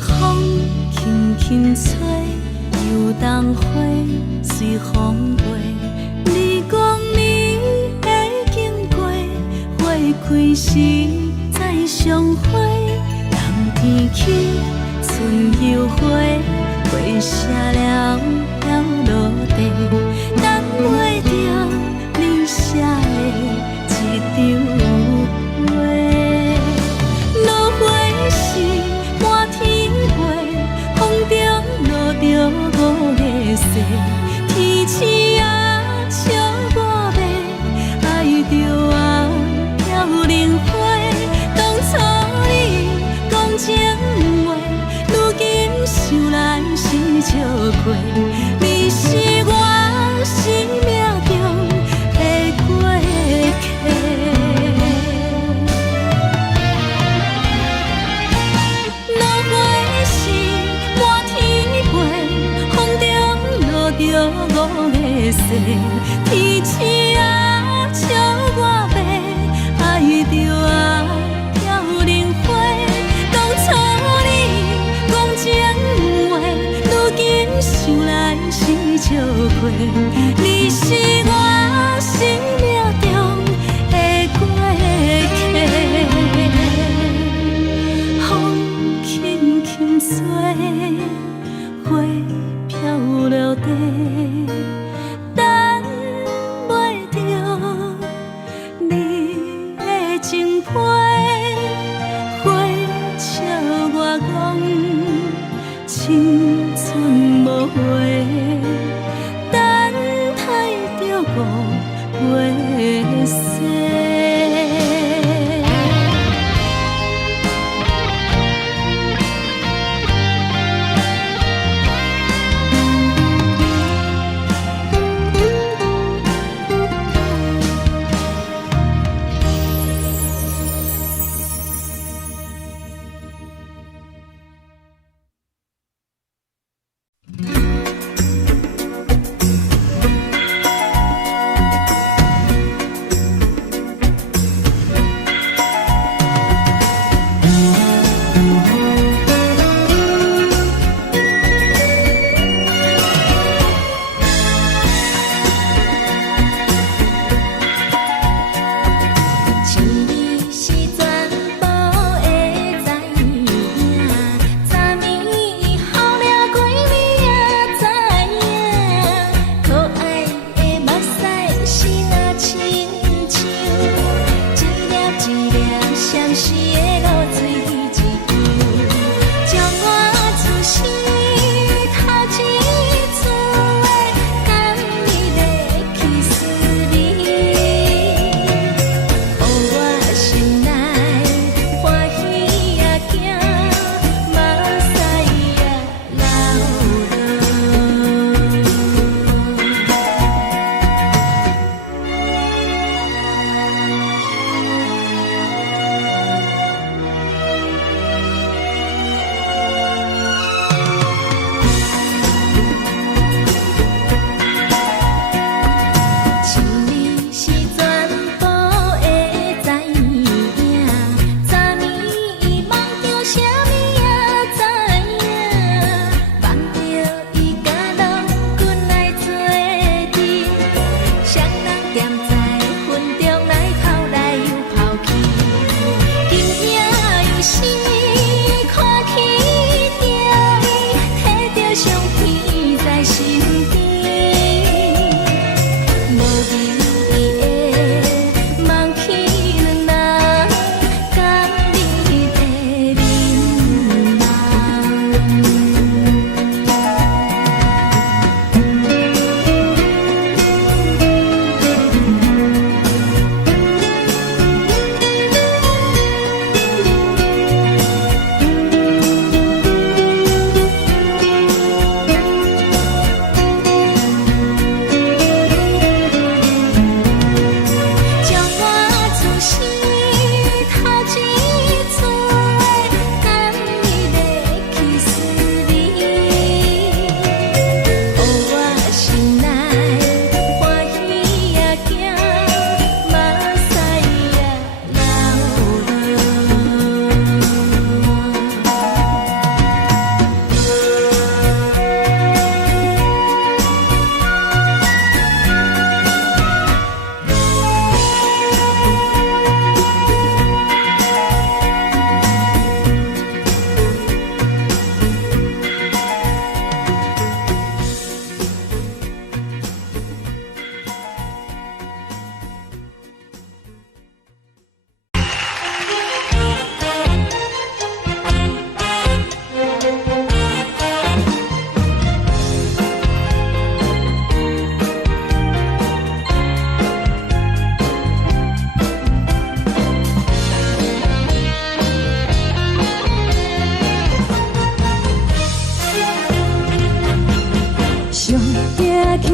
风轻轻吹，游东花随风飞。你讲你会经过，花开时再相会。人天起，春又花，花谢了要落地，等袂着你写的一张话。落花时满天飞，风中落着五个色。天星啊，笑我迷，爱着我飘零花。当初你讲情话，如今想来是笑过。你是我生命中的过客。落花时满天飞，风中落着五个色。天星啊，笑我迷，爱着我飘零花。当初你讲情话，如今想来是笑过。你是我生命中的过客。风轻轻吹，花飘落地，等袂着你的情批。花笑我讲青春无悔，等待着五月雪。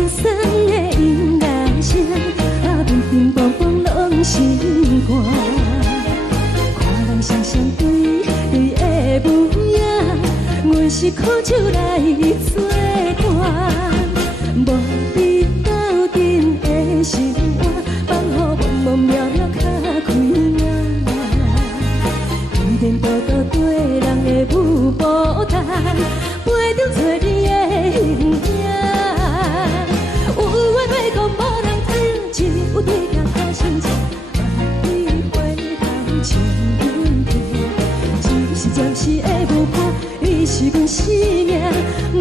轻松的音乐声，乒乒乓乓拢心肝。看人双双对对的舞影，阮是苦酒来作伴。无你斗阵的生活，放予茫茫渺渺较开眼。颠颠倒倒对人的舞步弹，陪着做你的形影。有话要讲无人听，有对镜好心情，万里回头唱阮听。就是暂时的舞伴，你是阮生命，我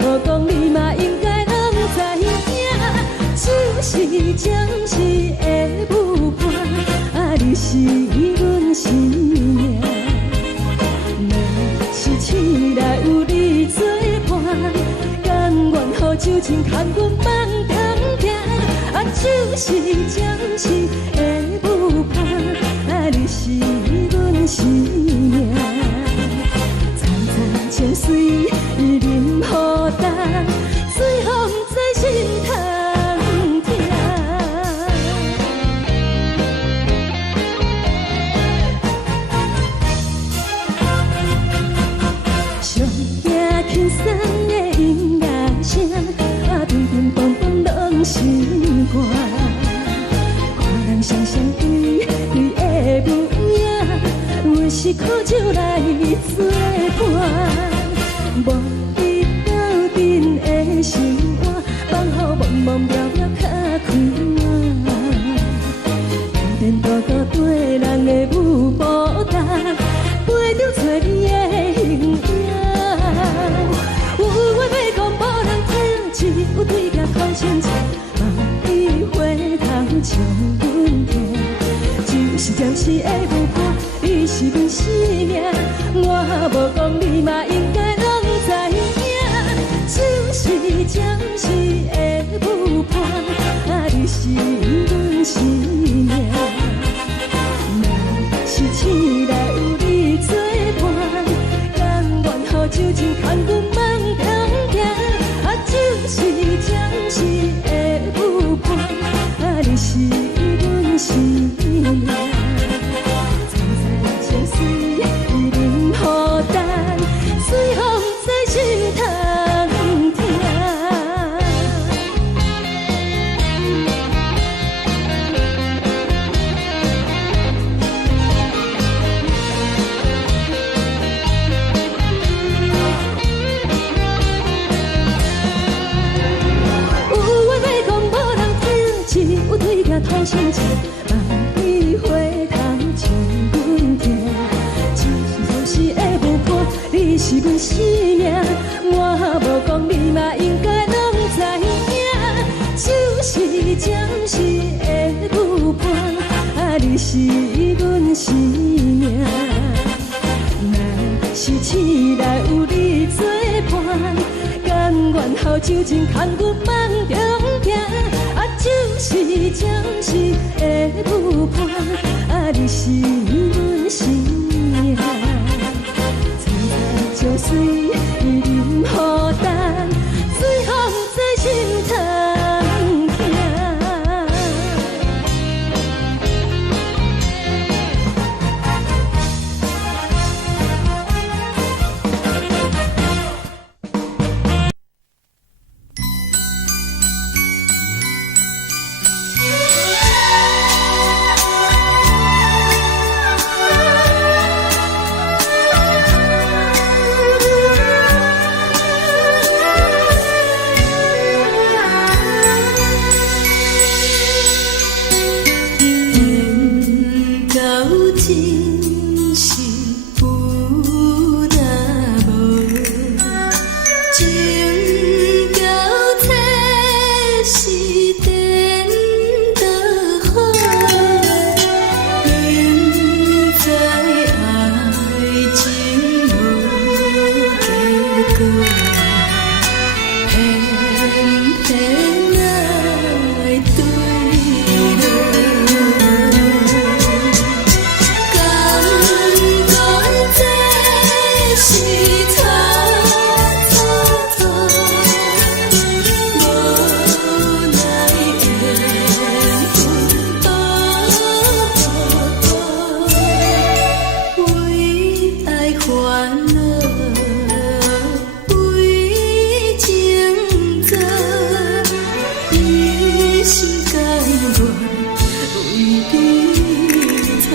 无讲你嘛应该拢知影。就是暂时的舞伴，你是阮生命。若是醒来有你作伴，甘愿予酒精牵阮梦通行。就是暂时的舞伴，你是阮生命。层层情水任何等，随风在心头。轻松的音乐声，乒乒乓乓拢心肝。看人双双对对的舞影，阮是苦酒来作伴。无你斗阵的生活，放予茫茫渺渺较开眼。颠颠倒倒对人的舞步弹，陪着做你的形影。有话要讲无人听，只有对镜看清楚，万里回头唱阮听。就是暂时的舞伴，你是阮生命，我无讲你嘛应该拢知影。就是暂时的舞伴，你是阮生命。若是醒来有你作伴，甘愿予酒精牵阮梦通行。就是暂时的舞伴，你是阮生命。层层情水任何等，随风在心头听。有对镜透心情，万里回头唱阮听。就是暂时的舞伴，你是阮生命，我无讲你嘛应该拢知影。就是暂时的舞伴，你是阮生命。若是醒来有你作伴，甘愿予酒精牵阮梦中行。就是暂时的舞伴，你是阮生命。层层情水任何等，随风在心头听。烦恼为情做，一心甘愿为你错。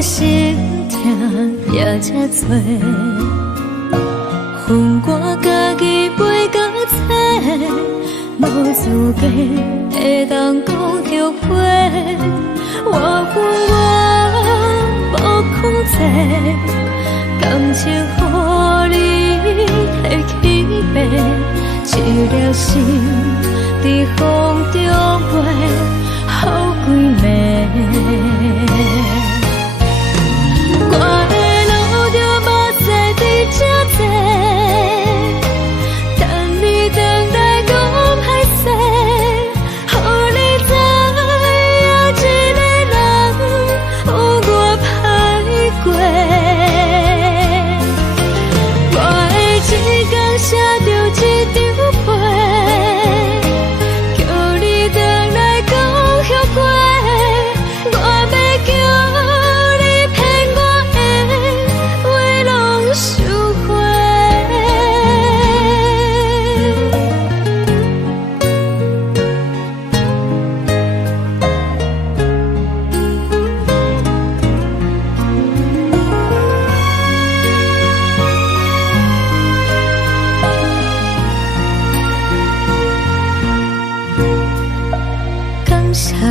心痛也这多，恨我家己飞到切，无资格会当讲后悔。我恨我无控制，感情予你提起白，一粒心在风中飞，好几暝。我的路着目屎伫这多，等你回来讲歹势，予你知影一个人有我歹过。我的一天写着一张被，叫你回来讲后悔。我要叫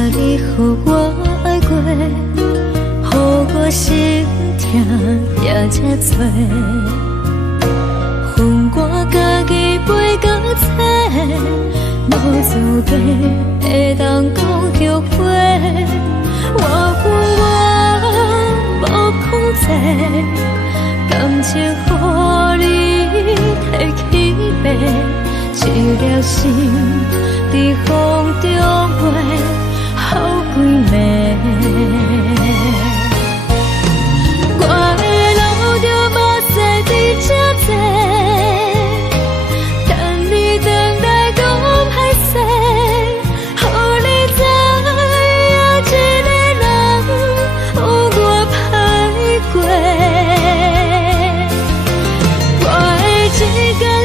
你予我爱过，予我心痛也这多，恨我家己飞到切，无资格会当讲后悔。我恨我无控制，感情予你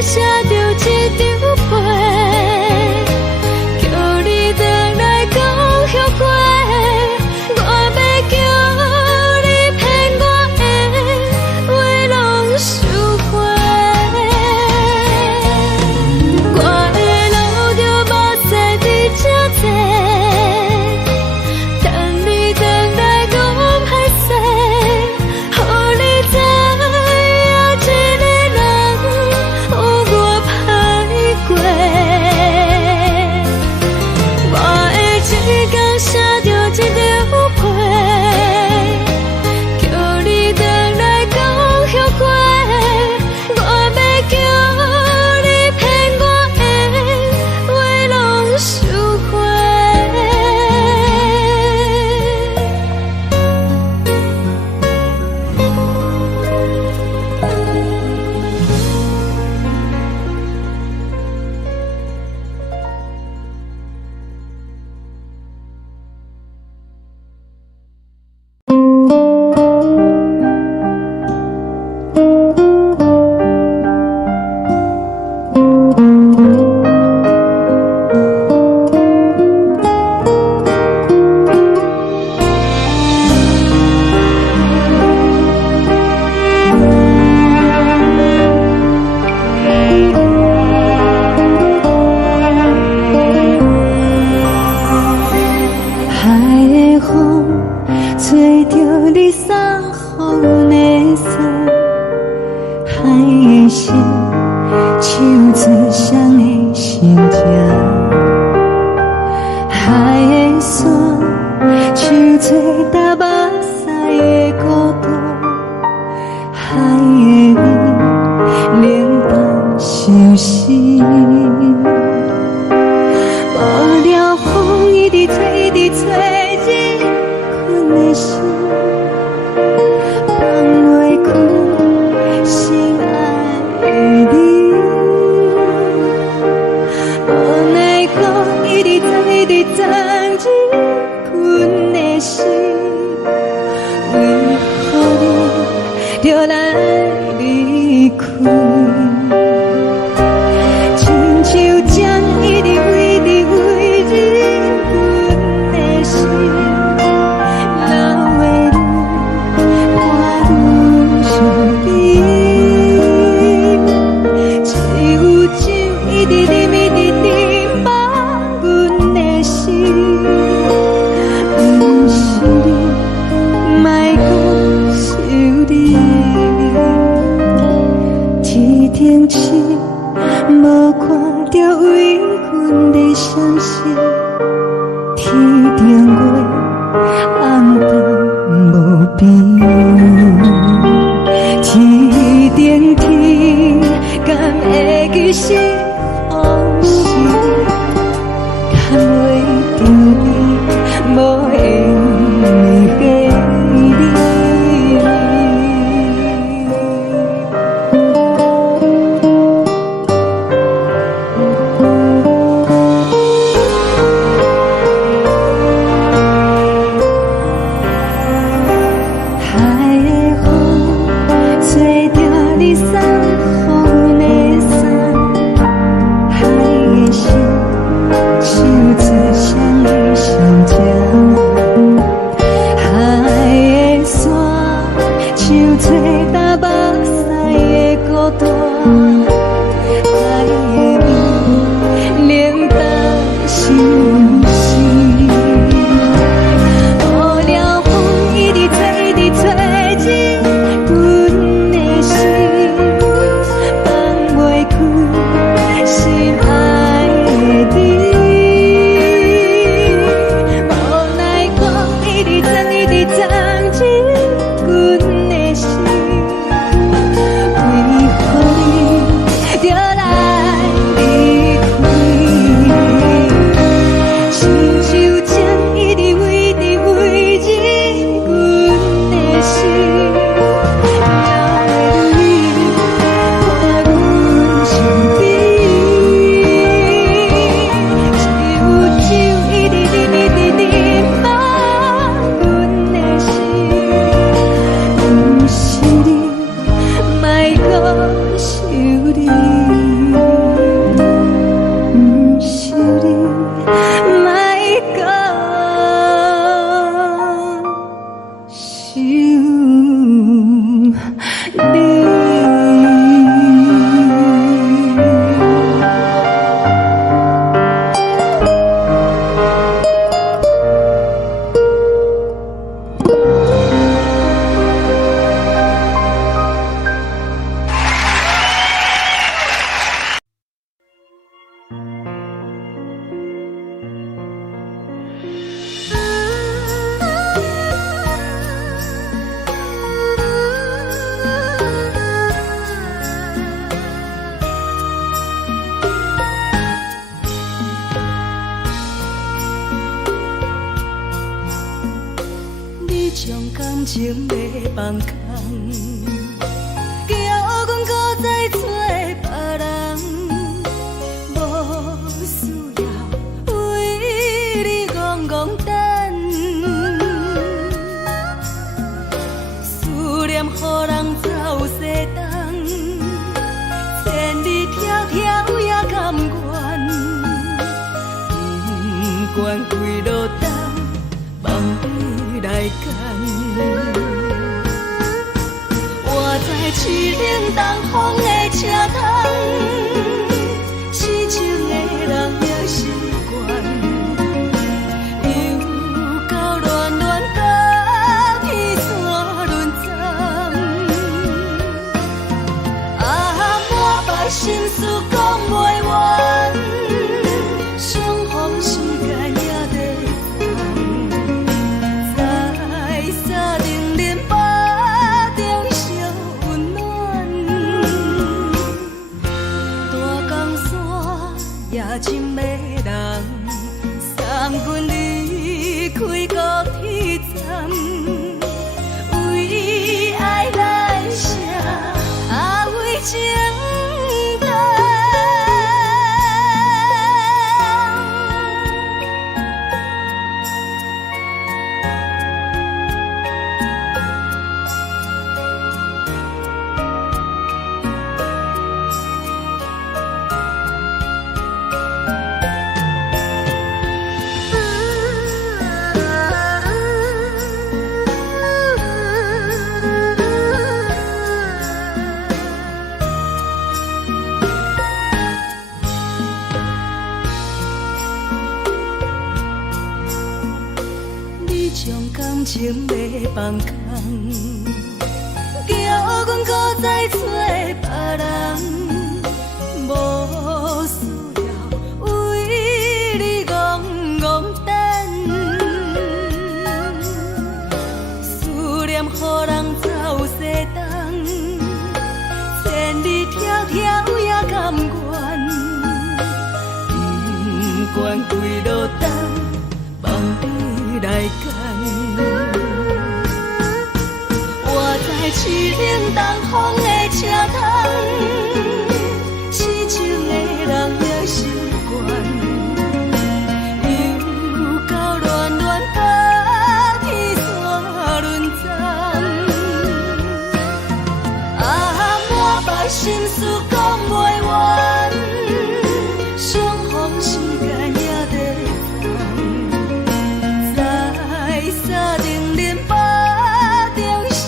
写着一张被，叫你回来讲后悔。我要叫你骗我的话拢收回。我的路着目屎伫这多，等你回来讲歹势，予你知影一个人有我歹过。我的一天写着一张被，叫你回来讲后悔。我要叫你骗我的话拢收回。海的风吹着你送风的伞，海的心手做双的心情，海的山手做搭目屎的孤独，海的味冷淡伤心。无聊风一直吹，一直吹，日困的心，放袂开心爱的你。无奈何一直藏，一直藏，日困的心，为何你就来离开？亲像针一直飞，一直飞，日阮的心，流的泪，看愈伤悲。只有酒一直啉，一直啉，放阮的心。不是你，莫讲想你。天天星，无看到为阮的伤心。天顶月，暗淡无边。天顶天，敢会记是往事？敢袂着你，无缘给你。海的风吹着你送风的伞，海的心感情要放空，叫阮搁再找别人，无需要为你戆戆等，思念予人走西东，千里迢迢也甘愿，不管几路灯，望你来牵。我在市顶东风的车窗，痴情的人也习惯，又到乱乱甲天山轮站。满腹心事讲袂完，相逢时间也在等，在沙定林巴中烧温暖，大江山也深迷人，送阮离开高铁站，为爱来写为情。感情要放空，叫阮搁再找别人，无需要为你戆戆等，思念予人走西东，千里迢迢也甘愿，不管几路灯，望你来牵。我在市顶东风的车窗，痴情的人也习惯，又到乱乱甲天山轮站。满腹心事讲袂完，相逢时间也在等，在沙定林巴中烧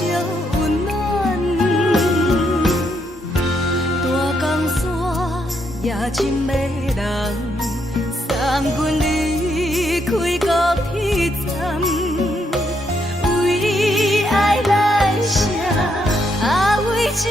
温暖，大江山也深迷人，送阮离开高铁站，为爱来写为情。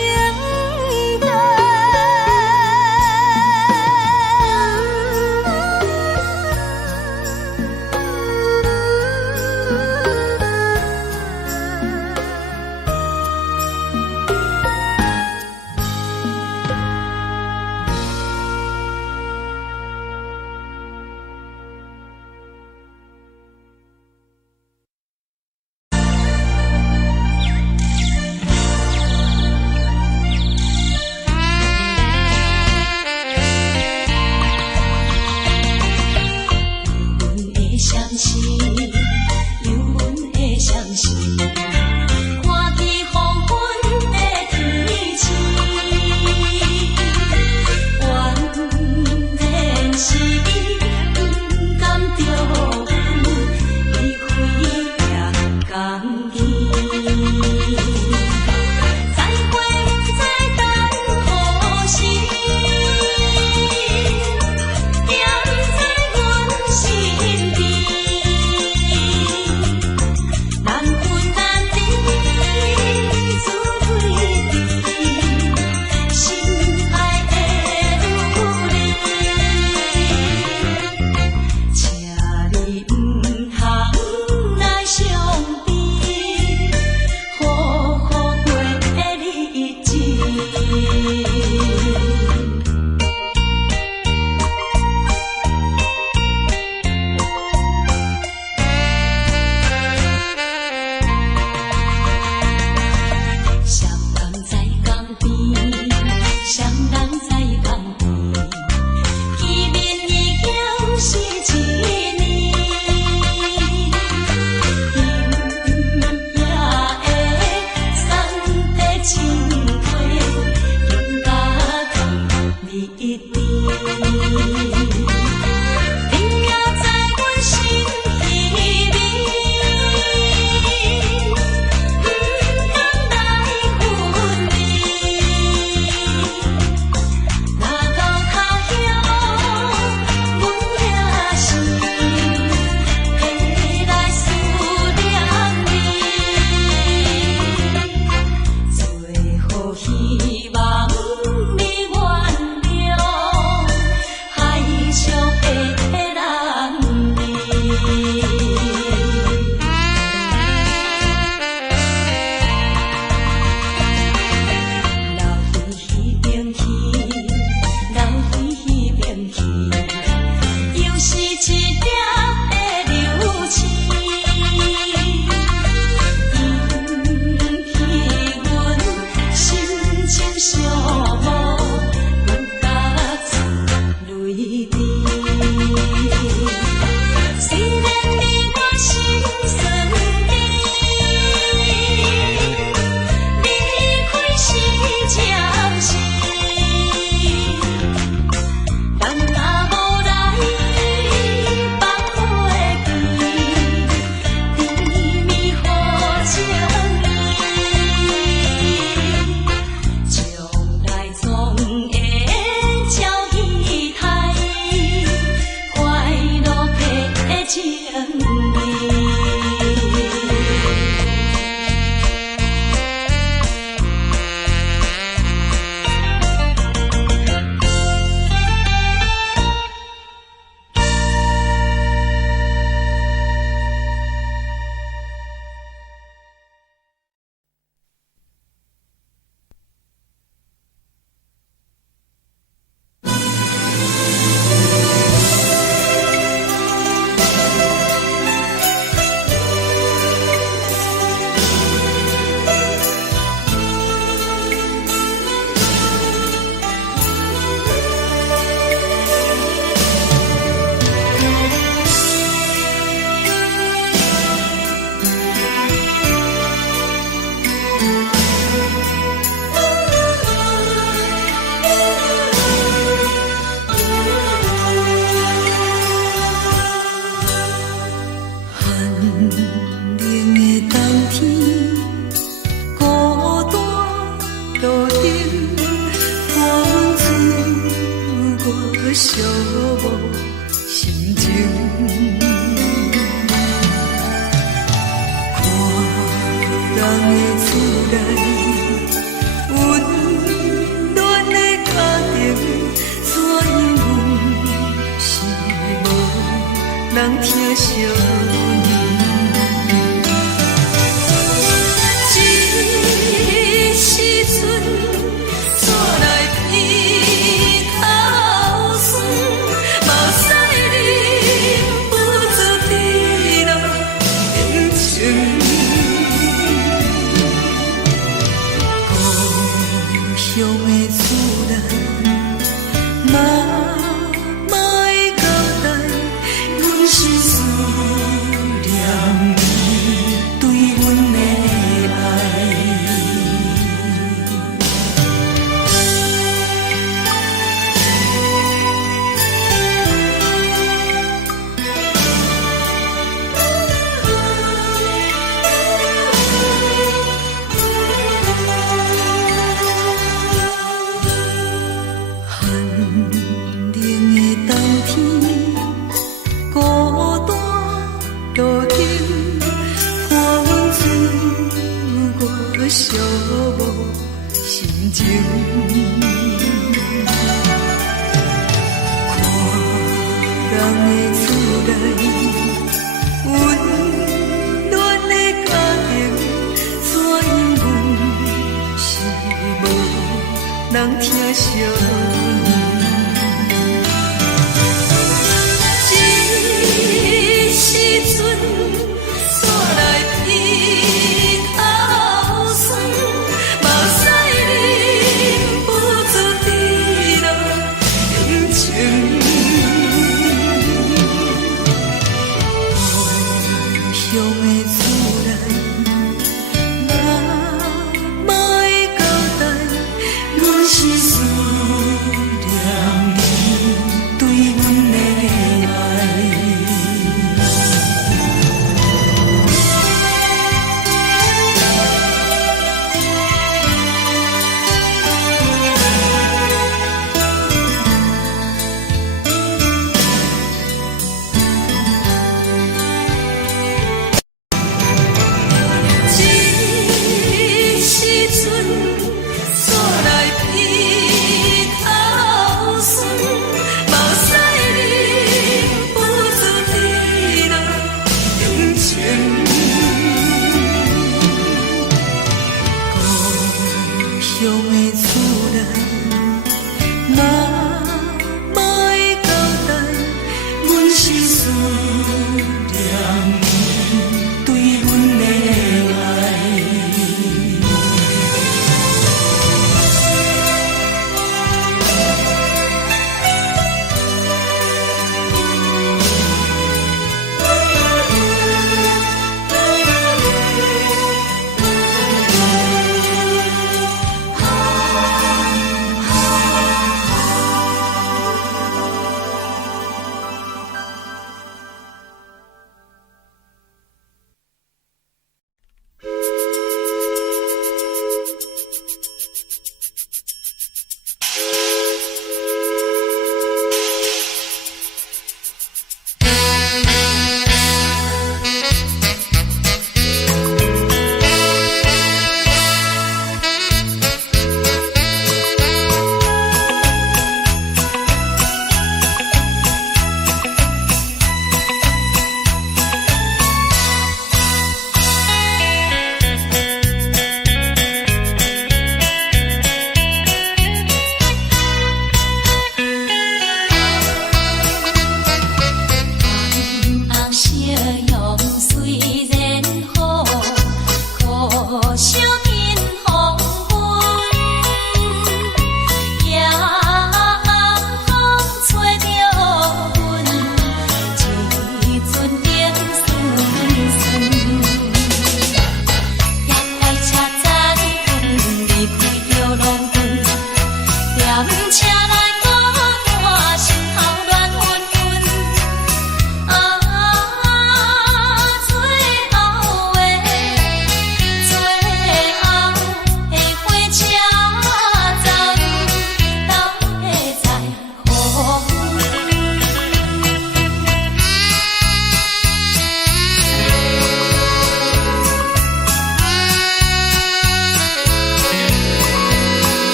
是思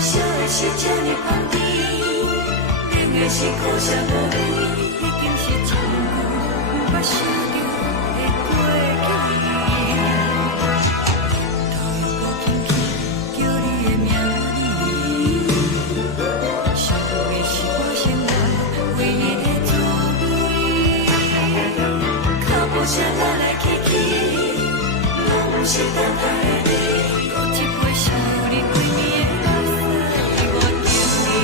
烧的是这呢香甜，冷的是苦涩无味，已经是真久毋捌想着的过去。头又搁轻轻叫你的名字，想的是我心内为你的滋味，脚步声来来去去，拢毋是等待的你，搁一杯烧你几暝的目屎，我敬你，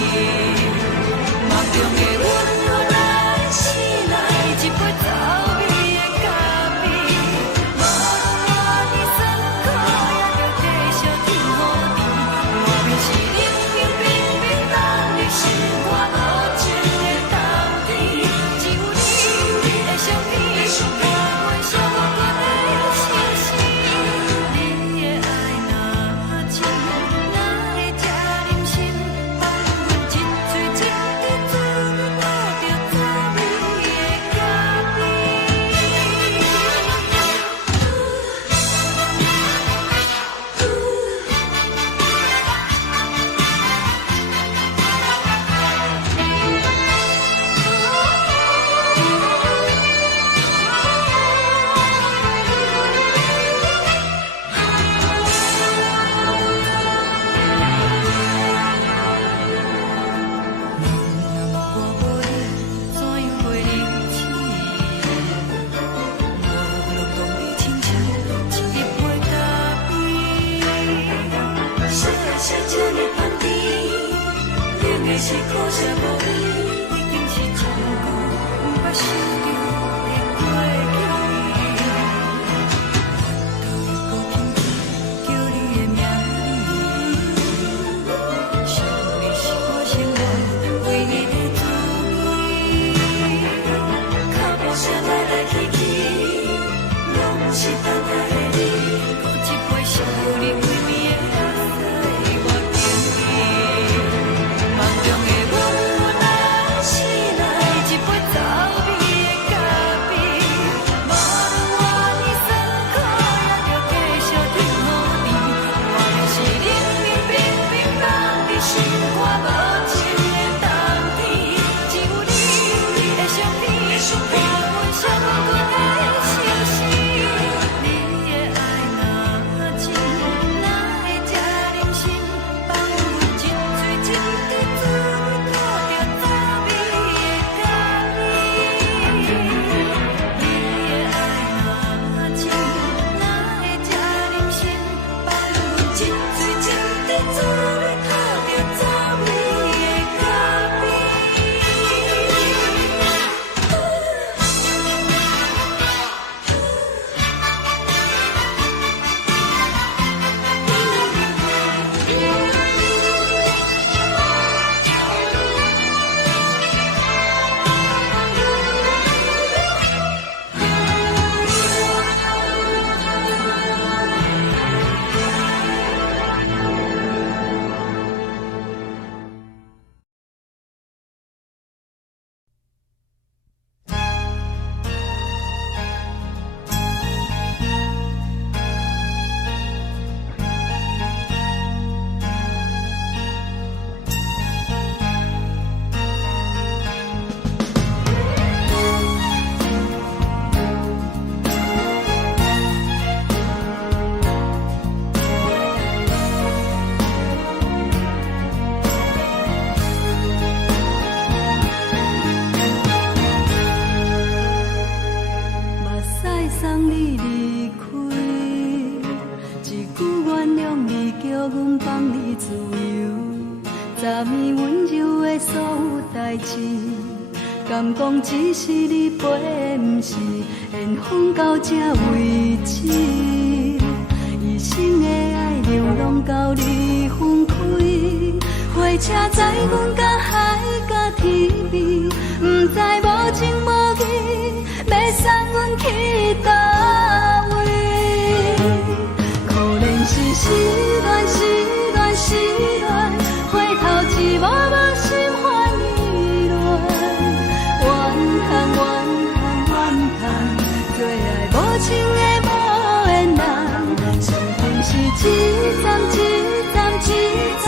梦中的阮我来醒来，一杯走味的咖啡，无论我的酸苦，也着继续甜予你，外面是冷冷冰冰冷的心，我无情的冬天，只有你的相片，我阮相共的心事，你的爱若真，哪会这忍心，放阮一嘴一滴水，倒着走味的咖啡。是苦涩无味，已经是真久毋捌想着的过去。头又搁轻轻叫你的名字，想你是我生活唯一的滋味，脚步声来来去去，拢是等待的你，搁一杯烧你几暝的目屎，我敬你。梦中的阮，我来醒来，一杯走味的咖啡，无论我的酸苦，也着继续甜予你，外面是冷冷冰冰冷的心，我无情的冬天，只有你的相片，我阮相共的心事，你的爱若真，哪会这忍心，放阮一嘴一滴水，倒着走味的咖啡。你的爱若真，哪会这忍心，放阮一嘴一滴水，倒着走味的咖啡。目屎送你离开，一句原谅你，叫阮放你自由。昨暝温柔的所有代志，敢讲只是你陪，毋是缘分到这为止。一生的爱流浪到你分开，火车载阮甲海甲天边，毋知无情无义，要送阮去倒位？可怜是失恋，失恋，失恋，回头一幕幕心烦意乱，怨恨，怨恨，怨恨，最爱无情的无缘人，幸福是一站一站一站。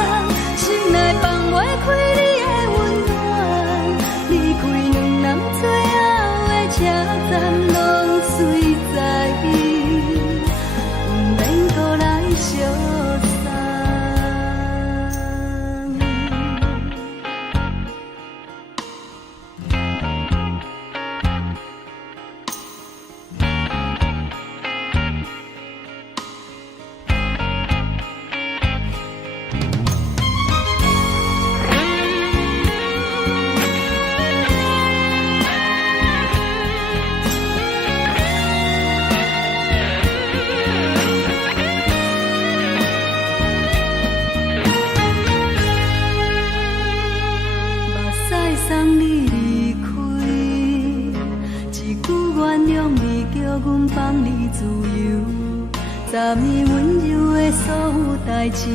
代志，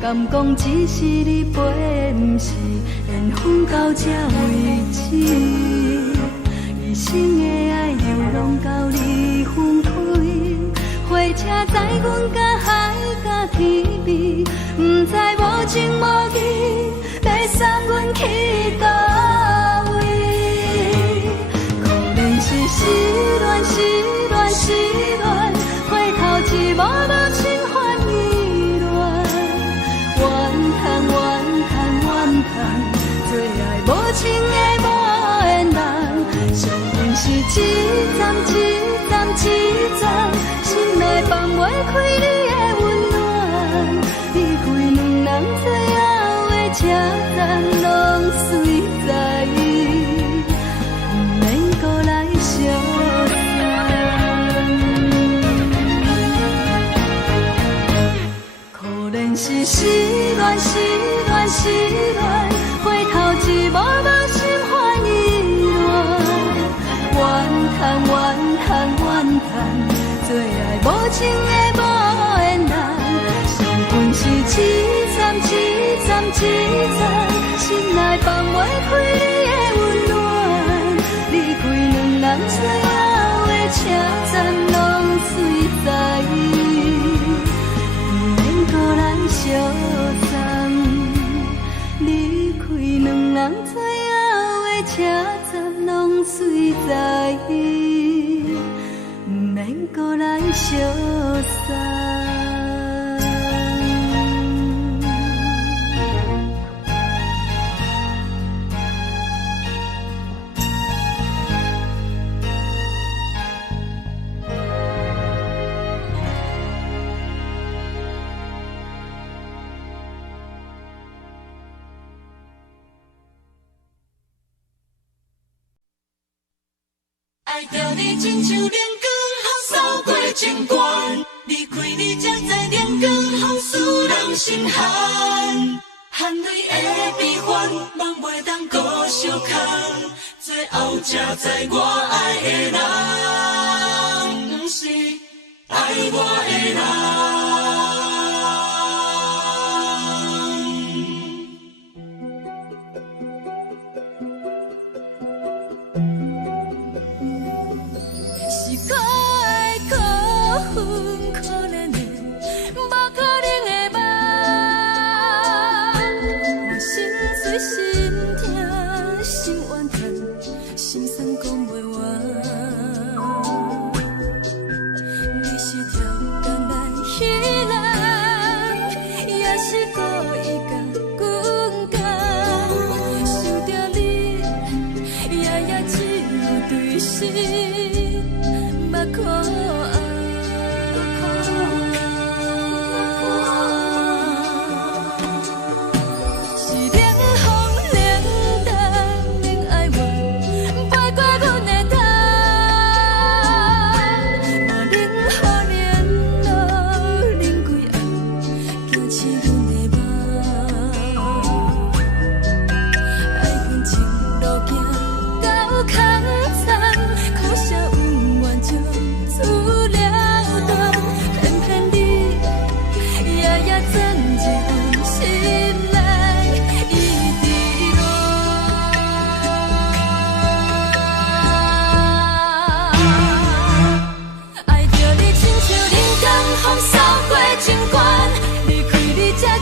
敢讲只是你陪，不是缘分到这为止。一生的爱又拢到你分开，火车载阮甲海甲天边，不知无情无义，要送阮去倒位？可能是失恋，失恋，失恋，回头一幕幕心烦意乱，怨叹，怨叹，怨叹，最爱无情的无缘人，上恨是一站一站一站，心内放袂开你的温暖，离开两人最后的车站，拢随在意，不免搁来相送。可能是失恋，失恋，失恋，回头一幕幕心烦意乱，怨叹，怨叹，怨叹，最爱无情的无缘人，上恨是一站一站一站，心内放袂开你的温暖，离开两人最后的车站，拢随在意，不免搁来相送。离开两人最后的车站，拢随在意，不免搁来相送。爱着你亲像连光风扫过情关，离开你才知连光风使人心寒。含泪的悲欢，望袂当搁相牵，最后才知我爱的人，不是爱我的人。风扫过情关，离开你才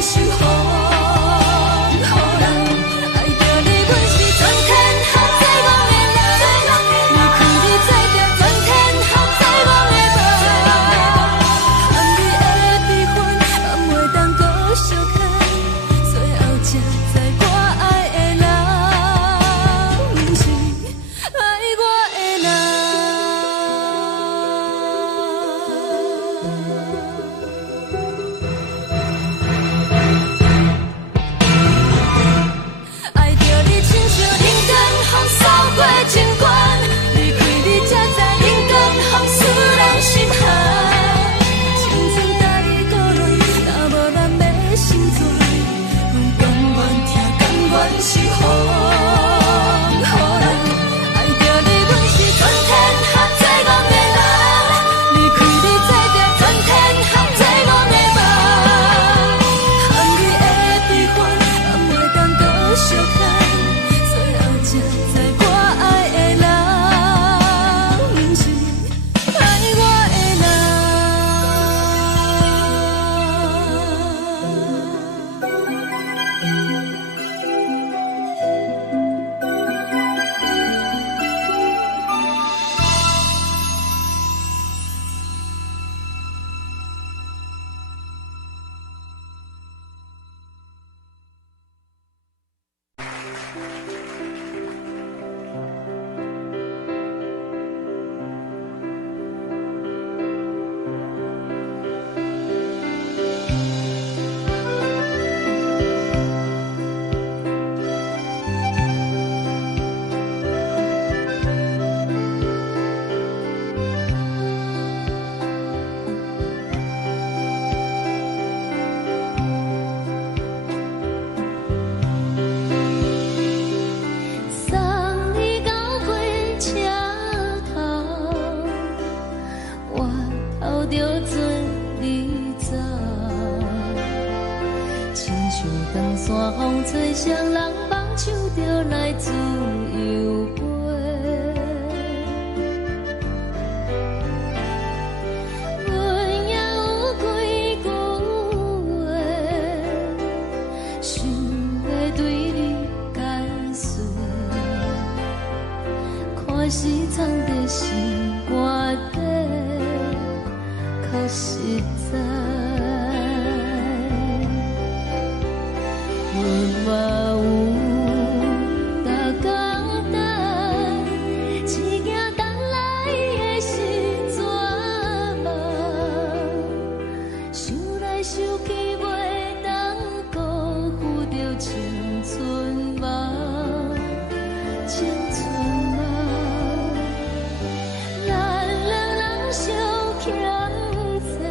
守护，予人爱着你，阮是全天下最戆的人。离开你才着全天下最戆的梦。含你的悲欢，也袂当搁相牵，最后才知我爱的人，毋是爱我的人。爱着你，亲像人间风扫过情关，离开你才知人间风使人心寒。青春待过乱，若无咱要成全，阮甘愿听，甘愿守护，予人爱着你，阮是全天下最戆的人。离开你才着全天下最戆的梦。含你的悲欢，也袂当搁相牵，最后才知我爱的人，毋是爱我的送你到火车头，我头着准你走，亲像长山风吹双人放手着来自由飞。阮也有几句话，想要对你解释，看是藏在心肝底，较实在。阮嘛有大简单，一件等来的是绝望，想来想去袂当辜负着青春梦，青春梦。咱两人相欠债，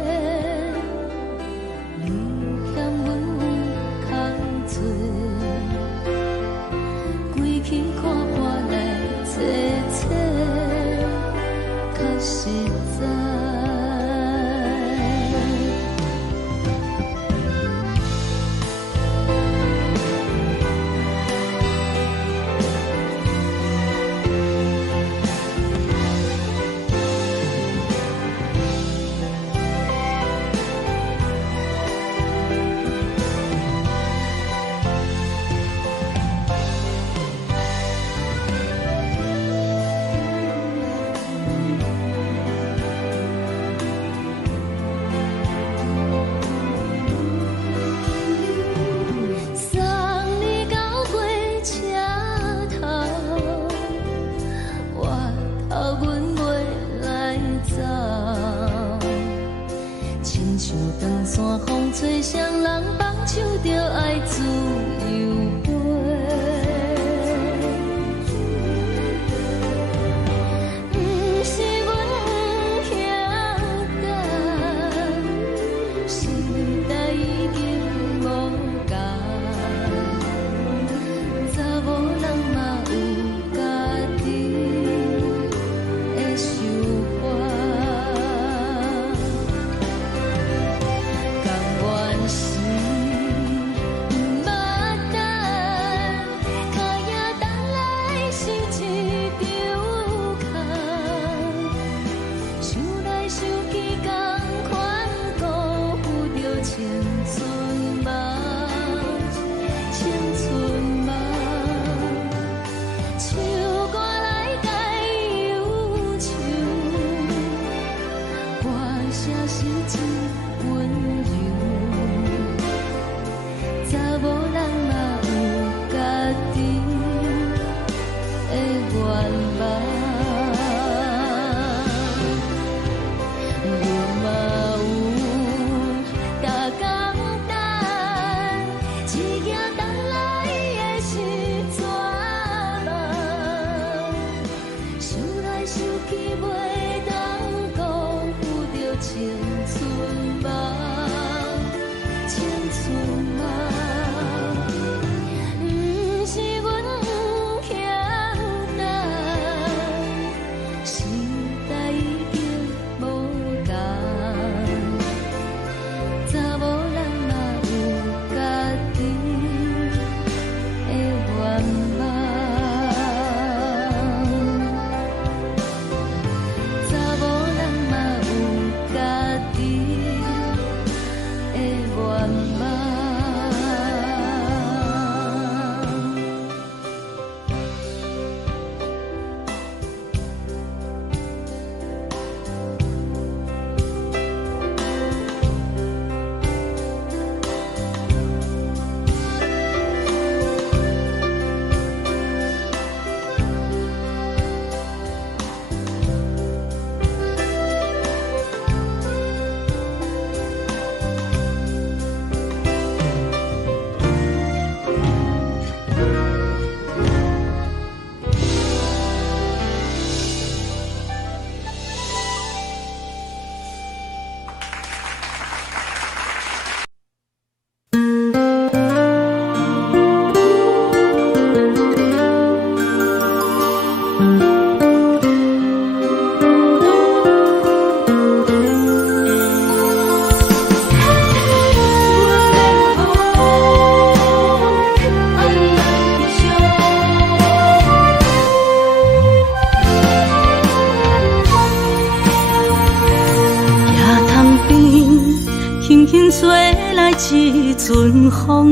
阵风，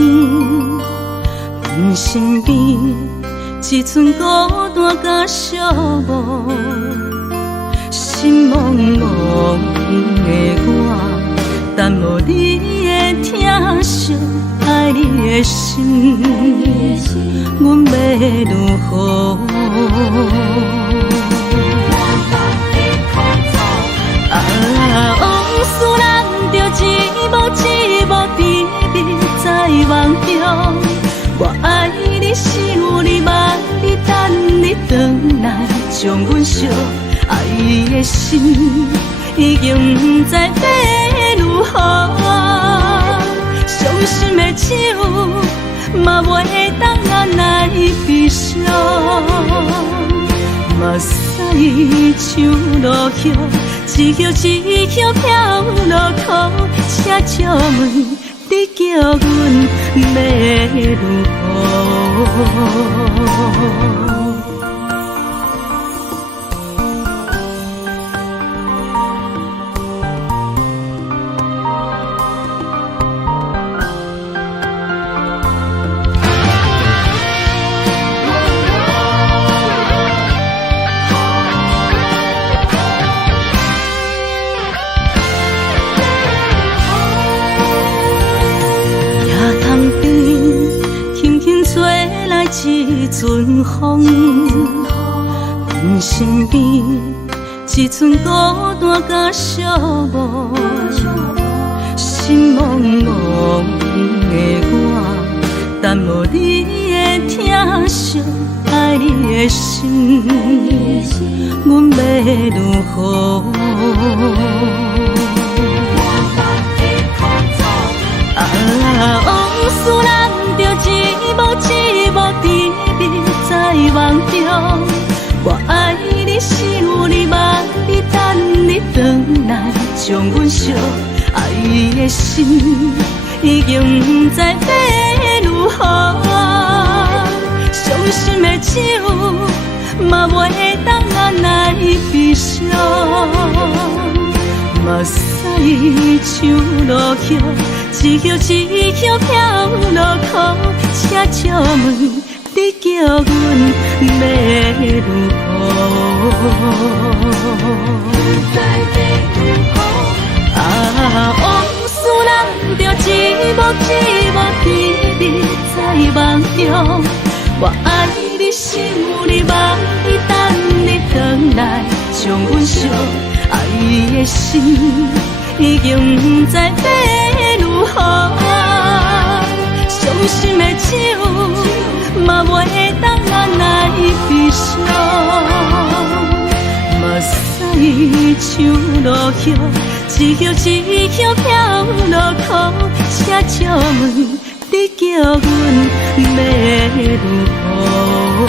阮身边一寸孤单甲寂寞，心茫茫的我，等无你的疼惜，爱你的心，阮要如何？往事人着一幕一幕甜蜜在梦中。我爱你，想你，望你，等你回来，将阮惜爱的心已经不知要如何。伤心的手嘛袂当按来悲伤。目屎像落叶，一叶一叶飘落土，请借问你叫阮要如何？一阵风，阮身边一寸孤单甲寂寞，心茫茫的我，等无你的疼惜，爱你的心，阮要如何？往事人着一幕一幕甜蜜在梦中。我爱你，想你，望你，等你回来，将阮惜爱的心已经不知要如何。伤心的手嘛袂当按来悲伤。目屎像落叶，一叶一叶飘落土，请借问你叫阮要如何？往事人着一幕一幕甜蜜在梦中。我爱你，想你，望你，等你回来，将阮惜爱的心已经不知要如何。伤心的手嘛袂当按来悲伤。目屎像落叶，一叶一叶飘落土，请借问你叫阮要如何？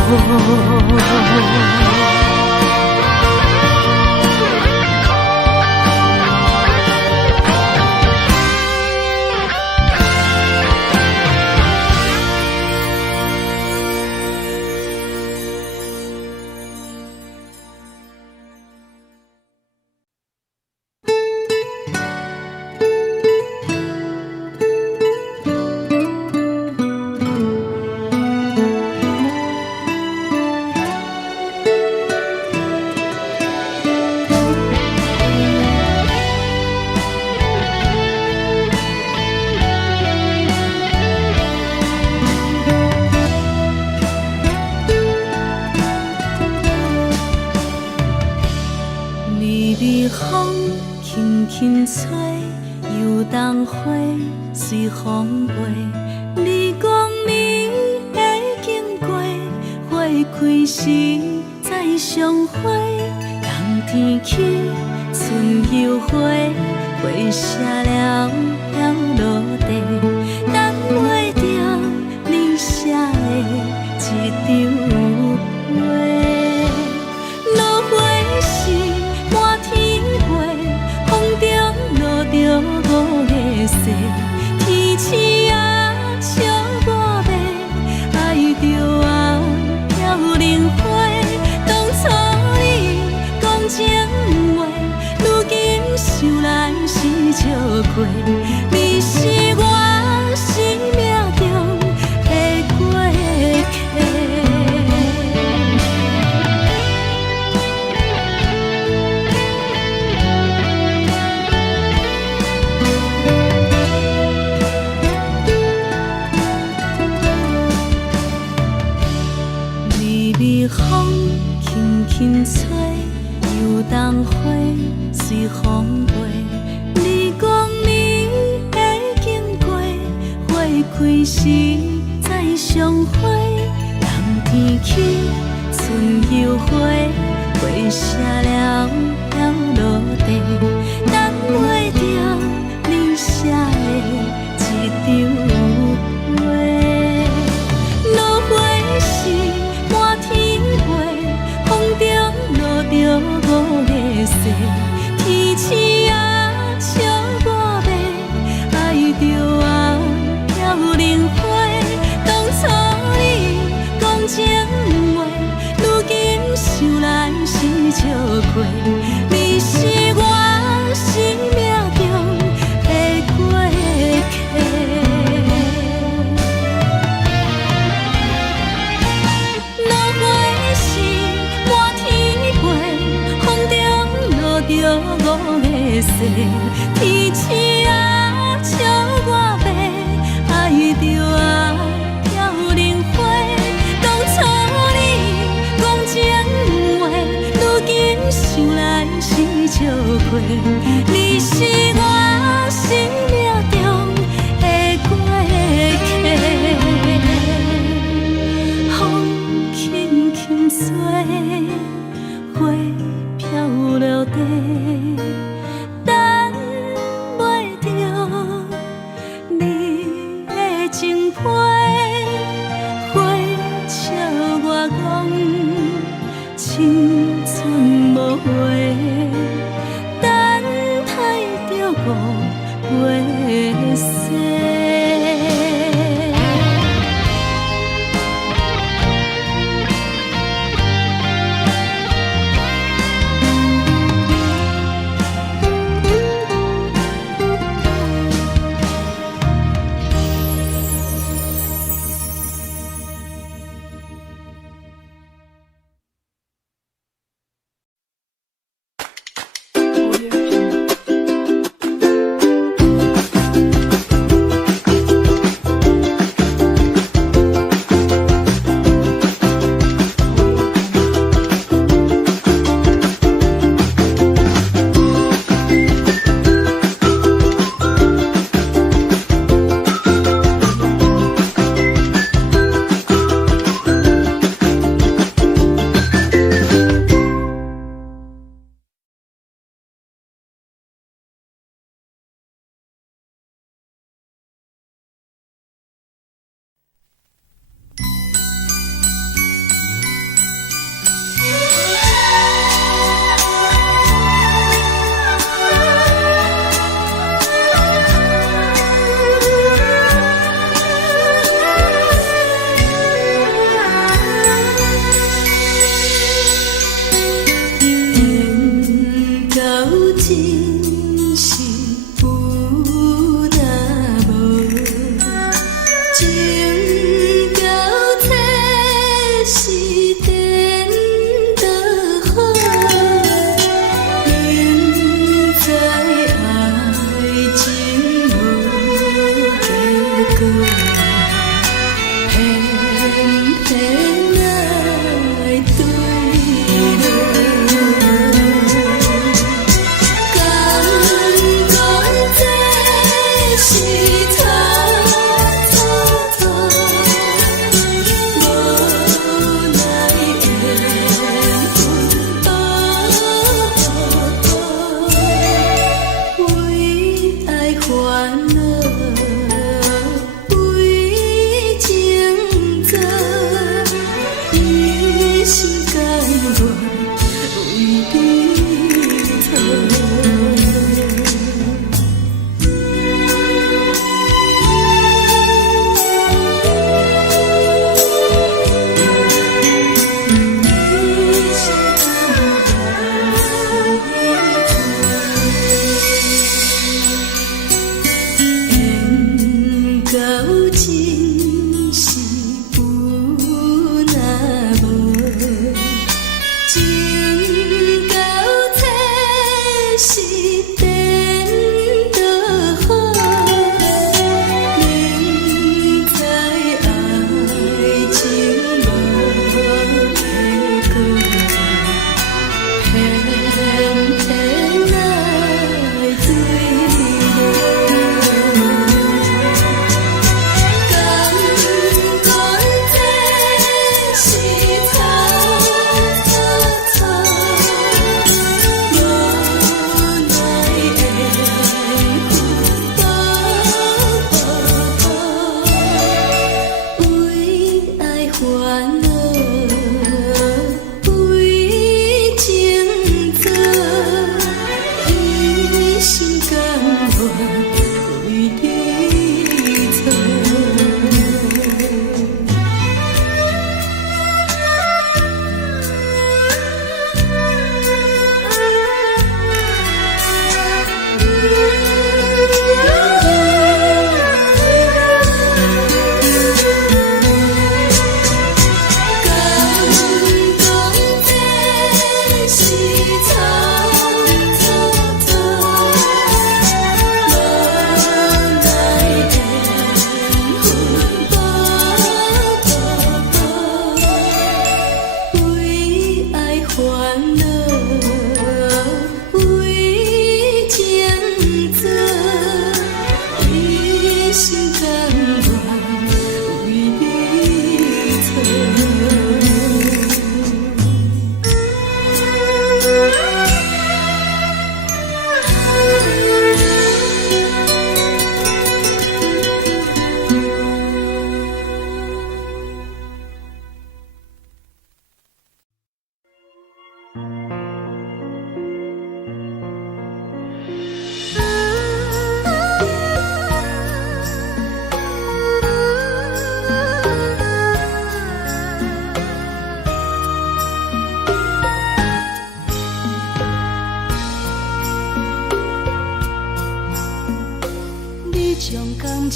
吹，游动花随风飞，你讲你会经过，花开时再相会。冬天起，春又花，花谢了要落地，等袂着你写的一张画。落花时满天飞，风中落着五个色，天星啊笑我迷，爱着啊飘零花。当初你讲情话，如今想来是笑过，你是。时再相会，人天起，春又花，花谢了飘落地，等袂着你写的一张画。落花是满天花，风中落着五个色，天星啊笑我迷，爱着啊飘零花。当初你讲情话，如今想来是笑亏。你是我生命中的过客。落花是满天花，风中落着五个色，天星啊笑我迷，爱着啊飘零花。当初你讲情话，如今想来是笑亏。你是我生命中的过客，风轻轻吹，花飘落地，等袂着你的情批，花笑我讲青春无话，等待着五月雪。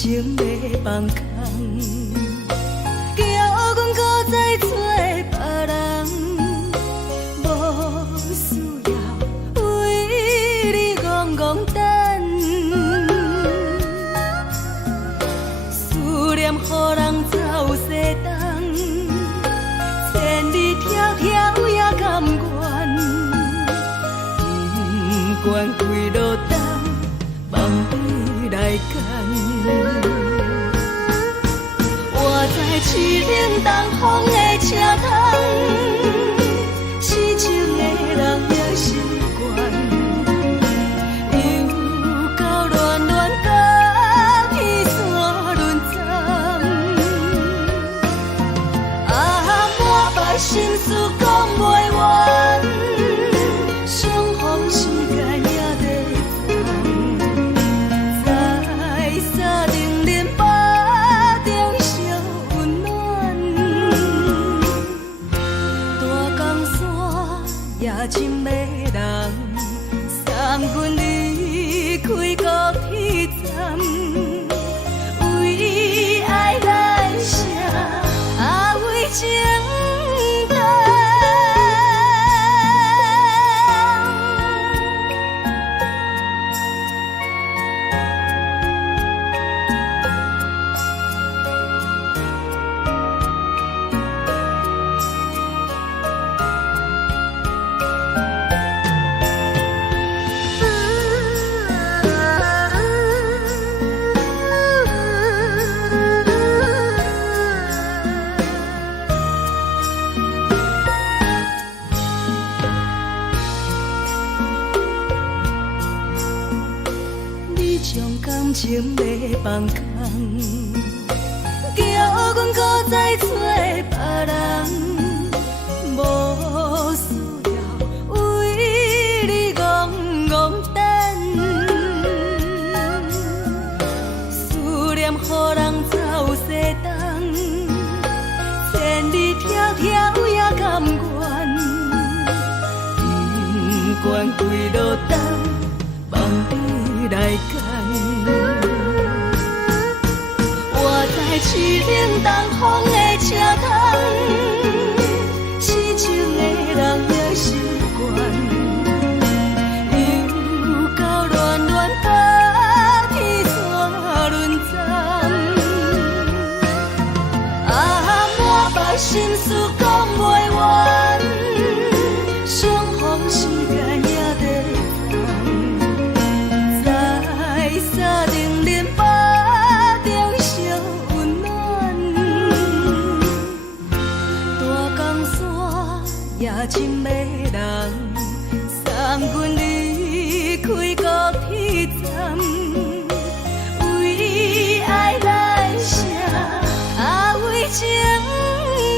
情要放空，惊阮搁再做别人，无需要为你戆戆等，思念予人走西东，千里迢迢也甘愿，不管几路灯，望你来牵。我在七岭东风的车窗，痴情的人也习惯，又到乱乱甲天山轮站，满腹心事讲袂完，相逢时间也在等，在沙定林巴中烧温暖，大江山也真迷人，三军离开高铁站，为爱来写为情重。你将感情要放空，惊阮搁再做别人，无需要为你戆戆等，思念予人走西东，千里迢迢也甘愿，不管几路灯，望你来牵。我在七岭东风的车窗，痴情的人也习惯，又到乱乱甲天山轮站，满腹心事讲袂完，相逢时间也在等，在沙定林巴中烧温暖，大江山也真迷人，三军离开高铁站，为爱来写为情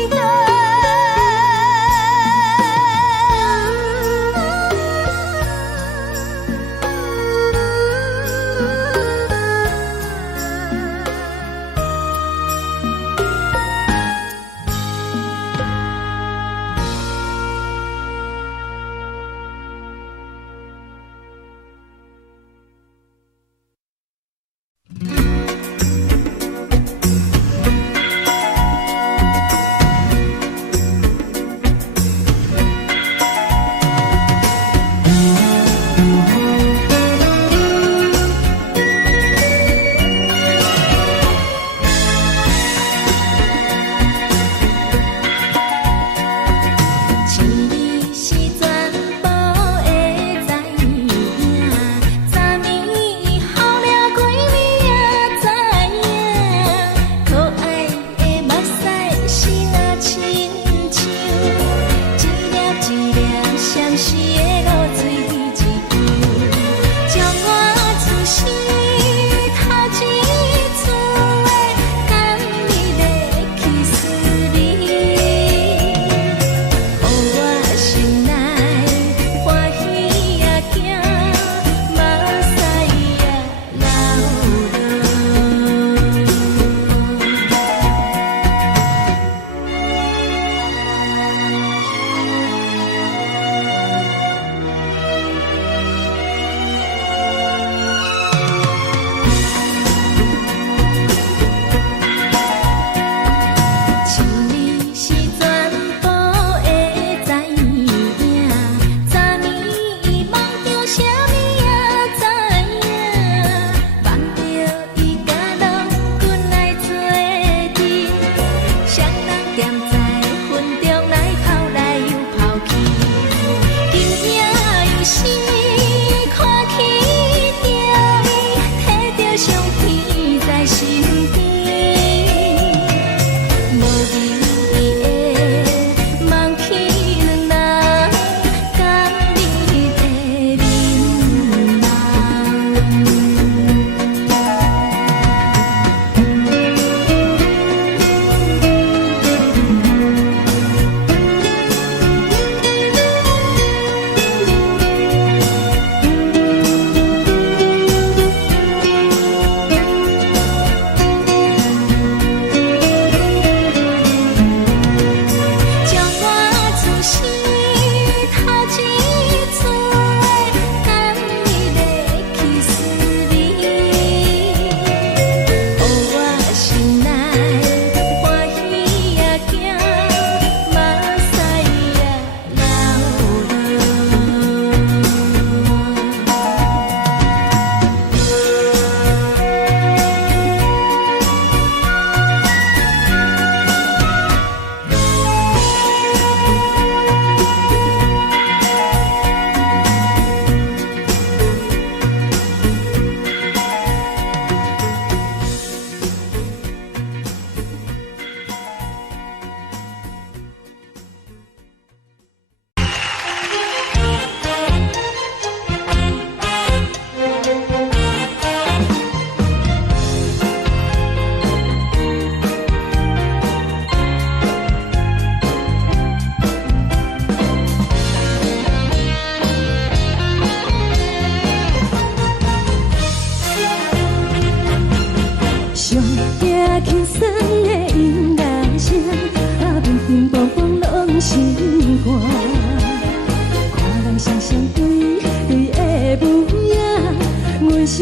重。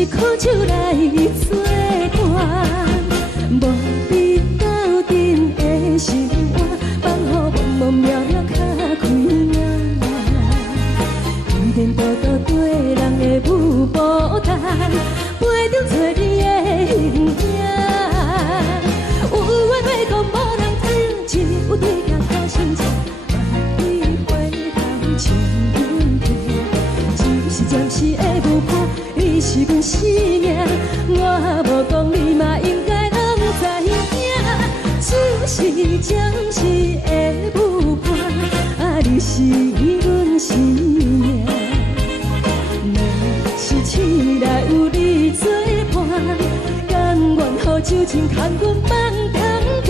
是苦酒来作伴，无比斗阵的生活，放予茫茫渺渺较开眼。颠颠倒倒对人的舞步弹，陪着做你的形影。有话要讲无人听，有对镜头心情，万里回头将阮提。就是暂时的舞伴，你是阮生命，我无讲你嘛应该拢知影。就是暂时的舞伴，你是阮生命。若是醒来有你作伴，甘愿予酒精牵阮放通行。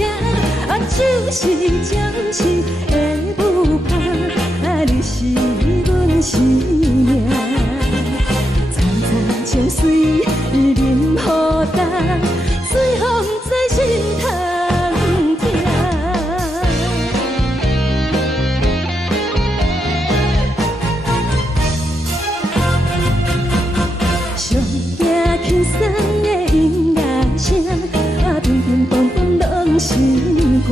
就是暂时的舞伴，你是阮生命。层层情水任何等，随风在心头听。上惊轻松的音乐声，乒乒乓乓拢心肝。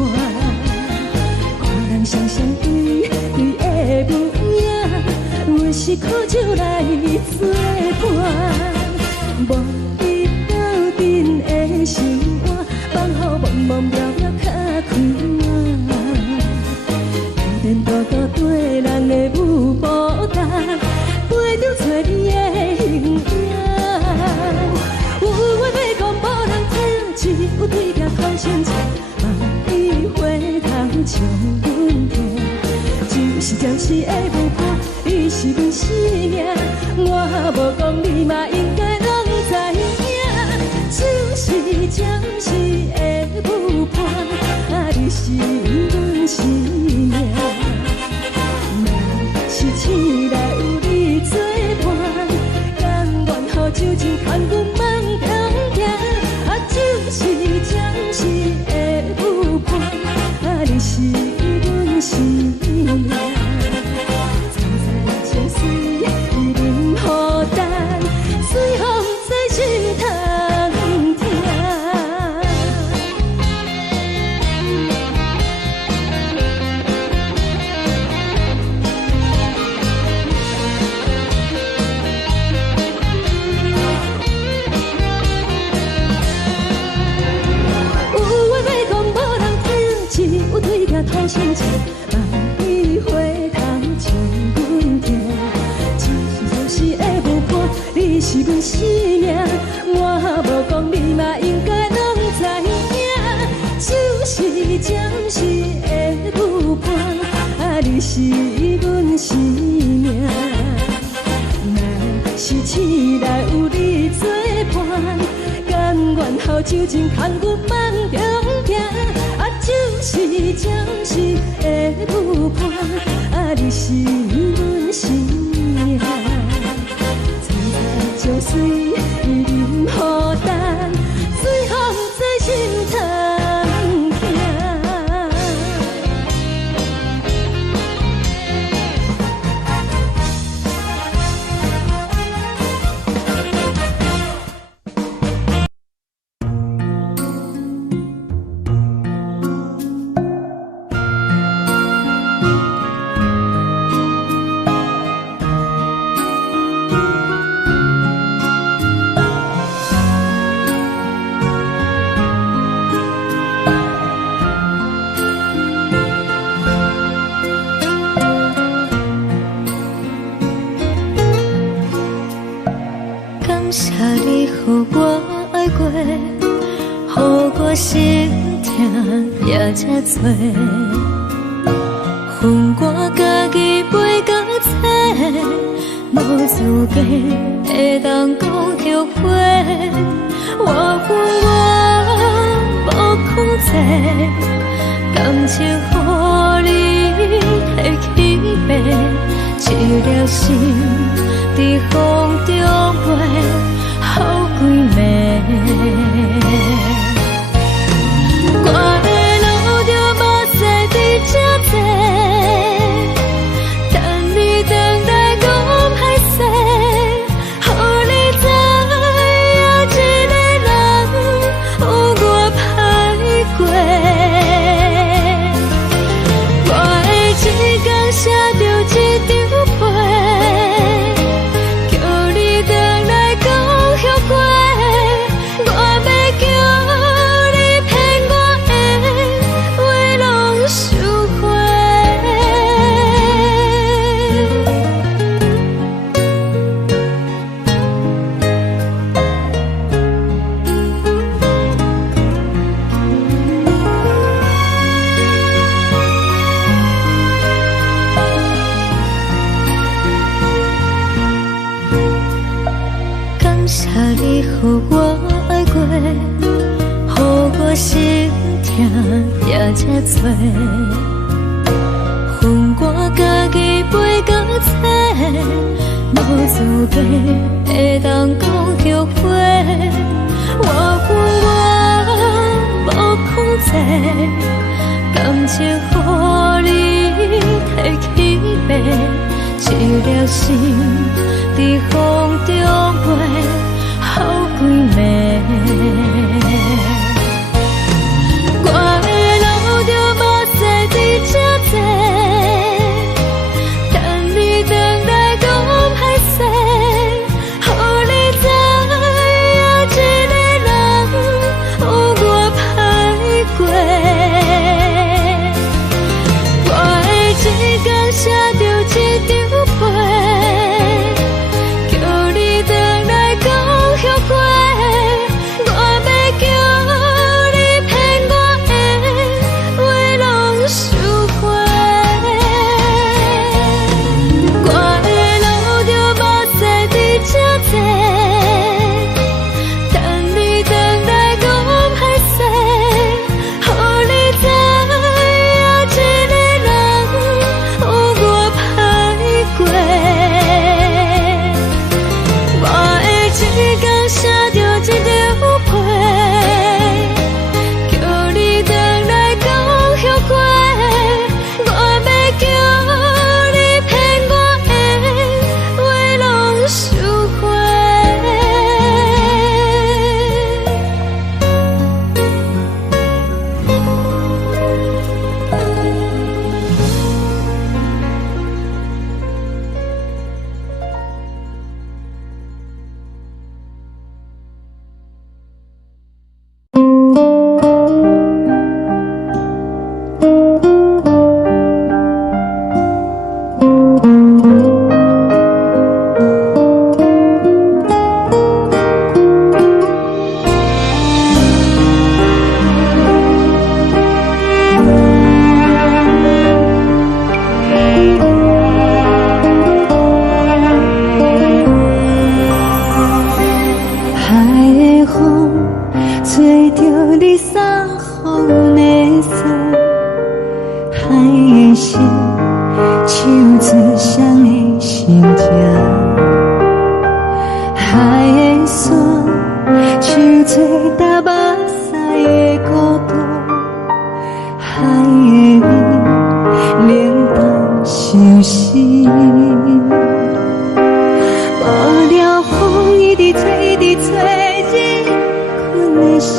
看人双双对对的舞影，阮是苦酒来作伴，无比斗阵的生活，放予茫茫渺渺较开眼。颠颠倒倒对人的舞步弹，陪着做你的形影。有话要讲无人听，只有对镜头心情，万里回头将阮提。就是暂时的舞伴，你是阮生命，我无讲你嘛应该拢知影。就是暂时的舞伴，你是阮生命。若是醒来有你作伴，甘愿予酒精牵阮放通行。就是暂时的舞伴，你是阮生命。层层情水任何等，随风在心头听。有话要讲无人听，只有对镜头心情，万里回头将阮提。就是暂时的舞伴，你是阮生命，我无讲你嘛应该拢知影。就是暂时的舞伴，你是阮生命。若是醒来有你作伴，甘愿予酒精牵阮放通行。就是暂时的舞伴，你是阮生命。层层情水任何等，随风在心头听。感谢你予我爱过，予我心痛也这多。分我家己飞到切，无资格会当讲后悔。我分我无控制，感情予你提起飞，一粒心在风中飞，好几暝。我的路就无再伫这坐，等你等待讲歹势，予你知也这多，分我家己飞到切，无资格会当讲后悔。我分我无控制，感情予你提起飞，一粒心在风中飞，好几暝。我的路就无西伫这多，等你回来讲歹势，予你知影一个人有我歹过。我会一天写着一张被，叫你回来讲后悔。我要叫你骗我的话拢收回。我的路就无西伫这多，等你回来讲歹势，予你知影一个人有我歹过。我会一天写着一张被，叫你回来讲后悔。我要叫你骗我的话拢收回。海的风吹着你送风的伞，海的心手指双的心情，海的山手吹打目屎的孤独，海的味冷淡伤心。无聊风一直吹，一直吹，日困的心，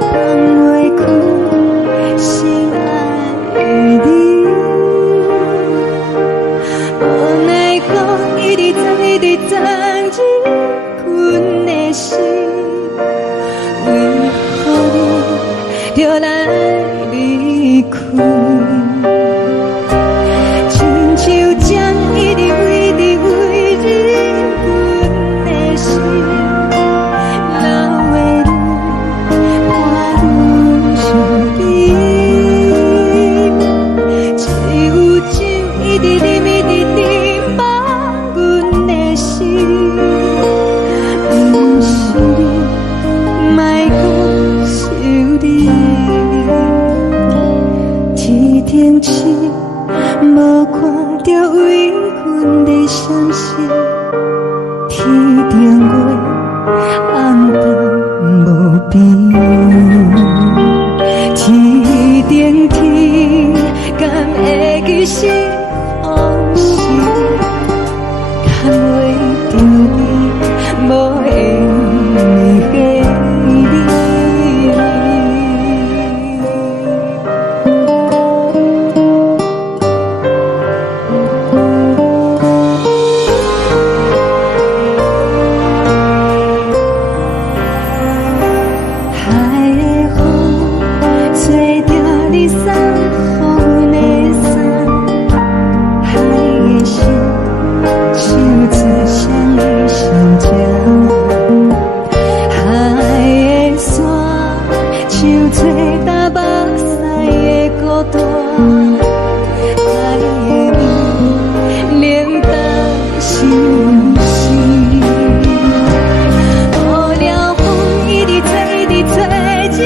放袂开心爱的你。无奈何一直走，一直走，日困的心，为何你就来离开？亲像江一直为你为日阮的心，流的泪看愈伤悲，只有酒一直啉一直啉饱阮的心，不是你，莫讲想你。天天星无看着为阮的伤心，天顶月暗淡无边，天顶天敢会记是往事，敢袂着你无缘的你。海的风吹着你送风的伞，海的心手指双的心情，海的山手吹打目屎的孤单，海的味冷淡伤心。无聊风一直吹，一直吹，日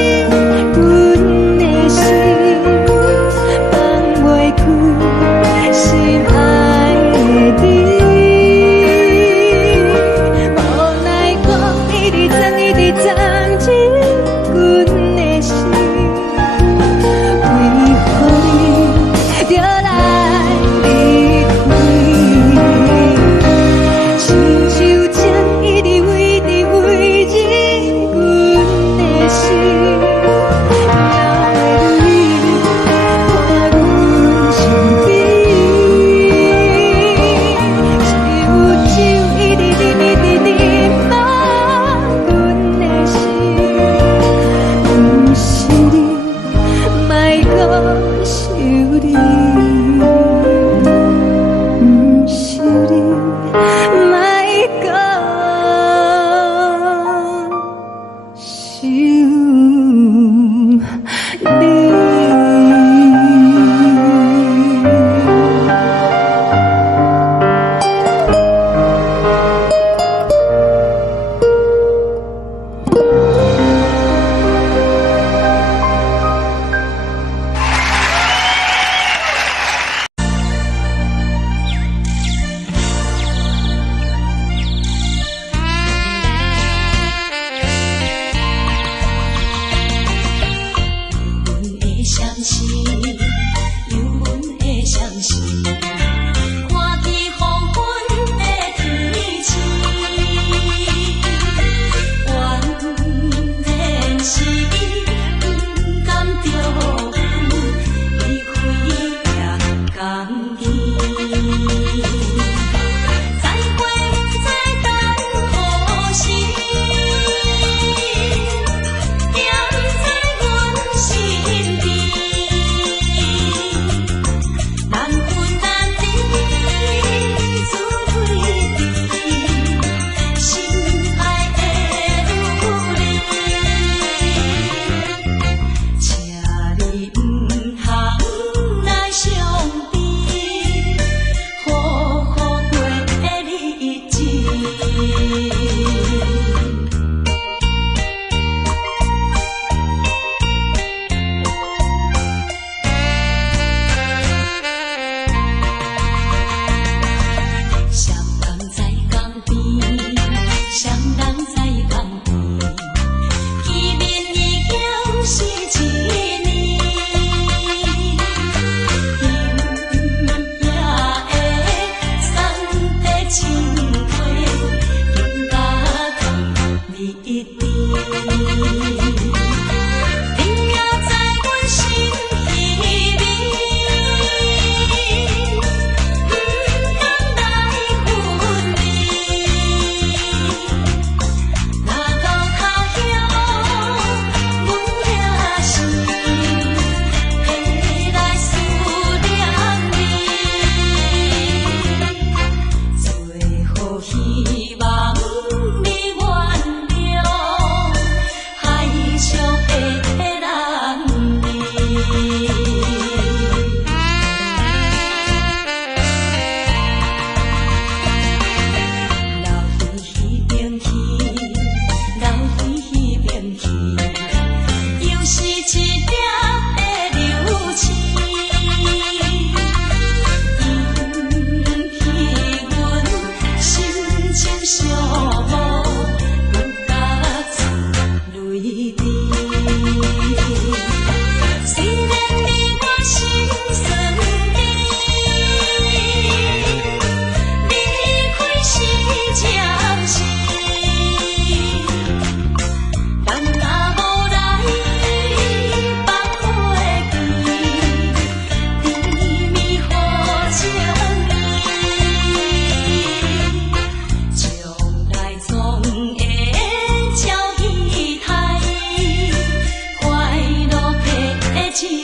人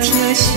疼惜。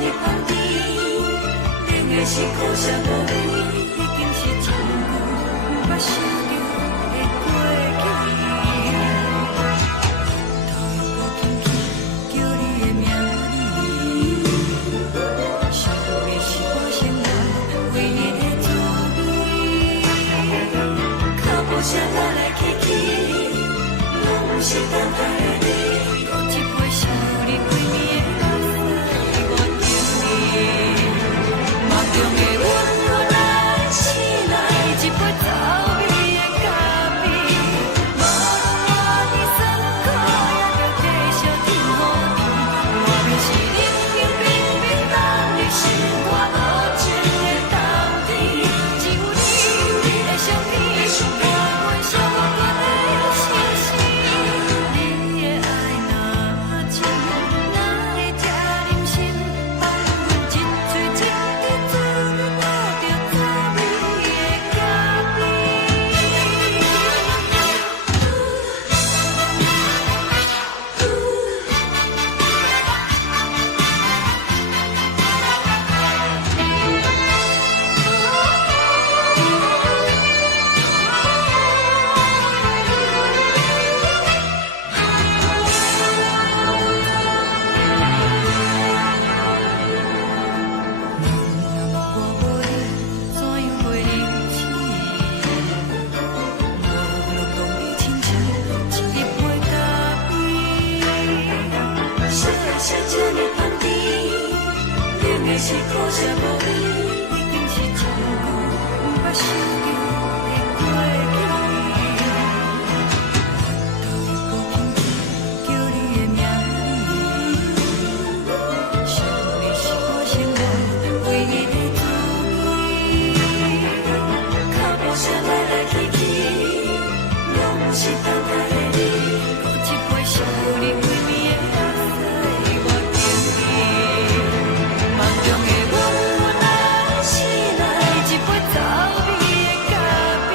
呢香甜，冷的是苦涩无味，已经是真久捌想着的过去。头又搁轻轻叫你的名字，想的是我心内唯一的滋味。脚步声来来去去，拢是等待的你。搁一杯想你几暝的目屎，我等你。梦中的温柔来醒来，一杯走味的咖啡。无论我的酸苦，也着继续甜予你。外面是冷冷冰冰冷的心肝，无情的冬天，只有你的相片，陪阮寂寞过的星星。你的爱若真，哪会这忍心放阮一嘴一滴滋味，讨着滋味的咖啡。我无你，怎样过日子？无路讲你亲像一日杯咖啡，烧的是这呢香甜，冷的是苦涩无味，已经是真久捌想着的过去。头又搁轻轻叫你的名字，想的是我心内唯一的滋味。脚步声来来去去，拢是等待的你。搁一杯想你几暝的目屎，我等你。梦中的温柔来醒来，一杯走味的咖啡。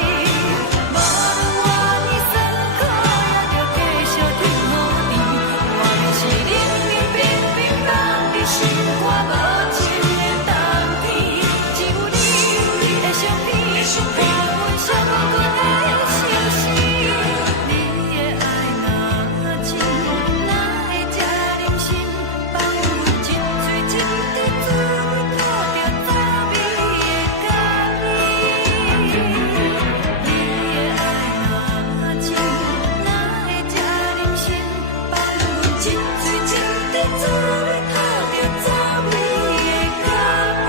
无论我的酸苦，也着继续甜予你。外面是冷冷冰冰冷的心肝，无情的冬天，只有你的相片，陪阮寂寞过的星星。你的爱若真，哪会这忍心放阮一嘴一滴滋味，讨着滋味的咖啡。你的爱若真，哪会这忍心放阮一嘴一滴滋味，讨着滋味的咖啡。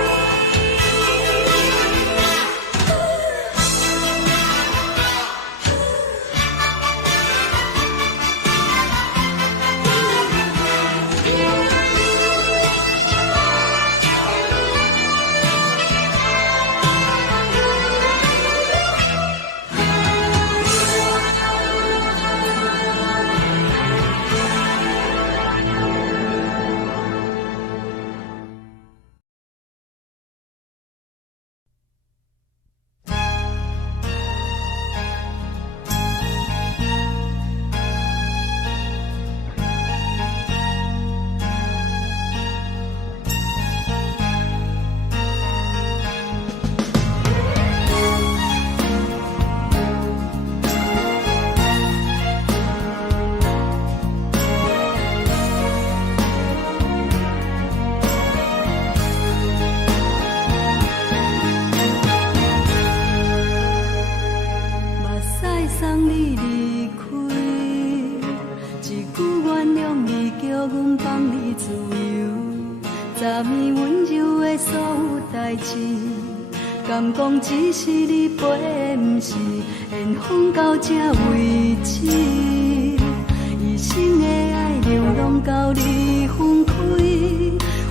目屎送你离开，一句原谅你，叫阮放你自由。昨暝温柔的所有代志，敢讲只是你陪，不是缘分到这为止。一生的爱流浪到你分开，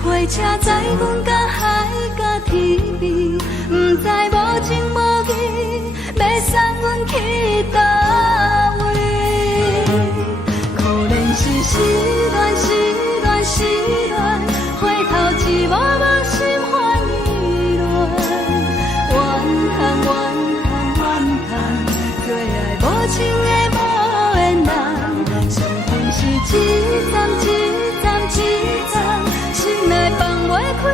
火车载阮甲海甲天边，不知无情无义，要送阮去倒位？可能是失恋，失恋，失恋，回头一幕幕心烦意乱，怨叹，怨叹，怨叹，最爱无情的无缘人，伤痕是一站一站一站，心内放袂开。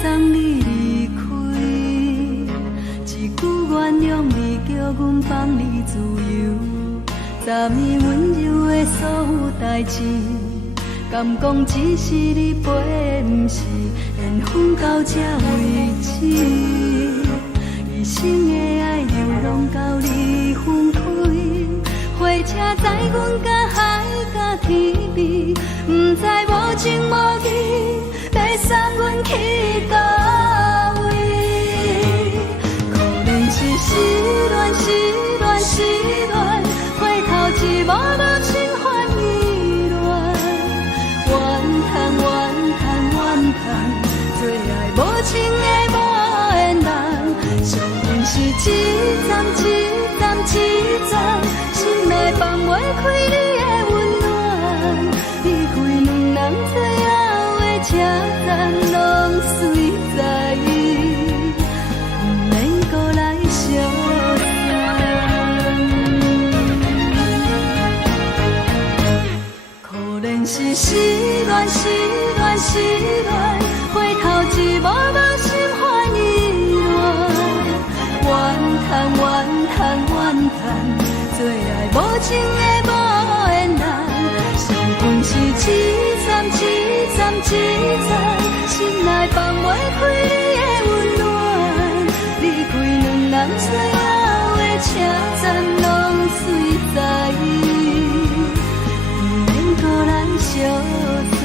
送你离开。一句原谅你，叫阮放你自由。昨暝温柔的所有代志，敢讲只是你陪，不是缘分到这为止。一生的爱流浪到你分开，火车载阮甲海甲天边，不知无情无义，要送阮去倒位？可能是失恋，失恋，失恋，回头一幕幕心烦意乱，怨叹，怨叹，怨叹，最爱无情的无缘人，上恨是一站一站一站，心内放袂开你的温暖，离开两人最后的车站，拢随在意，不免搁来相送。可能是失恋，失恋，失恋，回头一幕幕心烦意乱，怨叹，怨叹，怨叹，最爱无情的无缘人，上恨是一站一站一站，心内放袂开你的温暖，离开两人最后的车站，拢随在意，不免搁来相送。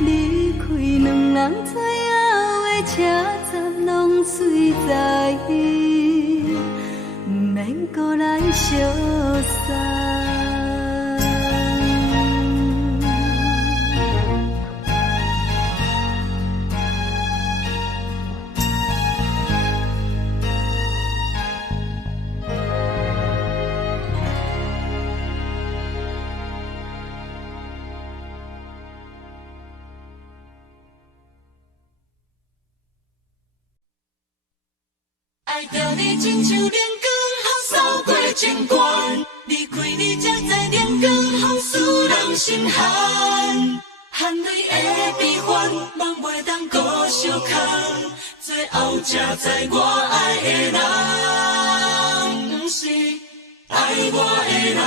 离开两人最后的车站，拢随在意，不免搁来相送。爱着你亲像阳光扫过情关，离开你才知阳光风使人心寒。含泪的悲欢，望袂当搁相牵，最后才知我爱的人，不是爱我的人。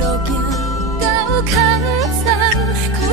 路行到空山，可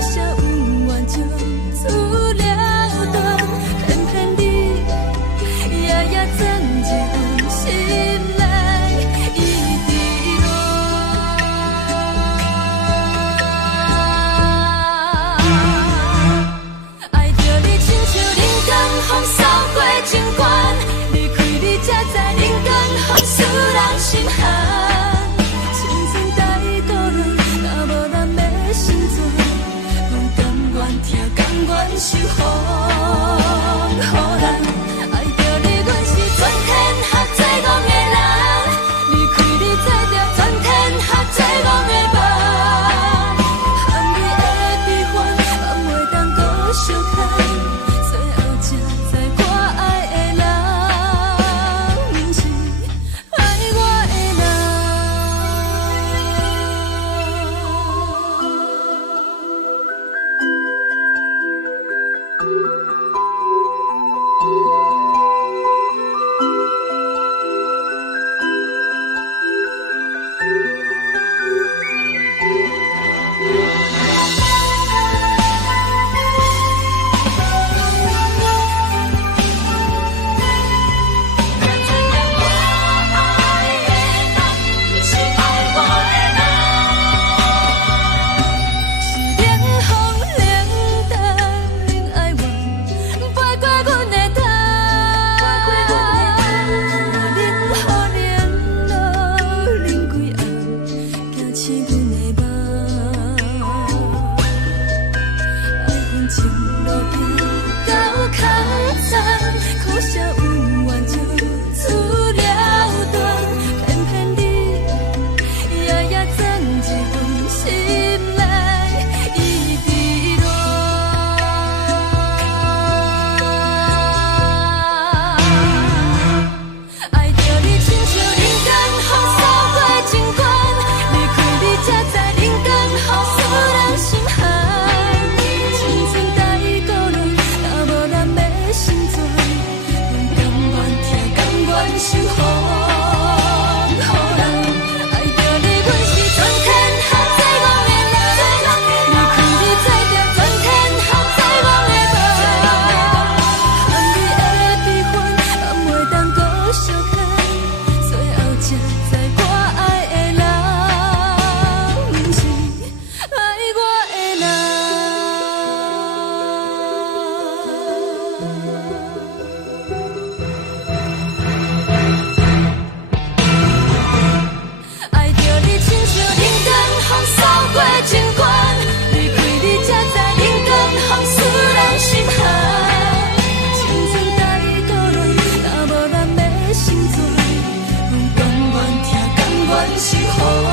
相欠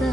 债，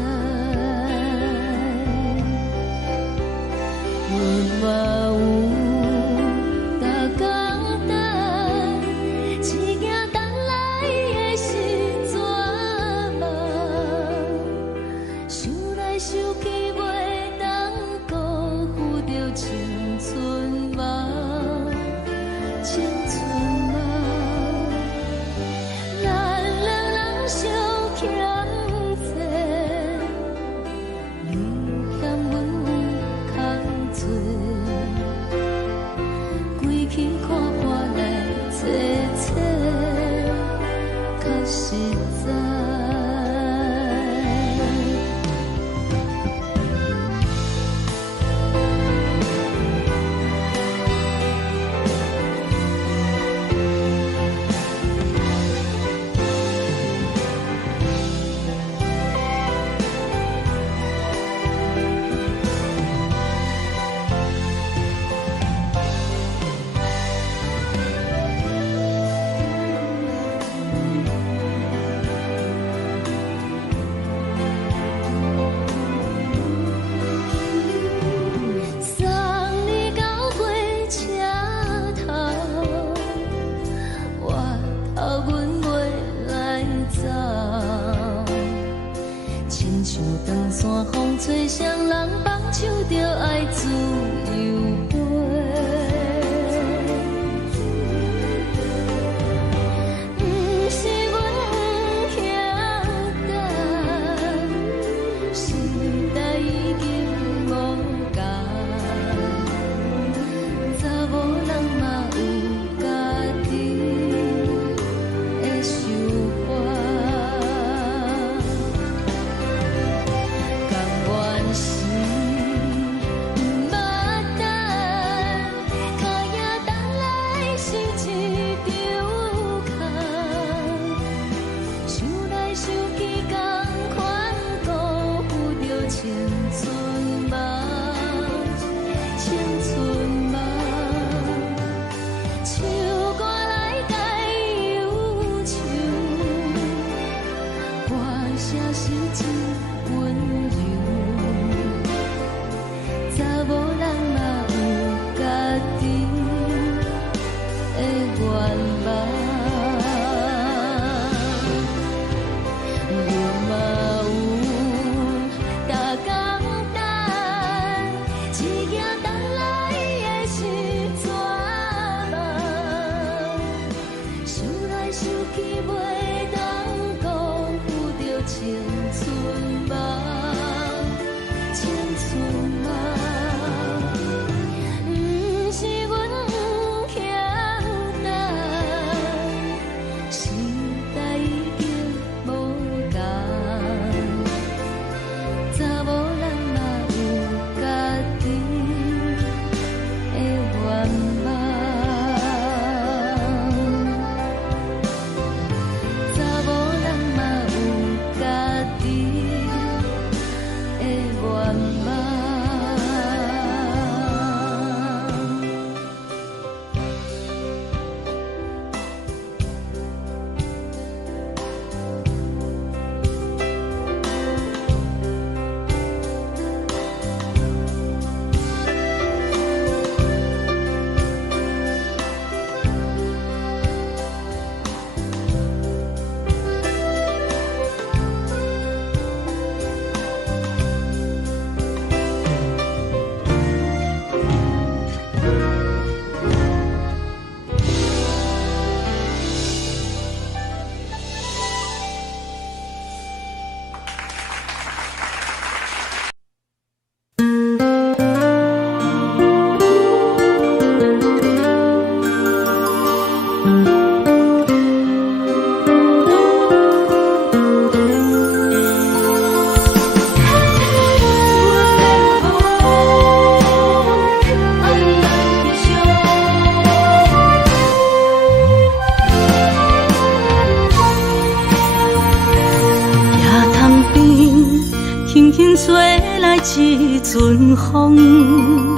吹来一阵风，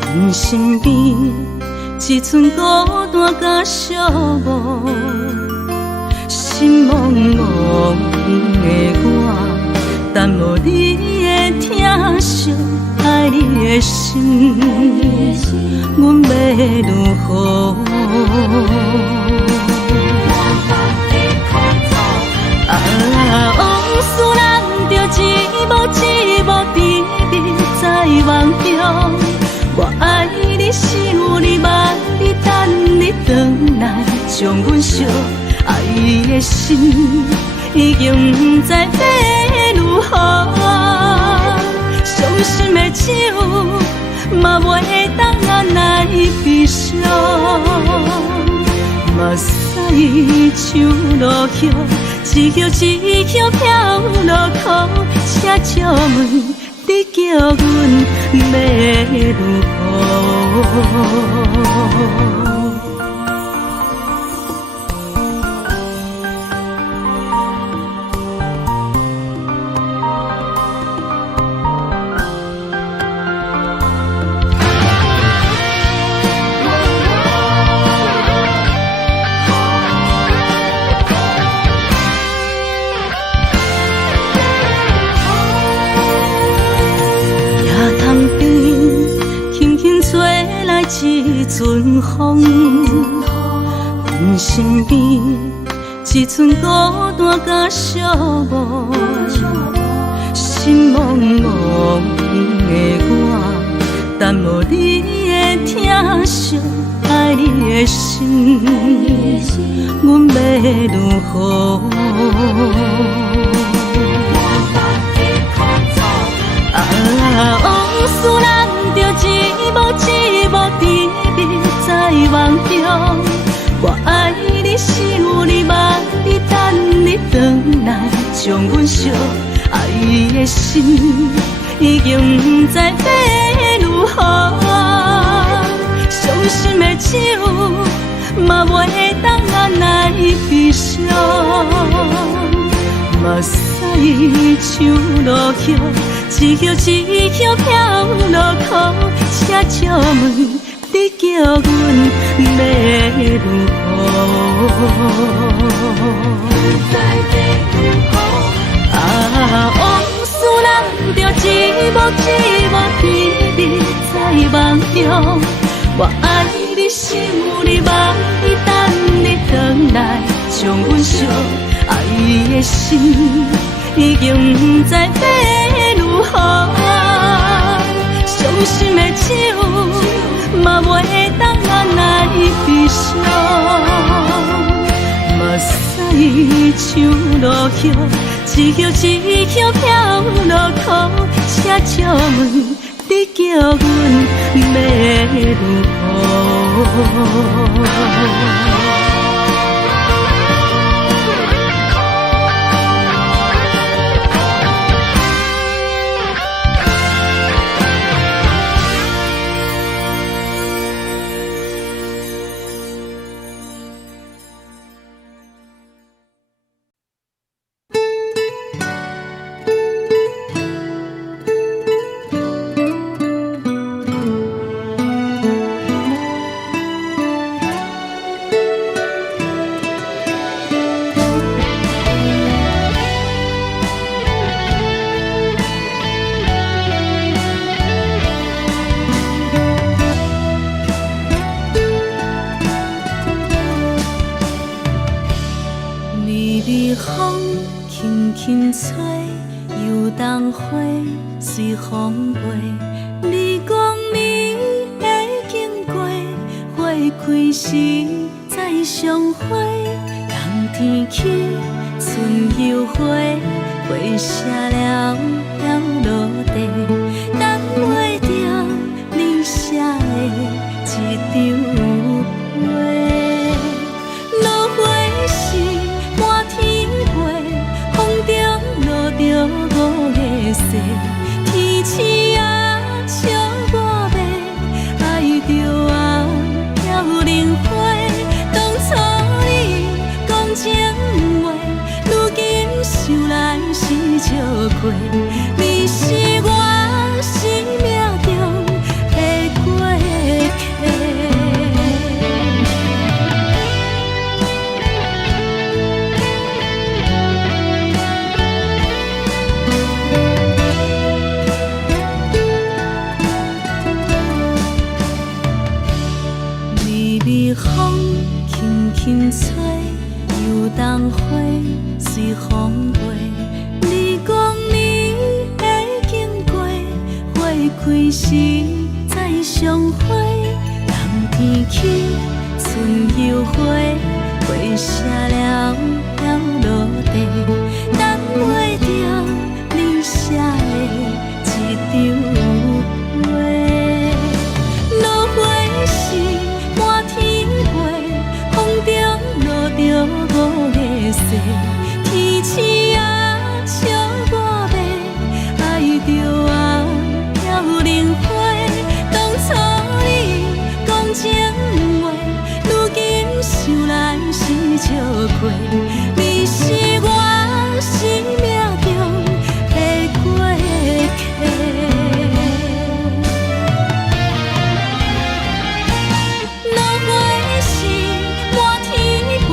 阮身边一寸孤单甲寂寞，心茫茫的我，等无你的疼惜，爱你的心，阮要如何？往事人着一幕一幕甜蜜在梦中，我爱你想你望你等你回来，将阮惜爱的心已经不知要如何，伤心的手嘛袂当按来悲伤。目屎像落叶，一叶一叶飘落雨，车借问你叫阮要如何？一阵风，阮身边一寸孤单甲寂寞，心茫茫的我，等无你的疼惜，爱你的心，阮要如何？往事人着一幕一幕甜蜜在梦中，我爱你想你望你等你回来，将阮惜爱的心已经不知要如何，伤心的手嘛袂当按来悲伤。目屎像落叶，一叶一叶飘落雨，车借问你叫阮要如何？往事人着一幕一幕甜蜜在梦中，我爱你想你望你等你回来，将阮惜爱的心已经不知要如何，伤心的手嘛袂当按来悲伤。目屎像落叶，一叶一叶飘落雨，车借问你叫阮要如何？风轻轻吹，游动花随风飞。你讲暝会经过，花开时再相会。冬天起，春又花，花谢了要落地，等袂着你写的一张花。落花时满天飞，风中落着五个色，天星啊笑我迷，爱着啊飘零花。当初你讲情话，如今想来是笑亏。你随风轻轻吹，游动花随风飞。你讲你会经过，花开时再相会。人天起，春又花，花谢了落地，等袂着你写的一张画。落花时满天飞，风中落着五个星。天星啊，笑我迷，爱着啊飘零花。当初你讲情话，如今想来是笑亏。你是我生命中的过客。落花时满天飞，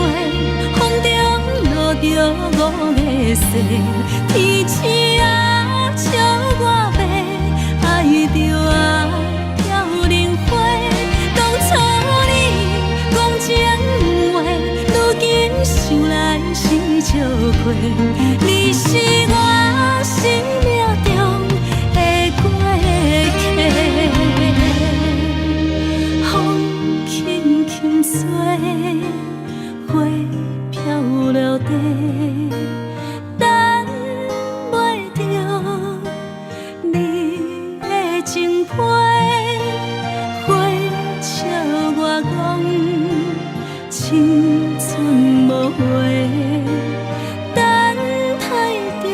风中落着五个星。天星啊，笑我迷，爱着啊飘零花。当初你讲情话，如今想来是笑亏。你是我生命中的过客。风轻轻吹，花飘落地，等袂着你的情批。花笑我讲青春无悔，等待着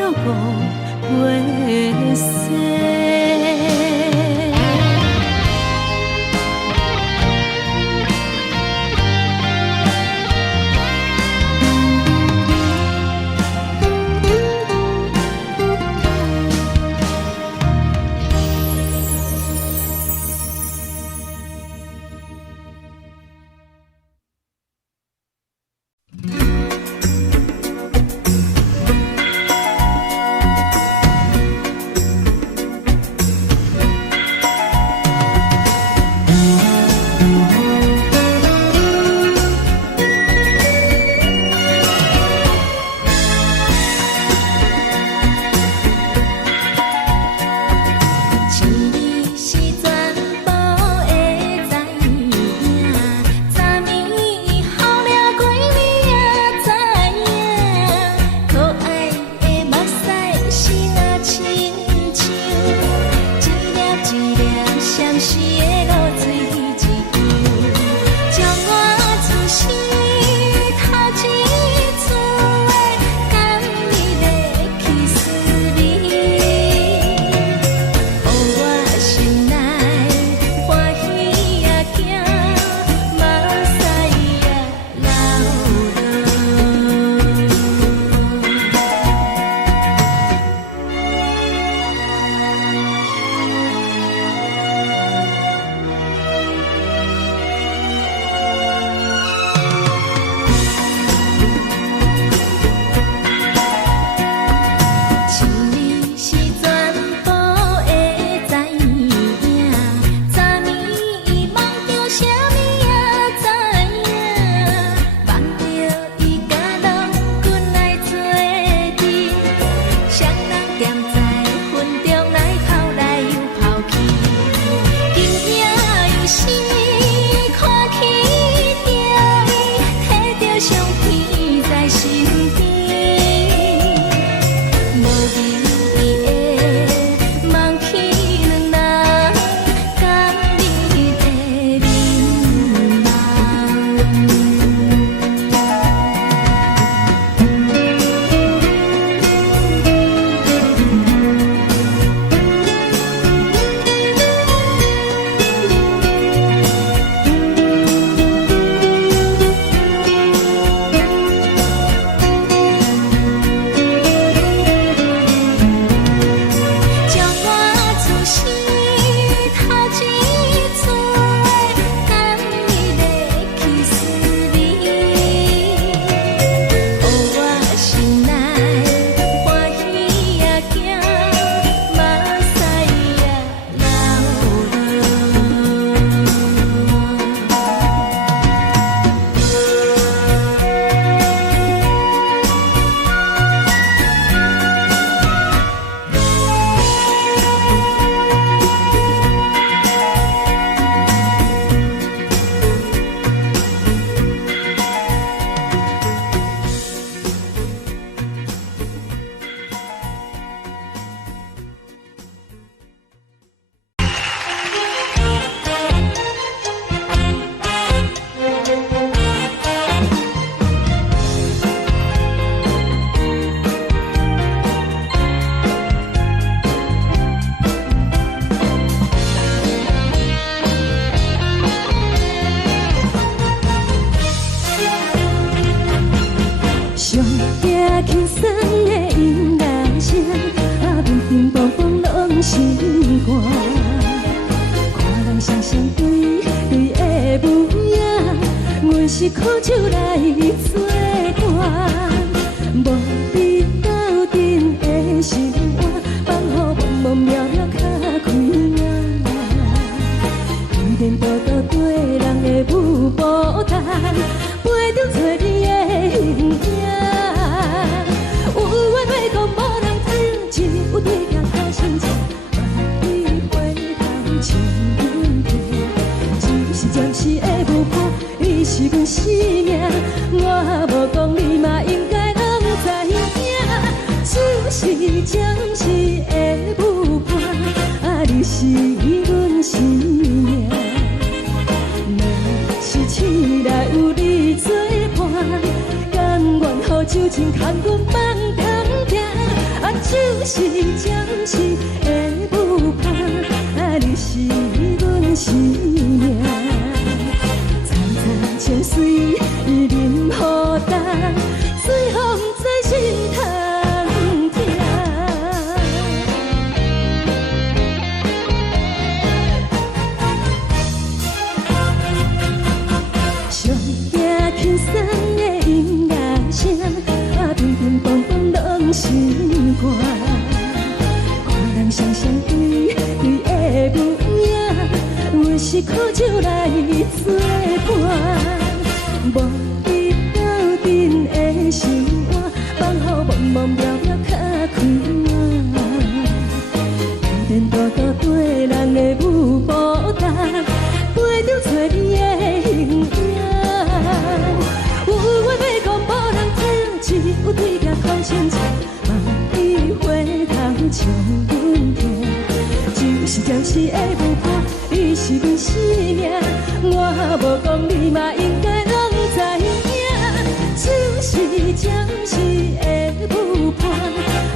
是苦酒来作伴，无你斗阵的心肝，放予茫茫渺渺较开眼。一连倒倒对人的舞步弹，陪着找你的形影。有话要讲无人听，只有对镜头心情，万里回头将阮听。就是暂时的舞伴，你是阮生命，我无讲你嘛应该拢知影。就是暂时的舞伴，啊，你是阮生命。若是醒来有你作伴，甘愿予酒精牵阮放长行。啊，就是暂时的舞伴，啊，你是阮生命。层层泉水伊啉予淡，水风在心头疼。上惊轻松的音乐声，啊，乒乒乓乓拢心肝。看人双双对对的舞影，阮是苦酒来作伴，无你斗阵的心肝，放予茫茫渺渺较开眼。一连倒倒对人的舞步弹，陪着找你的形影。有话要讲无人听，只有对镜看清楚，万里回头将阮听。就是暂时的舞伴，你是阮生命，我无讲你嘛应该拢知影。就是暂时的舞伴，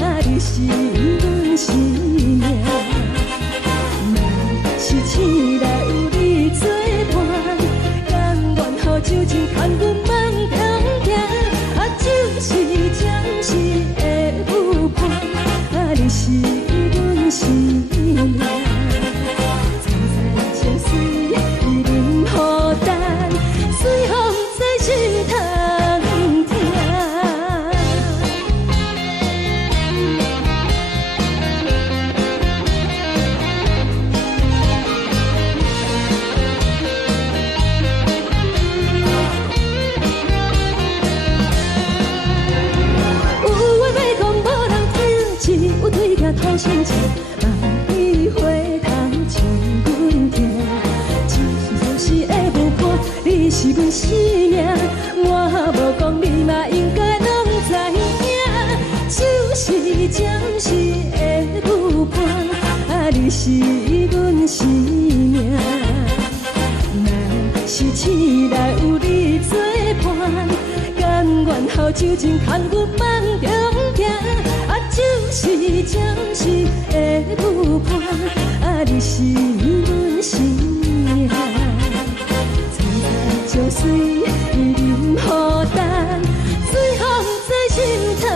啊，你是阮生命。若是醒来有你作伴，甘愿予酒精牵阮放长行。啊，就是暂时的舞伴，啊，你是阮生命。层层泉水伊啉予淡，水风在心头疼。有话要讲无人听，只有对镜头心情，万里回头将阮听。就是暂时的舞伴，你是阮生命，我无讲你嘛应该拢知影。就是暂时的舞伴，啊，你是阮生命。若是醒来有你作伴，甘愿予酒精牵阮放长行。啊，就是暂时的舞伴，啊，你是阮生命。层层泉水伊啉予淡，水风在心头疼。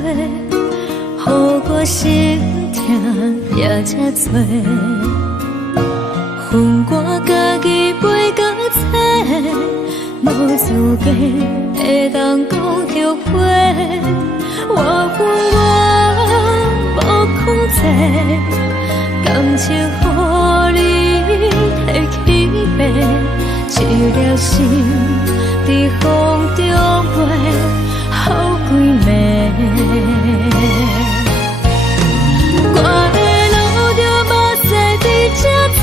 予我心痛也这多。恨我家己袂够切，无资格会当讲后悔。我恨我无控制，感情予你摕去卖，一粒心伫风中飞，好几暝。我的路就无驶伫这多，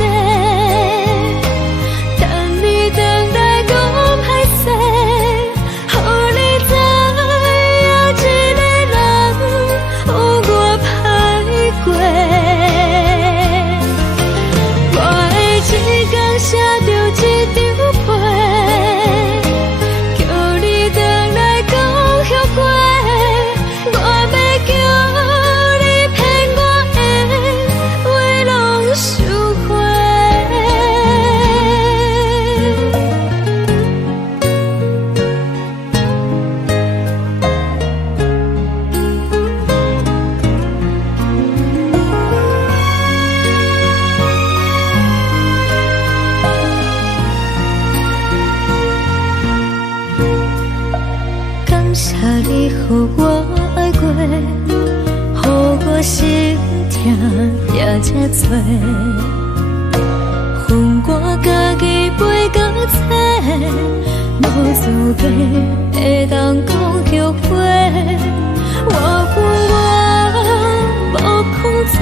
等你回来讲歹势，予你知影一个人有我歹过。我的一天写着一张被，叫你回来讲后悔。我要叫你骗我的话拢收回。感谢你予我爱过，予我心痛也这多。恨我家己袂够切，无资格会当讲后悔。我恨我无控制，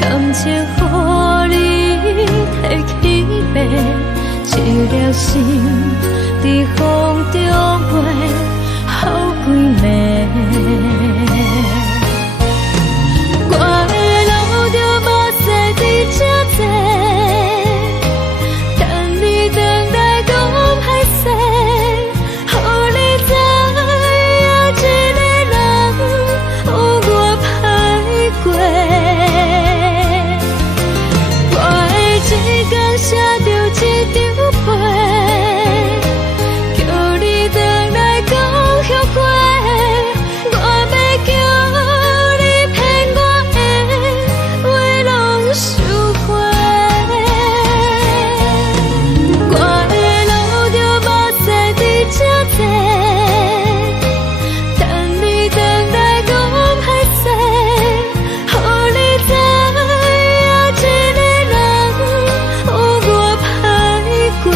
感情予你摕去卖，一粒心伫风中飞，好几暝。我的路就无驶伫这多，等你回来讲歹势，予你知影一个人有我歹过。我的一天写着一张被，叫你回来讲后悔。我要叫你骗我的话拢收回。我的路就无驶伫这多，等你回来讲歹势，予你知影一个人有我歹过。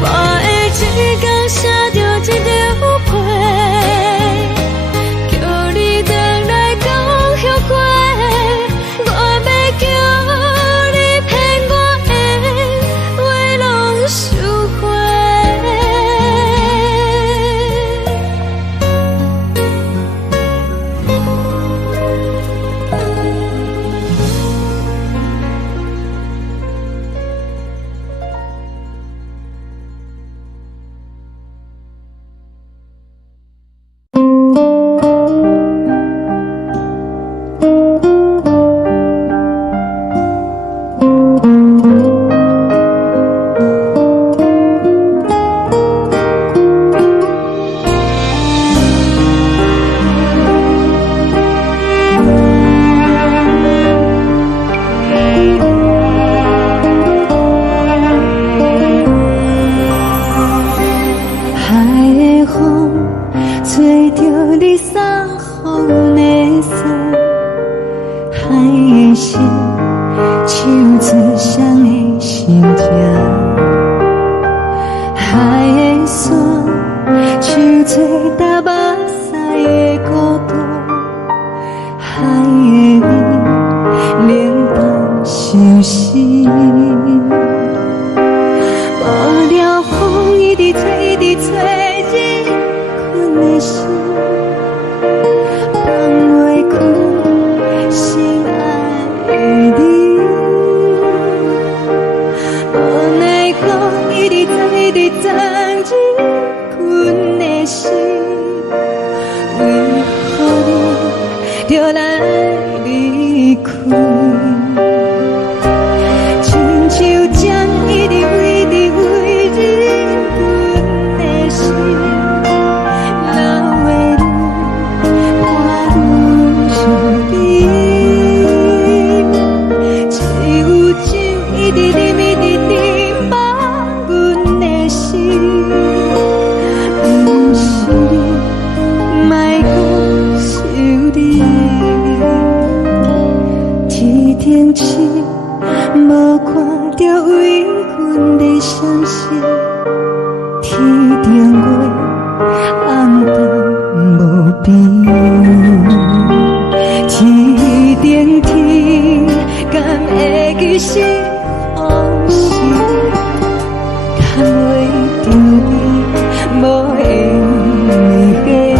我的一天写着一张被，叫你回来讲后悔。我要叫你骗我的话拢收回。海的风吹着你送风的伞，海的心唱出双的心情，海的山唱出搭目屎的孤独，海的味冷淡伤心。无聊风一直吹，一直吹，日困的心，放袂开心爱的你。无奈风一直吹，一直吹，日困的心，为何你就来离开？亲像一直念一直念望阮的心，不是你，莫讲想你。天顶星，无看到为阮的伤心。天顶月，暗淡无边。天顶天，敢会记是往事？敢袂着你，无缘给你。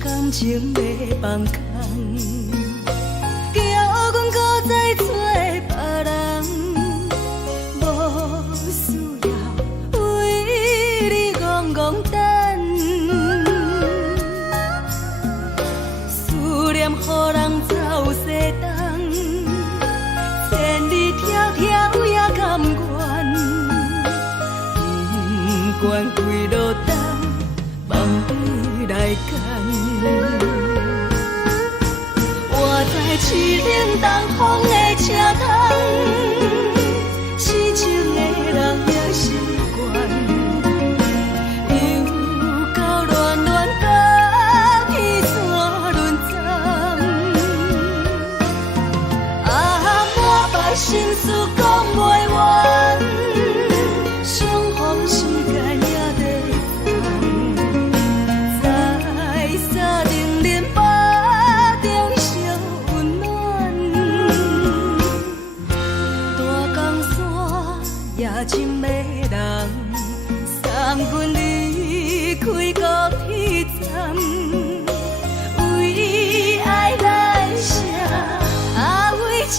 感情要放空，叫阮搁再做别人，无需要为你戆戆等，思念予人走西东，千里迢迢也甘愿，不管几路灯，梦伊来牵。我在市顶东风的车窗，痴情的人也习惯，又到乱乱甲彼山论站。满腹心事讲袂完，相逢时间也在等，在沙丁林巴中相温暖。大江山也真迷人，送阮离开高铁站，为爱来写为情。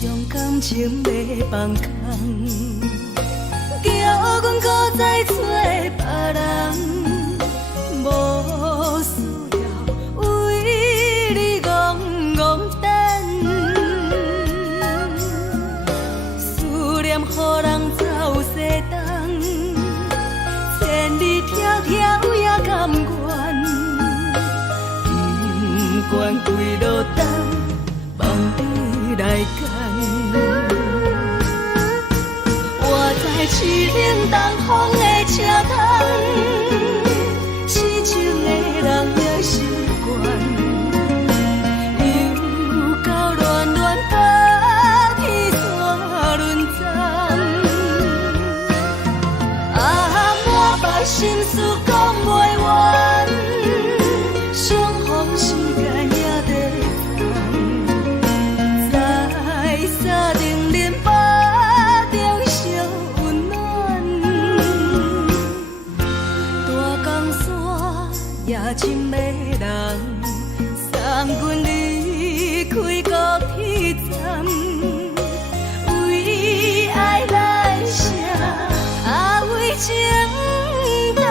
伤感情要放空，叫阮搁再找别人，无需要为你戆戆等，思念予人走西东，千里迢迢也甘愿，不管归路东，望你来赶。我在痴冷东风的车窗，痴情的人也习惯，又到乱乱把天山轮站。啊，满腹心事讲袂完，相逢时间也在等，在沙定林巴中相温暖。大江山也深迷人，送阮离开高铁站，为爱来写，为情等。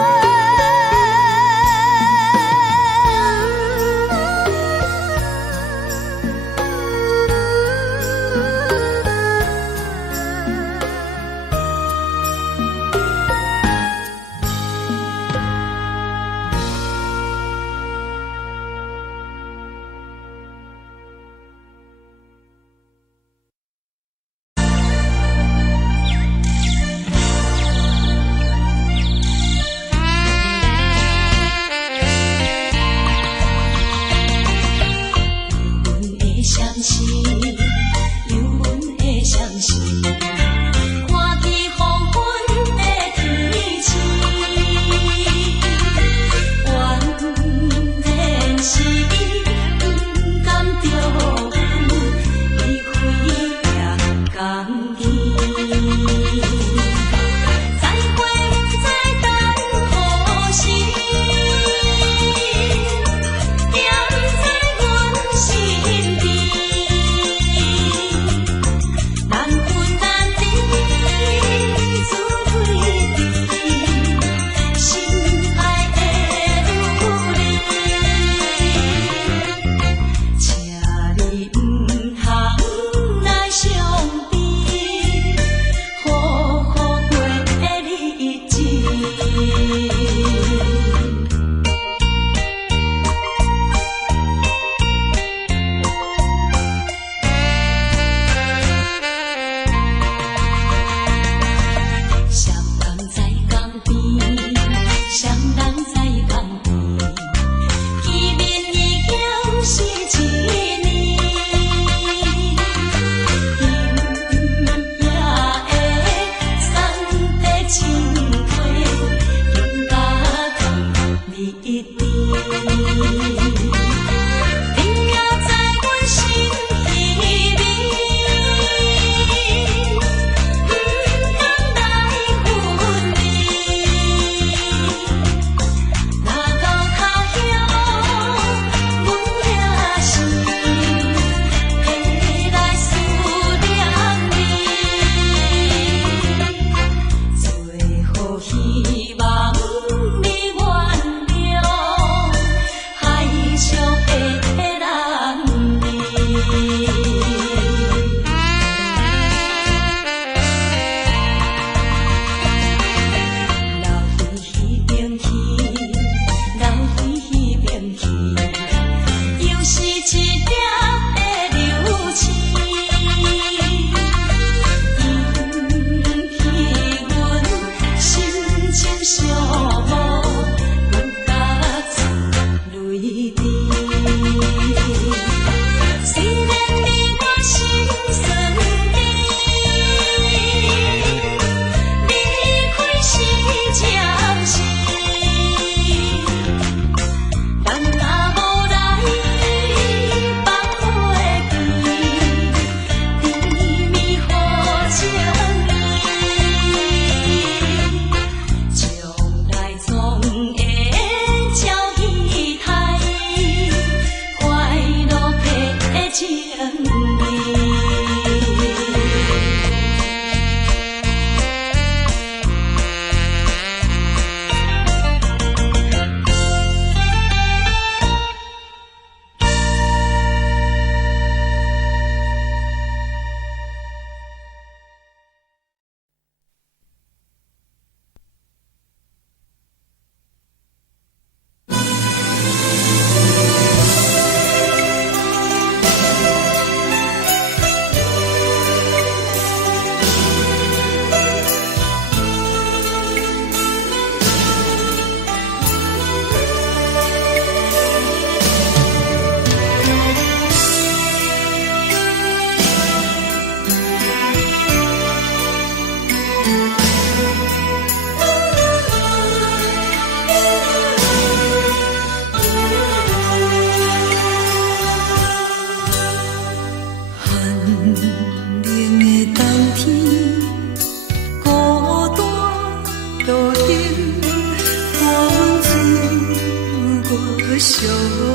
寂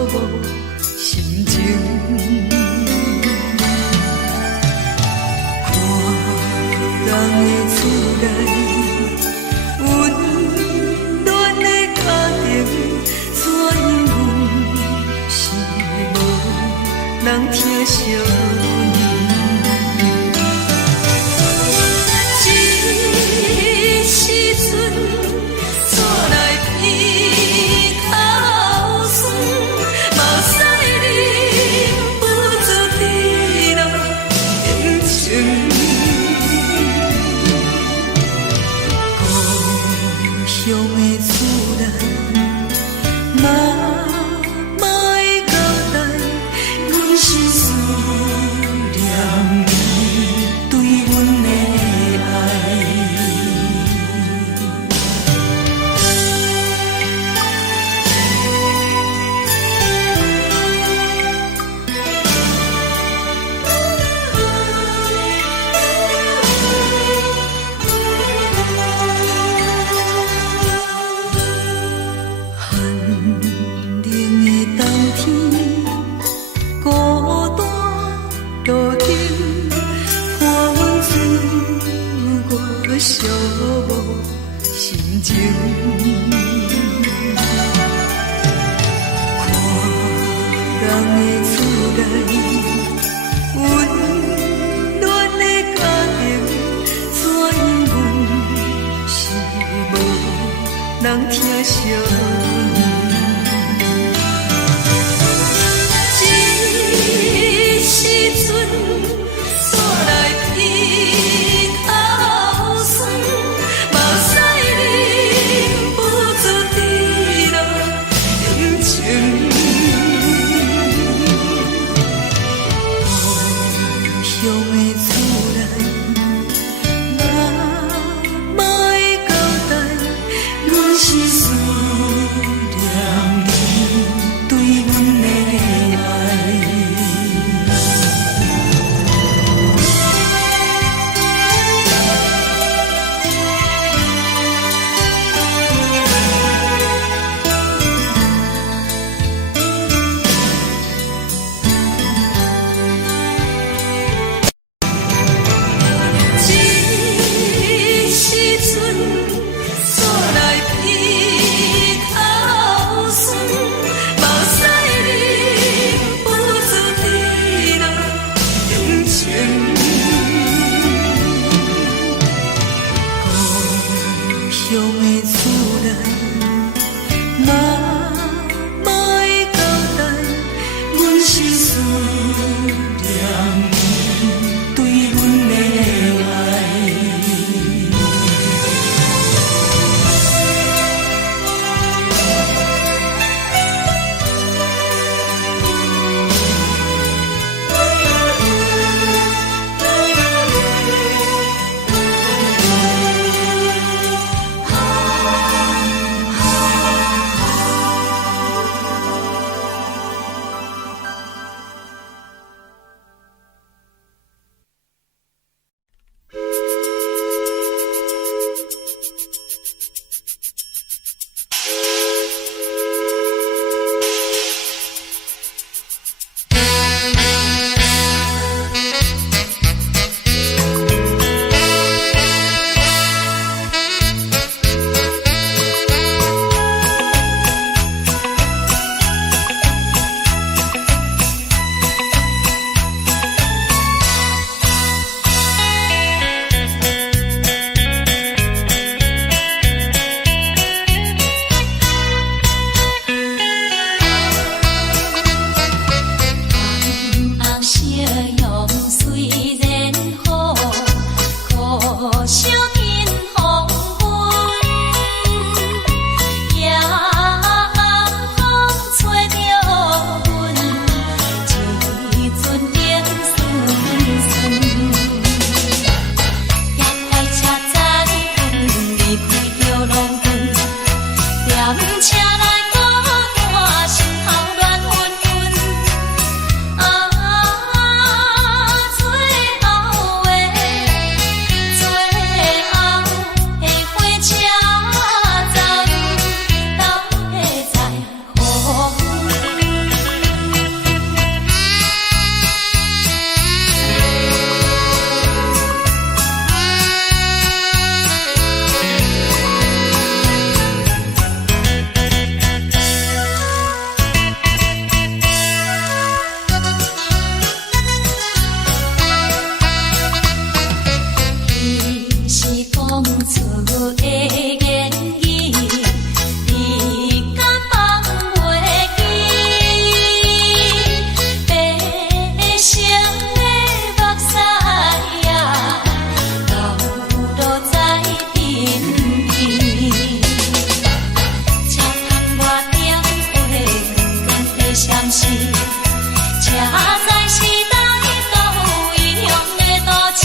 寞心情。看人的厝内温暖的家庭，怎样是无人疼惜。寂寞心情，看人的厝内温暖的家庭，怎样是无人疼惜。一时阵煞来鼻口酸，目屎忍不住滴落眼睛。故乡的厝内，嘛会交代，阮是思念你对阮的爱。是，车载时代到有异乡的都市。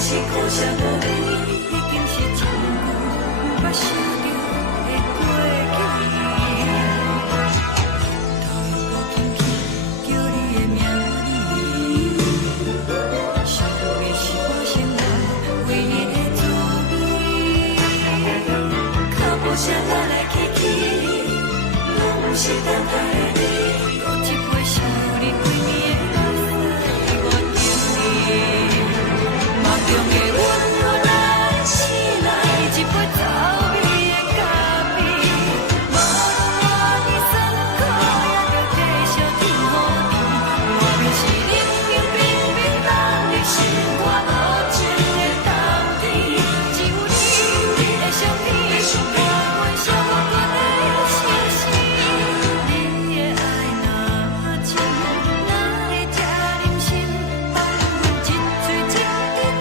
是苦涩无味，已经是真久无法想着的过去。头又轻轻叫你的名字，想的是我生活唯一的滋味。脚步声来来去去，拢是等待的你，搁一杯想你几年的泪，我等你。中的温暖来醒来，一杯走味的咖啡，无论我的酸苦，也着继续甜予你。我便是冷冷冰冰冷的心，我无情的冬天，只有你的相片，我阮烧骨的心事。你的爱若深，哪会这忍心放阮一嘴一滴？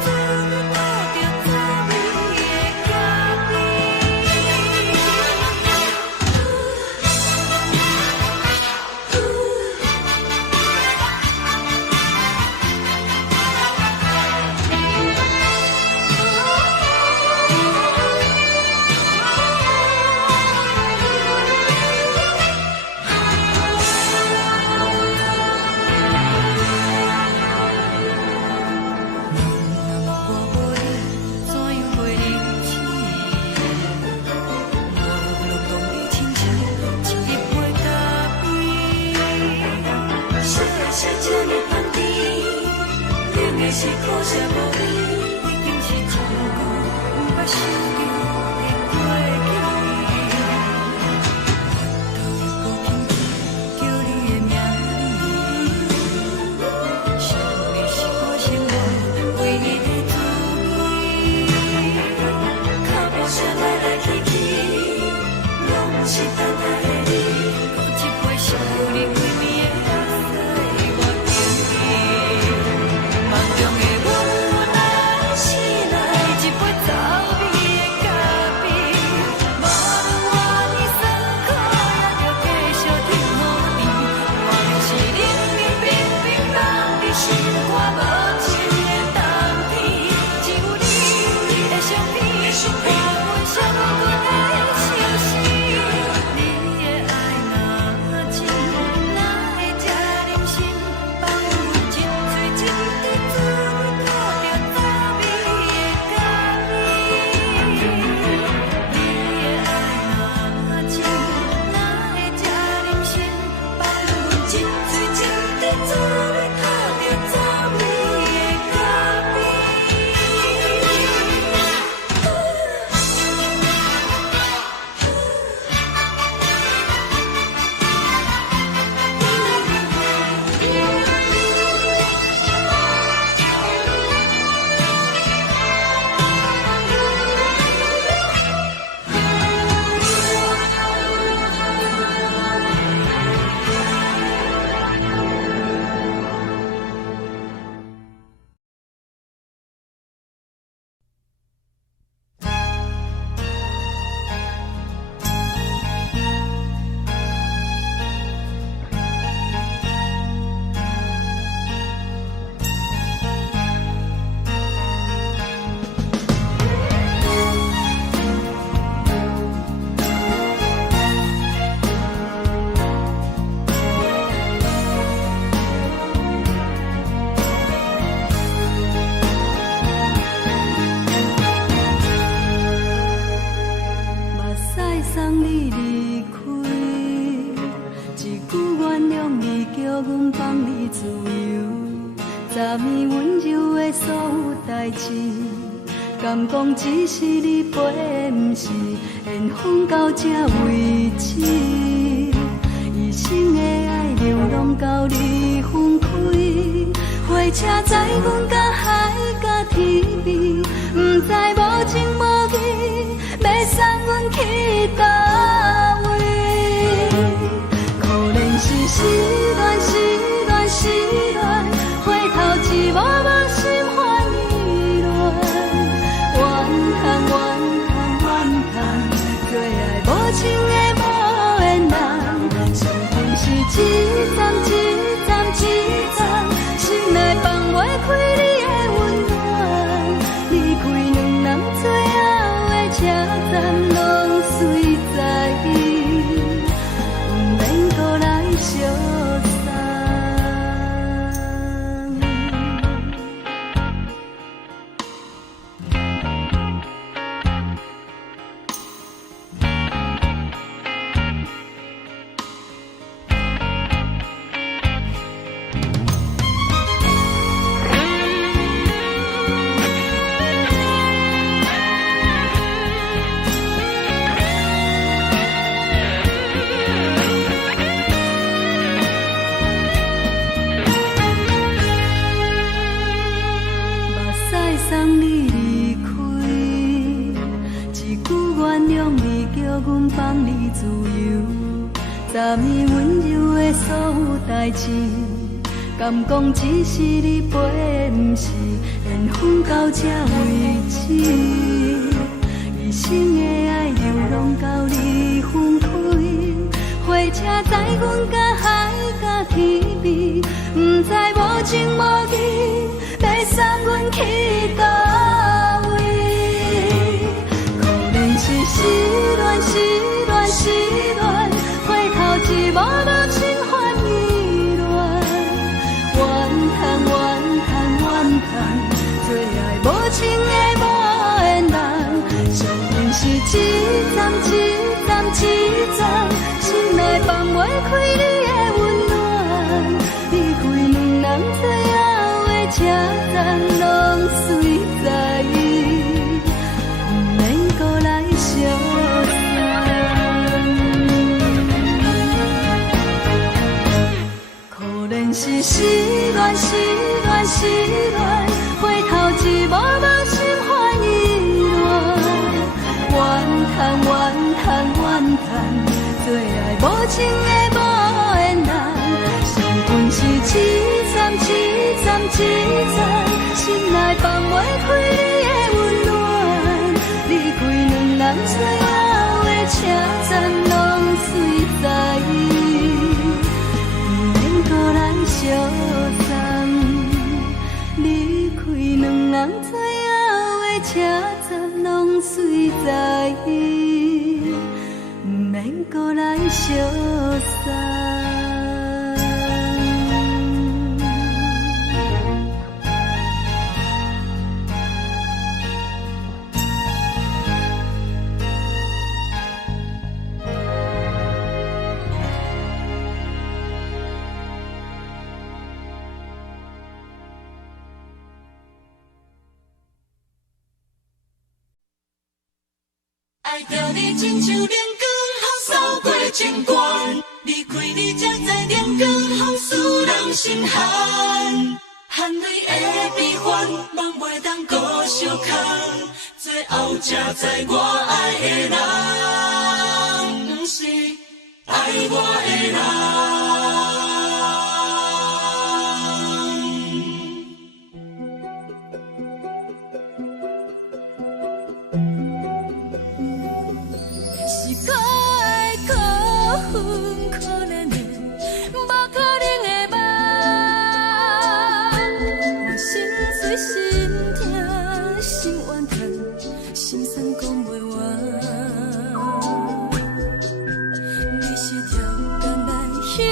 是苦涩无味，已经是真久无法想着的过去。头又轻轻叫你的名字，想的是我生活唯一的滋味。脚步声来来去去，拢是等待的你，搁一杯想你几暝的泪，我等你。梦中的温暖来醒来，一杯走味的昨暝温柔的所有代志，敢讲只是你陪，不是缘分到这为止。一生的爱流浪到你分开，火车载阮到海甲天边，不知无情无义，要送阮去倒位？可能是失恋，失恋，失恋，回头一幕幕心烦意乱，怨叹，怨叹，怨叹，最爱无情的无缘人，上恨是一站一站一站，心内放袂开你的温暖，离开两人最后的车站，拢随在伊，不免搁来相送。送你离开，一句原谅你，叫阮放你自由。昨暝温柔的所有代志，敢讲只是你陪，不是缘分到这为止。一生的爱流浪到你分开，火车载阮到海甲天边，不知无情无义，要送阮去倒位？可能是失恋，失恋，失恋，回头一幕幕心烦意乱，怨叹，怨叹，怨叹，最爱无情的无缘人，上恨是一站一站一站，心内放袂开你的温暖，离开两人最后的车站，拢随在伊，不免搁来相送。可能是失恋，失恋，失恋，回头一幕幕心烦意乱，怨叹，怨叹，怨叹，最爱无情的无缘人，上恨是一站一站一站，心内放袂开你的温暖，离开两人最后的车站，拢随在伊，不免搁来相送。离开两人最后的车站，拢随在伊，不免搁来相送。爱着你亲像阳光风扫过情关，离开你才知阳光风使人心寒。含泪的悲欢，望袂当搁相牵，最后才知我爱的人，不是爱我的人。彼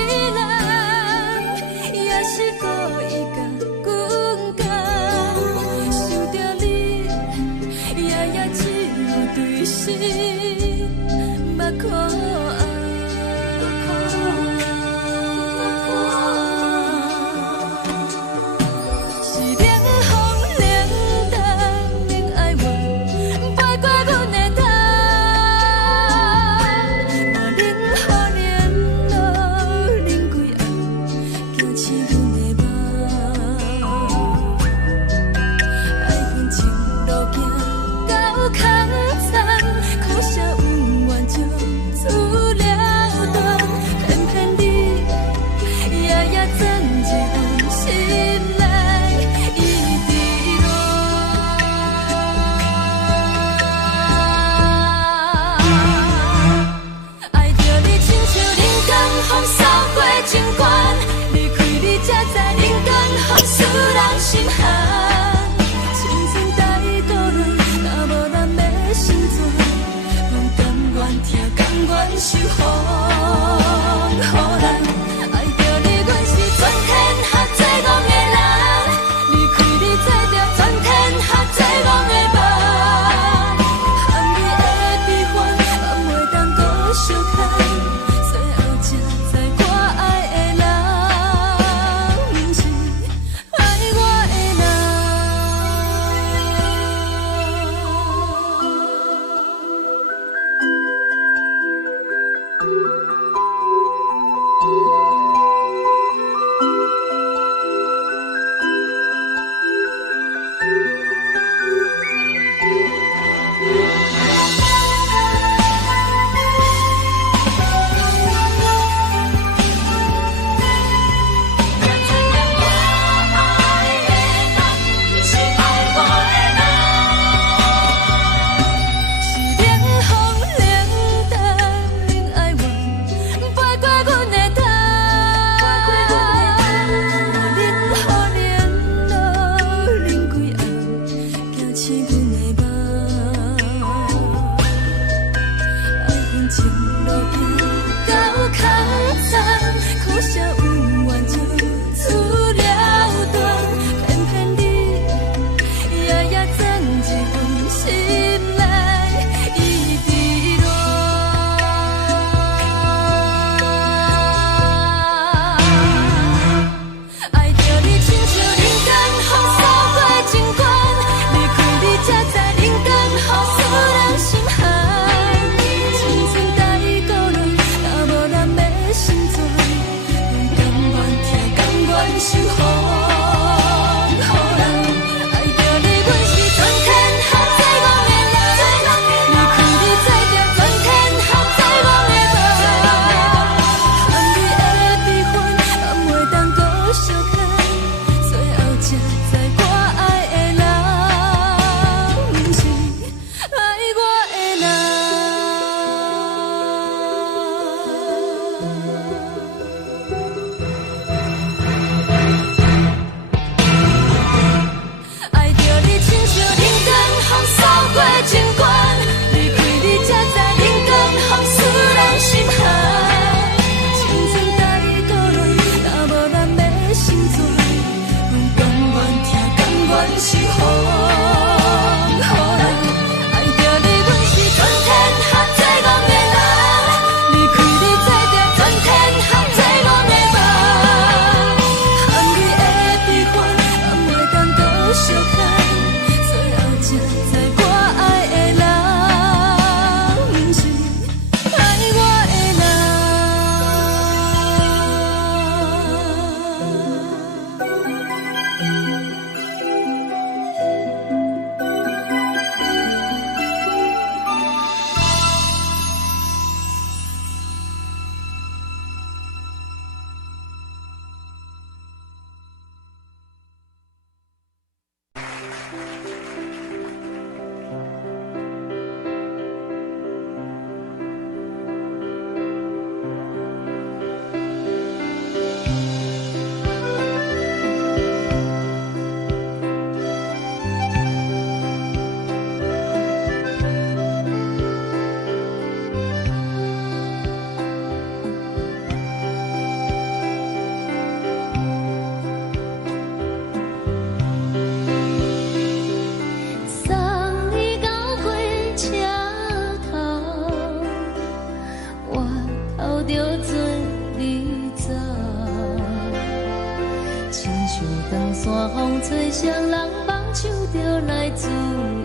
长线风吹双人梦，唱着来自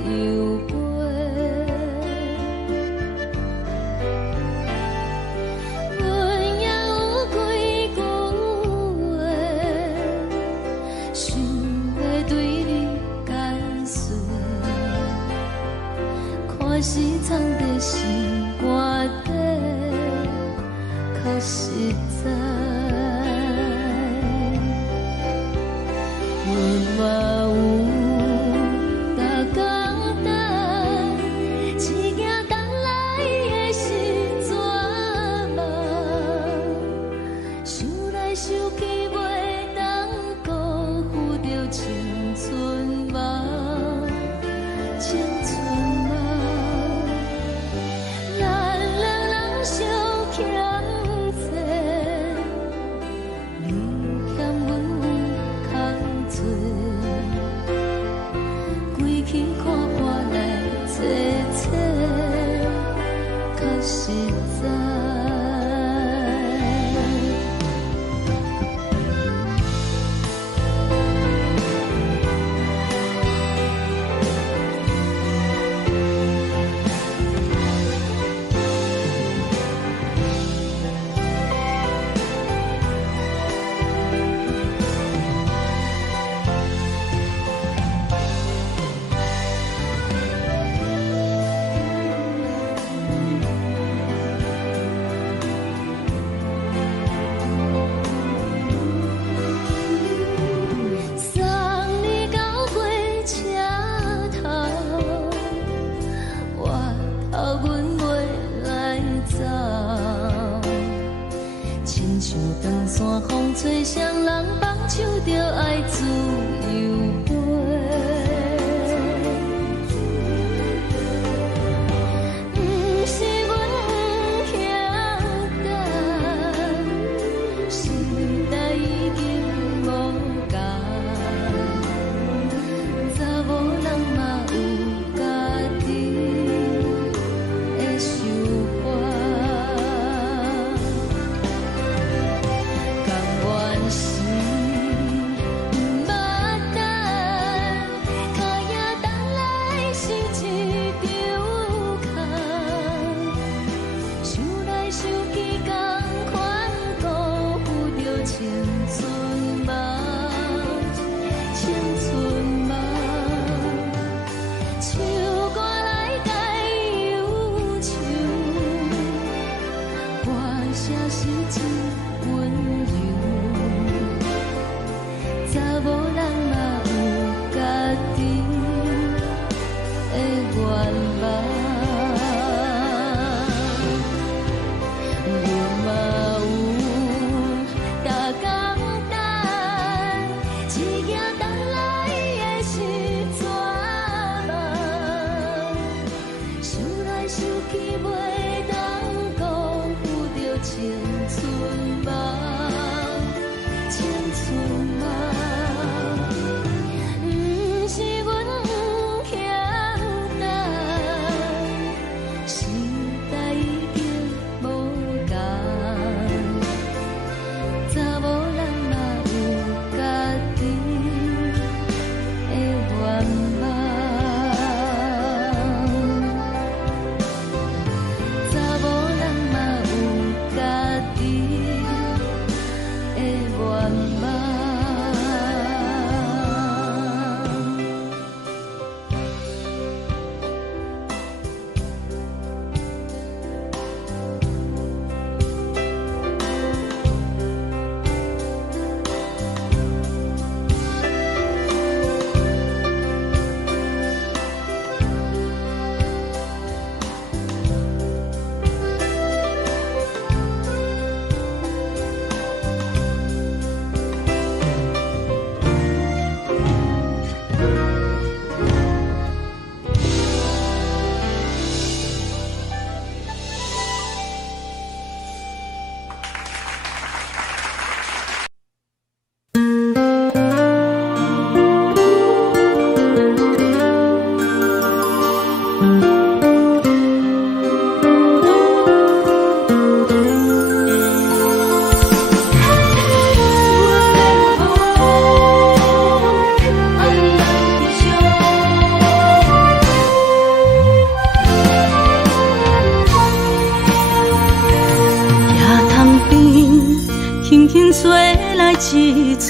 由飞。阮也有几句话，想要对你解释，看是藏在心肝底，较实在。阮嘛有逐工等，一件等来的是怎梦？想来想去袂当辜负着青春梦，青春梦。咱两人相欠债，你欠阮空做，归去看破来坐坐，较实在。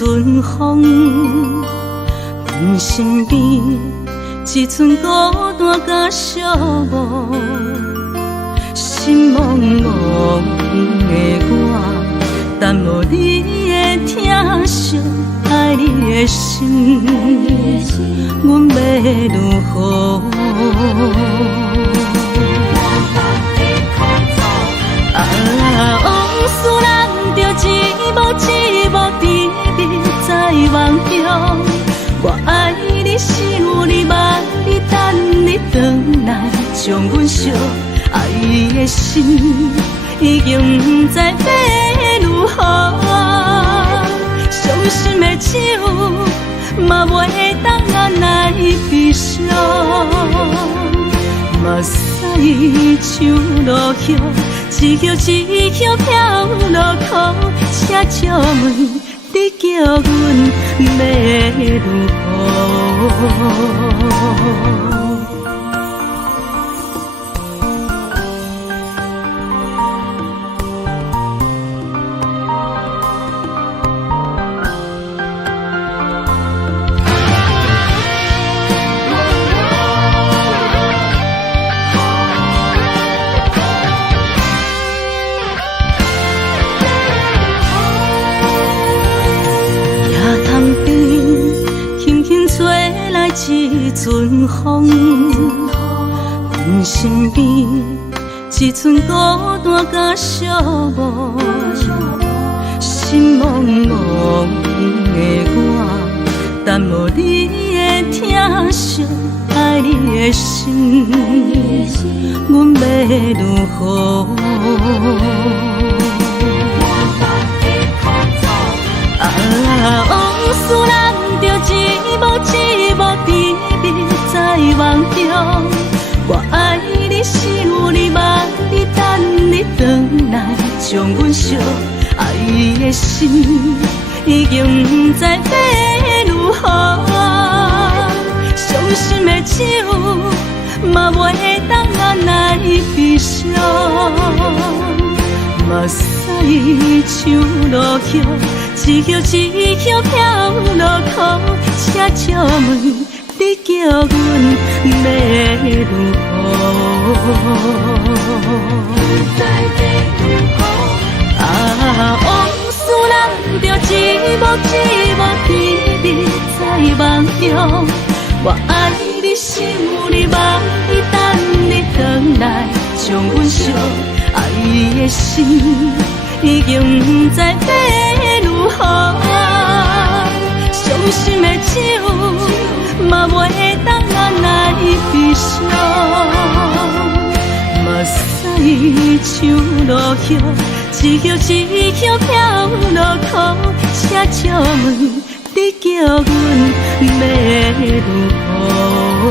阵风，阮身边一寸孤单甲寂寞，心茫茫的我，等无你的疼惜，爱你的心，阮要如何？往事人着一幕一幕甜蜜在梦中。我爱你，想你，望你，等你回来，将阮惜爱的心已经不知要如何。伤心的手嘛袂当按来悲伤。目屎像落雨，一曲一曲飘落雨，车借问你叫阮要如何？一阵风，阮身边一寸孤单甲寂寞，心茫茫的我，等无你的疼惜，爱你的心，阮要如何？往事人着一幕一幕甜蜜在梦中。我爱你，想你，望你，等你回来，将阮惜爱的心已经不知要如何。伤心的手嘛袂当按来悲伤。目屎像落雨，一曲一曲飘落雨，车借问你叫阮要如何？往事人着一幕一幕甜蜜在梦中。我爱你，想你，望你，等你回来，将阮惜爱的心已经不知要如何。伤心的手嘛袂当按来悲伤。目屎像落雨，一曲一曲飘落雨，车借问你叫阮要如何？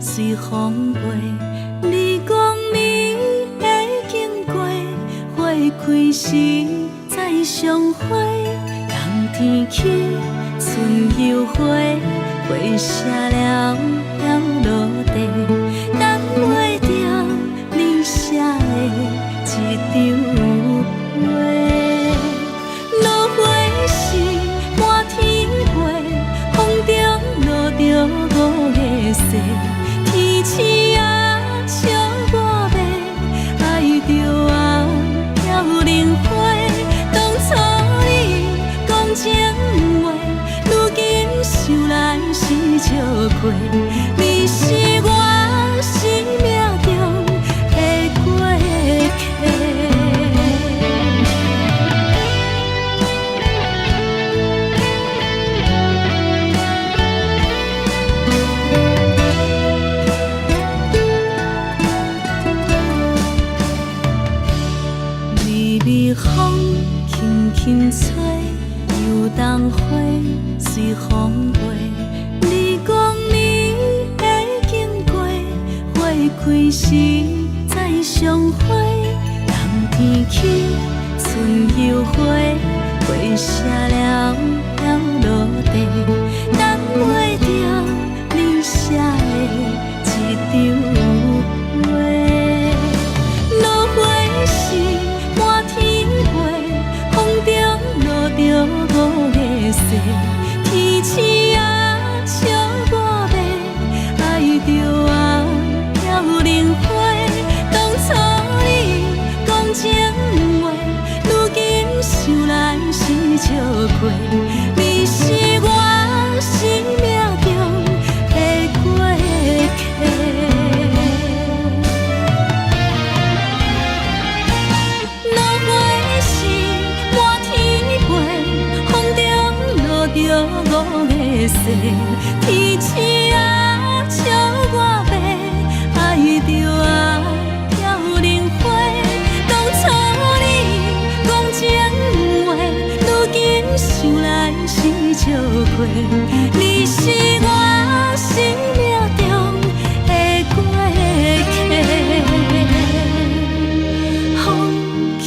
随风飞，你讲你会经过，花开时再相会。冬天起，春又回，花谢了要落地，等袂着你写的一张画。落花时满天飞，风中落着五个色。天星啊，笑我袂爱着啊，飘零花。当初你讲情话，如今想来是笑亏。你是我心轻吹，游动花随风飞。你讲你会经过，花开时再相会。人天起，春又花，花谢了落地，等袂着你写的一张话。落花时满天飞，风中落着五个色。天星啊，笑我迷，爱着啊飘零花。当初你讲情话，如今想来是笑亏。你是我生命中的过客。落花时满天飞，风中落着五个色。天星啊，笑我迷，爱着啊飘零花。当初你讲情话，如今想来是笑亏。你是我生命中的过客。风轻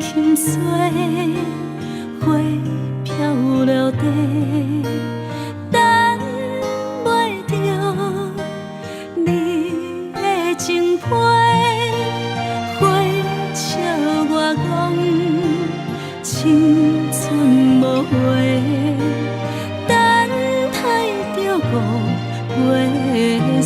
轻吹，花飘落地，等袂着你的情批。花笑我讲青春无悔，等待着五月雪。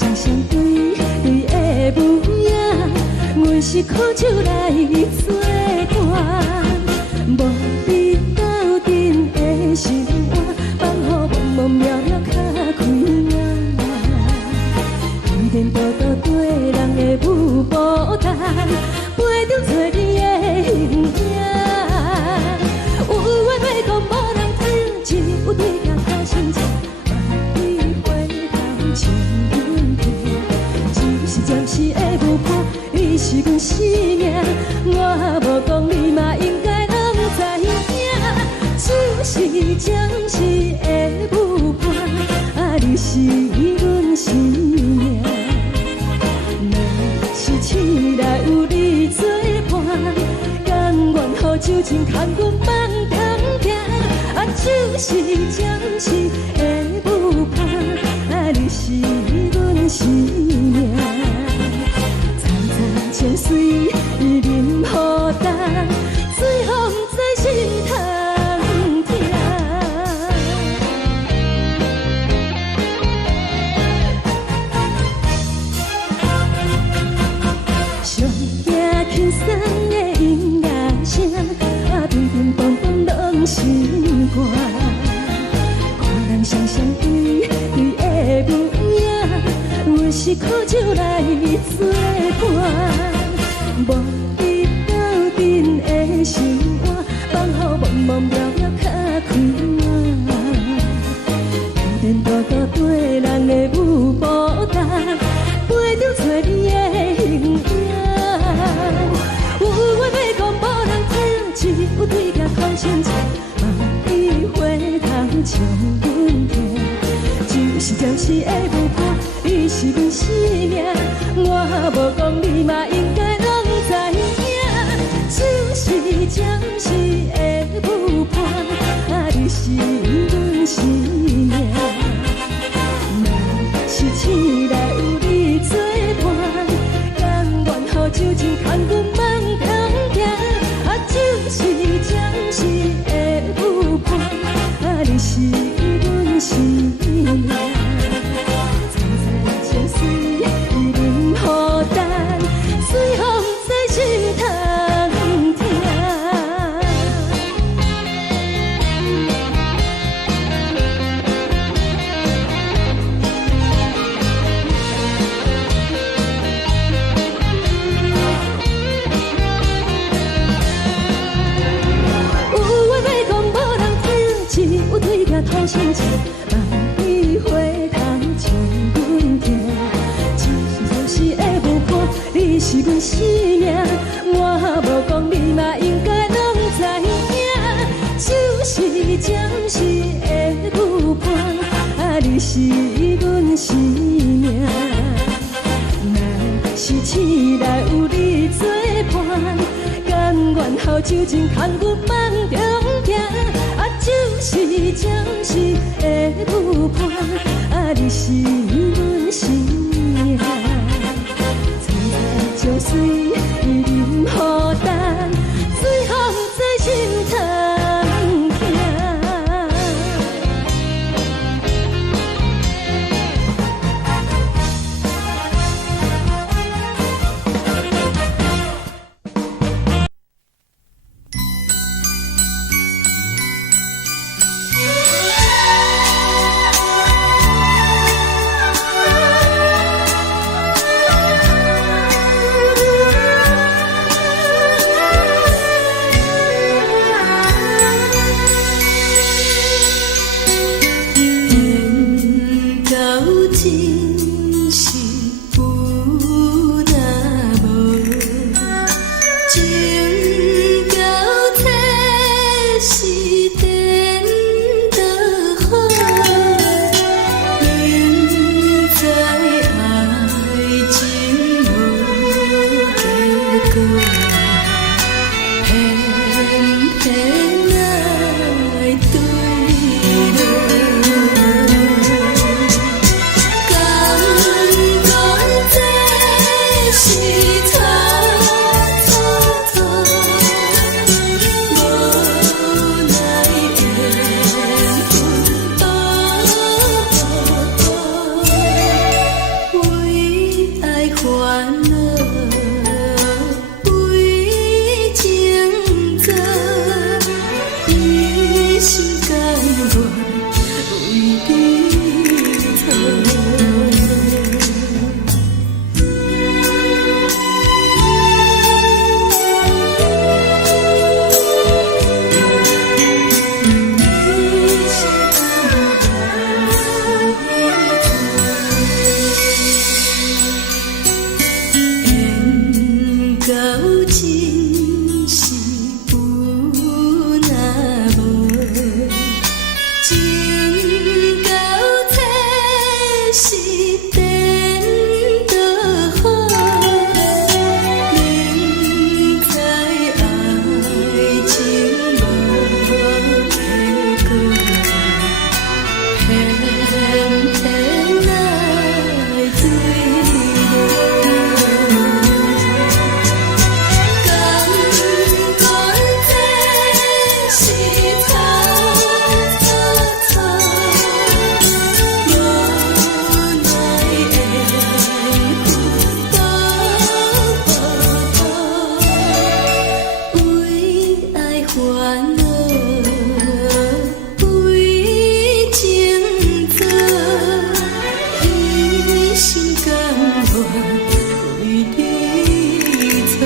双双对对的模样，阮是苦酒来作伴，无你斗阵的生活，放予茫茫渺渺较开眼。一颠倒倒对人的舞步弹，陪着做你的形影。有话要讲无人听，只有对家掏心情，万里回头将阮听。就是暂时的舞伴，你是阮生命，我无讲你嘛应该拢知影。就是暂时的舞伴，啊，你是阮生命。若是醒来有你作伴，甘愿予酒精牵阮梦中行。啊，就是暂时的舞伴，啊，你是阮生命。层层泉水任雨淡，水风在心头。轻松的音乐声，啊，乒乒乓乓拢心肝。看人双双对对的模样，阮是苦酒来作伴，无你斗阵的生活，放予茫茫渺渺较开眼。一颠倒倒对人的舞步弹，陪着做你的形影。有话要讲无人听，只有对家掏心情，万里回头将阮听。就是暂时的舞伴，你是阮生命，我无讲你嘛应该拢知影。就是暂时的舞伴，啊，你是阮生命。若是醒来有你作伴，甘愿予酒精牵阮梦中行。啊，就是暂时的舞伴，啊，你是阮生命。层层泉水任雨淡，水风在心头听。对家掏心情，万里回头将阮听。就是暂时的舞伴，你是阮生命，我无讲你嘛应该拢知影。就是暂时的舞伴，啊，你是阮生命。若是醒来有你作伴，甘愿予酒精牵阮梦中行。啊，就是暂时的舞伴，啊，你是阮生命。层层泉水任雨淡，水风在心头听。为你找。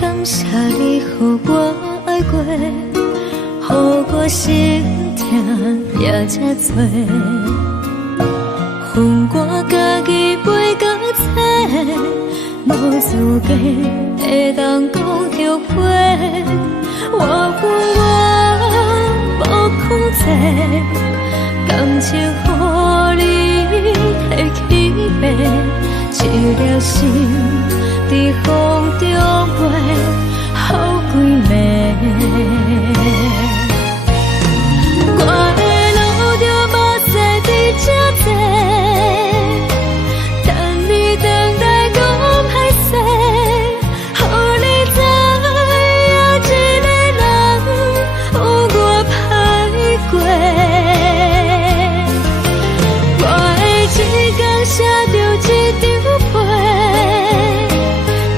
感谢你，予我爱过，予我心痛也这多。恨我家己袂到切，无资格会当讲后悔。我恨我无控制，感情予你提起白，一条心在风中飞，好几暝。我的路就无再伫这多，等你等待讲歹势，予你知影一个人有我歹过。我的一天写着一张被，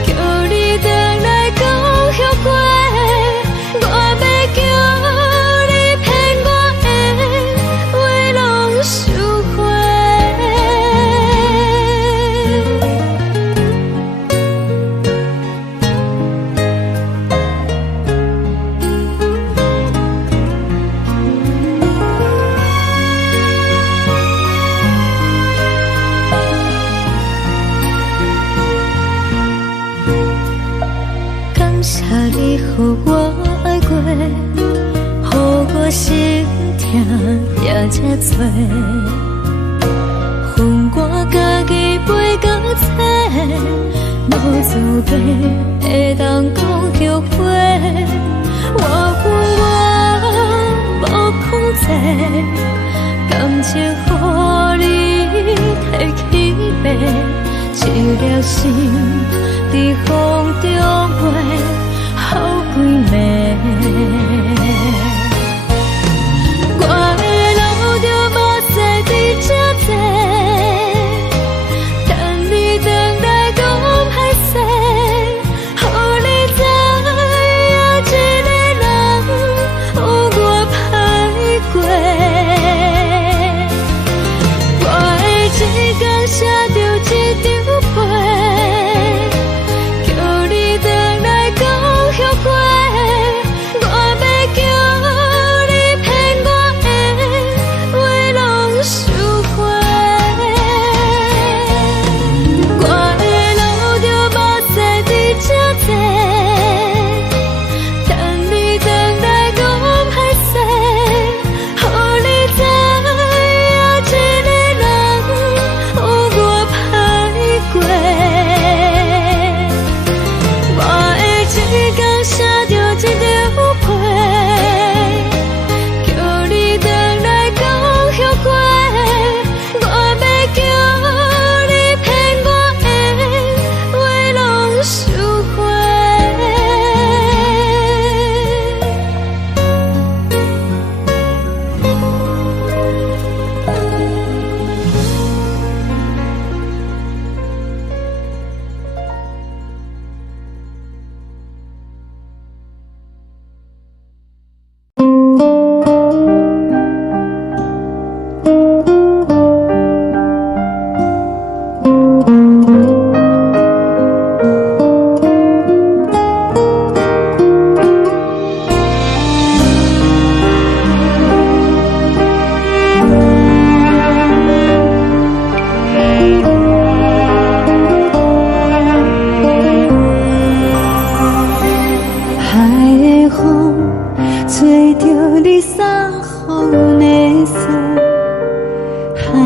叫你回来讲后悔。我要叫你骗我的话拢收回。感谢你，予我爱过，予我心痛也这多。恨我家己袂到切，无资格会当讲后悔。我恨我无控制，感情予你提起白，一条心在风中飞，好几暝。我的路就无再伫这多，等你等待讲歹势，予你知影一个人有我歹过。我的一天写着一张被，叫你回来讲后悔。我要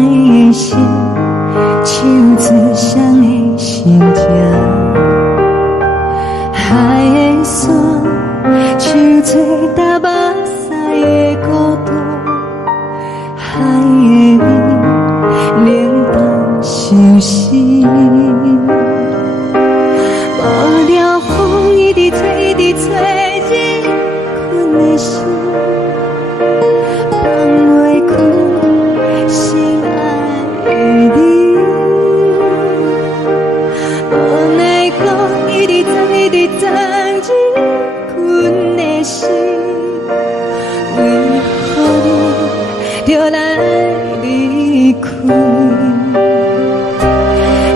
的心，手指双的心情，海的山，像做搭目屎的孤独，海的味，冷淡伤心。无聊风一直吹，一直吹，日困的心。就来离开，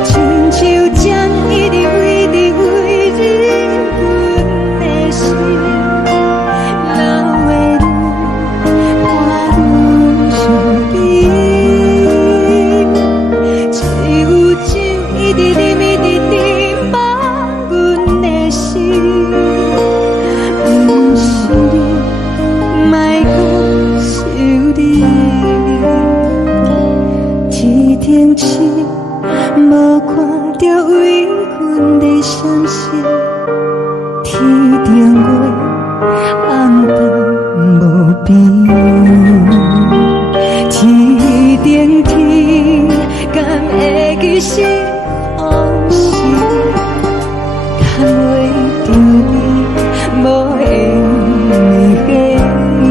亲像针一直围，一直围入阮的心，流的泪，看愈伤悲，只有酒一直啉，一直啉饱阮的心，不是你，莫搁想你。天气无看到为阮的伤心，天顶月暗淡无边，天顶天敢会记是往事，敢袂着你无缘的你。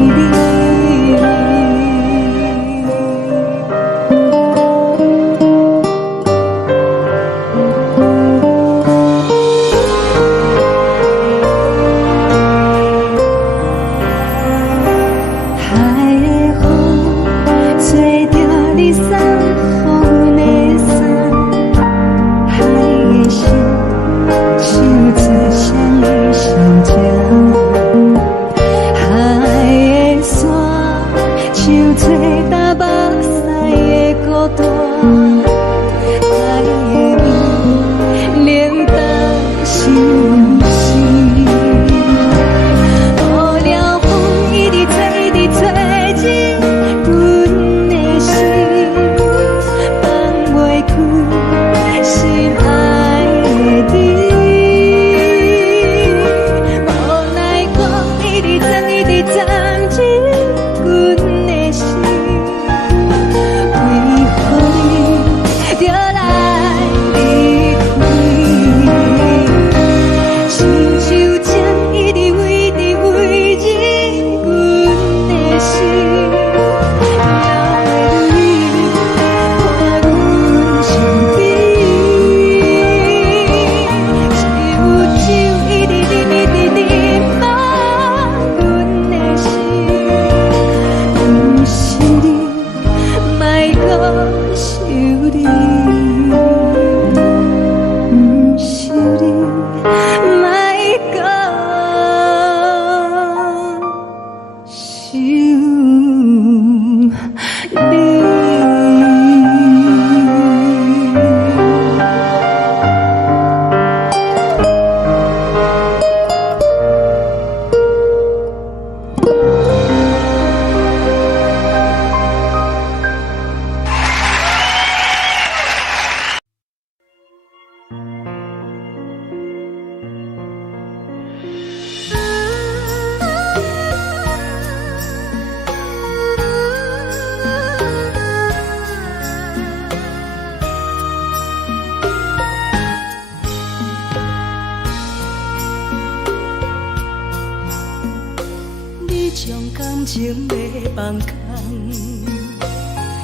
感情要放空，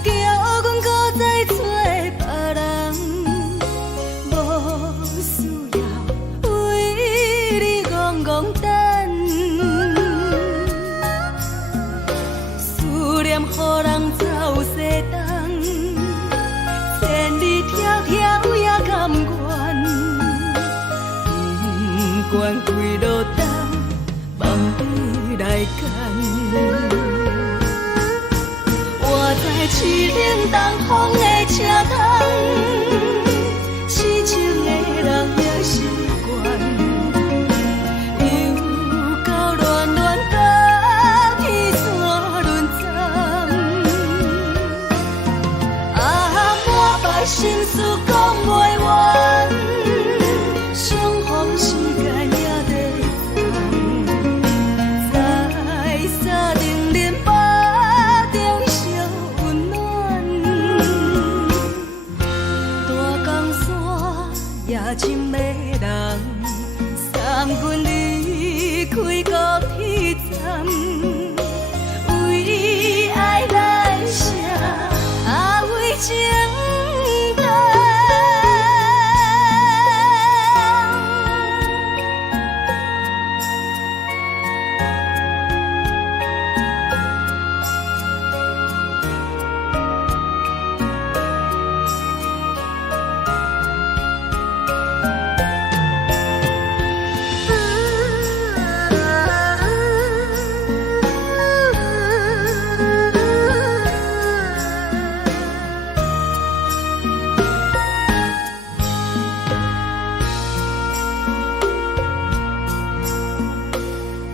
叫阮搁再找别人，无需要为你戆戆等，思念予人走西东，千里迢迢也甘愿，不管几路灯，望你来干。我在凄冷东风的车窗，痴情的人也习惯，又到乱乱甲天线轮转，心事讲袂完，相逢时间也在等，在沙定林巴中相温暖。大江山也真迷人，送阮离开高铁站，为爱来写，为情等。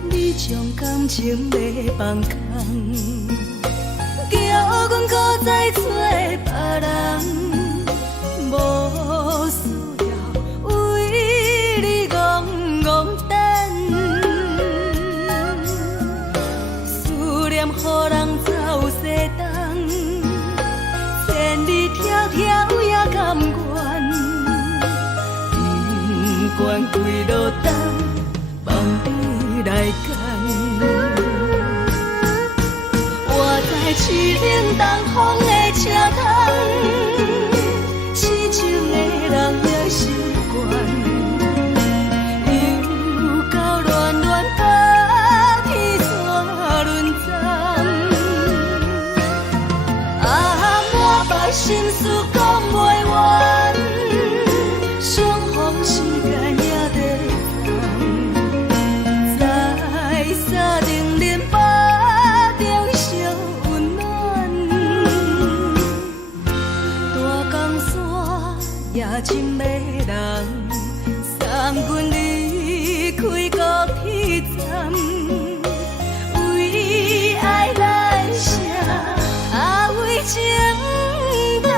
你将感情要放空，叫阮搁再找别人，无需要为你戆戆等。思念予人走西东，千里迢迢也甘愿，不管几路灯，望你来赶。我在市顶东风的车窗，痴情的人也习惯，又到恋恋把天带轮转。满腹心事讲袂完，相逢时间也在等，在沙定林巴中相温暖。大江山也真迷人，送阮离开高铁站，为爱来写，为情等。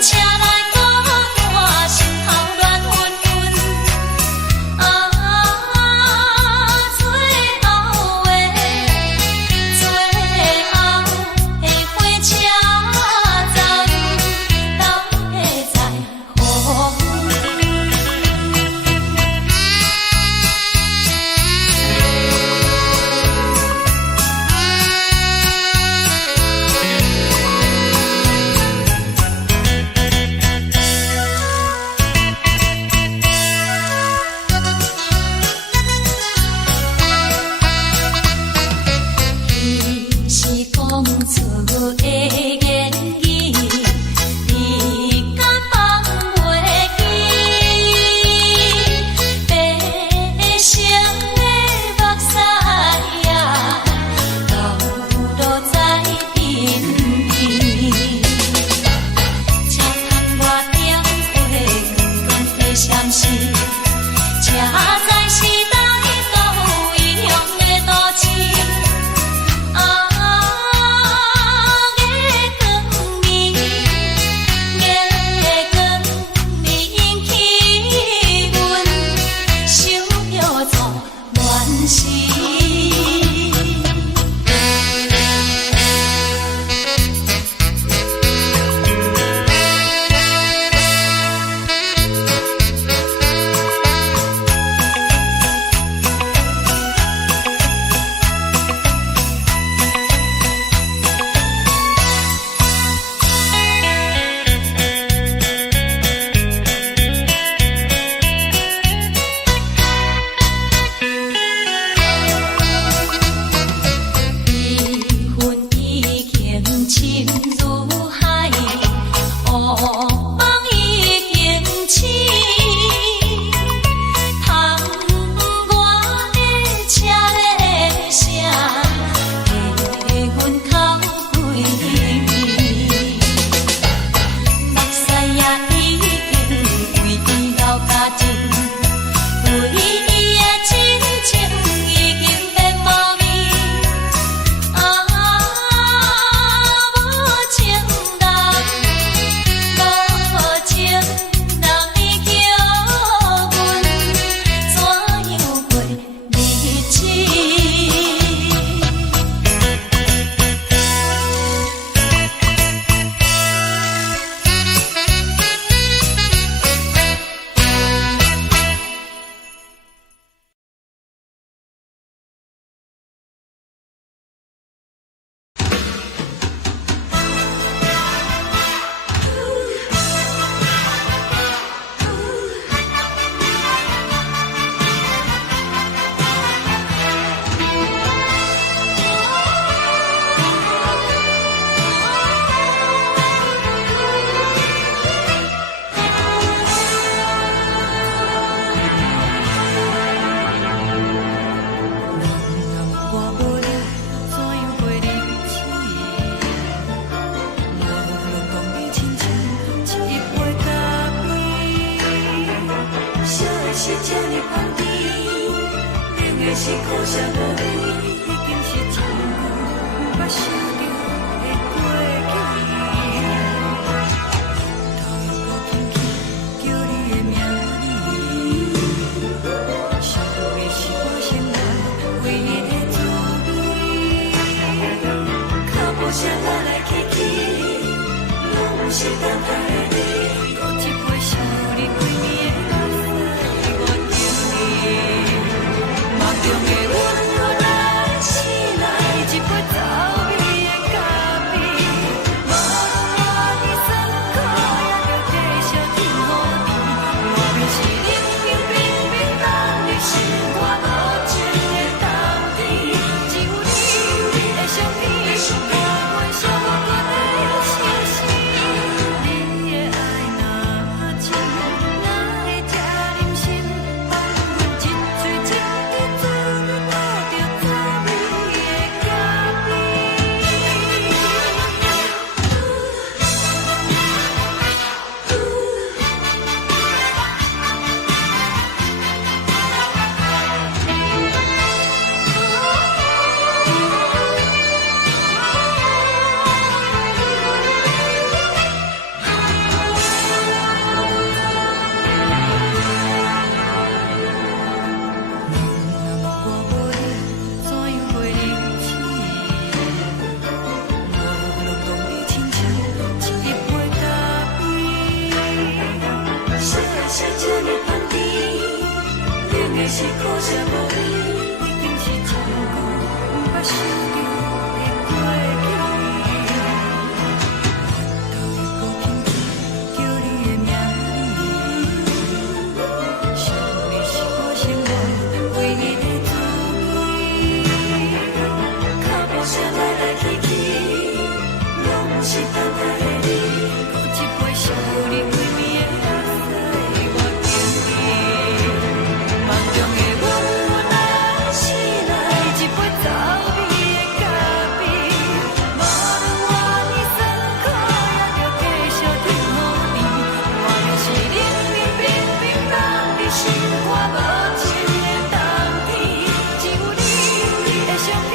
请来孤单，心头乱纷纷。最后的火车走入斗的在雨云。是讲出的言语，你敢放袂记？白成的目屎啊，流落在身边。车窗外点火，光光的闪烁，车载时代都异乡的都市。深如海，乌梦已经醒。窗外的车的声，给阮哭几暝。目屎也已经为伊流甲尽，为伊的真情已经变无味。是这呢放甜，冷的是苦涩无味，已经是一句捌想着的过去。头又无轻轻叫你的名字，想的是我心内唯一的滋味。脚步声来来去去，拢是等待的你，搁一杯想你几年的。梦中的阮，谁这呢放甜？冷的是苦涩无味，已经是一句不捌想着的过去。头一个轻轻叫你的名字，想你是我生活唯一的滋味。脚步声来来去去，拢是等待的你，搁一杯想你归暝的水，我敬你。梦中的阮若醒来，一杯走味的咖啡，无论外面酸苦，也着继续甜予你。我就是冷冷冰冰放伫心肝无情的冬天，只有你的相片，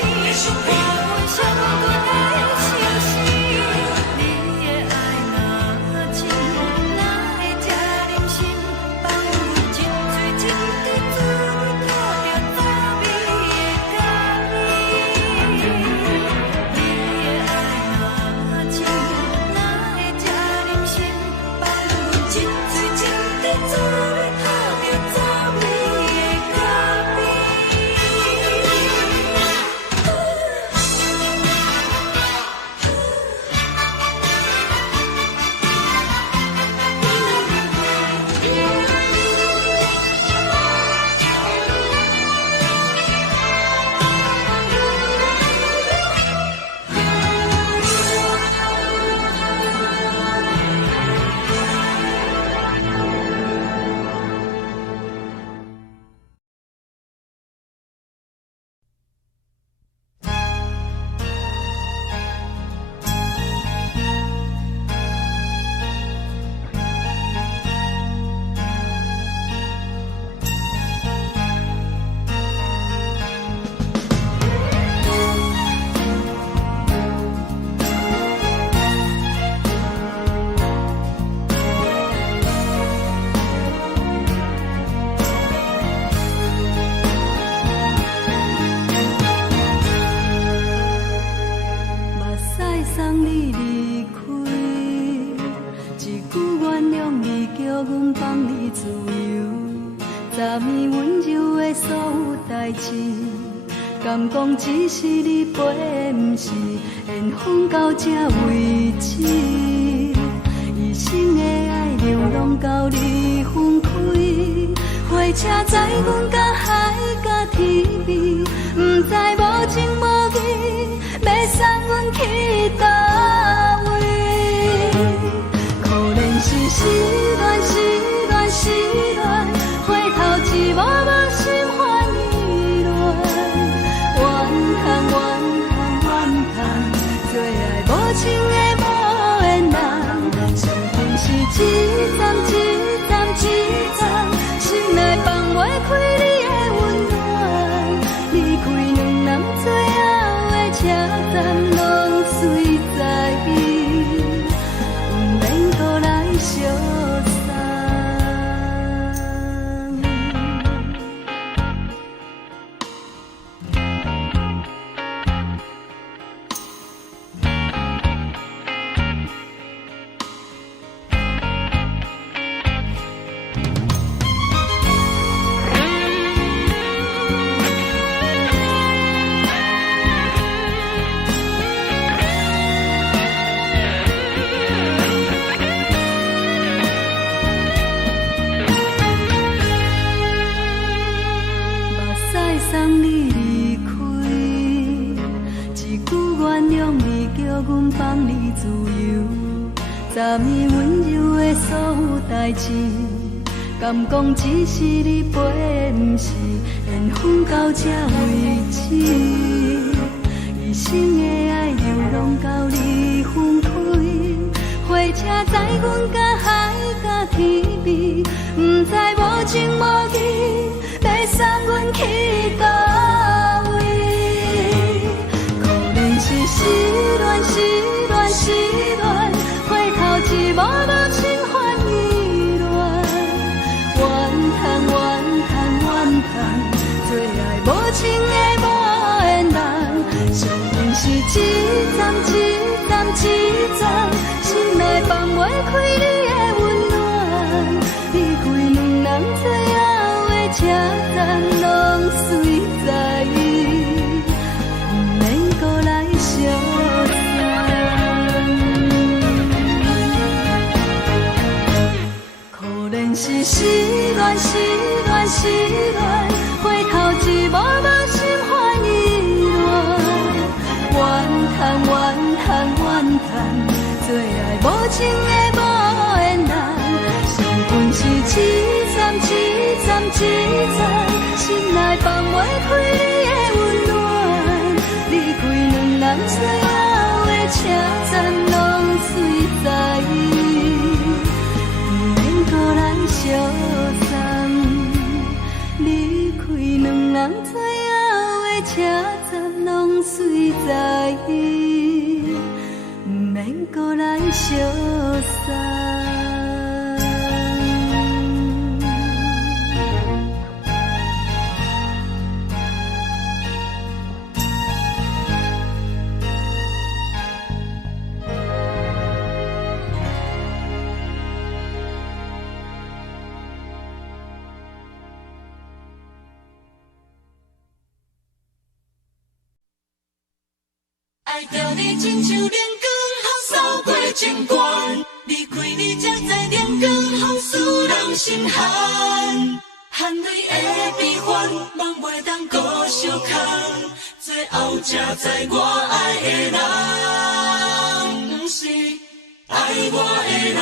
换阮最无根的相思。你的爱若真，哪会这忍心放阮一醉一滴滋味，吐着走味的咖啡？你的爱若真，哪会这忍心放阮一醉一滴滋味，吐着走味的咖啡？目屎送你离开，一句原谅你，叫阮放你自由。昨暝温柔的所有代志，敢讲只是你陪，不是缘分到这为止。一生的爱流浪到你分开，火车载阮甲海甲天边，不知无情无义，要送阮去倒位？可怜是失恋，失恋，失恋，回头一幕幕心烦意乱，怨叹，怨叹，怨叹，最爱无情的无缘人，上恨是一站一站一站，心内放袂开你的温暖，离开两人最后的车站，拢随在伊，不免搁来相送。目屎送你离开，一句原谅你，叫阮放你自由。昨暝温柔的所有代志，敢讲只是你陪，不是缘分到这为止。一生的爱流浪到你分开，火车载阮甲海甲天边，不知无情无义，要送阮去倒位？可怜是失恋，失恋，失恋，回头一幕幕心烦意乱，怨叹，怨叹，怨叹，最爱无情的无缘人，上恨是一站一站一站，心内放袂开你的温暖，离开。站拢随在，不免搁来相送。可怜是失恋，失恋，失恋，回头一幕幕心烦意乱，怨叹，怨叹，怨叹，最爱无情的无缘人。伤痕是一站一站一站，心内放袂开你的温暖。离开两人最后的车站拢随在，不免搁来相送。离开两人最后的车站拢随在，不免搁来相送。爱着你亲像阳光雨扫过情关，离开你才知阳光风使人心寒。含泪的悲欢，望袂当搁相牵，最后才知我爱的人，不是爱我的人。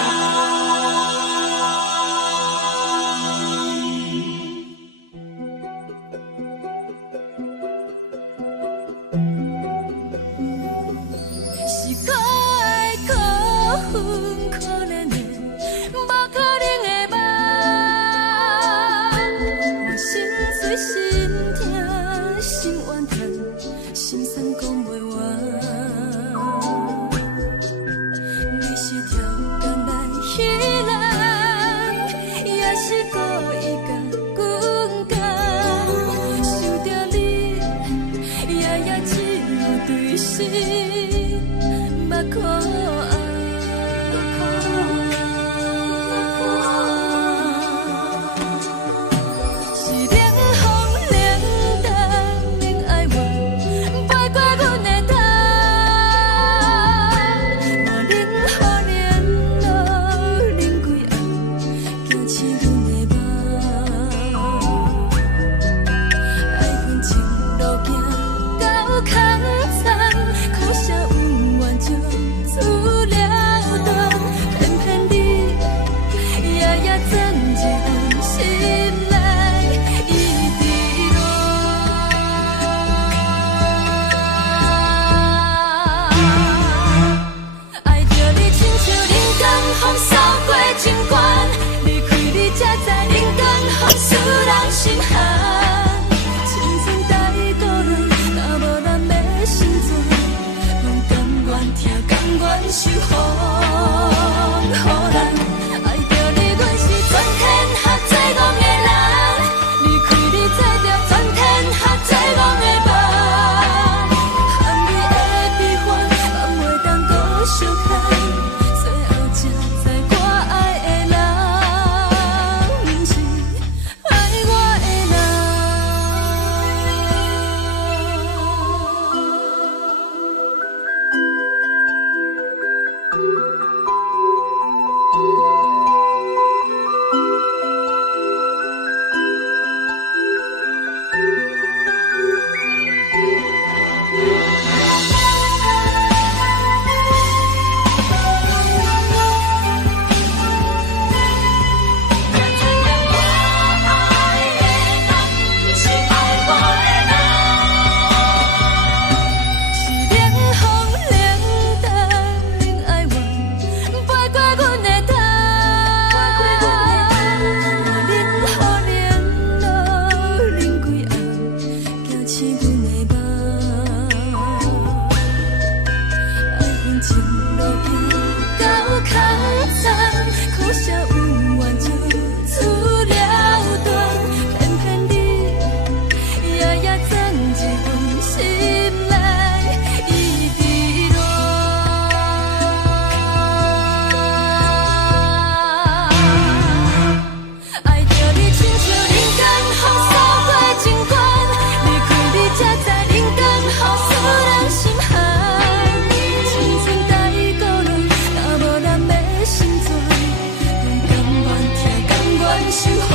守护。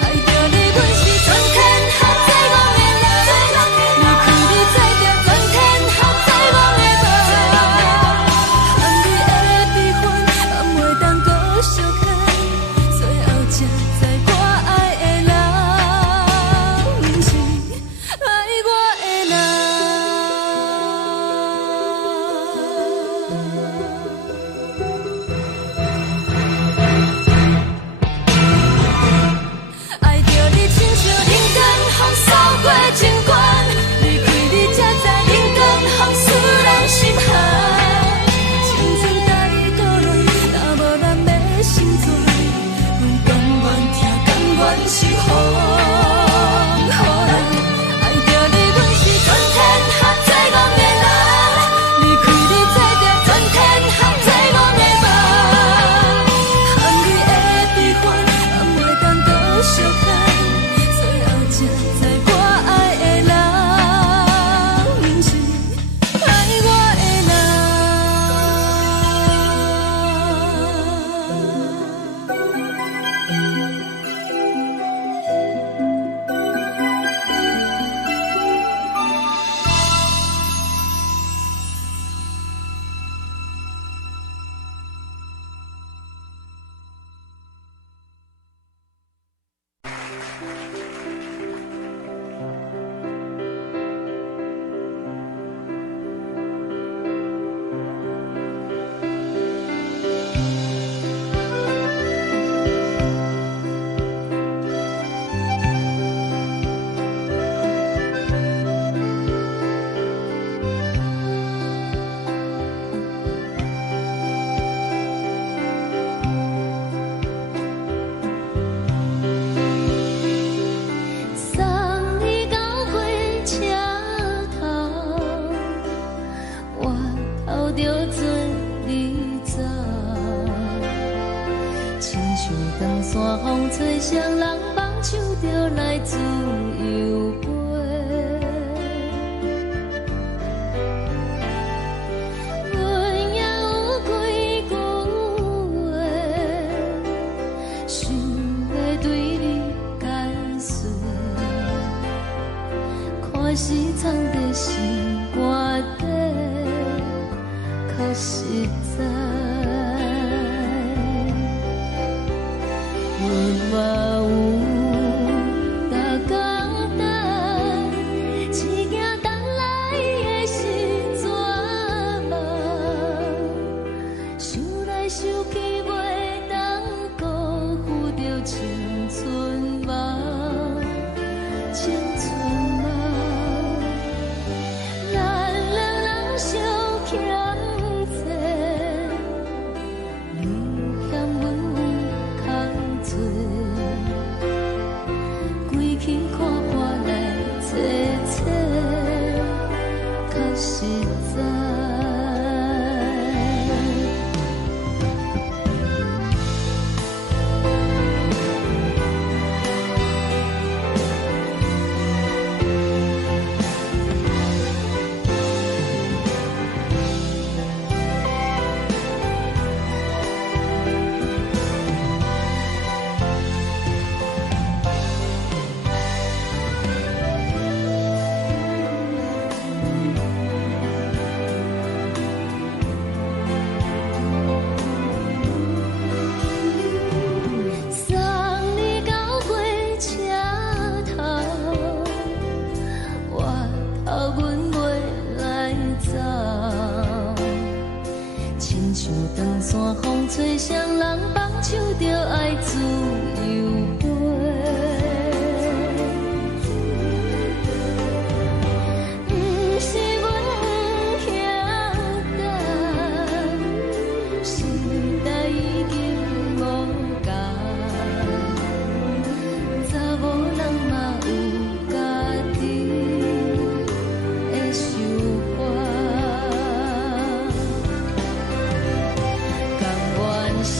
爱着你，阮是全天下最戆的人。离开你才惊全天下最戆的梦。含泪的悲欢，也袂当搁相牵。最后才知我爱的人，毋是爱我的人。爱着你，亲像人间风扫过情关，离开你才知人间风使人心寒。青春带倒落，若无咱要成全，阮甘愿听，甘愿守护。爱着你，阮是全天下最戆的人，离开你才知全天下最戆的梦。含泪的悲欢，也袂当搁相牵，最后才知我爱的人，毋是爱我的人。送你到火车头，我头着做你走，亲像长山风吹双人放手着来自由飞。阮也有几句话，想要对你解释。看是藏在心肝底，较实在。阮嘛有逐工等，只惊等来的是绝望，想来想去袂当辜负着青春梦。青春梦，咱两人相欠债，你嫌阮有空做，归去看破来切切，较实在。送你到火车头，我头阮袂来走，亲像长山风吹双人放手着爱自由飞。毋是阮不晓等，时代已经无共，查某人嘛有家己的想法，甘愿是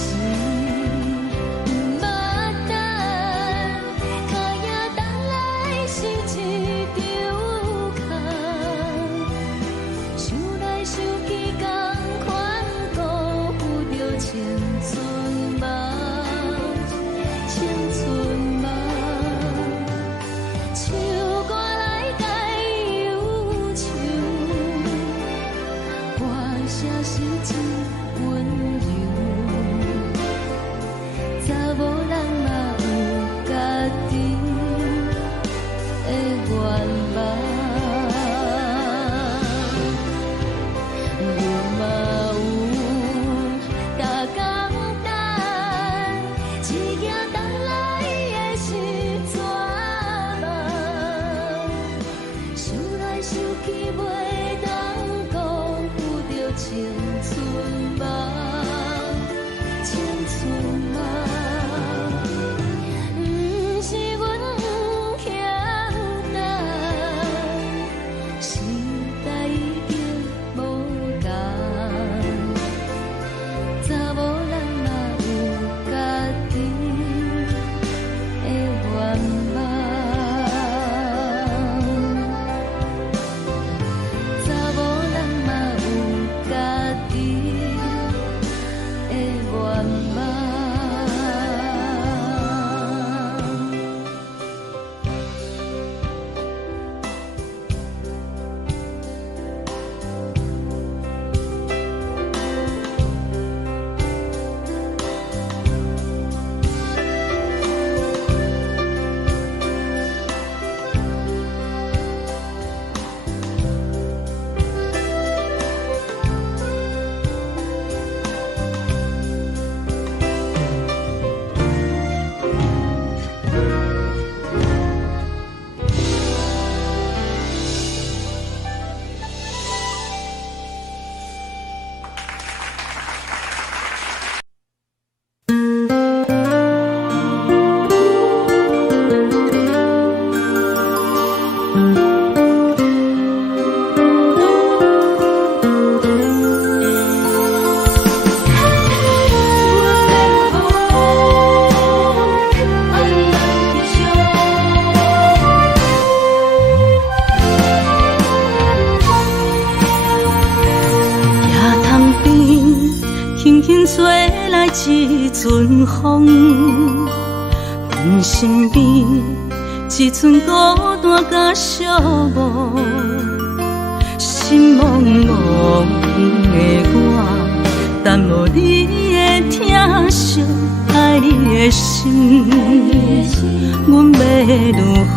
茫茫。一阵风，阮身边一寸孤单甲寂寞，心茫茫的我，耽无你的疼惜，爱你的心，阮要如何？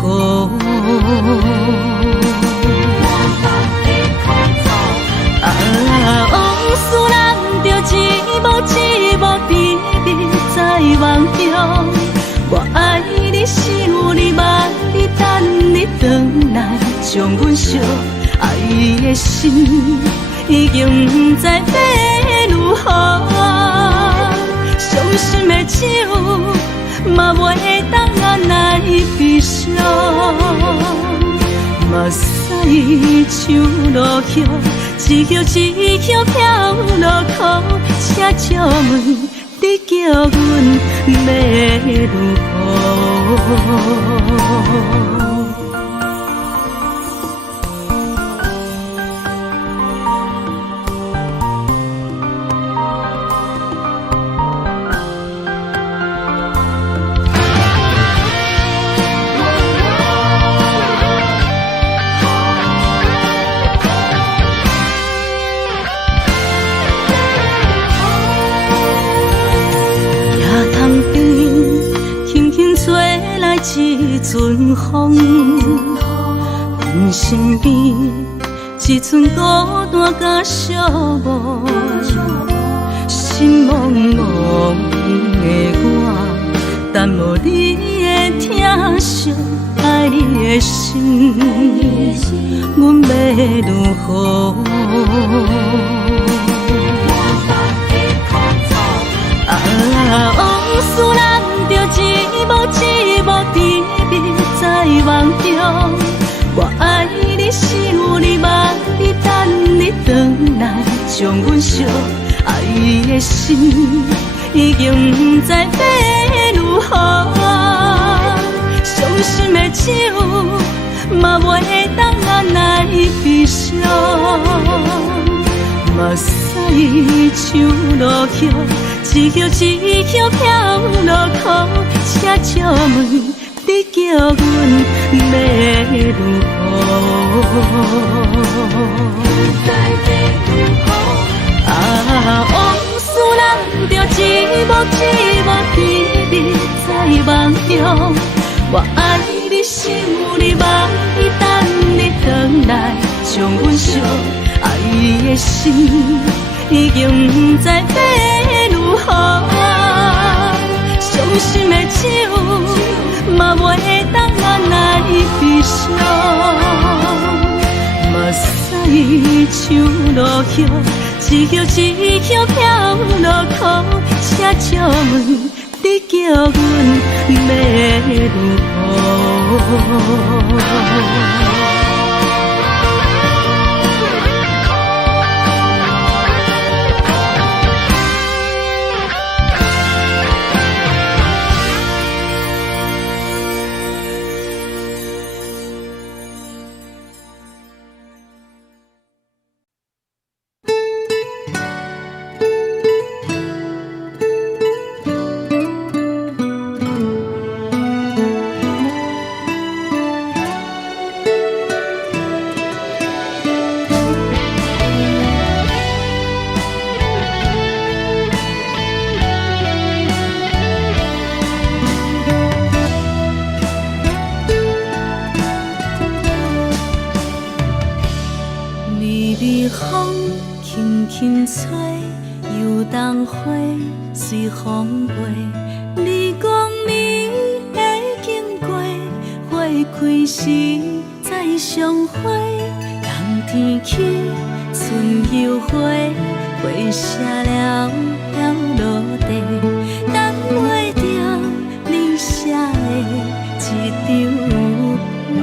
往事人着一幕一幕甜蜜在梦中，我爱你想你望你等你回来，将阮惜爱的心已经不知要如何，伤心的手嘛袂当按来悲伤。目屎像落叶，一叶一叶飘落雨，请借问你叫阮要如何？一阵风，阮身边一寸孤单甲寂寞，心茫茫的我，耽无你的疼惜，爱你的心，阮要如何？往事人着一幕一幕甜蜜在梦中，我爱你想你望你等你回来，将阮惜爱的心已经不知要如何，伤心的手嘛袂当按来悲伤。目屎像落叶，一叶一叶飘落雨，请借问你叫阮要如何？往事人着一幕一幕甜蜜在梦中，我爱你想你望你等你回来，将阮惜爱的心已经不知要如何，伤心的手嘛袂当按来悲伤。目屎像落叶，一叶一叶飘落雨，请借问你叫阮要如何？随风飞。你讲你会经过，花开时再相会。冬天起，春又花，花谢了落地，等袂着你写的一张画。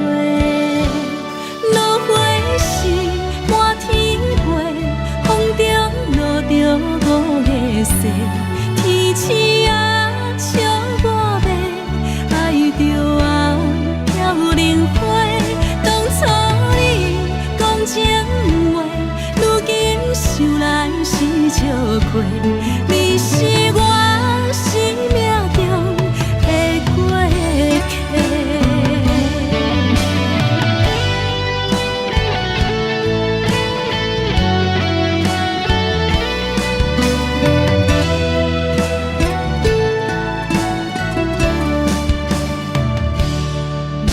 落花时满天飞，风中落着五个色。天星啊，笑我迷，爱着红飘零花。当初你讲情话，如今想来是笑亏。你是我生命中的过客。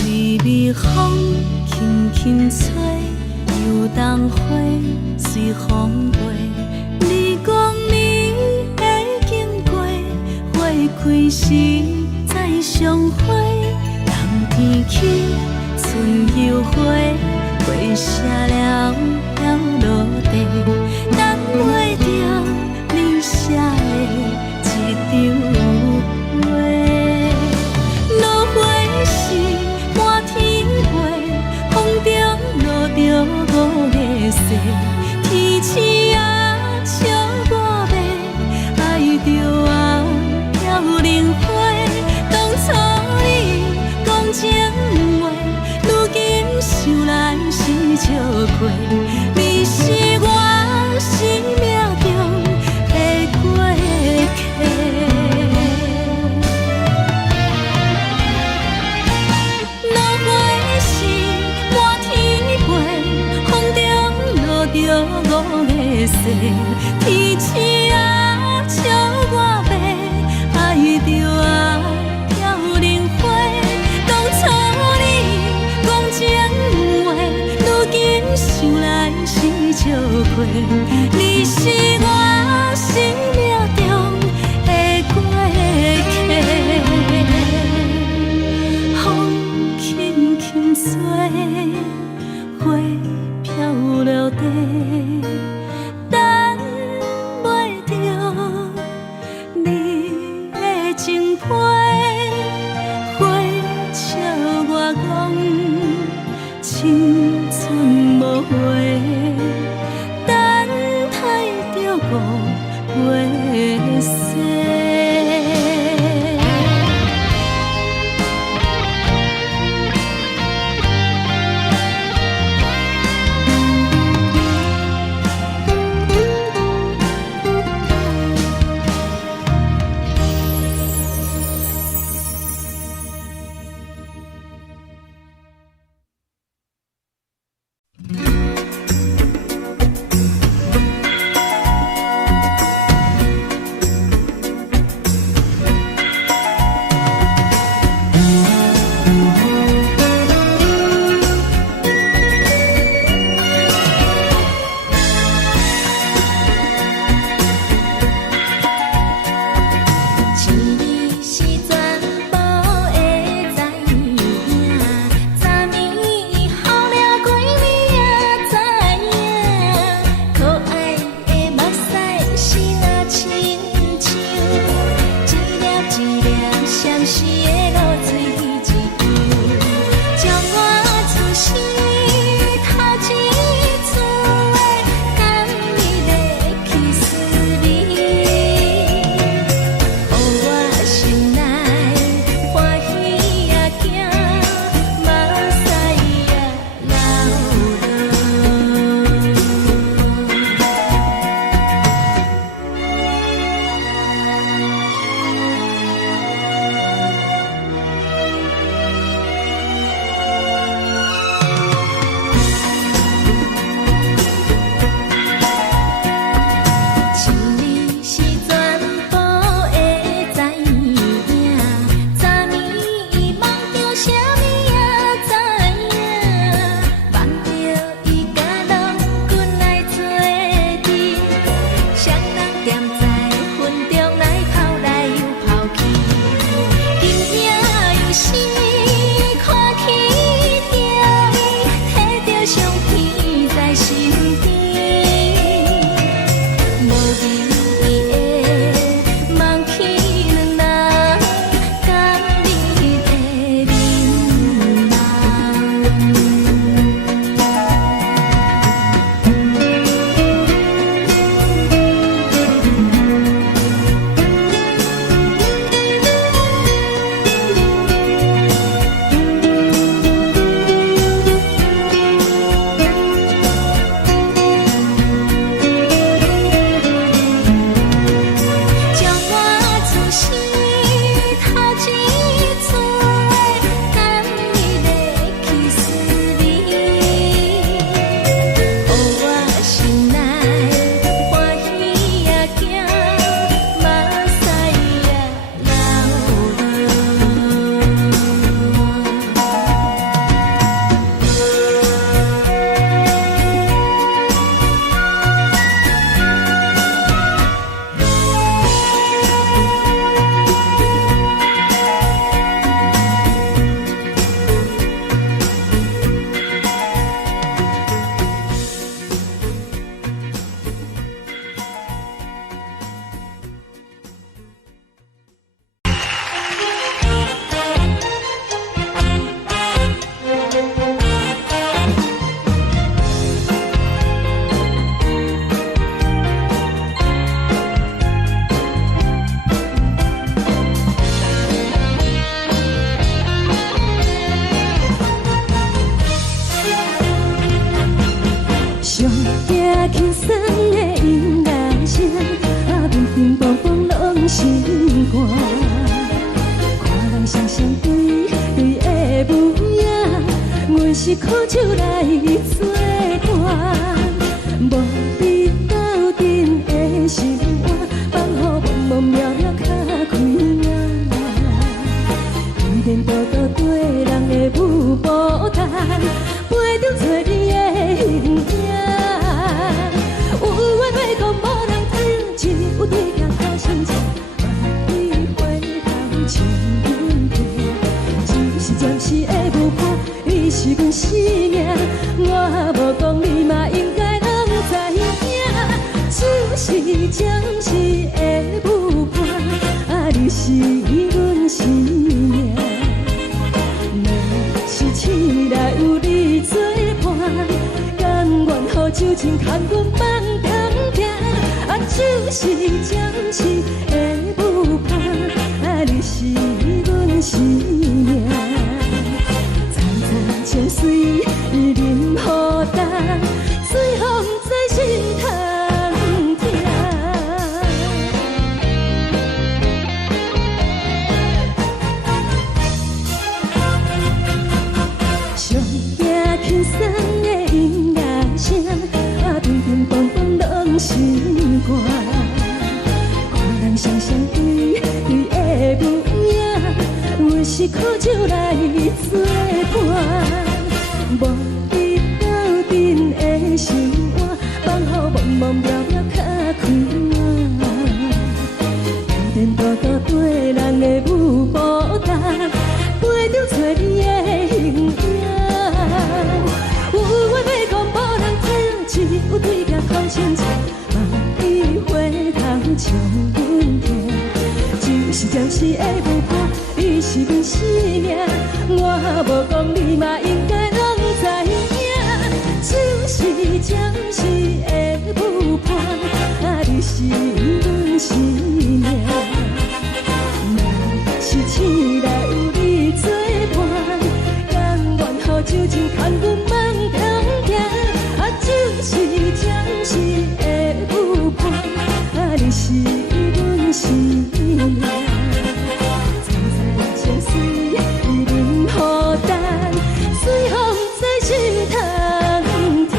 微微风轻轻吹，游动花随风飞。你讲你会经过，花开时再相会。冬天起，春又花，花谢了落地，等袂着你写的一张画。落花时满天飞，风中落着五个色。天星啊，笑我迷，爱着红飘零花。当初你讲情话，如今想来是笑亏。你是我生命中的过客。落花时满天飞，风中落着五个色。天星啊，笑我迷，爱着红飘零花。当初你讲情话，如今想来是笑亏。你是我生命中的过客。风轻轻吹，花飘落地，等袂着你的情批。花笑我讲青春无悔，等待着五月色。寒。看人双双对对的模样，阮是苦酒来作伴。无你斗阵的心肝，放予茫茫渺渺较开眼。一连倒倒对人的舞步弹，陪着做你的形影。有话要讲无人听，只有对镜头心情，万里回头将阮听。就是暂时的舞伴，你是阮生命，我无讲你嘛应该拢知影。就是暂时的舞伴，啊，你是阮生命。是醒来有你作伴，甘愿予酒精牵阮梦中行。啊，就是暂时的舞伴，啊，你是阮生命。层层情水任何担，随风在心头。轻松的音乐声，啊，叮叮咚咚拢心肝。看人双双对对的模样，阮是苦酒来作伴。无你斗阵的心肝，放予茫茫渺渺较开眼。一连倒倒对人的舞步弹，陪着做你的形影。有话要讲无人听，只有对镜头深情，万里回头将阮听。就是暂时的舞伴，你是阮生命，我无讲你嘛应该拢知影。就是暂时的舞伴，啊，你是阮生命。若是醒来有你作伴，甘愿予酒精牵阮梦中行。啊，就是暂时的舞伴，啊，你是阮生命。层层情水任何担，随风在心头听。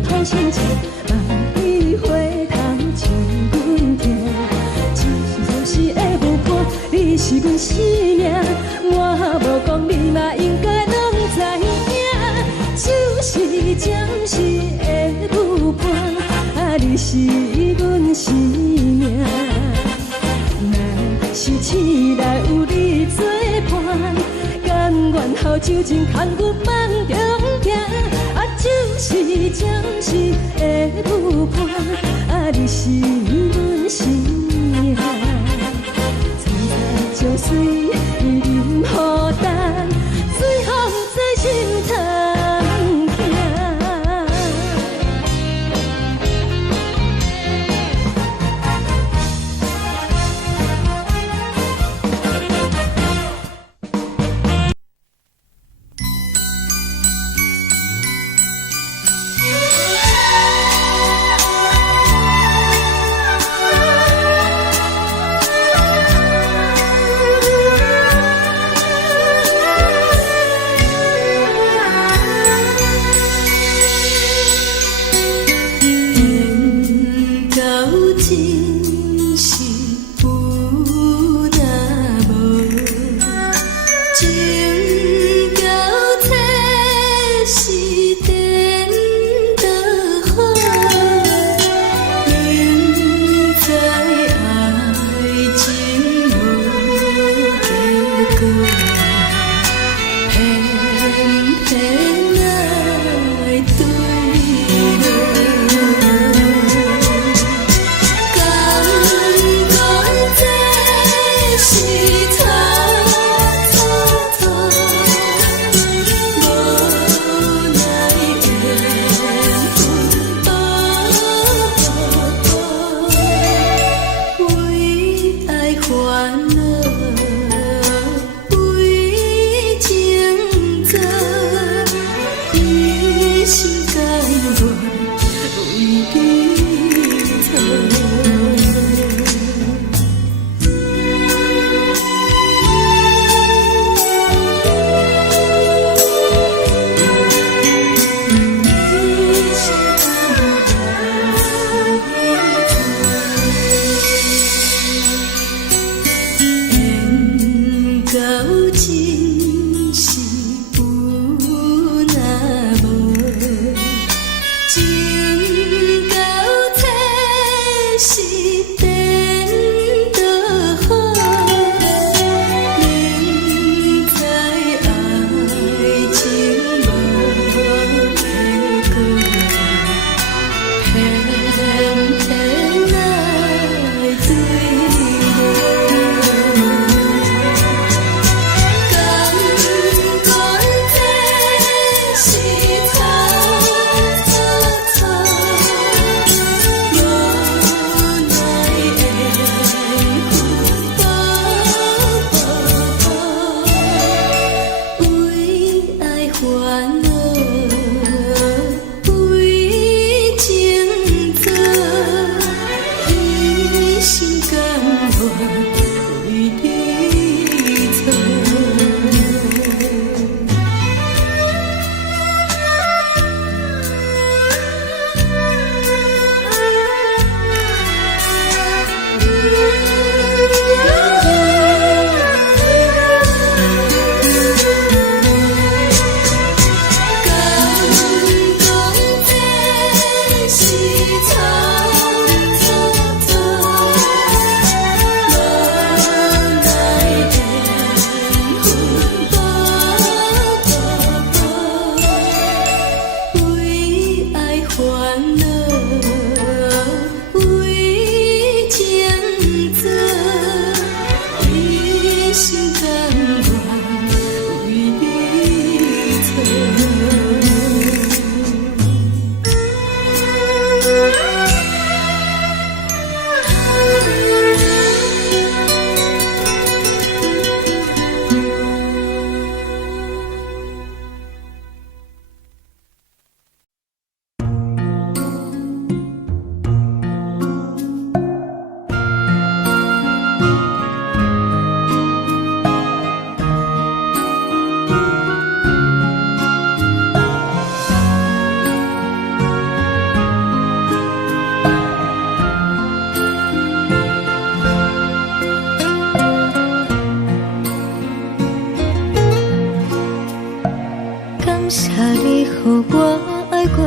头深情，万里回头将阮听。就是暂时的舞伴，你是阮生命，我无讲你嘛应该拢知影。就是暂时的舞伴，啊，你是阮生命。若是醒来有你作伴，甘愿予酒精牵阮梦中行。啊，就是暂时的舞伴，啊，你是阮生命。层层情水任何担，随风在心头听。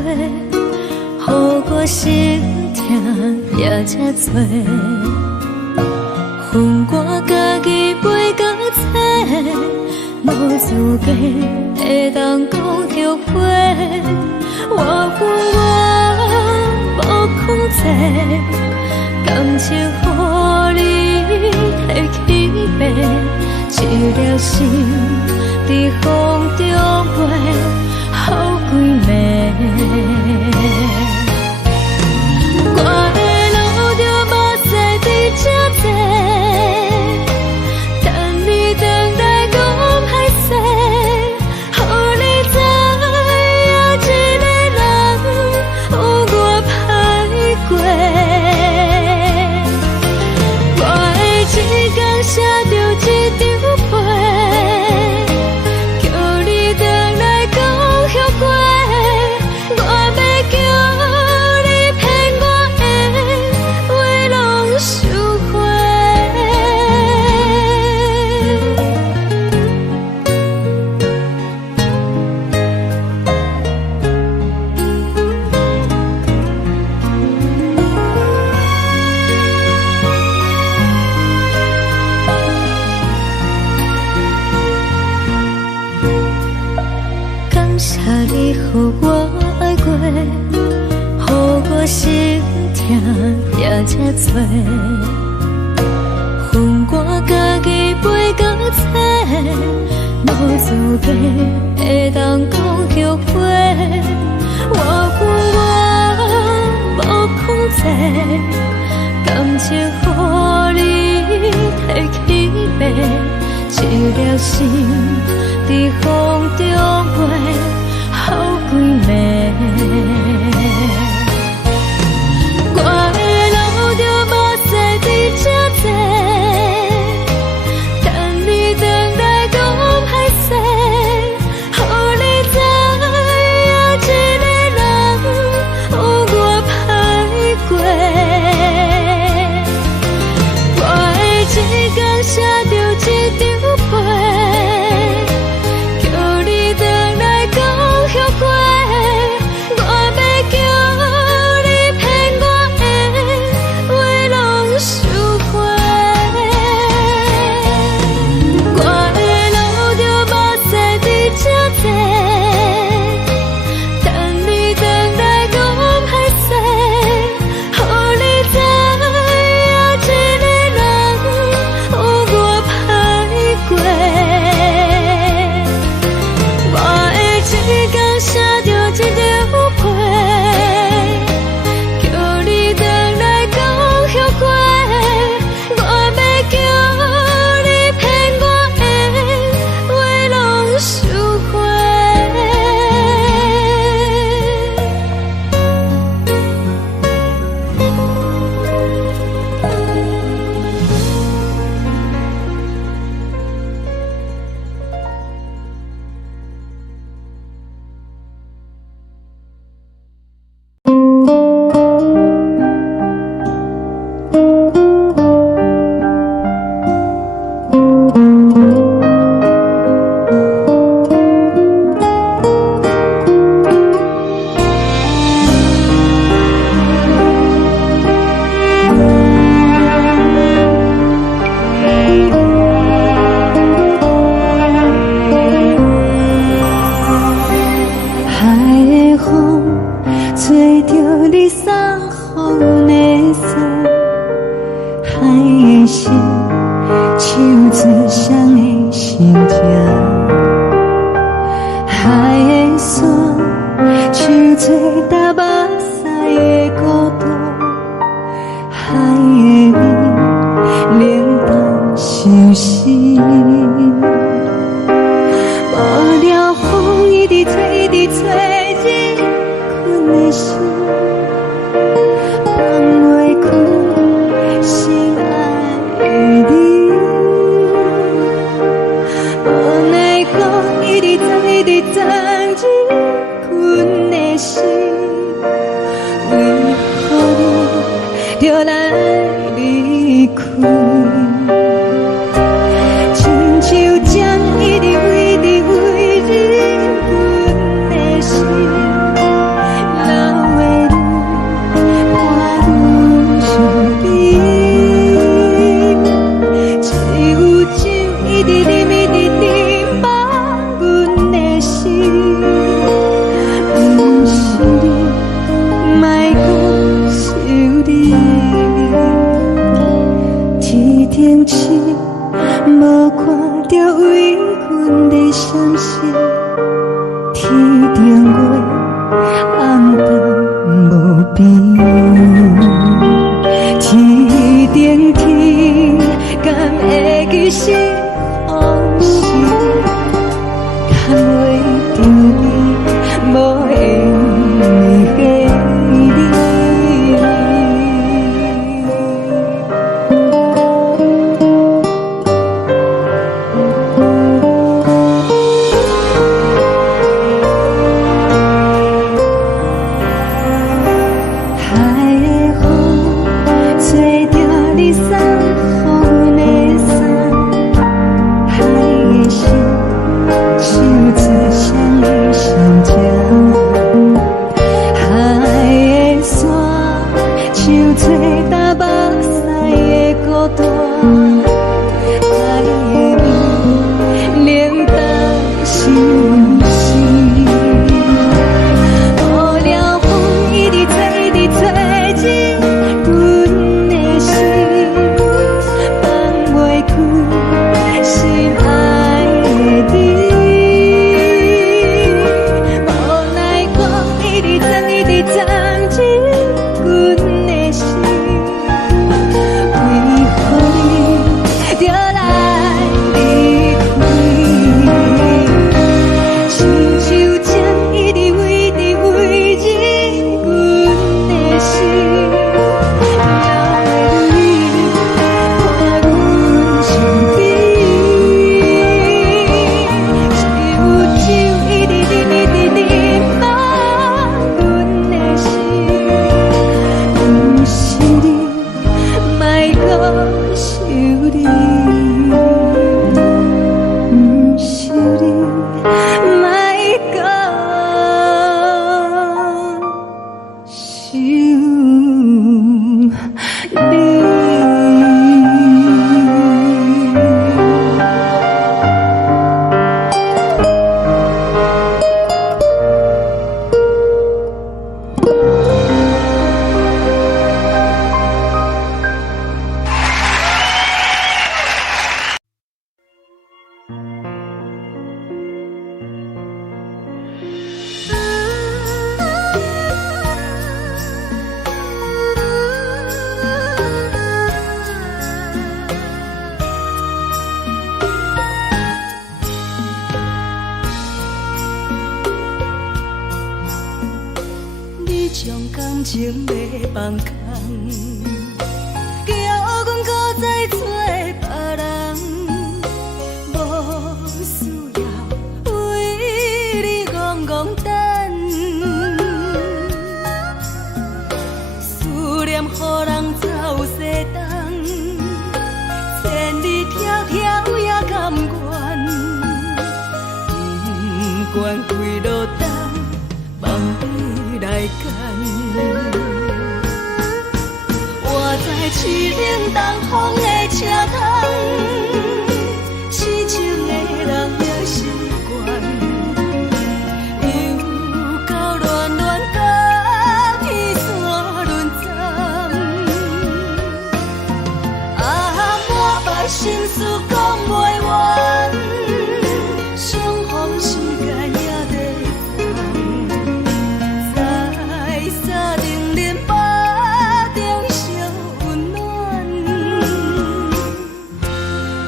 予我心痛也这多。恨我家己袂到切，无资格会当讲后悔。我恨我无控制，感情予你摕去卖，一粒心在风中飞，好几暝。我的路就无使伫这多。你予我爱过，予我心痛也这多。恨我家己袂到切，无资格会当讲后悔。我恨我无控制，感情予你摕去卖，一粒心在风中飞。好几暝，我的路就无使伫这多，等你回来讲歹势，予你知影一个人有我歹过。我会一天写着一张被，叫你回来讲。后悔，我要叫你骗我的话拢收回。我的路就无使伫这多，等你回来讲歹势，予你知影一个人有我歹过。我会一天写着一张被，叫你回来讲后悔。我要叫你骗我的话拢收回。情要放空，叫阮搁再做别人，无需要为你戆戆等，思念予人走西东，千里迢迢也甘愿，不管几路灯，望你来牵。我在市顶东风的车窗，痴情的人也习惯，又到乱乱甲天线轮站。啊，满腹心事讲袂完，相逢时间也在等，在沙定林巴中相温暖。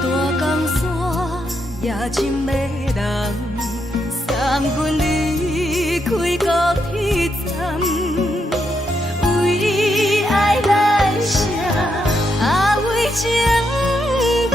大江山也真迷人，送阮离开高铁站，为爱来写为情长。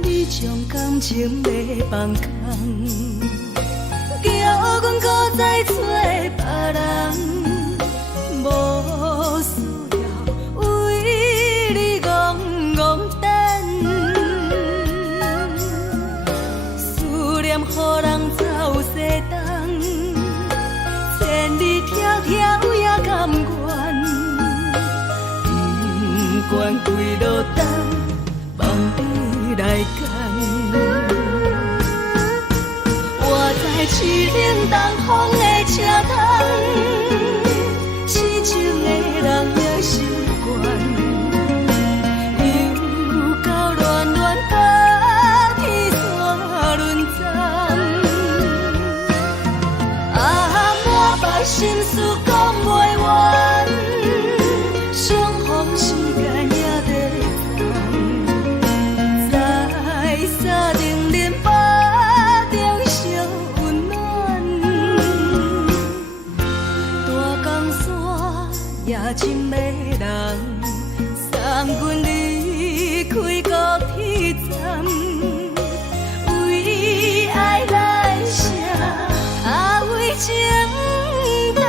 你将感情要放空，叫阮搁再做别人，无需要为你戆戆等，思念予人走西东，千里迢迢也甘愿，不管几路灯，望你来牵。我在市顶东风的车窗，痴情的人也习惯，又到乱乱甲天线轮站。心事讲袂完，相逢时间也在等，在沙定连巴中相温暖，大江山也真迷人，送阮离开高铁站。为爱来生，为情等。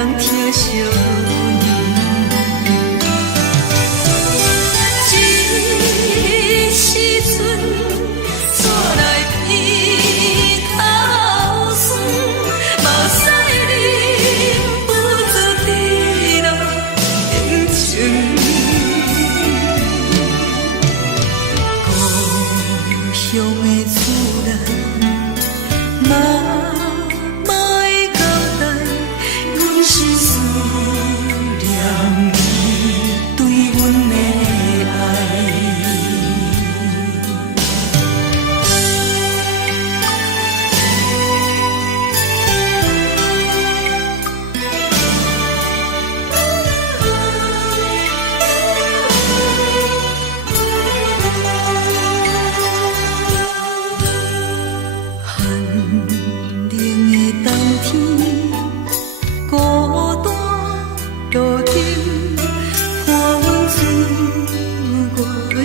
人疼惜你。这时阵怎来鼻口酸，嘛使忍不住滴落眼睛。故乡的厝内，妈妈的交代，阮是思念你对阮的爱。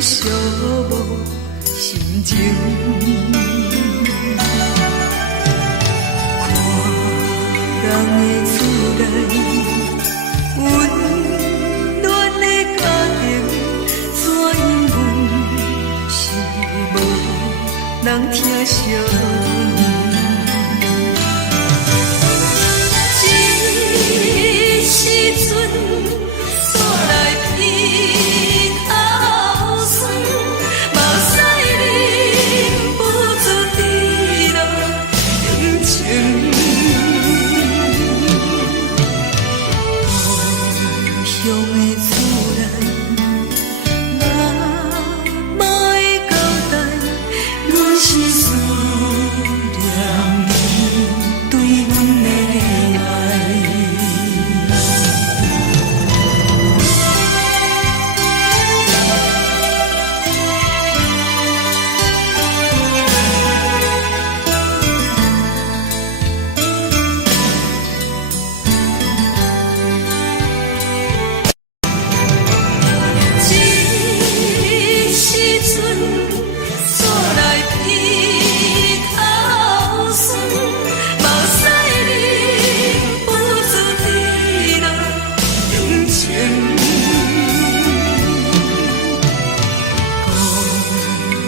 寂寞心情，看人的厝内温暖的家庭，怎因阮是无人疼惜你？这时阵怎来鼻口酸？嘛使忍不住滴落眼睛。故乡的厝内，妈妈的交代，阮是思念你对阮的爱。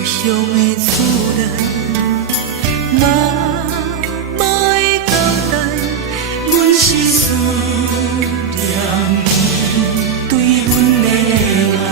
乡的厝内，妈妈的交代，阮是思念你对阮的爱。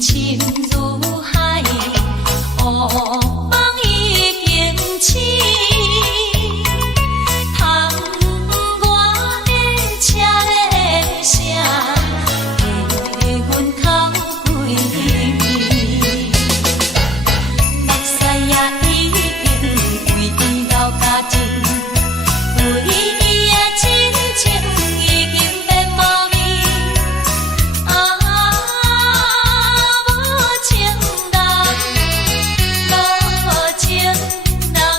深如海，乌梦已经醒。窗外的车的声，在阮头几暝。目屎也已经规流甲尽，为伊的真情已经变无味。无情人，无情人，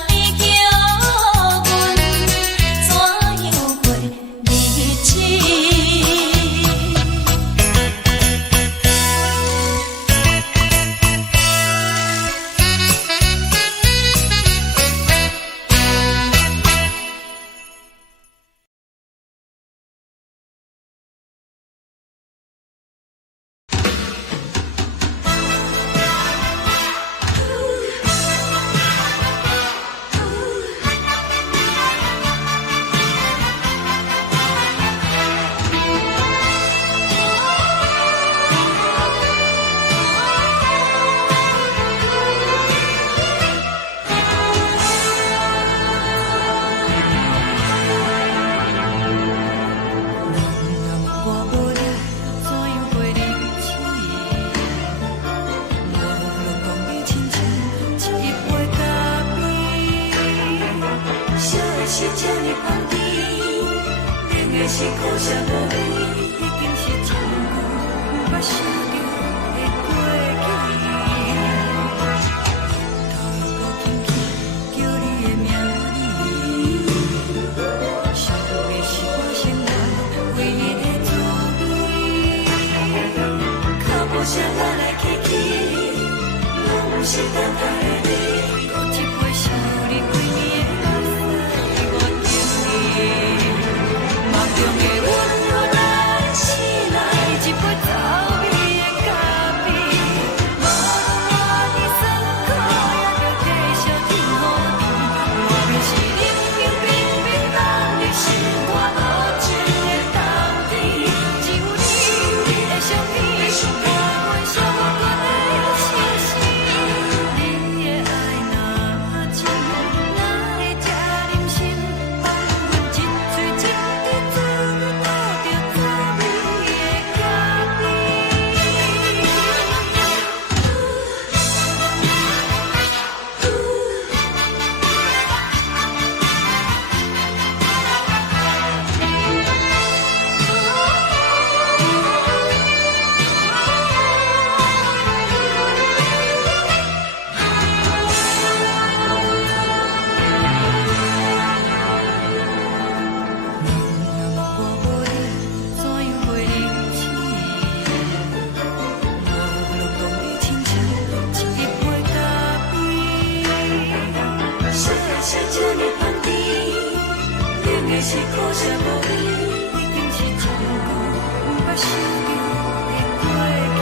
你叫阮怎样过日子？是这呢放甜，冷的是苦涩无味，已经是真久无法想着的过去。头又搁轻轻叫你的名字，想的是我心内唯一的滋味。脚步声来来去去，拢是等待的你，搁一杯想你几年的目屎。梦中的阮我来醒来，一杯走味的咖啡，无论我的酸苦，也着继续甜予你。外面是冷冷冰冰冷的心，我无情的冬天，只有你的相片，伴阮相共的心事。你的爱若真，哪会这忍心放阮一嘴一滴滋味倒着滋味的咖啡？我无你，怎样过日子？无路讲你亲像一杯咖啡，烧的是这呢放甜，冷的是苦涩无味，已经是真久无法想着的过去。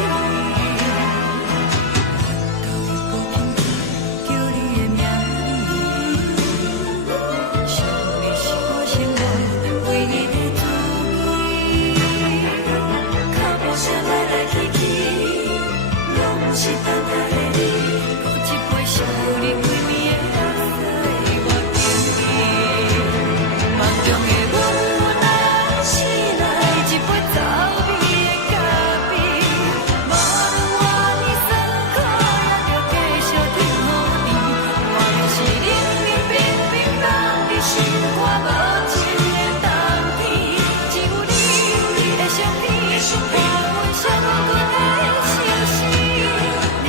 头又搁轻轻叫你的名字，想的是我心内唯一的滋味。脚步声来来去去，拢是等待的你，搁一杯想你几暝的目屎我敬你。梦中的阮我来醒来，一杯走味的咖啡，无论我的酸苦，也着继续甜予你。外面是冷冷冰冰冷的心，我无情的冬天，只有你的相片，伴阮相共的心事。你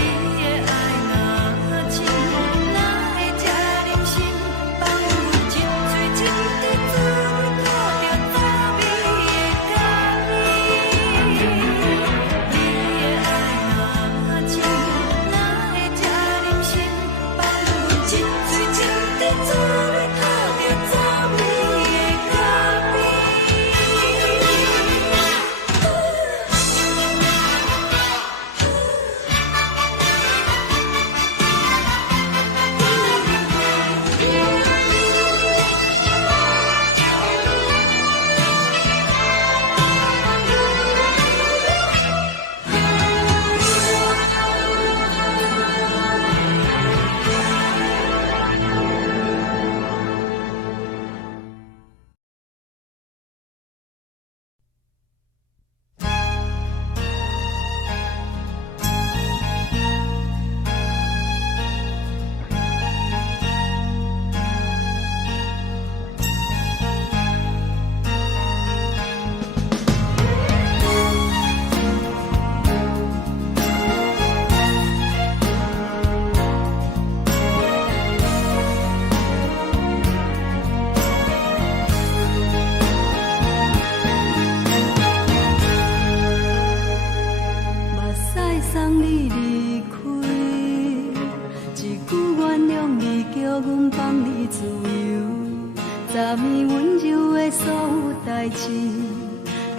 代志，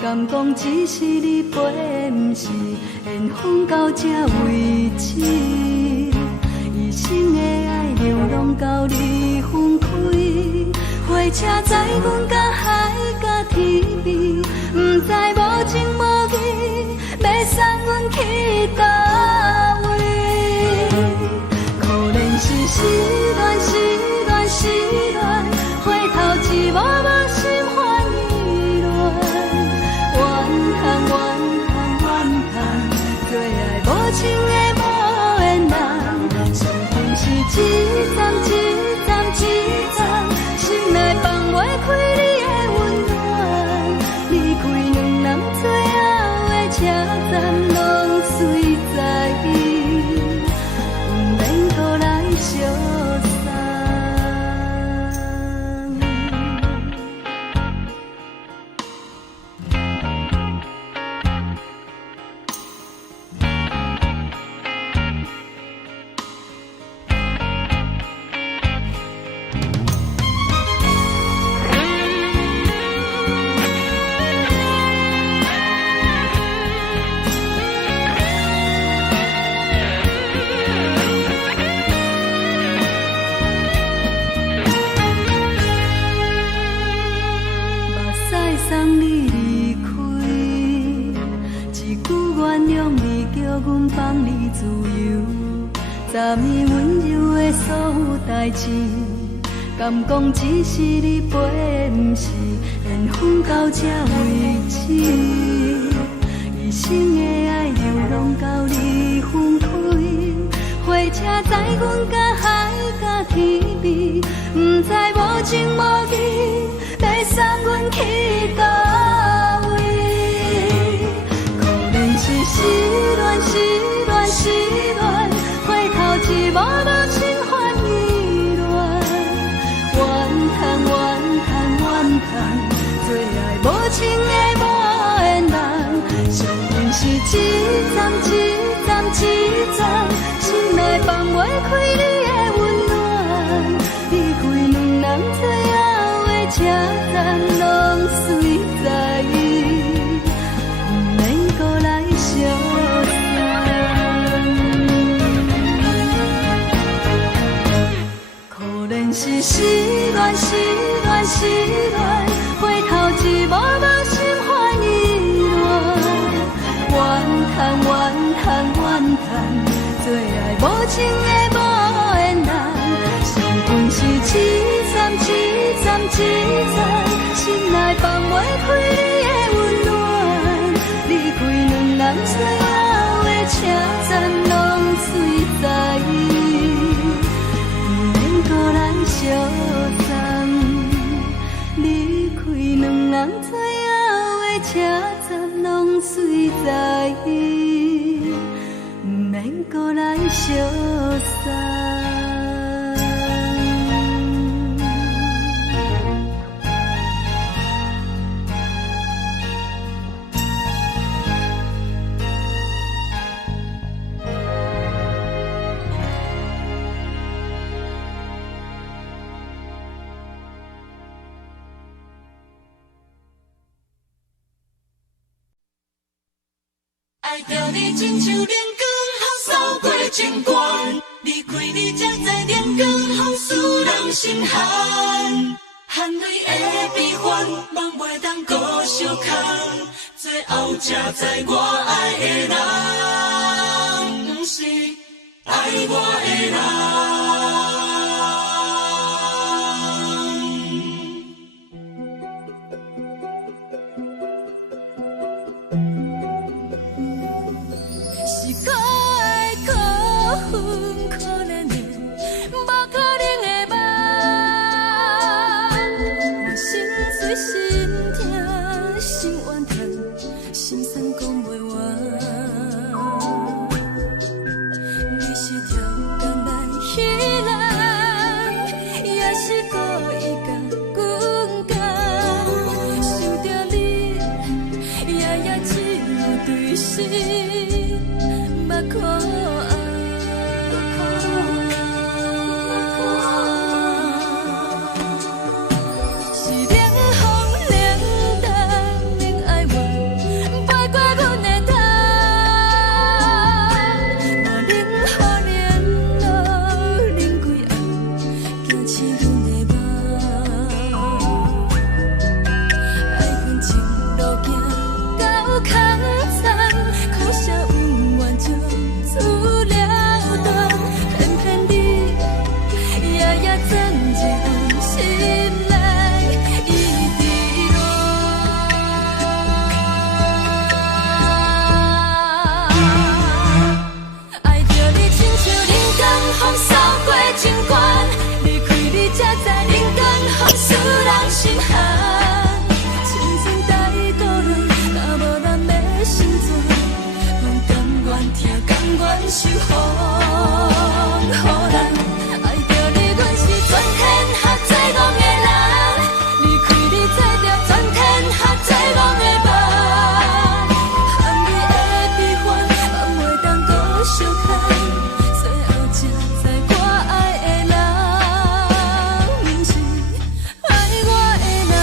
敢讲只是你陪，不是缘分到这为止。一生的爱流浪到你分开，火车载阮甲海甲天边，不知无情无义，要送阮去倒位？可怜是失恋，失恋，失恋，回头一幕幕心烦意乱，怨叹，怨叹，怨叹，最爱无情的无缘人，上恨是一站一站一站，心内放袂开你的温暖，离开两人最后的车站，拢随在伊，不免搁来相送。送你离开，一句原谅你，叫阮放你自由，昨暝温柔的所有代志，敢讲只是你陪，不是缘分到这为止。一生的爱流浪到你分开，火车载阮甲海甲天边，不知无情无义，要送阮去倒位？可怜是失恋，失恋，失恋，回头一幕幕心烦意乱，怨叹，怨叹，怨叹，最爱无情的无缘人，上恨是一站一站一站，心内放袂开你的温暖，离开两人最后的车站，拢随在伊，不免搁来相送。可怜是失恋，失恋，失恋，回头一幕幕心烦意乱，怨叹，怨叹，怨叹，最爱无情的无缘人，上恨是一站一站一站，心内放袂开你的温暖，离开两人最后的车站，拢随在伊，不免搁来相送。离开两人最后的车站，拢随在伊，不免搁来相送。爱着你亲像连光雨扫过情关，离开你才知连光雨使人心寒。含泪的悲欢，望袂当搁相牵，最后才知我爱的人，不是爱我的人。是可爱可恨可怜的，无可能的梦。我心碎心痛心怨叹，心酸讲袂完。你是条工来彼人，也是故意甲阮讲，想着你夜夜只有对视。目看红，守护，予人爱着你，阮是全天下最戆的人。离开你做着全天下最戆的梦，含你的悲欢，嘛袂当搁相牵。最后才知我爱的人，毋是爱我的人。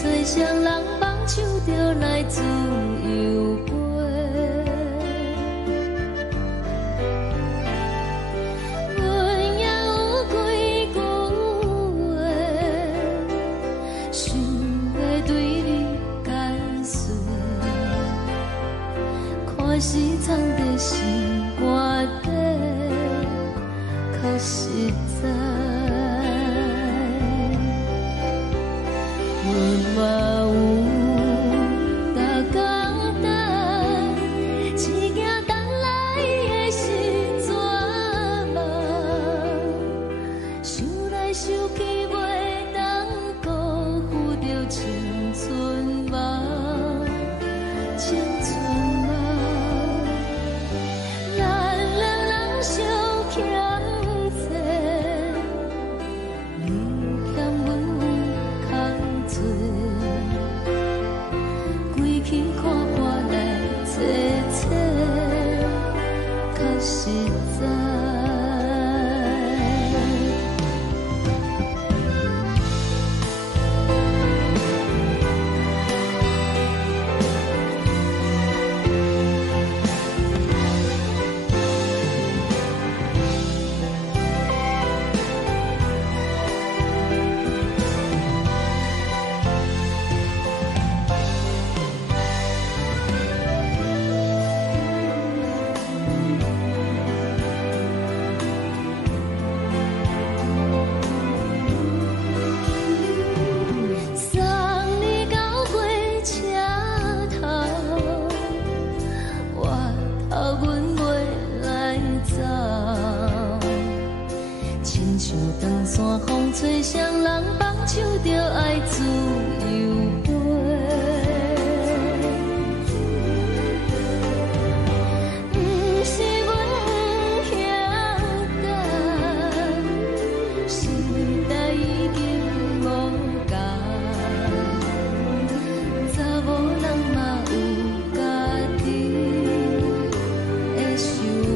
吹双人梦唱着来自由歌，阮也有几句话，想要对你解释，可是藏在心肝底，较实在。 嘛有逐工等，一件等来的是绝望，想来想去袂当辜负着青春梦，青春梦，咱两人相。亲像长山风吹双人放手着爱自由飞。不是阮晓得，时代已经无同，查某人嘛有家己的想法。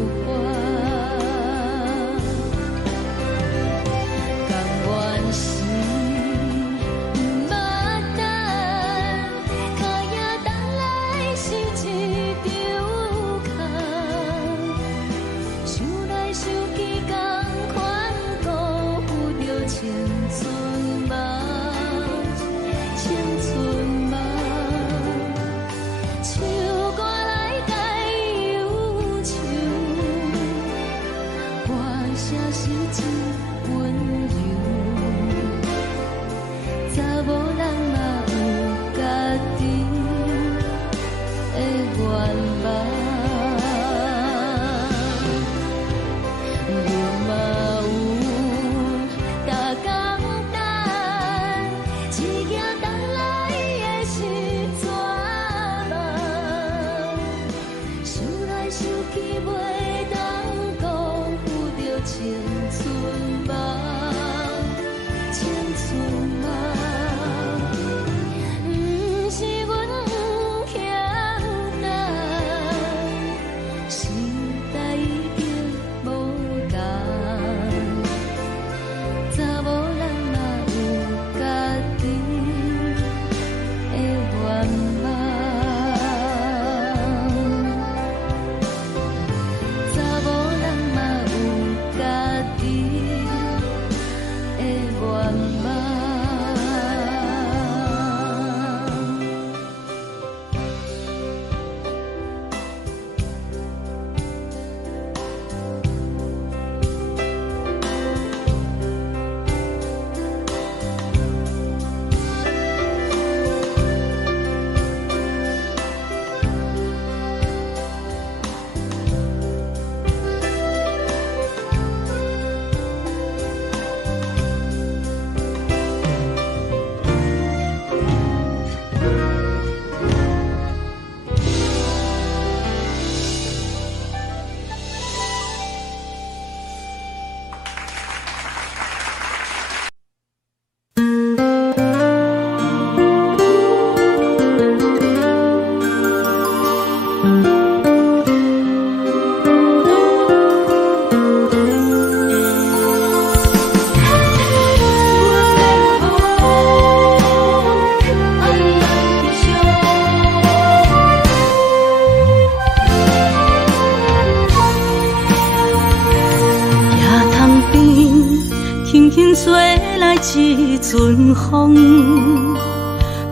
一阵风，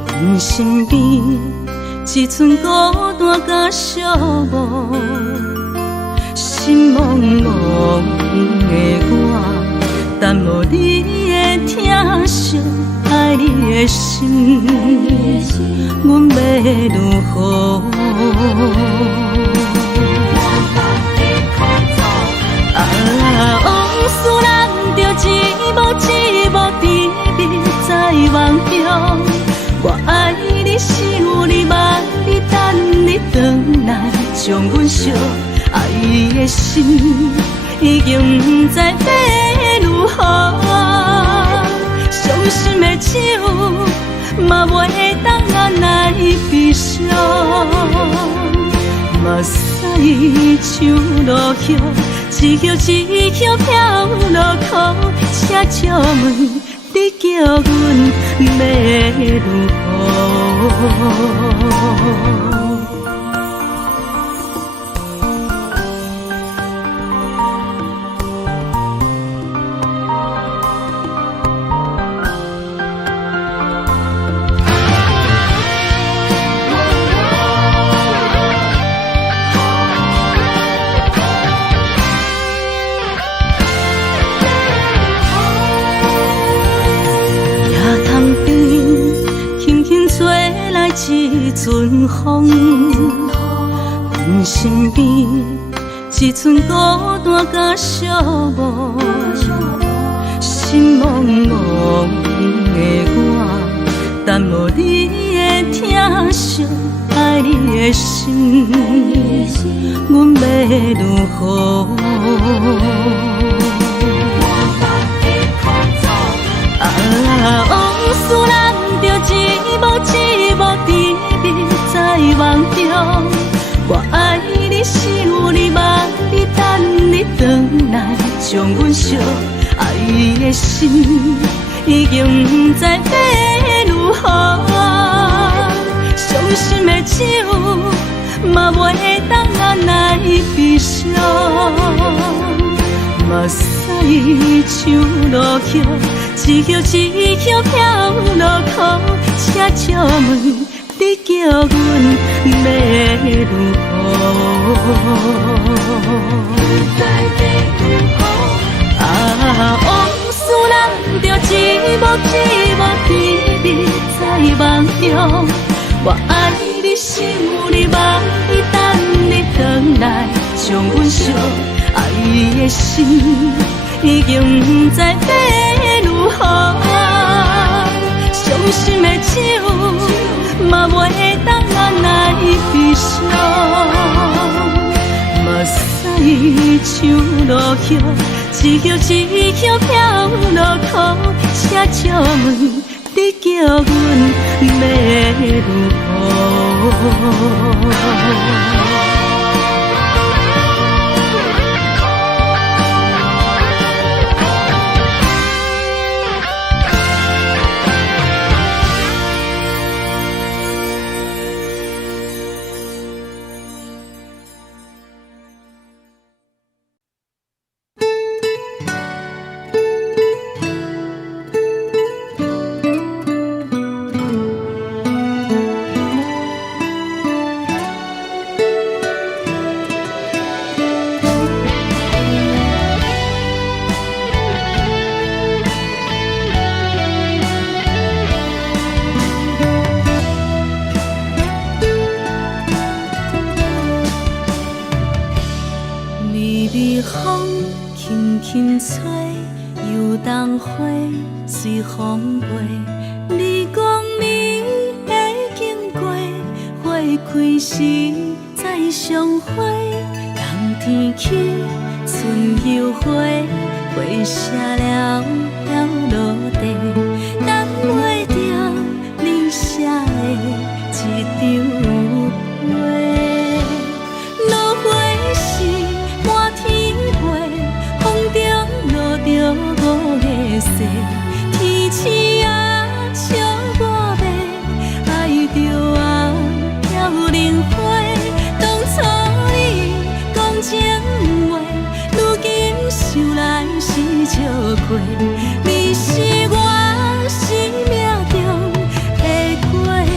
阮身边一寸孤单甲寂寞，心茫茫的我，等无你的疼惜爱的心，阮要如何？往事人着一幕甜蜜在梦中，我爱你想你望你等你回来，将阮惜爱的心已经不知要如何，伤心的手嘛袂当按来悲伤，目屎像落雨。一叶一叶飘落雨，请借问你叫阮要如何？一阵风，阮身边一寸孤单甲寂寞，心茫茫的我，耽误你的疼惜，爱你的心，阮要如何？往事咱着一幕一幕甜蜜在梦中。我爱你，想你，望你，等你回来，将阮惜爱的心已经不知要如何。伤心的酒嘛袂当按来悲伤。目屎像落雨，一曲一曲飘落雨，车借问你叫阮要如何？往事咱着一幕一幕甜蜜在梦中。我爱你，想你，望你，等你回来，将阮惜爱的心已经不知要如何。伤心的酒嘛袂当按来悲伤。目屎像落雨，一曲一曲飘落雨，车借问你叫阮要如何？风轻轻吹，游动花随风飞。你讲你会经过，花开时再相会。冬天起，春又回，花谢了要落地，等袂着你写的一张画。落花时满天飞，风中落着五个色，天星啊笑我迷，爱着啊飘零花。当初你讲情话，如今想来是笑过。你是我生命中的过客。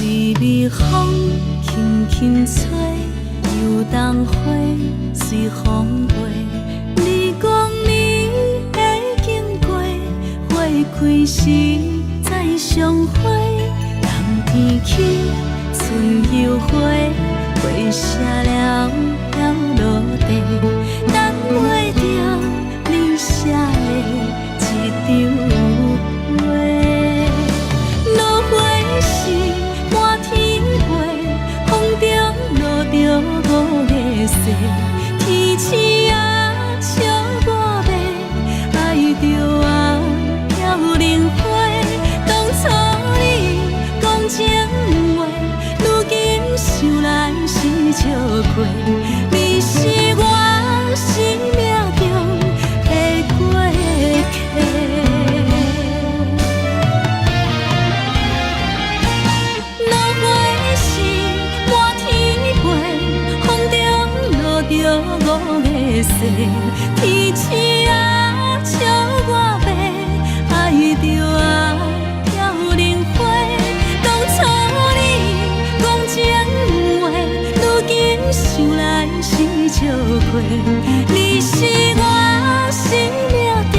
微微风轻轻吹，游动花随风飞。你讲你会经过，花开时再相会。冬天起，春又回，花谢了要落地，等袂着你写的一张画。落花时满天飞，风中落着五个色，天星啊笑我迷，爱着啊飘零花。当初你讲情话，如今想来是笑过。你是我生命中的过客。落花时满天飞，风中落着五个色，天星啊笑我迷，爱着啊飘零花。当初你讲情话，如今想来是笑过。你是我生命中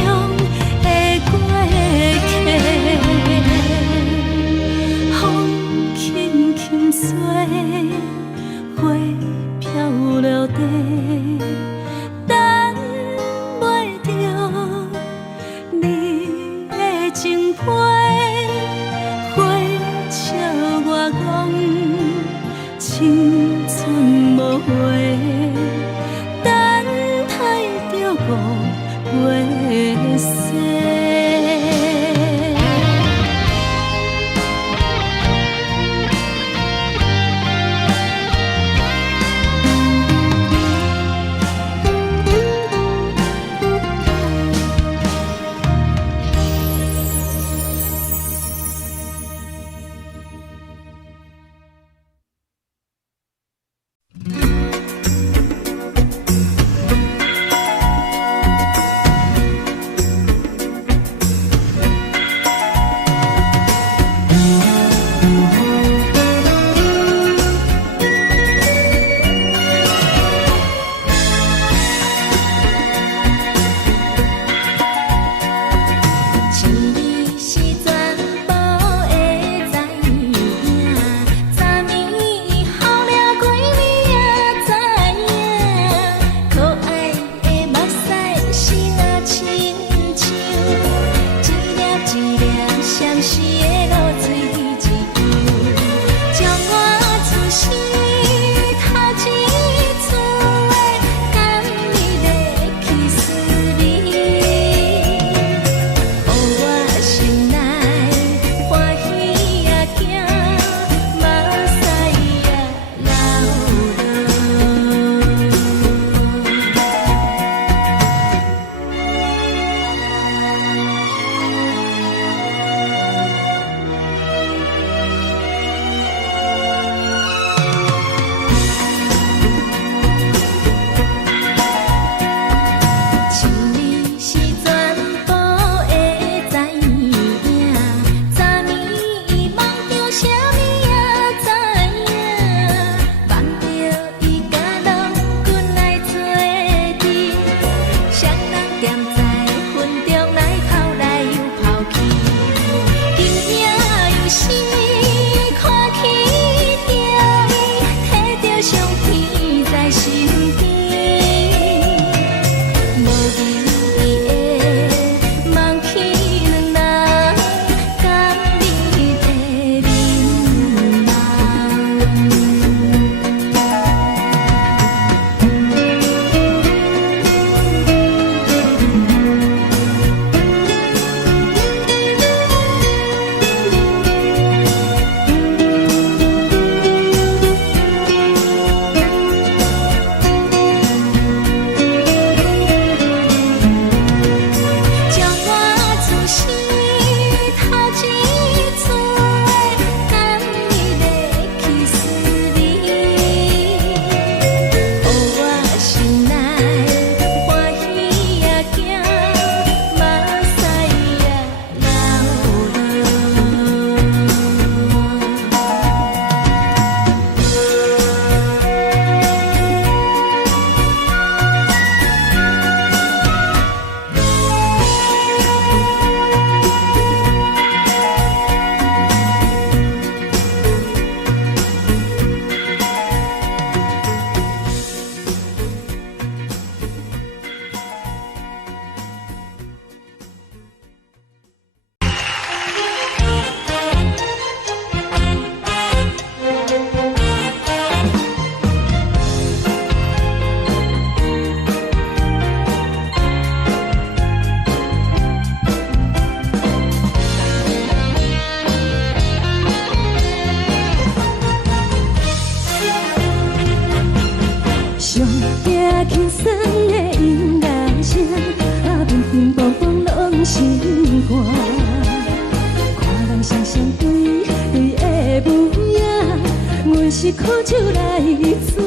是苦酒来作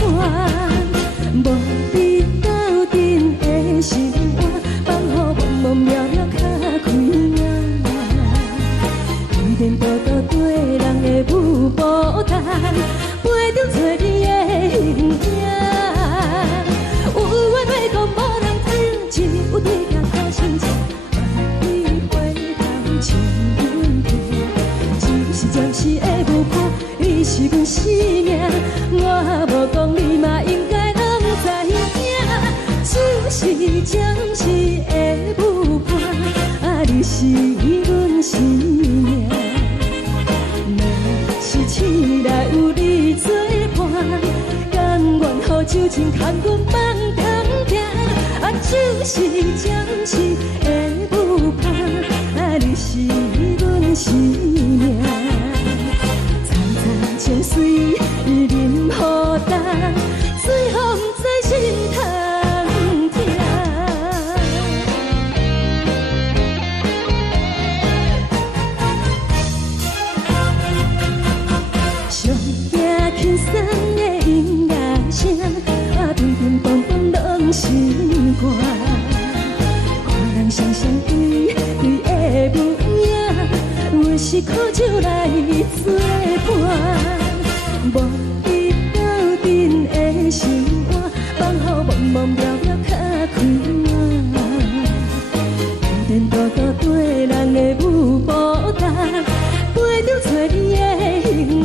伴，无你斗阵的生活，放予茫茫渺渺较开眼。一连倒倒对人的舞步弹，陪着做你的形影。有话要讲无人听，只有对镜头心情，你回头像阮听，就是暂时的舞伴。 你是阮生命，我无讲你嘛应该拢知影，就是暂时的舞伴，啊，你是阮生命。若是醒来有你作伴，甘愿予酒精牵阮放长行，啊，就是暂时的舞伴，啊，你是阮生命。 泉水伊淋予干，水风在心头疼。上惊轻松的音乐声，啊，乒乒乓乓拢心肝。看人双双对对的舞影，阮是苦酒来作伴。 无你斗阵的生活，放予茫茫渺渺较开眼。一连倒倒对人的舞步弹，陪着做你的形影。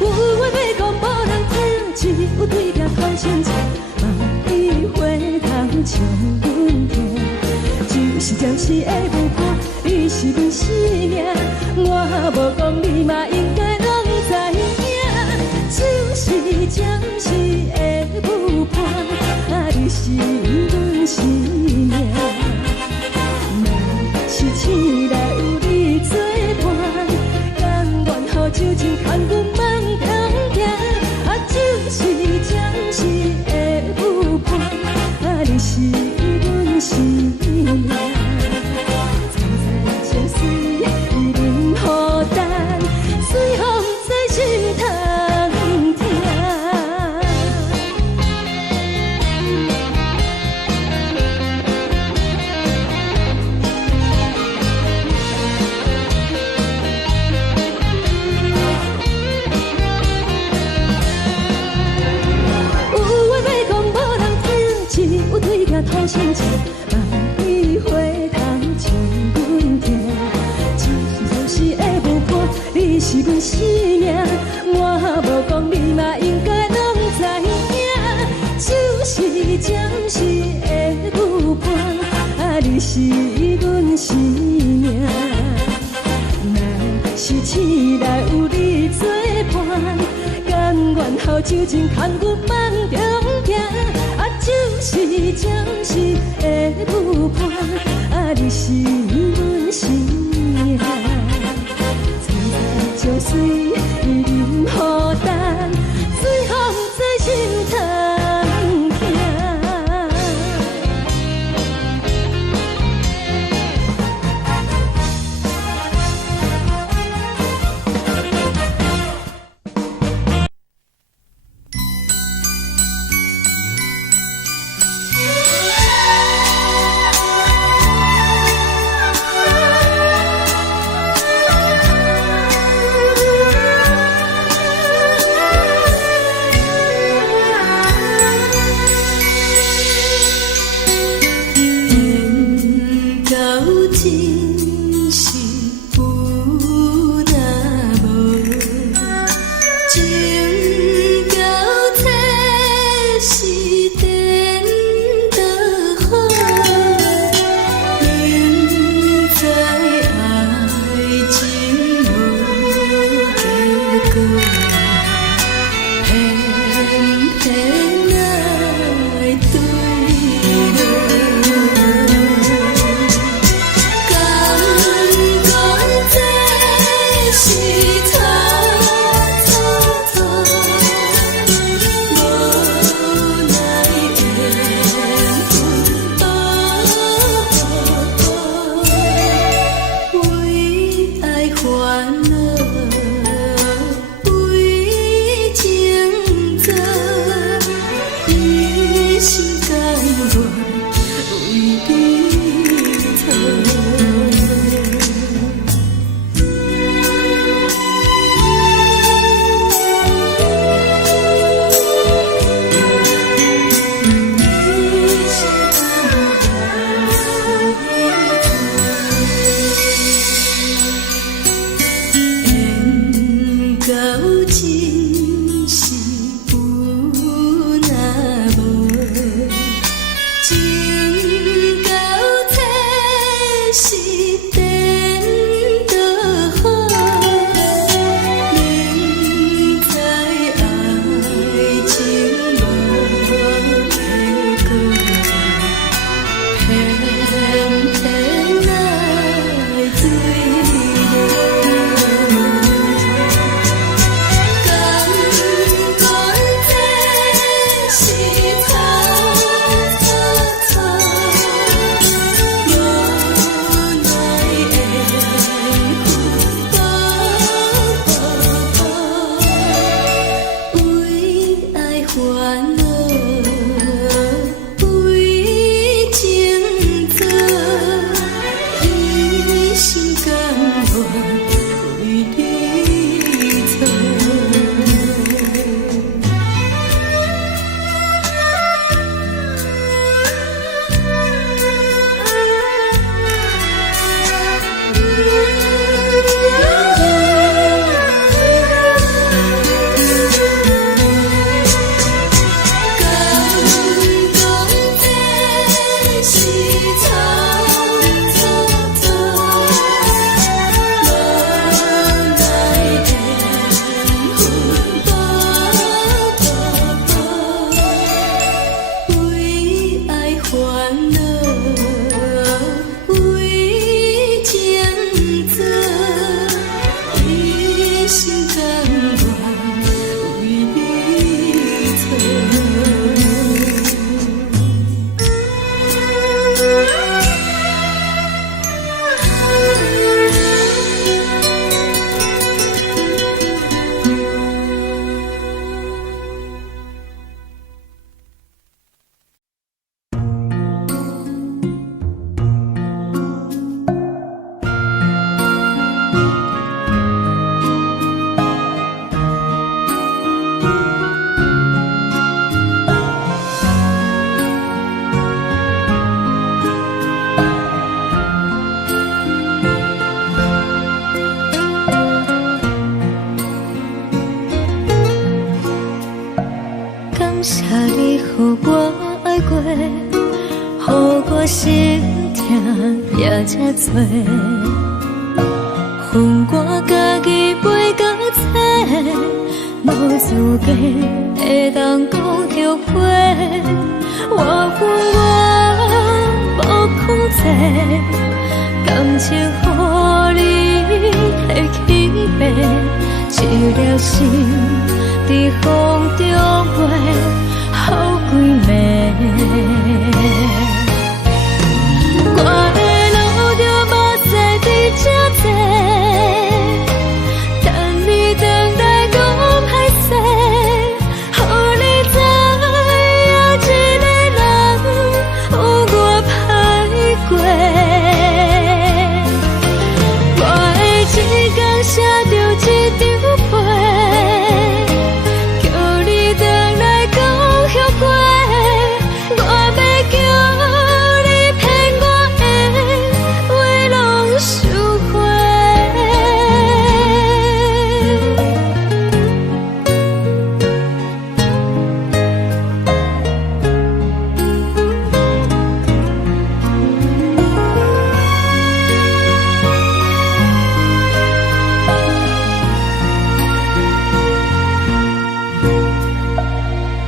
有话要讲无人听，只有对镜看心情，望你回头像阮听，就是暂时的舞伴，你是阮生命。我无讲你嘛应该。 就是暂时的舞伴，啊，你是阮生命。若是醒来有你作伴，甘愿予酒精牵阮放长行，啊，就是暂时的舞伴，啊，你是阮生命。站在泉水伊淋予干，水风在心头。 讨心情，望你回头像阮听，就是暂时的舞伴，你是阮生命。我无讲你嘛应该拢知影，就是这。时的舞伴，啊，你是阮生命。若是醒来有你作伴，甘愿好酒情牵阮梦中行，啊，就是暂时的舞伴，啊，你是阮生命。青菜椒水伊啉好淡，水风在心头行。予我心痛也这多。恨我家己袂到切，无资格会当讲后悔。我恨我无控制，感情予你提起白，一条心在风中飞，好几暝。我的路就无再伫这多，等你等待讲歹势，予你知影一个人有我歹过。我的一天写着一张被，叫你回来讲后悔。我要叫你骗我的话拢收回。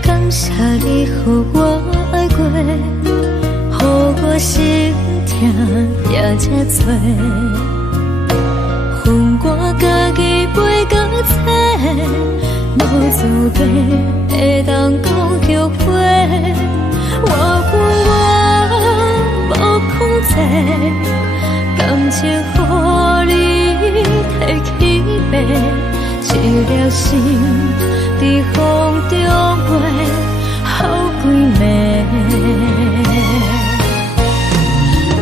感谢你予我爱过，予我心痛也这多。恨我家己袂到切，无资格会当讲后悔。我恨我无控制，感情予你提起白，一条心在风中飞，好几暝。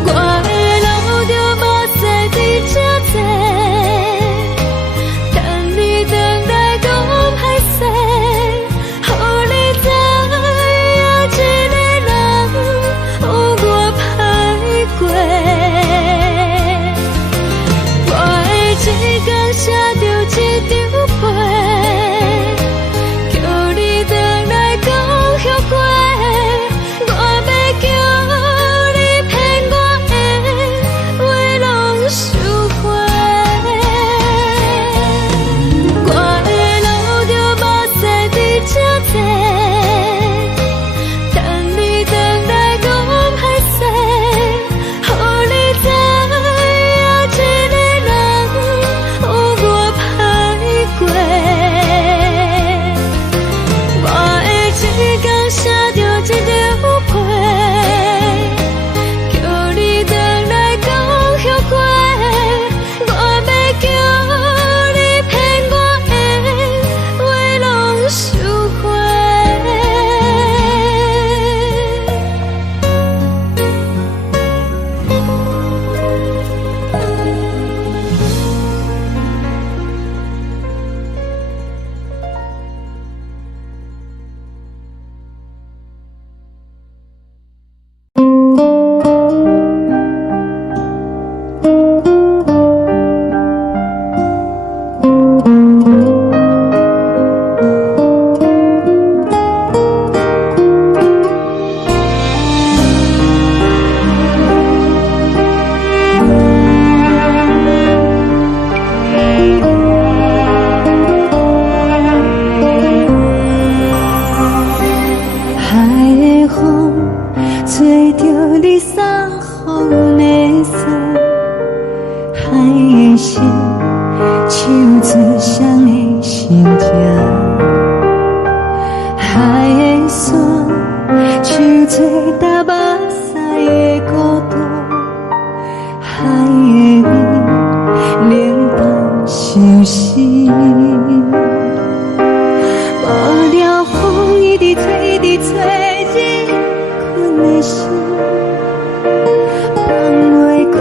我的路就无再伫这多，等你等待讲歹势，予你知影一个人有我歹过。我的一天写着一张被，叫你回来讲后悔。我要叫你骗我的话拢收回。我的路就无再伫这多，等你回来讲歹势，予你知影一个人有我歹过。我的一天写着一张被，叫你回来讲后悔。我要叫你骗我的话拢收回。海的风吹着你送风的伞，海的心唱出双的心情，海的山唱出搭目屎的孤独，海的味冷淡伤心。无聊风一直吹，一直吹，日困的心，放袂开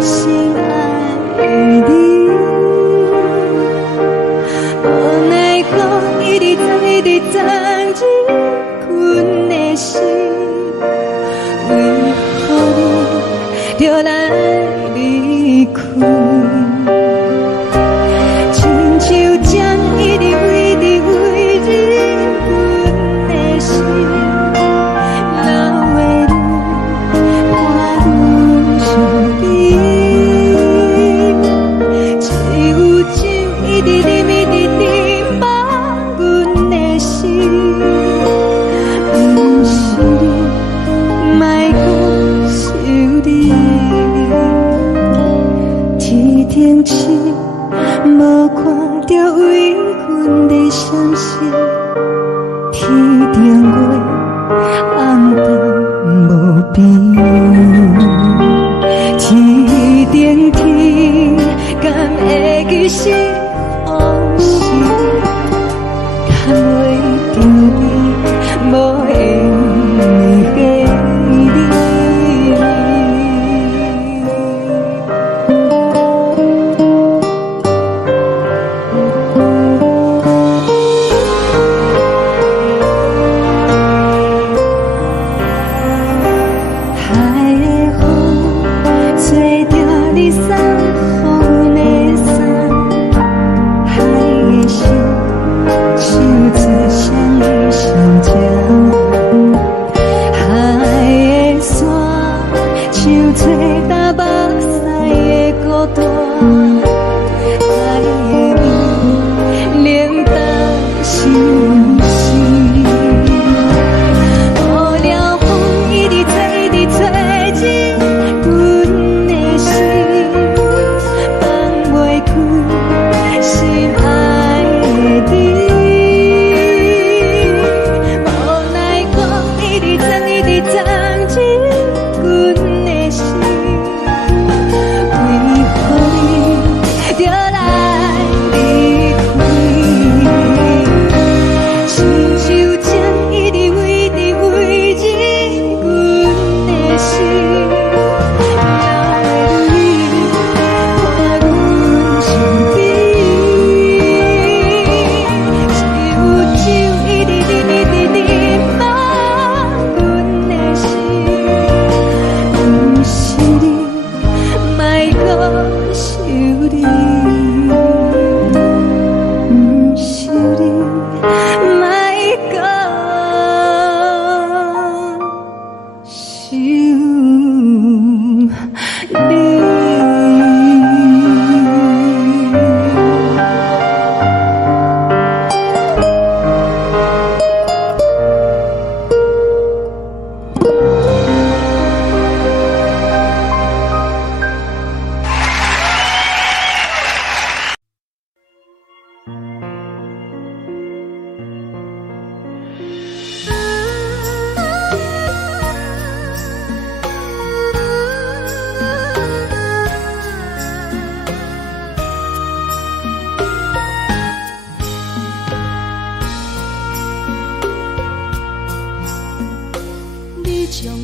心爱的你。无奈何一直等，一直等，日困的心，为何你就来离开？亲像针一直挥，一直挥，日阮的心。人当无边，天顶天，敢会记是往事？敢袂着你，无缘给你。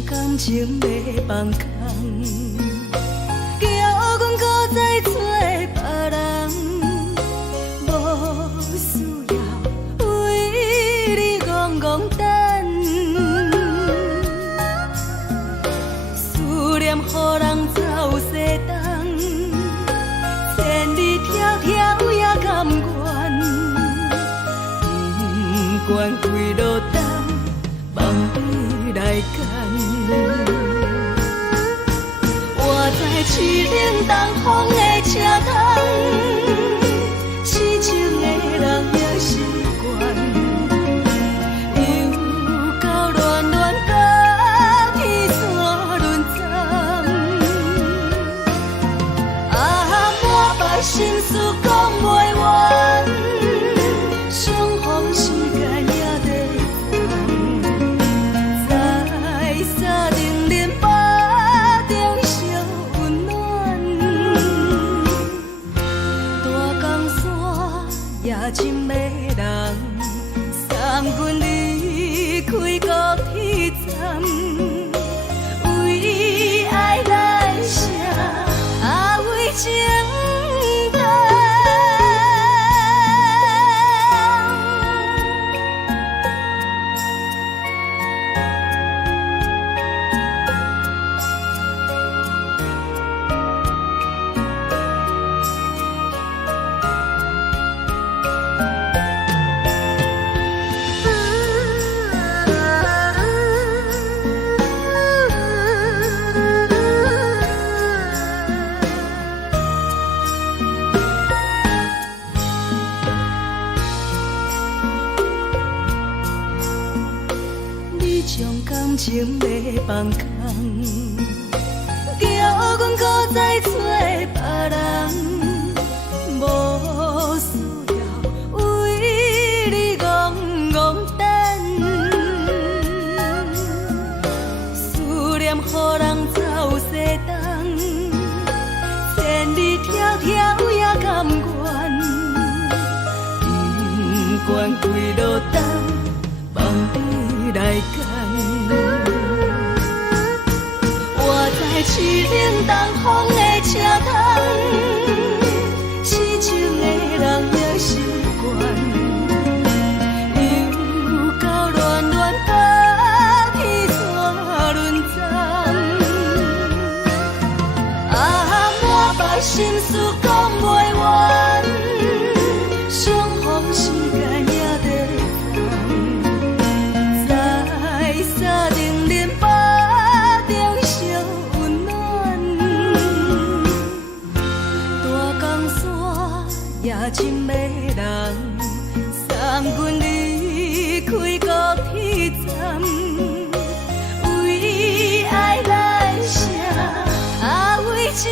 感情要放空，叫阮搁再找别人，无需要为你戆戆等，思念予人走西东，千里迢迢也甘愿，不管几路灯，望你来干。我在市顶东风的车窗，痴情的人也习惯，又到乱乱甲天山沦陷。满腹心事讲袂完，相逢时间也在等，在沙丁林巴中相温暖。大江山夜深的人，送阮离开高铁站，为爱来写，为情。将感情要放空，叫阮搁再找别人，无需要为你戆戆等，念，予人走西东，千里迢迢也甘愿，不管几路灯，望你来赶。我在市顶东风的车头，痴情的人也心倦。心事讲袂完，相逢时间也在等，在沙丁林巴中相温暖。大江山也真迷人，送阮离开高铁站，为爱来写，为情。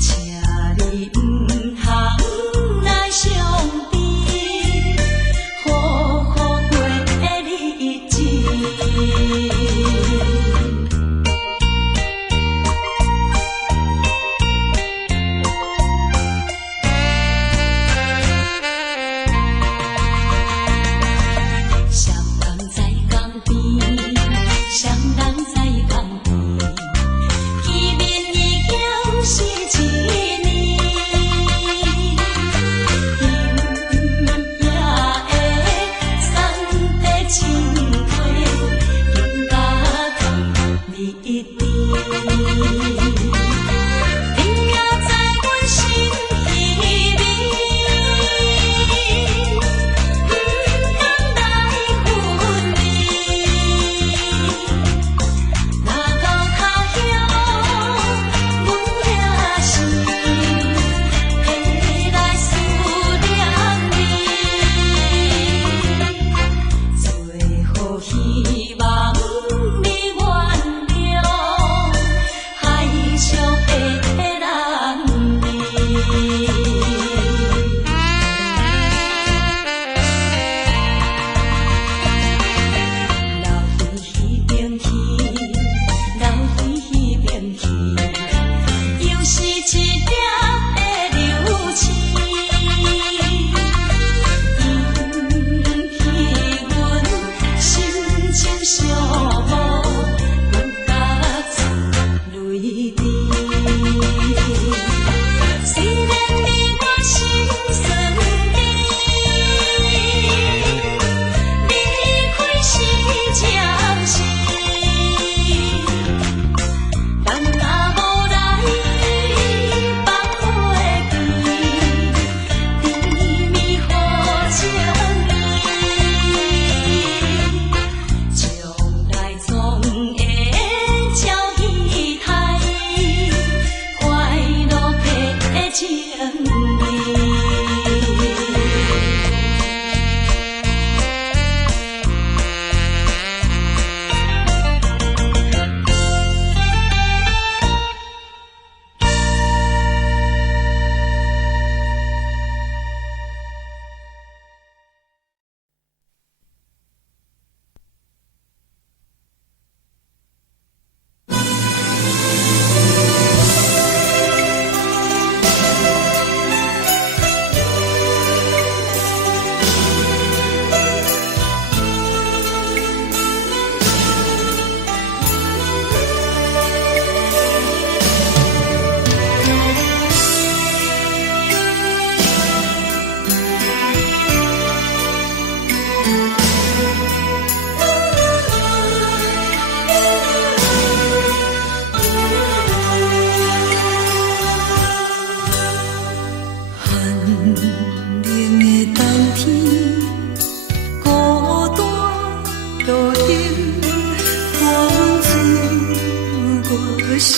请你唔通来伤悲。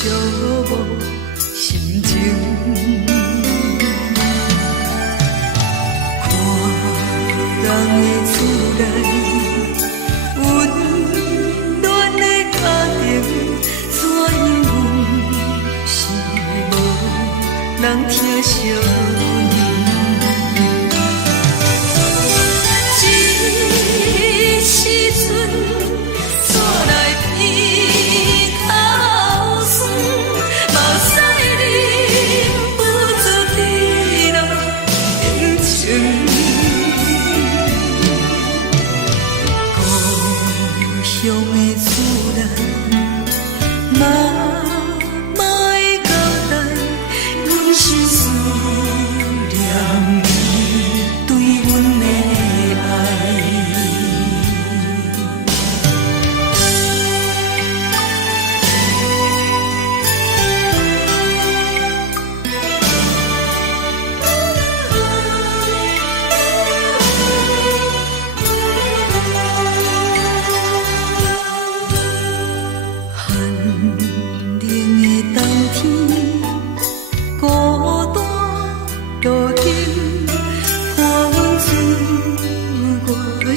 寂寞心情。看人的厝内温暖的家庭，怎样是无人疼惜。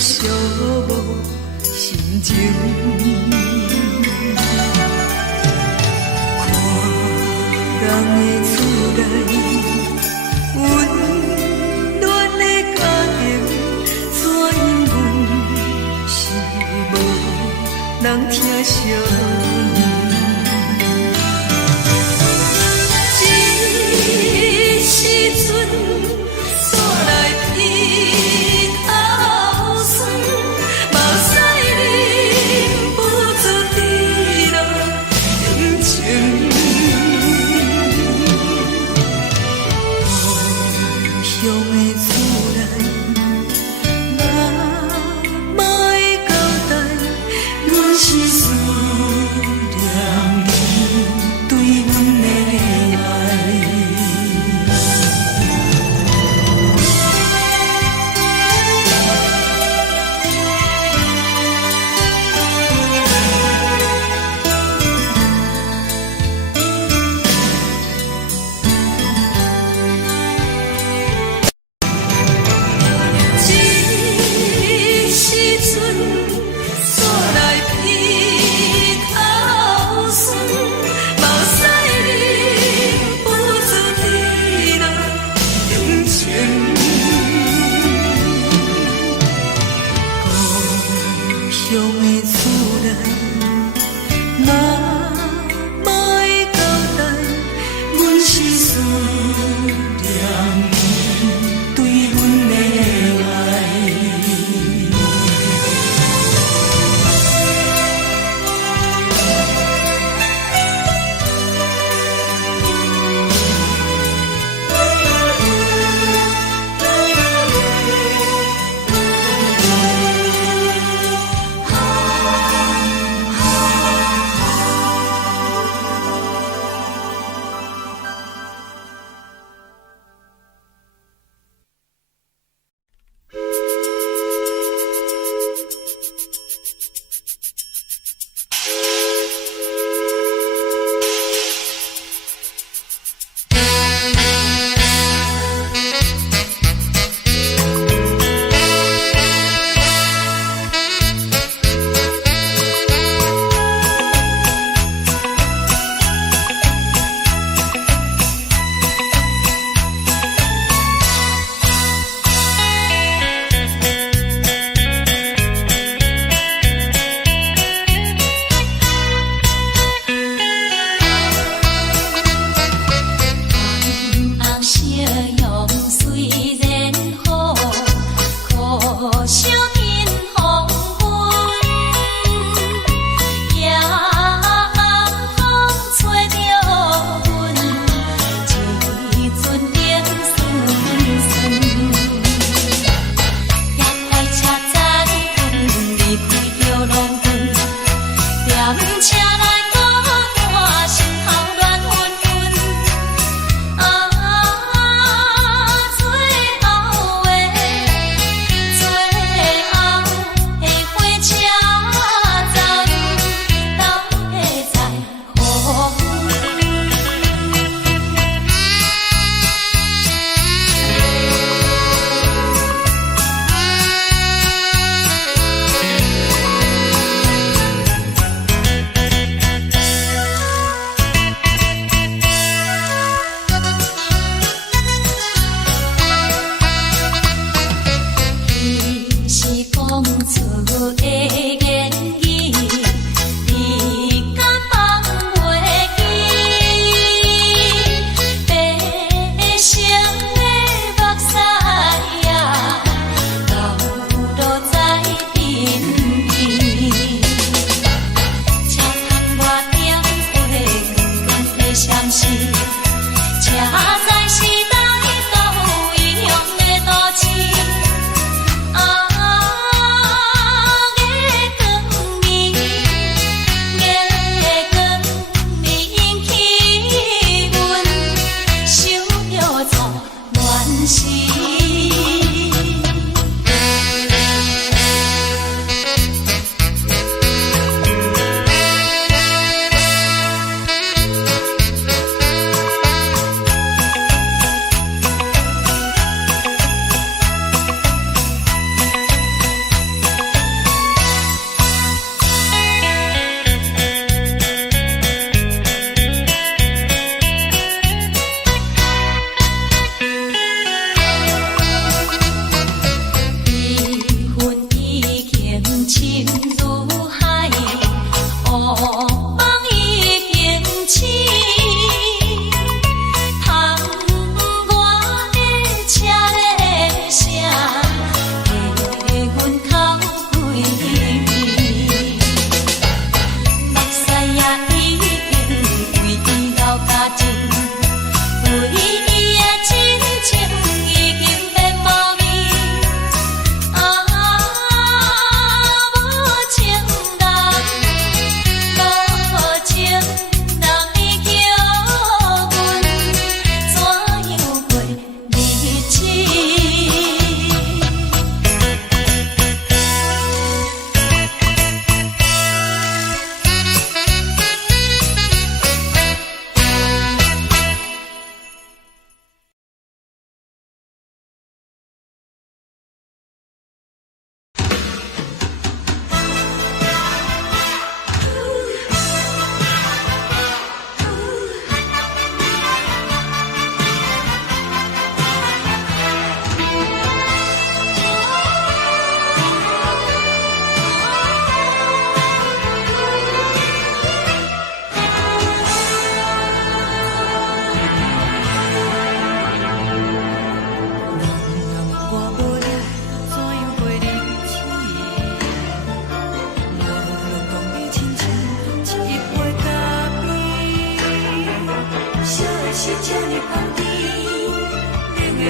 寂寞心情，看人的厝内温暖的家庭，怎样是无人疼惜。一时阵煞来鼻头酸，目屎忍不住滴落眼睛。故乡的厝内，妈妈的交代，阮是思念你对阮的爱。厝的言语，你敢放袂记？白成的目屎呀，流落在身边。车窗外点火光的闪烁，车载时代到异乡的大市。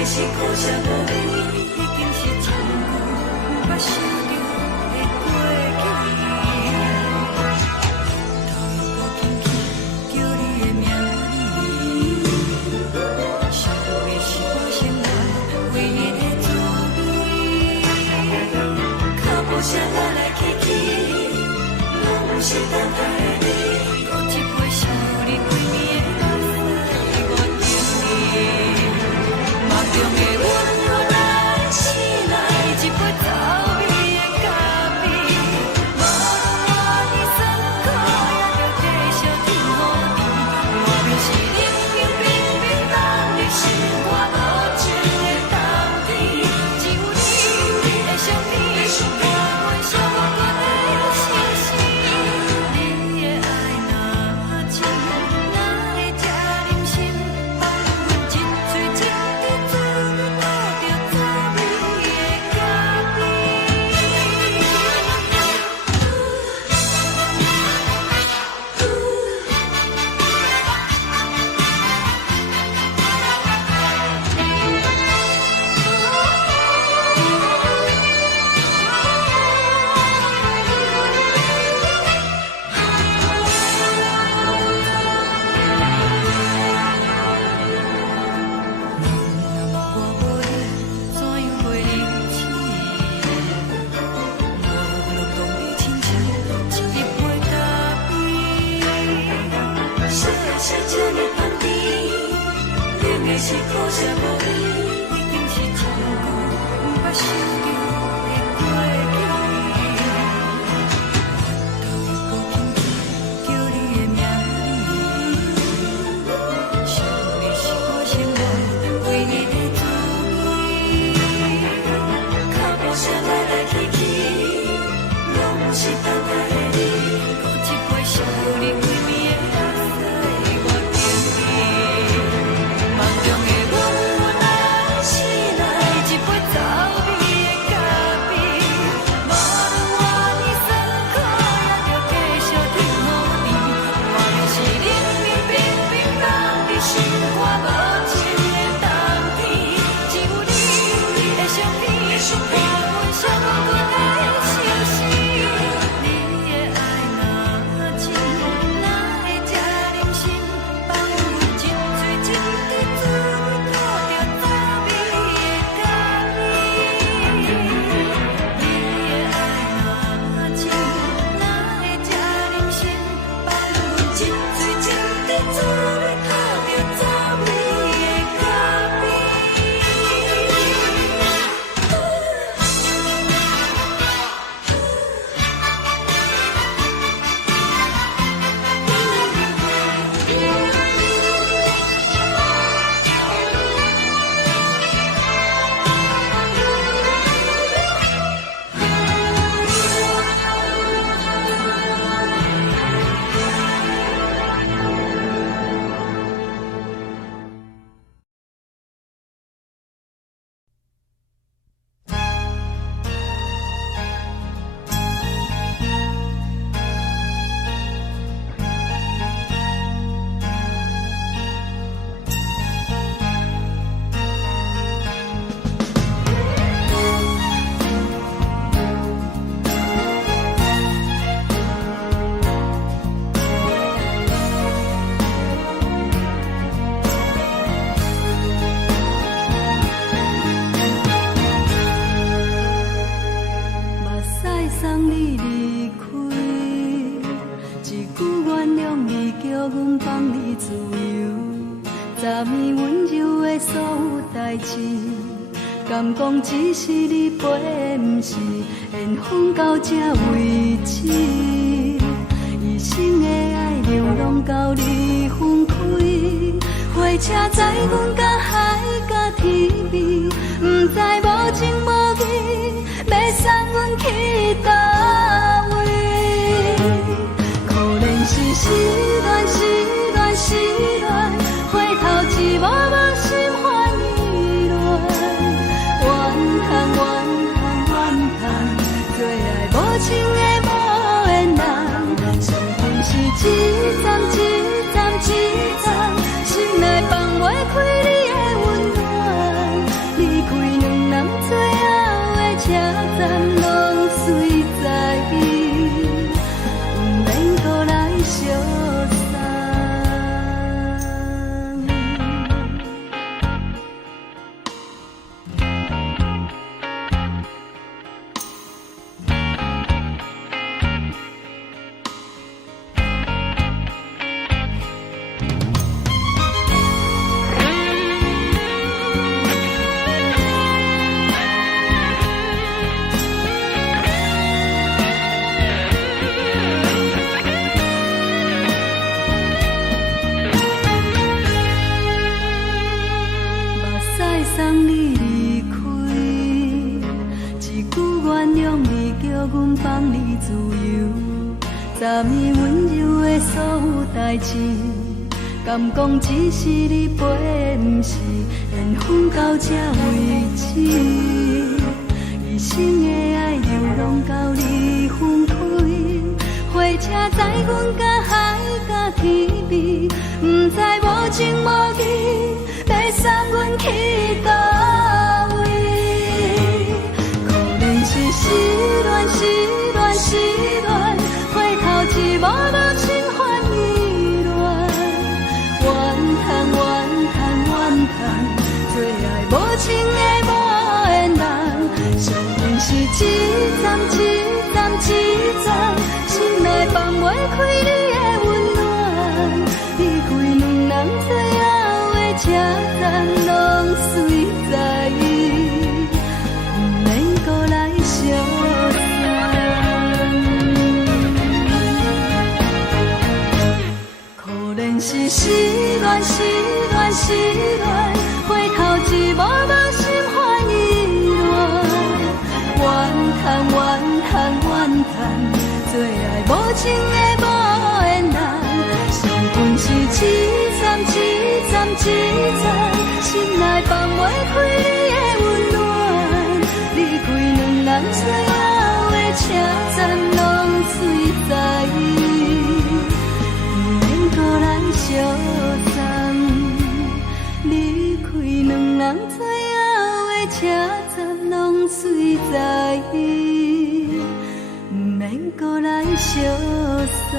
是苦涩无味，已经是真久无法想着的过去。头又搁轻轻叫你的名字，想的是我心内唯一的滋味。脚步声来来去去，拢是等待的你，搁一杯想你几年的泪水，我等你。梦中的阮愈来醒来，一杯走味的咖啡，无论我的酸苦，也着继续甜乎甜。我就是冷冰冰冰冷的心，我无情的冬天，只有你会想你，我会想我的心事。你的爱若真，哪会这忍心？放阮一嘴一滴水，倒着走味的咖啡。我无你，怎样袂离弃？无路讲你亲像一杯咖啡，烧的是这呢香甜，冷的是苦涩无味，已经是真久无法想着的过去。头又搁轻轻叫你的名字，想的是我心内唯一的滋味。脚步声来来去去，敢讲只是你陪，不是缘分到这为止。一生的爱流浪到你分开，火车载阮甲海甲天边，不知无情无义，要送阮去倒位？可怜是失恋，失恋，失恋，回头一幕幕心烦意乱，怨叹，怨叹，怨叹，最爱无情的无缘人，伤痕是一站一站一站，心内放袂开你的温暖，离开两人最后的车站，拢随在伊，不免搁来相送。送你离开，一句原谅你，叫阮放你自由，昨暝温柔的所有代志，敢讲只是你陪，不是缘分到这为止。一生的爱流浪到你分开，火车载阮甲海甲天边，不知无情无义，要送阮去倒位？可怜是失恋，失恋，失恋，回头一幕幕心烦意乱，怨叹，怨叹，怨叹，最爱无情的无缘人，伤痕是一站一站一站，心内放袂开你的温暖，离开两人最后的车站，拢随在伊，不免搁来相送。可怜是失恋，失恋，失恋，回头一幕幕心烦意乱，怨叹，怨叹，怨叹，最爱无情的无缘人，伤痕是一站一站一站，心内放袂开你的温暖，离开两人最后的车站，拢随在伊，不免搁来相送。离开两人最后的车站，拢随在伊，不免搁来相送。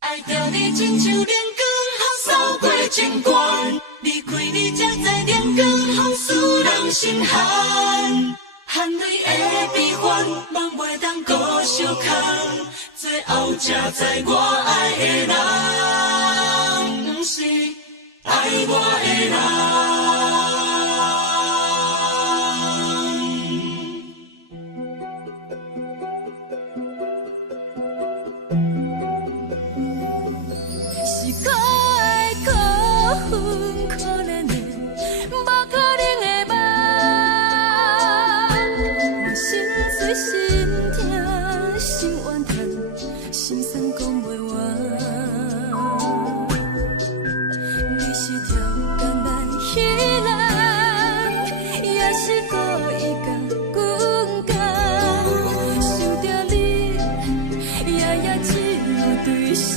爱着你亲像连光风扫过情关，离开你才知连光风使人心寒。含泪的悲欢，望袂当搁相牵，最后才知我爱的人，不是爱我的人。可怜的，无可能的梦，我心碎心痛心怨叹，心酸讲袂完。你是条工来彼人，也是故意甲阮讲，想着你，夜只有对视，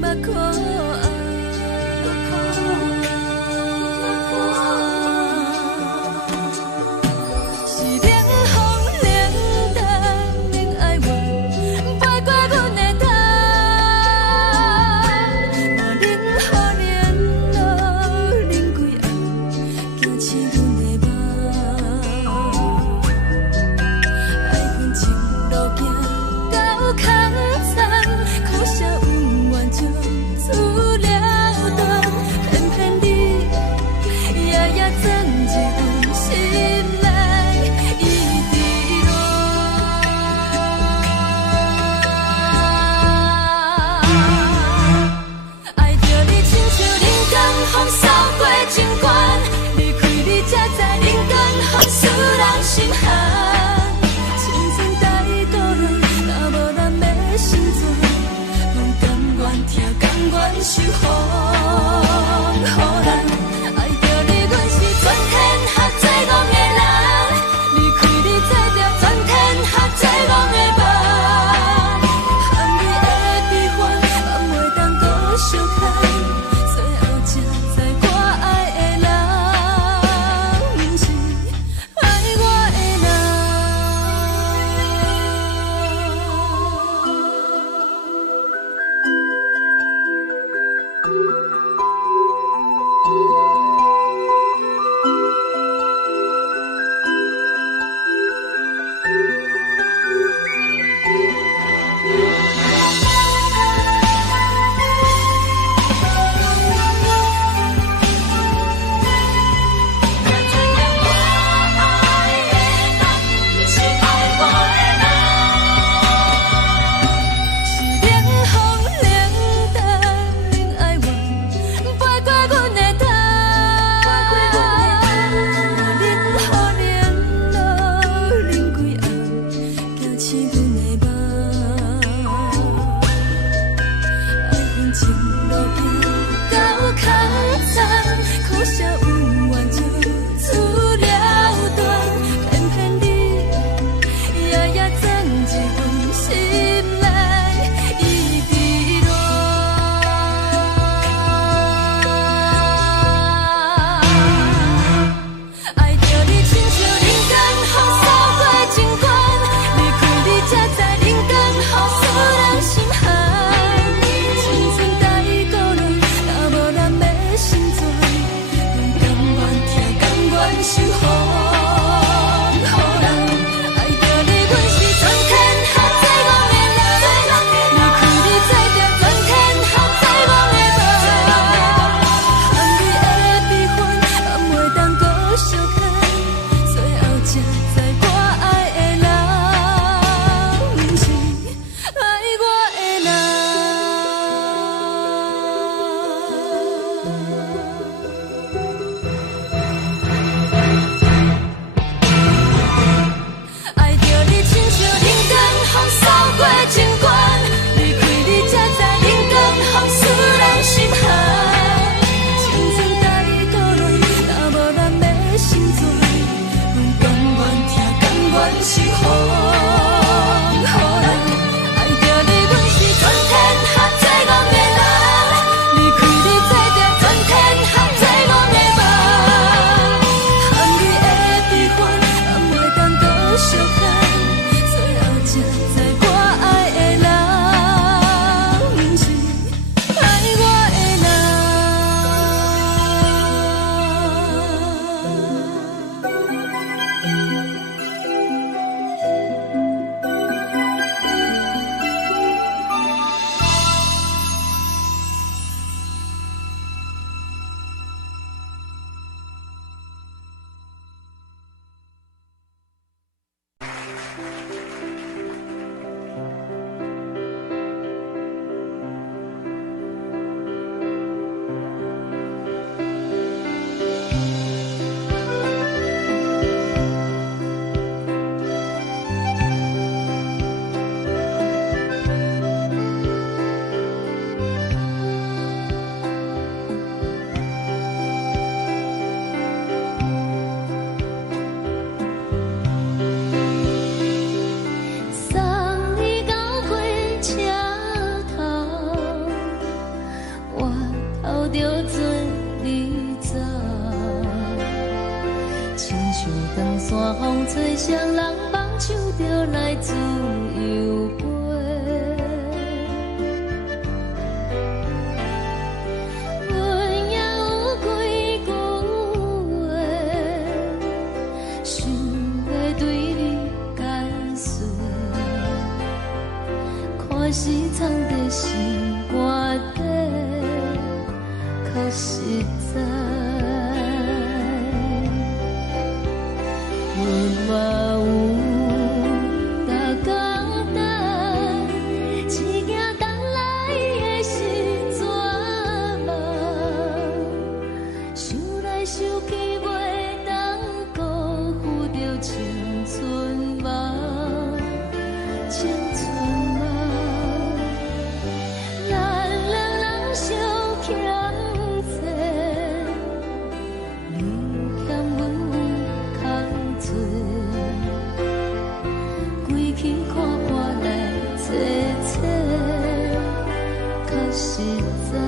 目看。是冷风冷淡，冷爱我。愿守护，予人爱着你，阮是全天下最戆的人。离开你才着全天下最戆的梦，含泪的悲欢，嘛袂当搁相牵。最后才知我爱的人，不是爱我的人。吹双人梦唱着来自由飞，阮也有几句话，想要对你解释，可是藏在心肝底，较实在。 阮嘛有逐工等实在。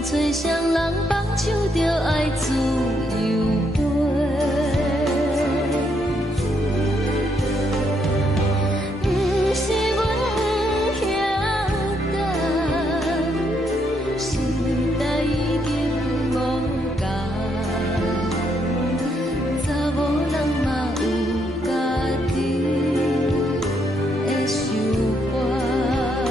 吹双人放手着爱自由飞，不是阮不晓得，时代已经无同，查某人嘛有家己的想法。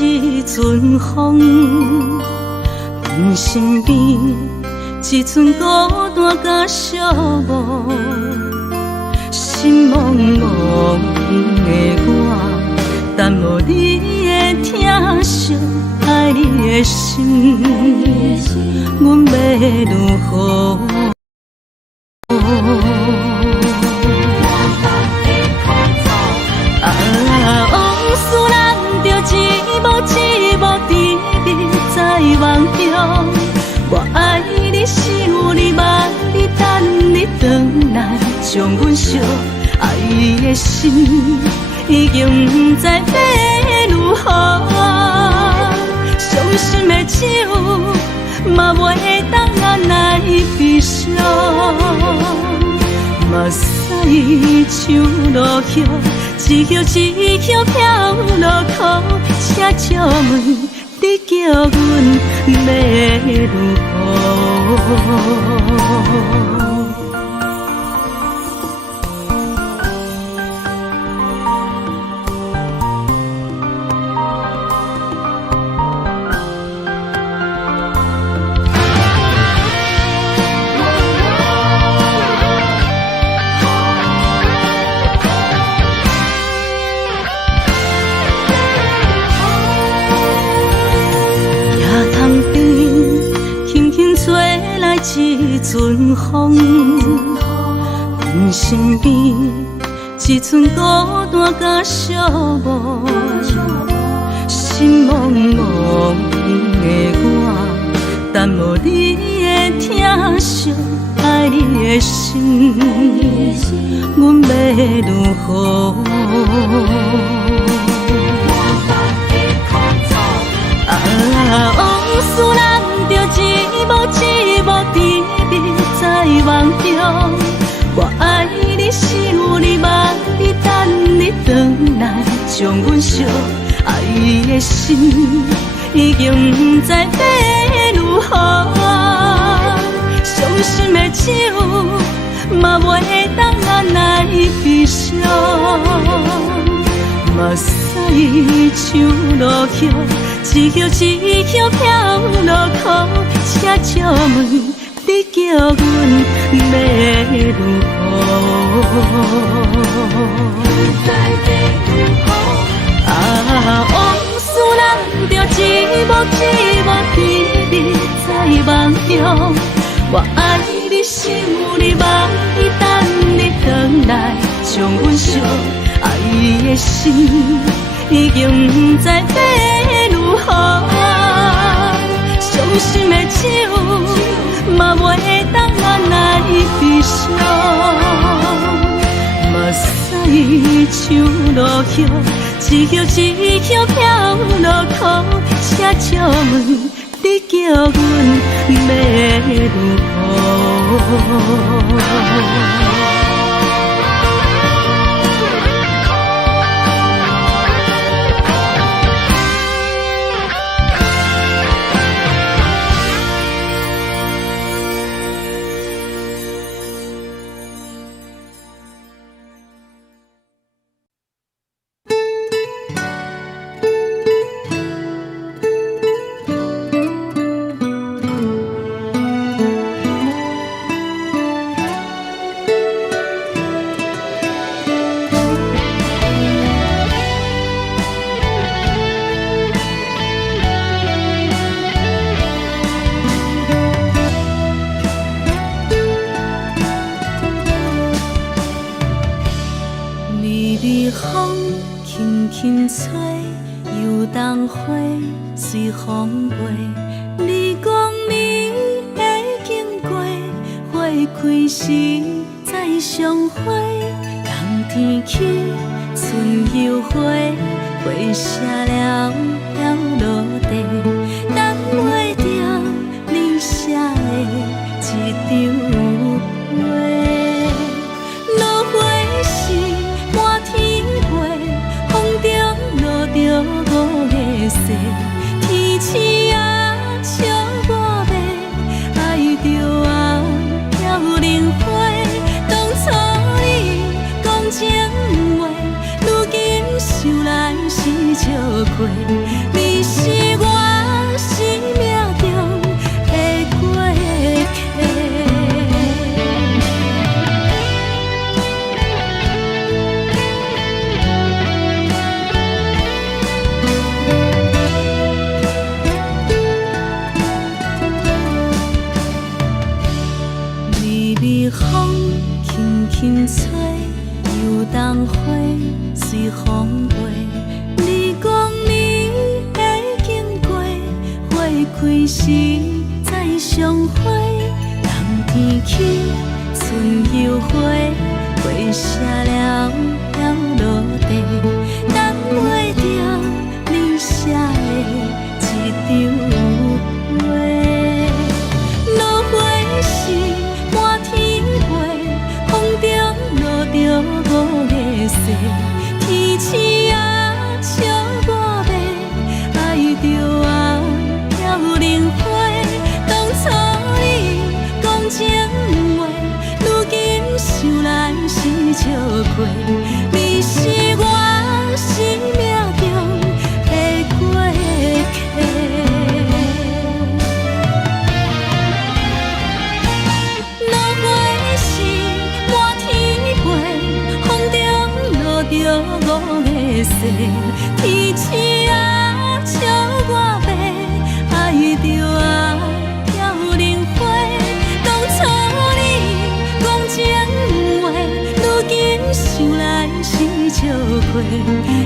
一阵风，阮身边一寸孤单甲寂寞，心茫茫的我，等无你的疼惜爱你的心，阮要如何？梦中，我爱你，想你，望你，等你回来，将阮惜爱的心，已经不知要如何。伤心的手，嘛袂当按来悲伤。嘛使像落叶，一叶一叶飘落雨，请借问你叫阮要如何？一阵风，阮身边一阵孤单甲寂寞，心茫茫的我，等无你的疼惜，爱你的心，阮要如何？往事咱着一幕一幕甜蜜在梦中，我爱你是有你梦你等你回来，将阮惜爱的心已经不知要如何。伤心的手嘛袂当咱来悲伤，嘛使像落叶。一叶一叶飘落雨，请借问你叫阮要如何？往事咱着一幕一幕甜蜜在梦中，我爱你是有你梦你等你回来，将阮惜爱的心已经不知要如何。伤心的手嘛袂当咱来悲伤，嘛使像落叶，一叶一叶飘落雨，请借问你叫阮要如何？轻吹，游动花随风飞。你讲你会经过，花开时再相会。冬天起，春又花，花谢了要落地，等袂着你写的一张画。落花时满天飞，风中落着五个色，天星啊笑我迷，爱着啊飘零花。当初你讲情话，如今想来是笑过，你是我生命中的过客。风轻轻吹，游动花随风飞。你讲你会经过，花开时再相会。冬天起，春又花，花谢了要落地，等袂着你写的一张画。落花时满天飞，风中细，天星啊笑我迷，爱着啊飘零花。当初你讲情话，如今想来是笑过。你是我生命中的过客。落花是满天飞，风中落着五个星。天星啊笑我迷，爱着啊飘零花。当初你讲情话，如今想来是笑过。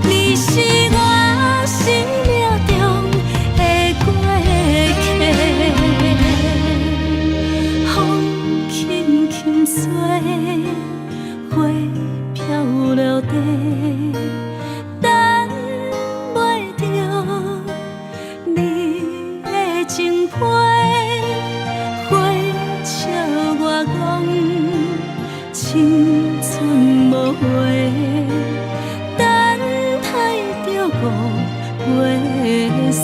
你是我生命中的过客。风轻轻吹，花飘落地，等袂着你的情批。花笑我讲青春无悔，等待着五月雪。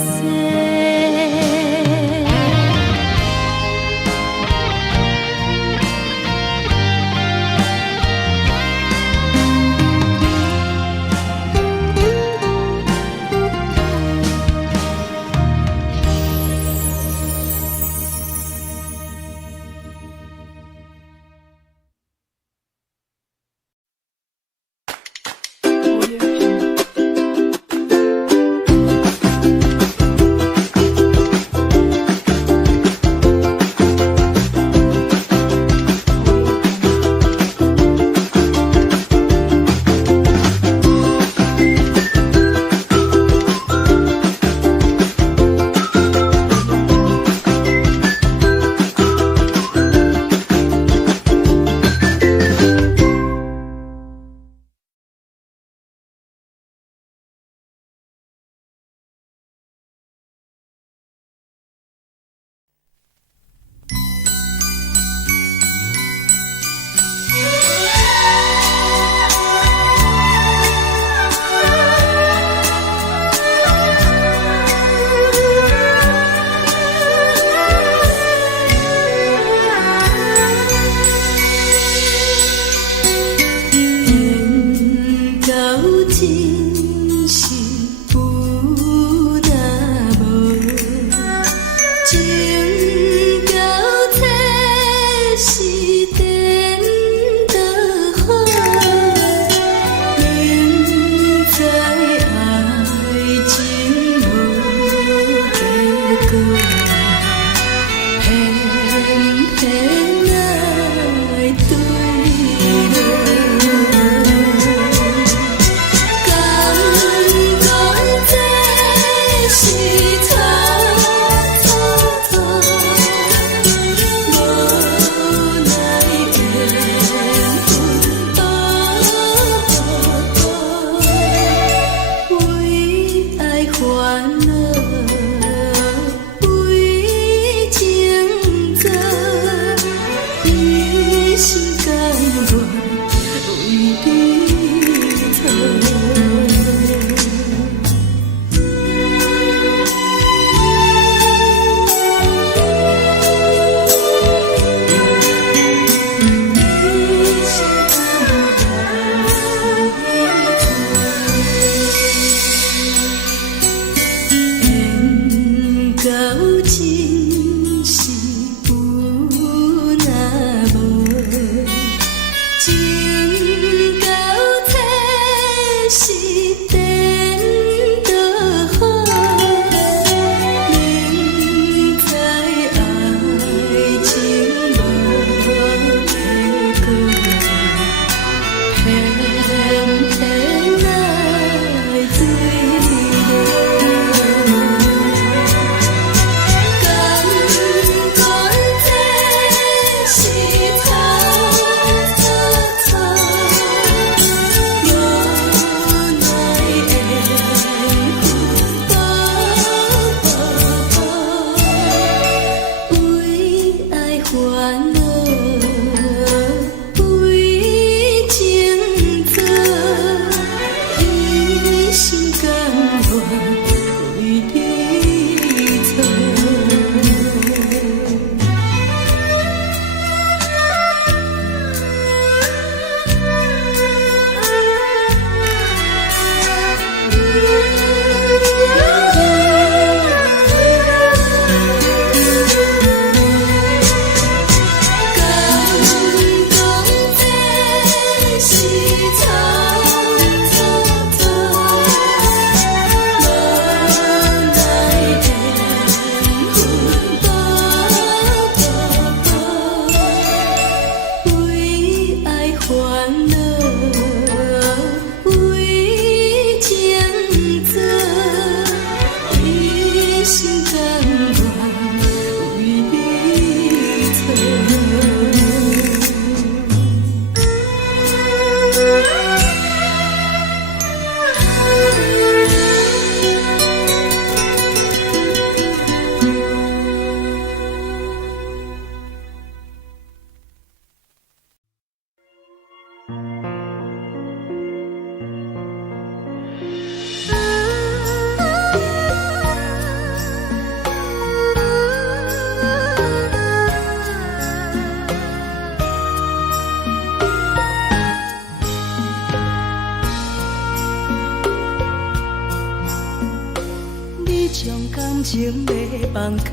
感情要放空，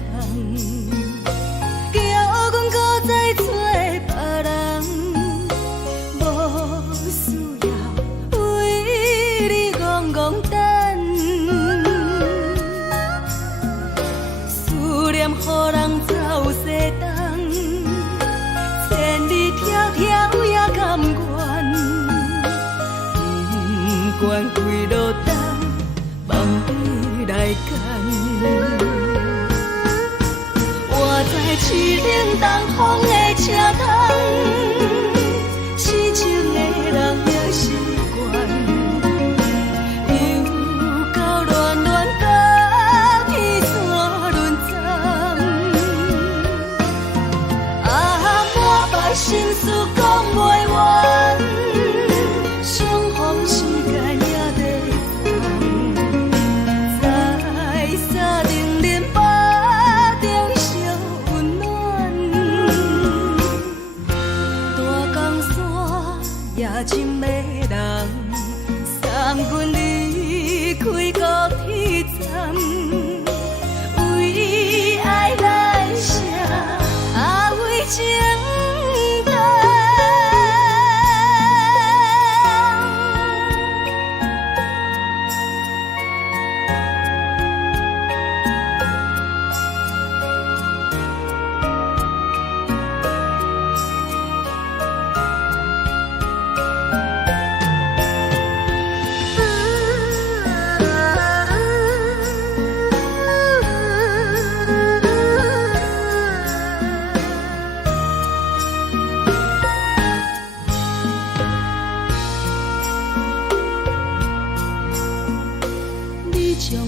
叫阮搁再找别人，无需要为你戆戆等。思念予人走西东，千里迢迢也甘愿，不管几落冬，梦你来干。我在市顶东风的车窗，痴情的人也习惯，又到恋恋到天山沦陷。啊，满腹心事讲袂完，相逢时间也在放。沙定连巴中烧温暖，大江山夜深的人，送阮离开高铁站，为爱来写啊为情长。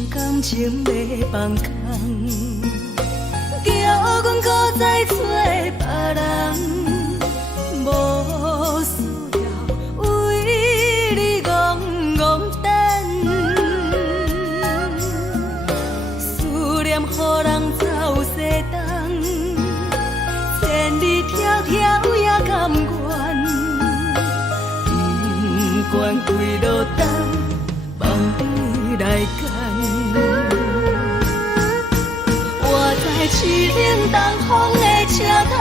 感情要放空，叫阮搁再找别人，无需要为你戆戆等。思念予人走西东，千里迢迢也甘愿，不管几落冬，梦你来干。我在市顶东风的车窗，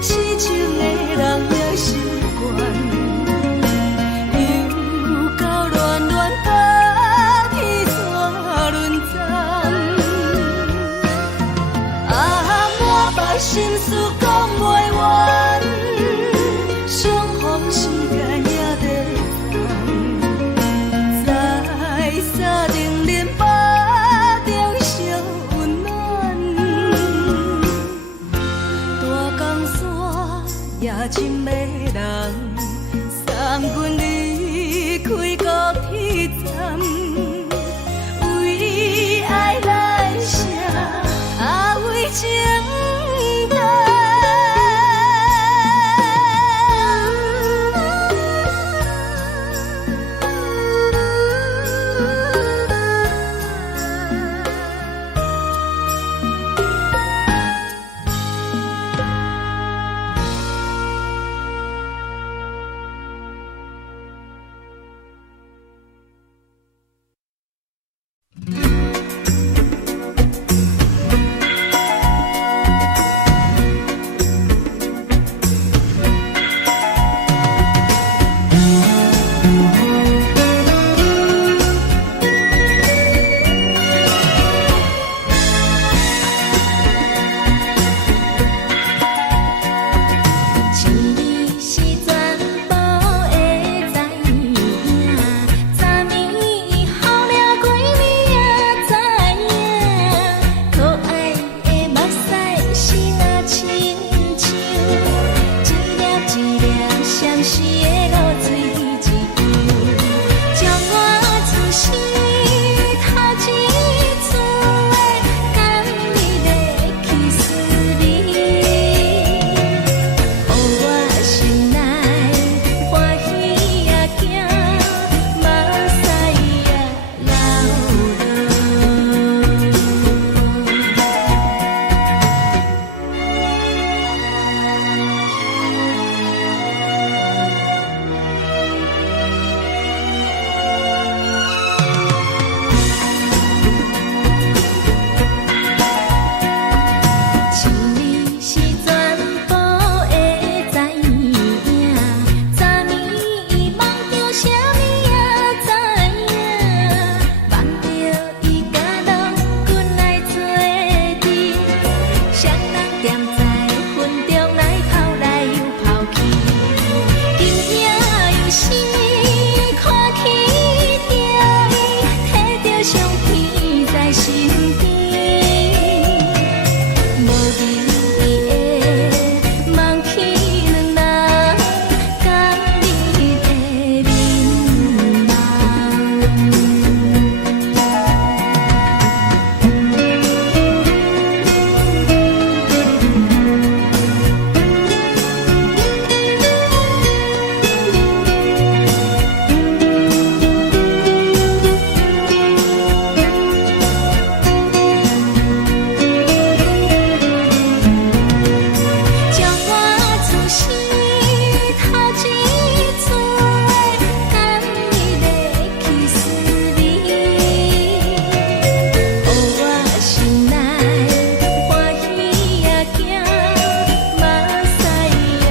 痴情的人也习惯，又到恋恋到天山沦陷。啊，满腹心事讲袂完，相逢时间也在放。沙定连巴中烧温暖，大江山夜深的人，送阮离开高铁站，为爱来写啊为情长。露水一滴，将我自身头一次的感你的气思你，予我心内欢喜也惊，目屎也流落。心里是全部会知影，昨暝伊梦着啥物也知影，梦着伊甲郎君来做阵，双人踮在云中来跑来又跑去，今夜又是看起着伊，摕着相片在身边。无意的梦起两人，讲你的面将我自身头一次的感你的气思你，予我心内欢喜也惊，目屎也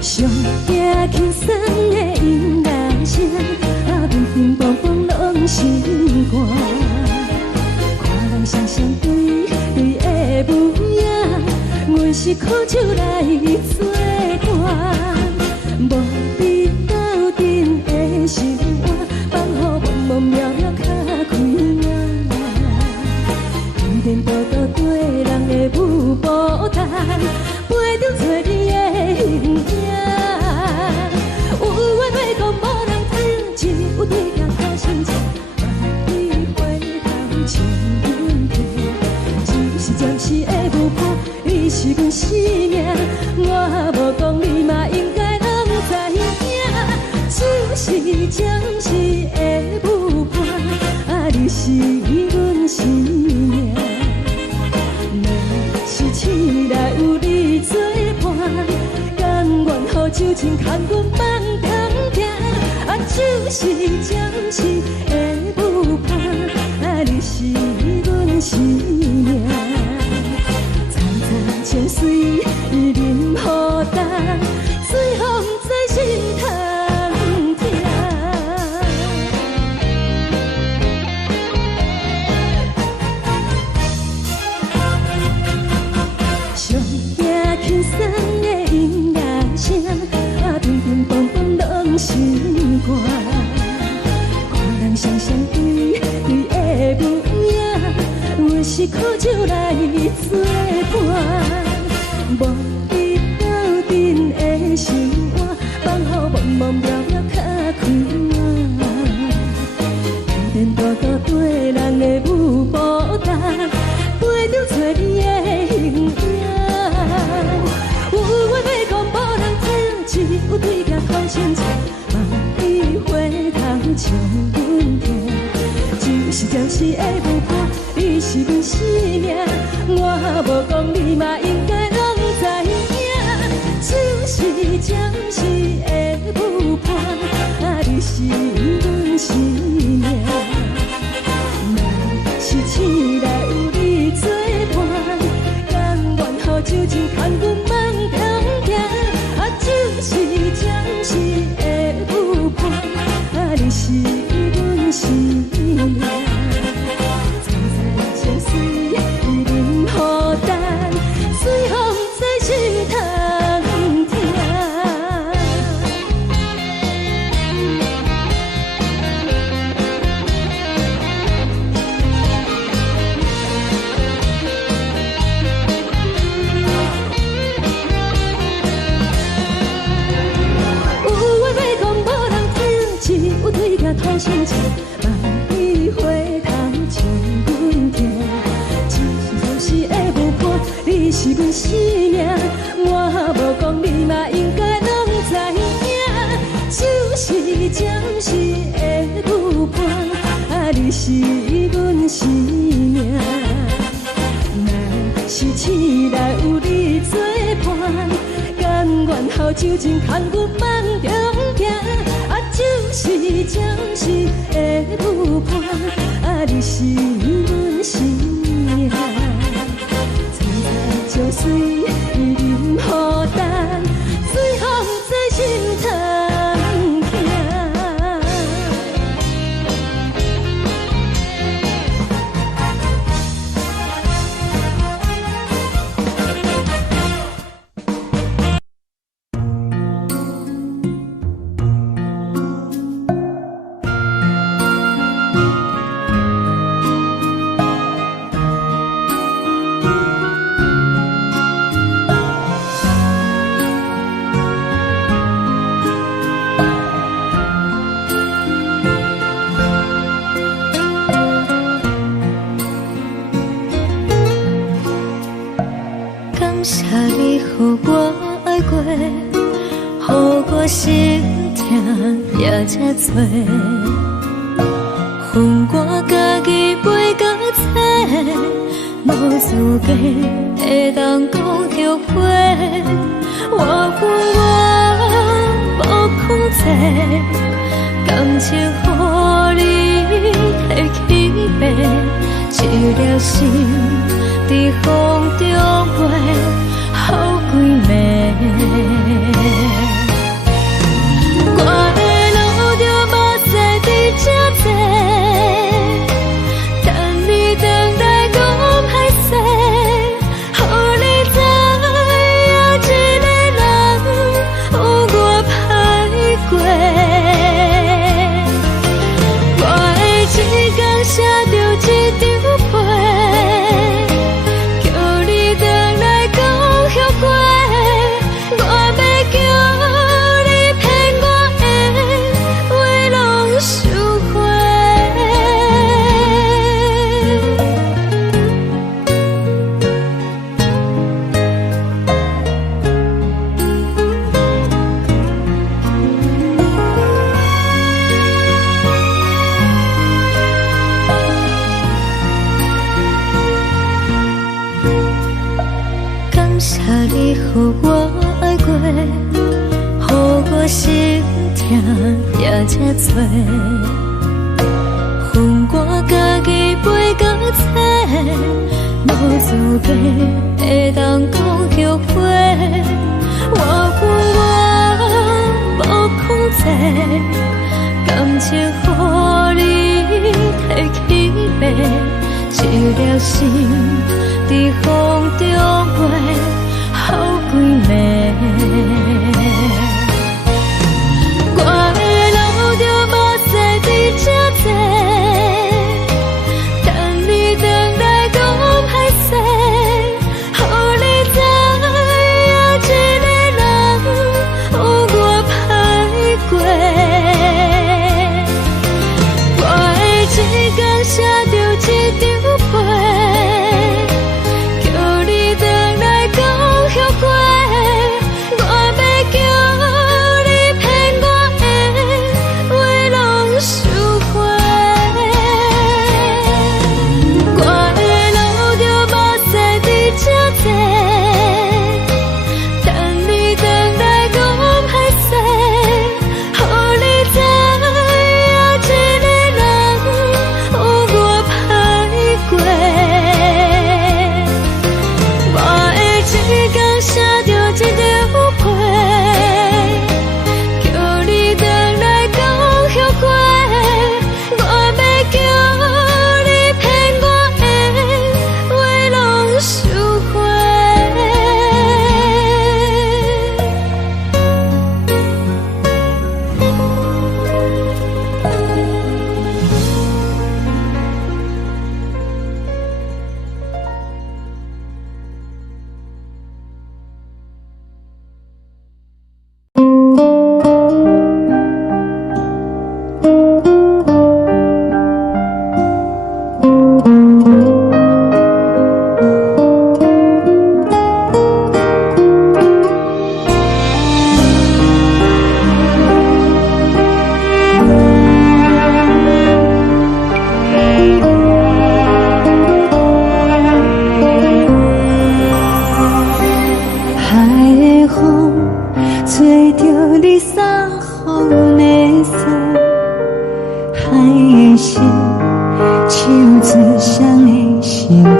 上惊轻松的音乐声，乒乒乓乓拢心肝。看人双双对对的舞影，阮是苦酒来做伴。无伫斗阵的心肝，放予茫茫渺渺较开眼。颠颠倒倒对人的舞步弹，陪着做你的形影。有话要讲，无人听，有对镜靠心情，万里回头像阮家。就是暂时的舞伴，你是阮生命，我无讲你嘛应该拢知影。就是暂时的舞伴，你是阮生命。若是醒来有你作伴，甘愿予酒精牵阮放通行。就是暂时的舞伴，你是阮生命。层层情水任何担，随风在心通听。上惊轻松的音乐声，乒乒乓乓拢心肝。看人双双对对的舞影，阮是苦酒来做伴。无伫斗阵的心肝，放予茫茫渺渺较开眼。颠颠倒倒对人的舞步弹，陪着找你的形影。有话要讲，无人听，只有对镜靠心情，万里回头像阮家。就是暂时的舞伴，你是阮份生命，我无讲你嘛应该拢知影，就是暂时的舞伴，你是阮生命。若是醒来有你作伴，甘愿予酒精牵阮梦中行，就是暂时的舞伴，你是阮生命。土生情，万里花香将阮行。就是的舞伴，你是阮生命。我无讲你嘛应该拢知影，就是暂时的舞伴，你是阮生命。若是醒来有你作伴，甘愿予酒精牵阮梦中行。就是暂时的舞伴，你是阮生命。采采酒水，一饮好淡，随风在心头行。感谢你予我爱过，予我心痛也这多。恨我家己袂到切，无资格会当讲后悔。我恨我无控制，感情予你提起白，一条心。在风中飞，好几暝。我的路就无使你这多，等你回来讲歹势，予你知影一个人有我歹过。我的一天写着一张被。谢你予我爱过，予我心痛也这多。恨我家己袂到切，无资格会当讲后悔。我恨我无控制，感情予你提起白，一条心在风中飞。好几暝，我的路就无使你这多，等你回来讲歹势，予你知影一个人有我歹过。我的一天写着一张被。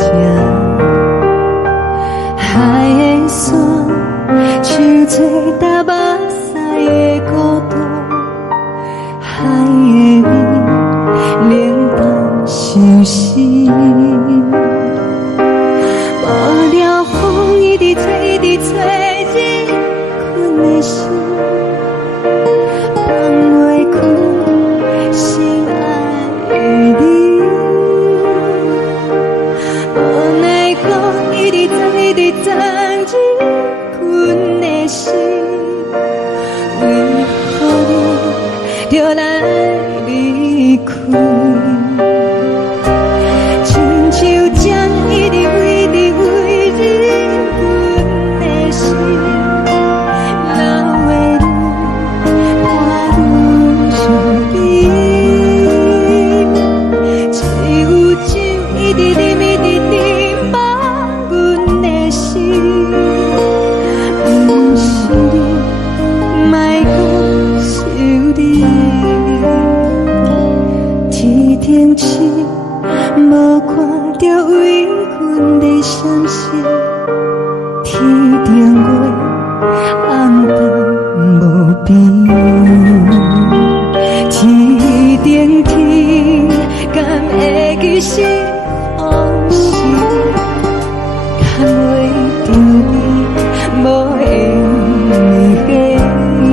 食。海的山，像做搭目屎的孤独，海的味，冷淡伤心。无聊风一直吹，一直吹，日困的心，放袂开心爱的你。无奈我一直等，一直等，日困的心，为何你就来离开？亲像针一直围，一直围，日阮的心，流的泪，伴愈伤悲。只有酒一直啉，一直啉，把阮的心，不是你，莫搁想你。天顶星，无看到为阮的伤心。天顶月，暗淡无边。天顶天，敢会记是往事？敢袂着你，无缘给你。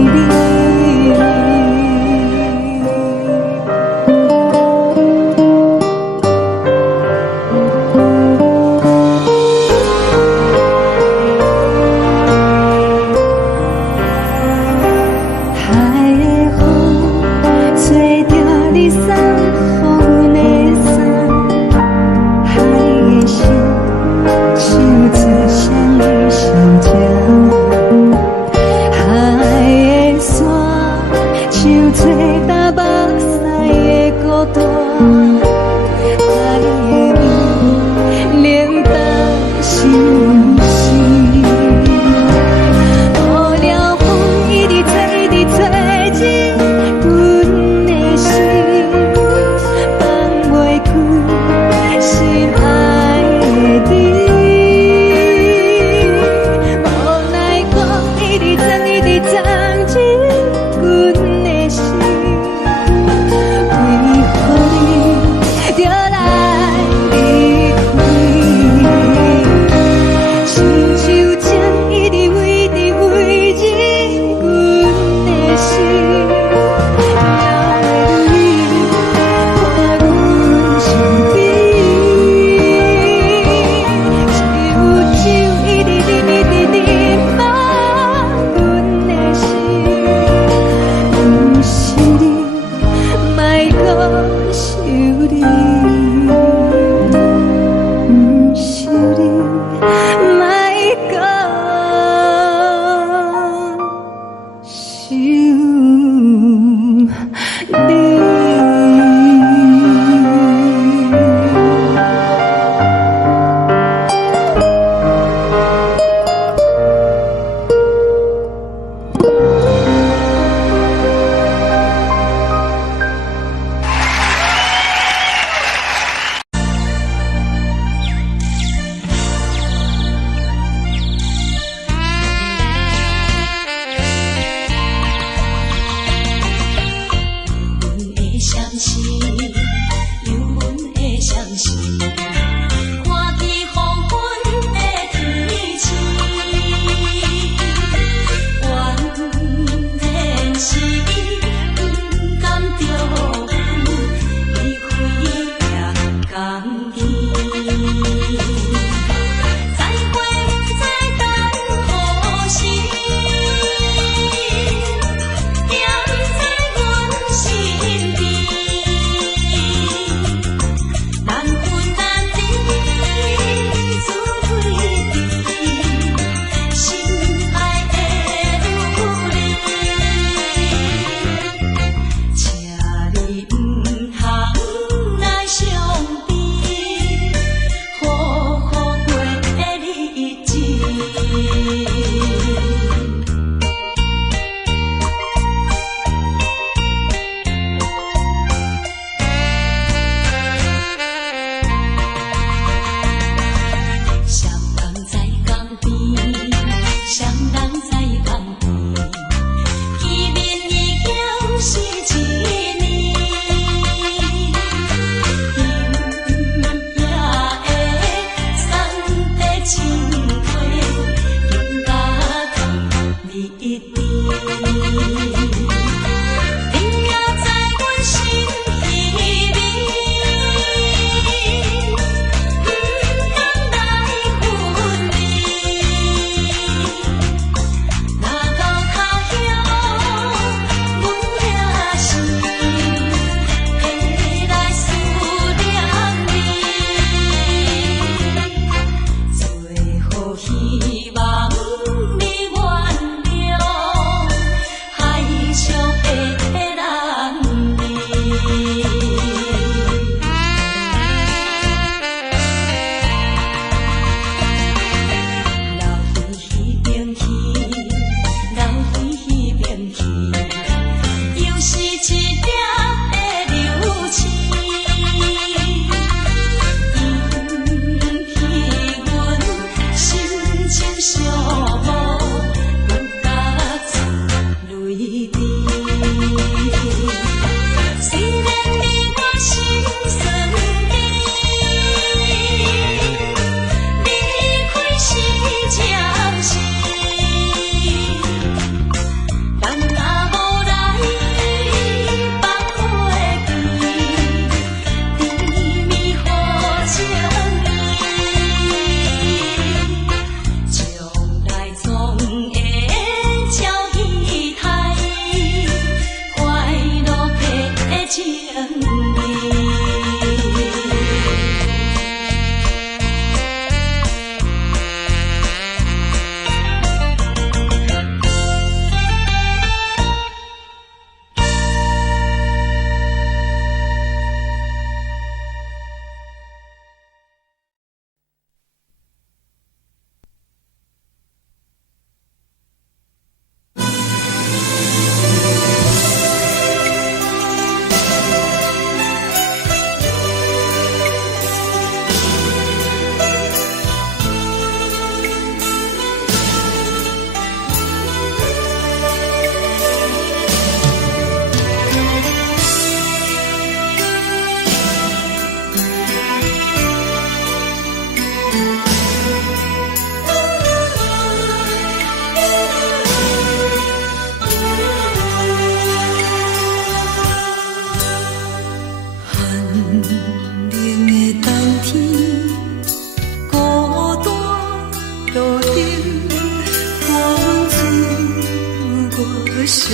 寂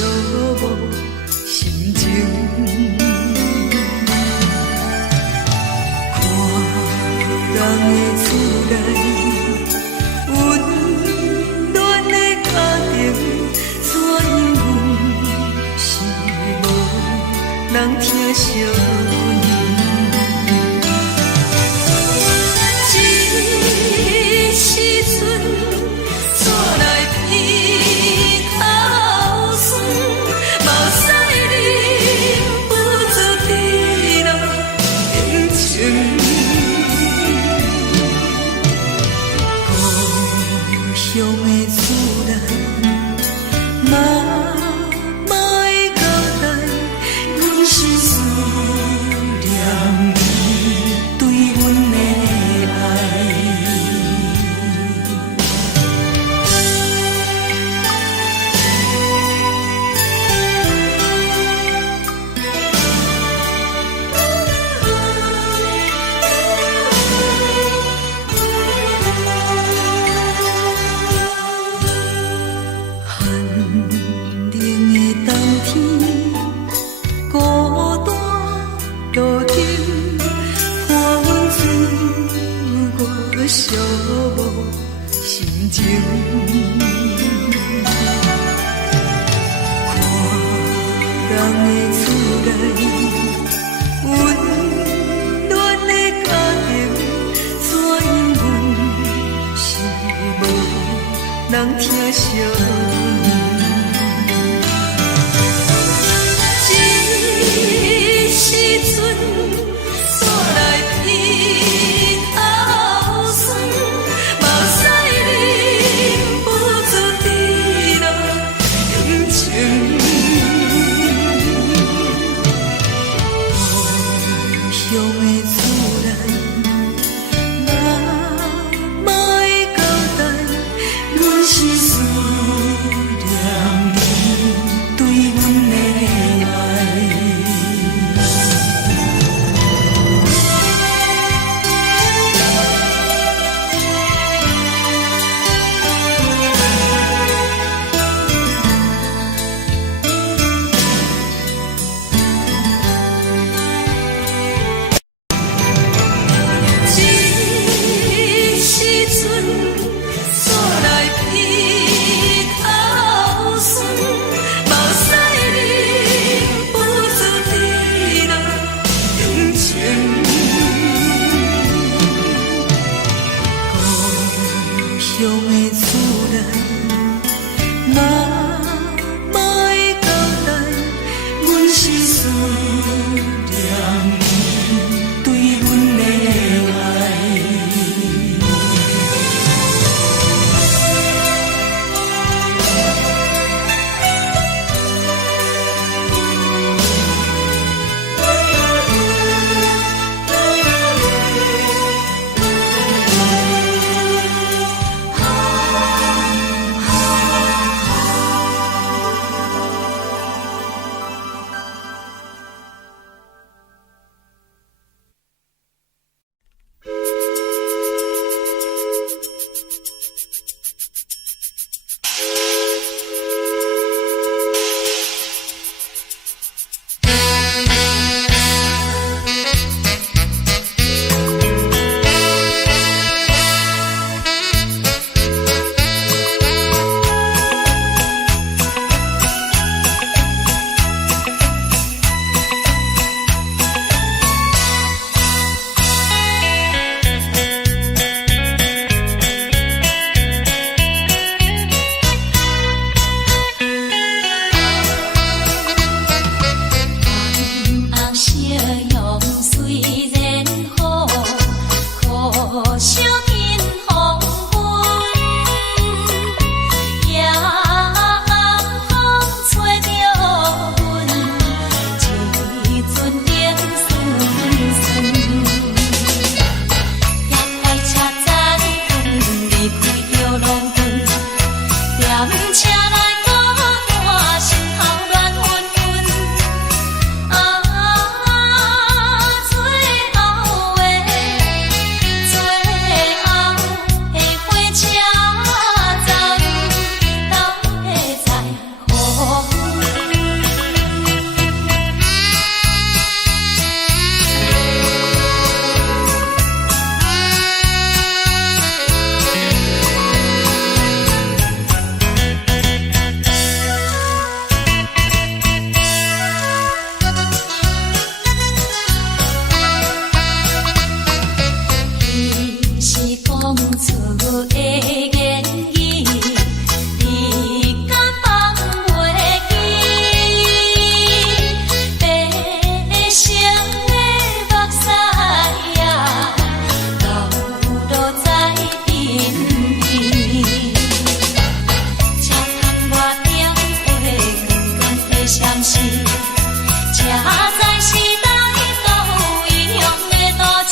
寞心情。看人的厝内温暖的家庭，怎样是无人疼惜你？这时阵怎来鼻头酸？目屎忍不住滴落眼睛。故乡的厝内，妈妈的交代，阮是思念你对阮的爱。寒冷的冬天，孤单路顶，看阮自我寂寞心情。看人的厝内温暖的家庭，怎因阮是无人疼惜你？这时阵怎来鼻头酸？目屎忍不住滴落眼睛。故乡的厝内，妈妈的交代，阮是思念你对阮的爱。这时阵怎来鼻头酸？目屎忍不住滴落眼睛。故乡的厝内，妈妈的交代，阮是思念你对阮的爱。啊的言语，你敢放袂记？白成的目屎啊，流落在身边。车窗外点火，光光的闪烁，这才是咱都一样的大市。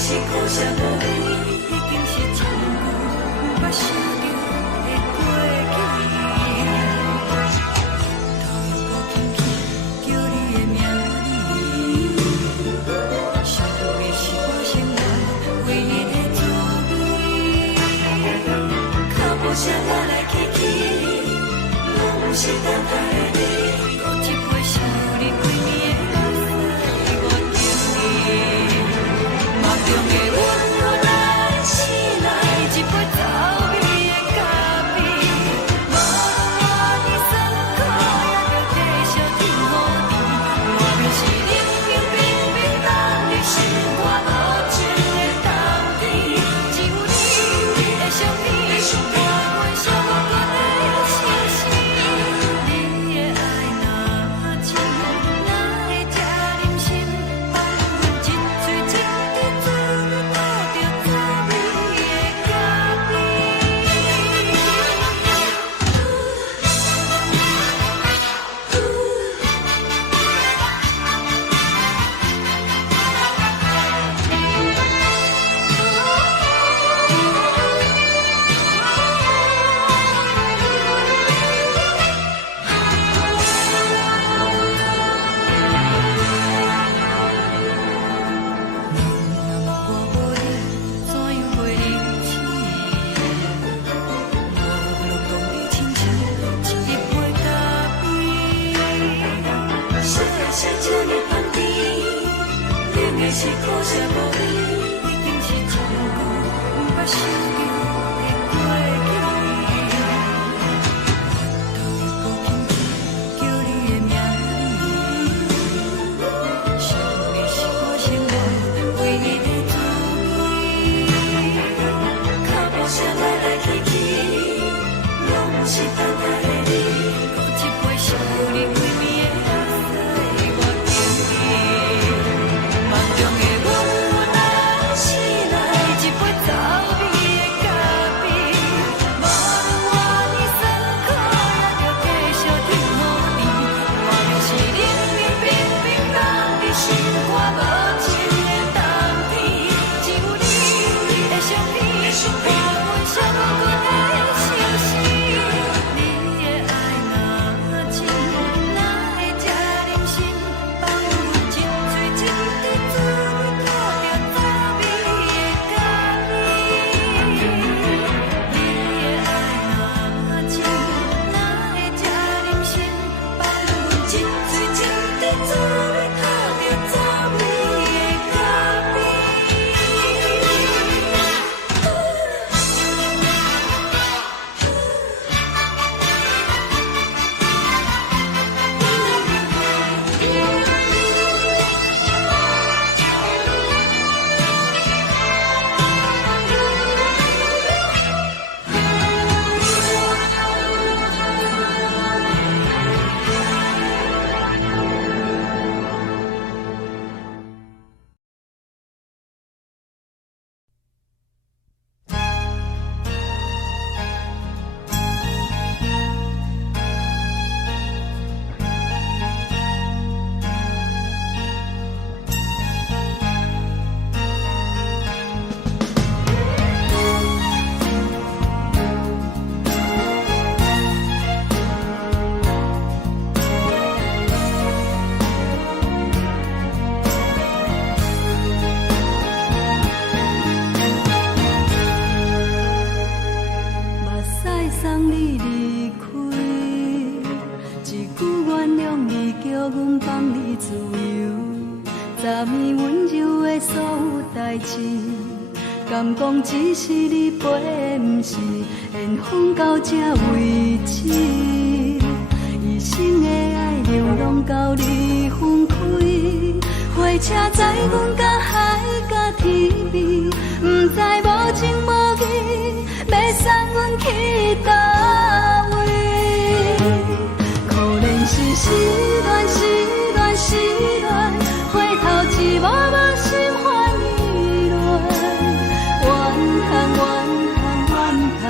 是苦涩无味，已经是一句不捌想到的过去。头又轻轻叫你的名字，想的是我生活唯一的滋味。脚步声来来去去，拢是等待的你，喝一杯想你几年的泪水，我敬你。梦中的阮，我来醒来，一杯走味的咖啡，无论我酸苦，也着继续甜予你。我便是冷冰冰等你心肝无情的冬天，只有你会想你，我会想我的心事。你的爱若真，哪会这忍心放阮一嘴一滴水，倒着走味的咖啡。我无你，怎样袂离去？无路讲你亲像一杯咖啡，烧的是这呢香甜，冷的是苦涩无味，已经是一句不捌想到的过去。头又轻轻叫你的名字，想你是我生活唯一的滋味。脚步声来来去去，敢讲只是你陪，不是缘分到这为止。一生的爱流浪到你分开，火车载阮到海甲天边，不知无情无义，要送阮去倒位？可怜是失恋，失恋，失恋，回头一幕幕心烦意乱。怨叹，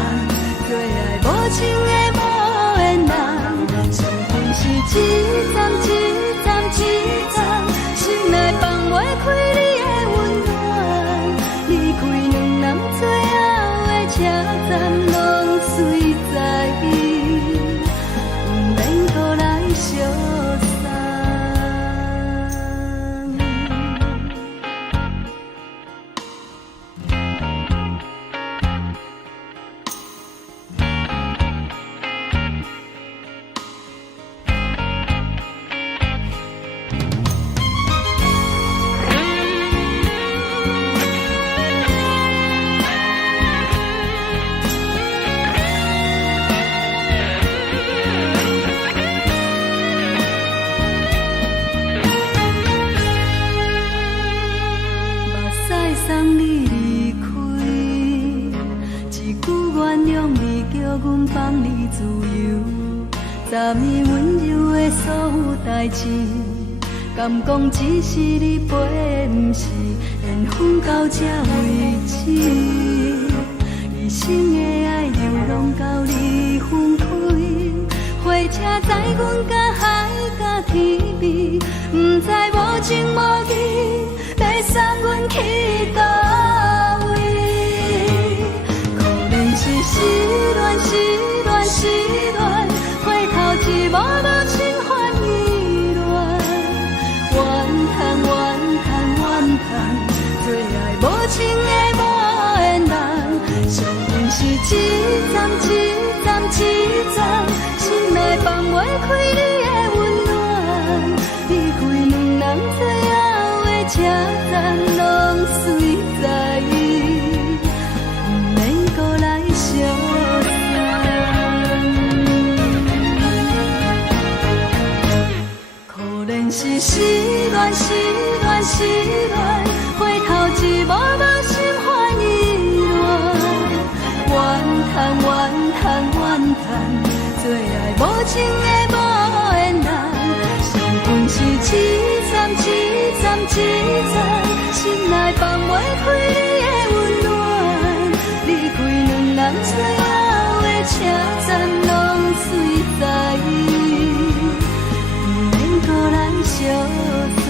最爱无情的无缘人，上天是一站一站一站，心内放袂开你的温暖。离开两人最后的车站，拢随在伊，不免搁来相送。昨暝温柔的所有代志，敢讲只是你陪，不是缘分到这为止。一生的爱流浪到你分开，火车载阮到海甲天边，不知无情无义，要送阮去倒位？可怜是失恋，失恋，失恋。一幕幕心烦意乱，怨叹，最爱无情的无缘人，上天是一站一站一站，心内放袂开你的温暖。离开两人最后的车站，拢随在伊，不免搁来相送。是失恋，失恋，失恋，回头一幕幕心烦意乱，怨叹，做爱无情的无缘人，相分是一站一站一站，心内放袂开你的温暖，离开两人最后的车站拢随在，不免搁来相送。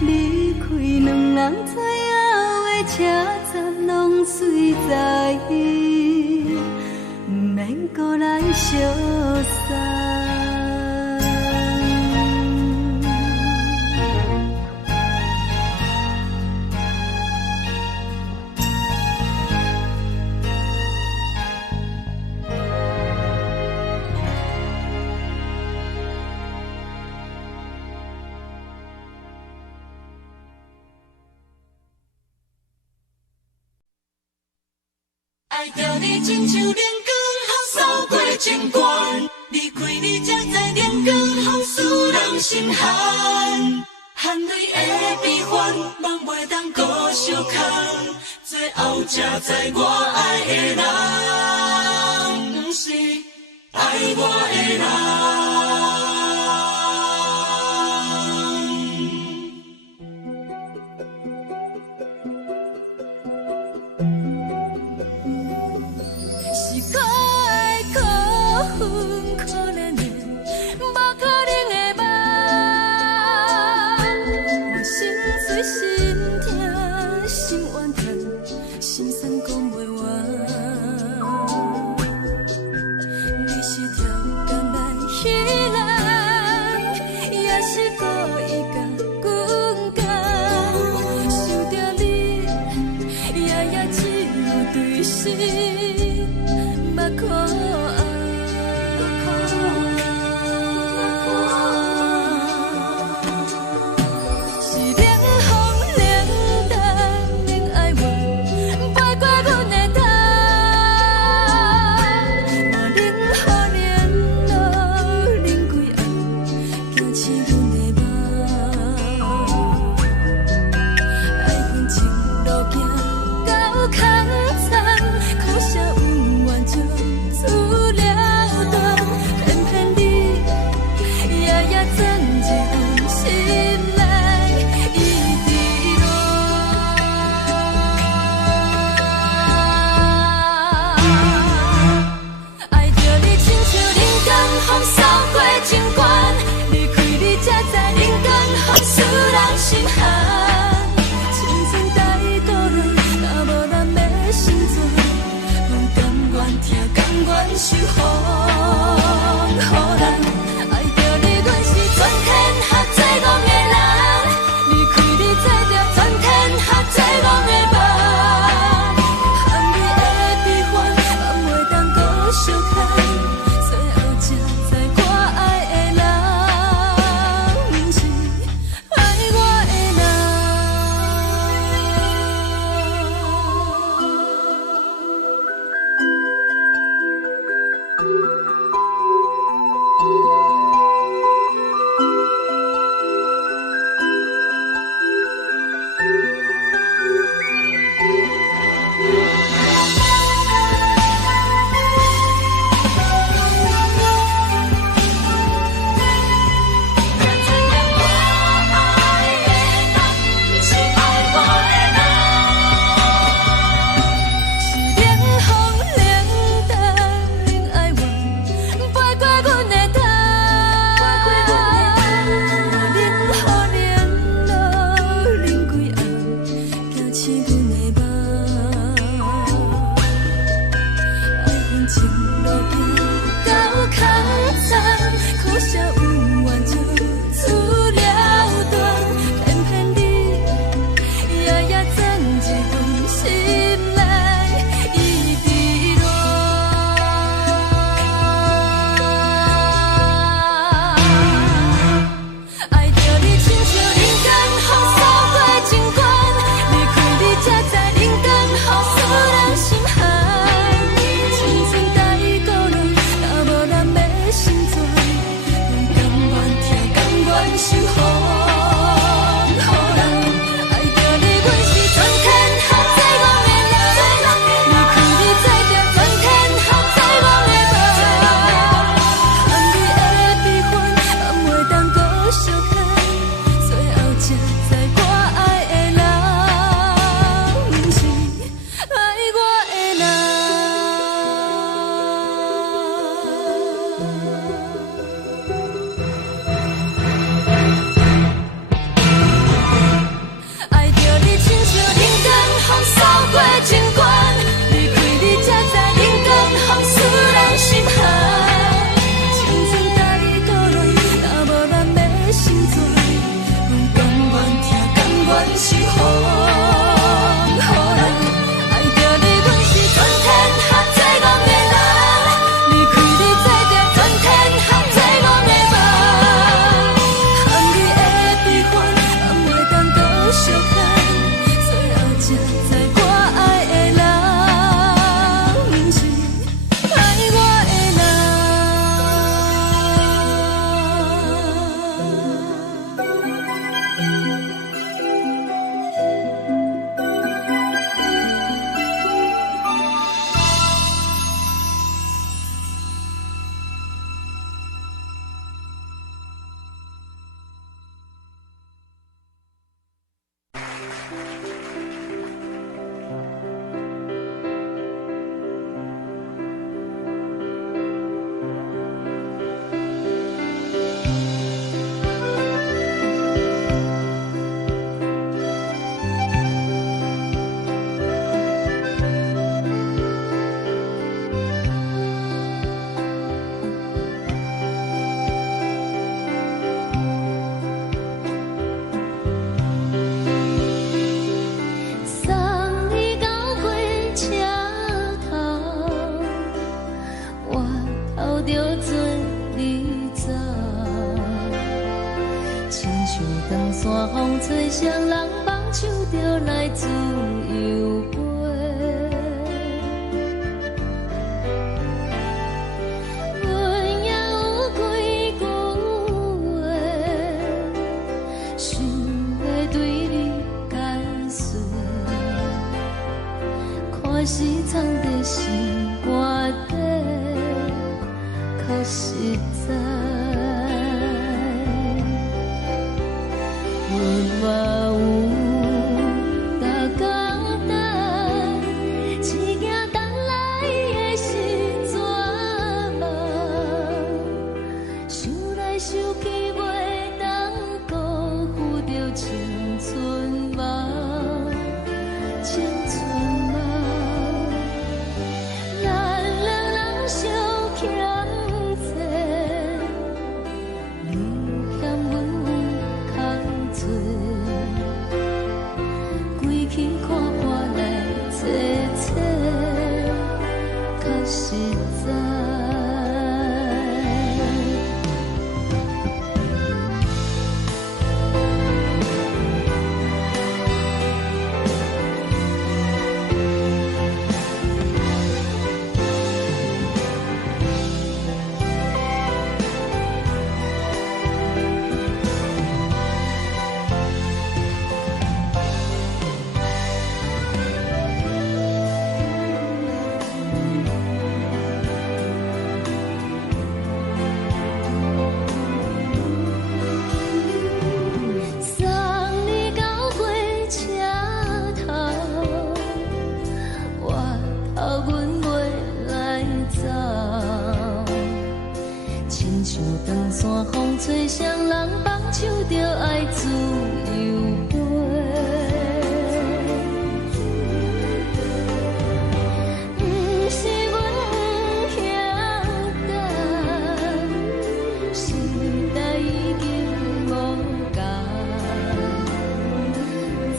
离开两人最后的车站拢随在，不免搁来相送。爱着你亲像连光雨扫过情关，离开你才知连光雨使人心寒。含泪的悲欢，望袂当搁相牵，最后才知我爱的人，不是爱我的人。着做你走，亲像长山风吹双人放手就来自由飞。阮也有几句话，想要对你解释，可是藏在心肝底，较实在。阮嘛有逐工等，只惊等来的是绝望，想来想去袂当辜负着青春梦，青春梦。咱两人相欠债，你欠阮空罪，归去看看来坐坐，较实在。送你到火车头，我头阮袂来走，亲像长山风吹双人放手就爱自由飞。不是阮不晓等，时代已经无共，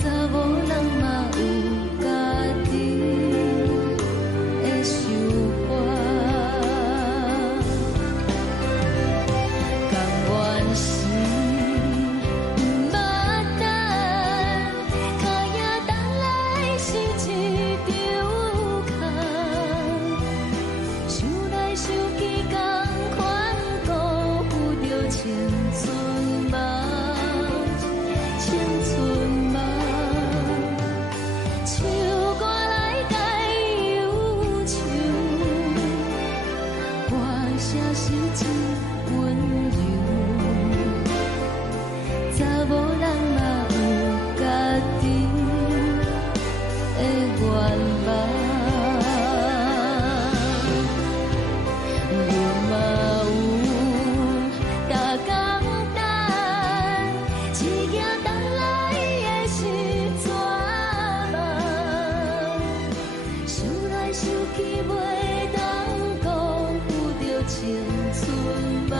查某人嘛有家己的想法。甘愿是不捌等，脚也等来是一场空。想来想去，同款辜负着青春梦，青春梦。唱歌来解忧愁，歌声是真温柔。查某人嘛有家己的愿望。阮嘛有逐工等，只惊等来的是绝望，想来想去袂当辜负着青春梦。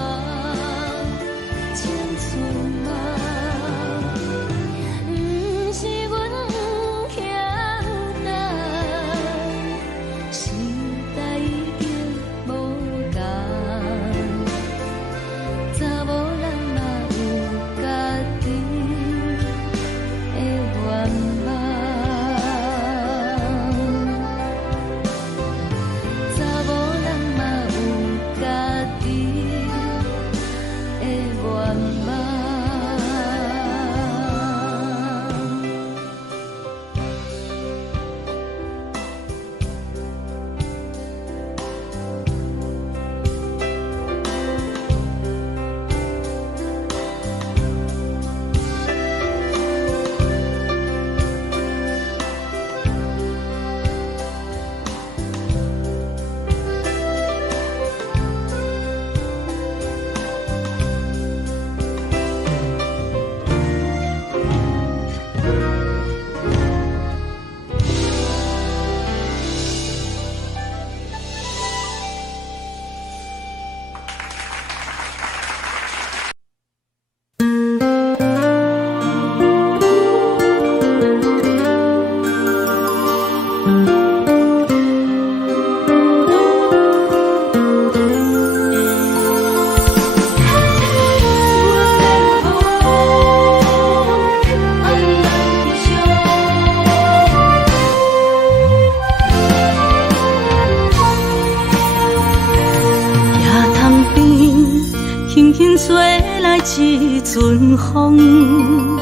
轻吹来一阵风，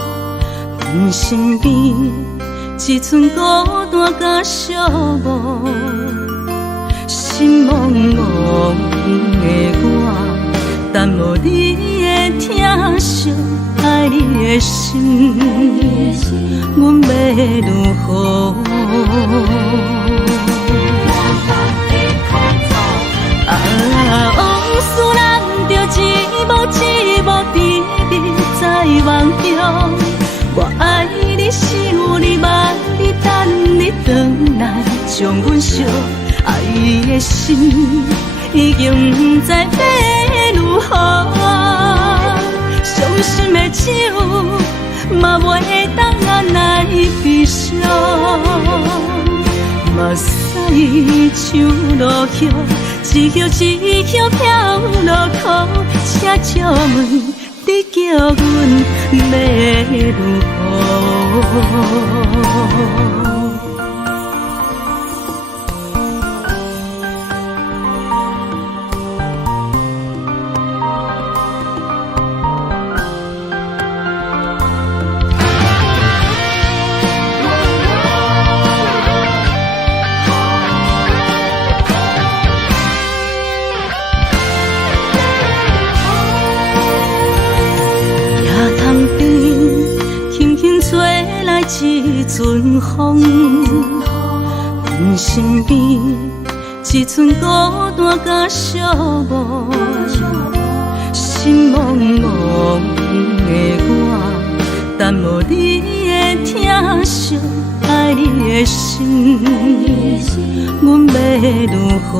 阮身边一寸孤单甲寂寞，心茫茫的我，等无你的疼惜，爱你的心，阮要如何？往事人着一幕一幕甜蜜在梦中。我爱你，想你，望你，等你回来，将阮惜爱的心已经不知要如何。伤心的手嘛袂当按来悲伤。目屎像落叶，一叶一叶飘落雨，请借问你叫阮要如何？一阵风，阮身边一寸孤单甲寂寞，心茫茫的我，等无你的疼惜，爱你的心，阮要如何？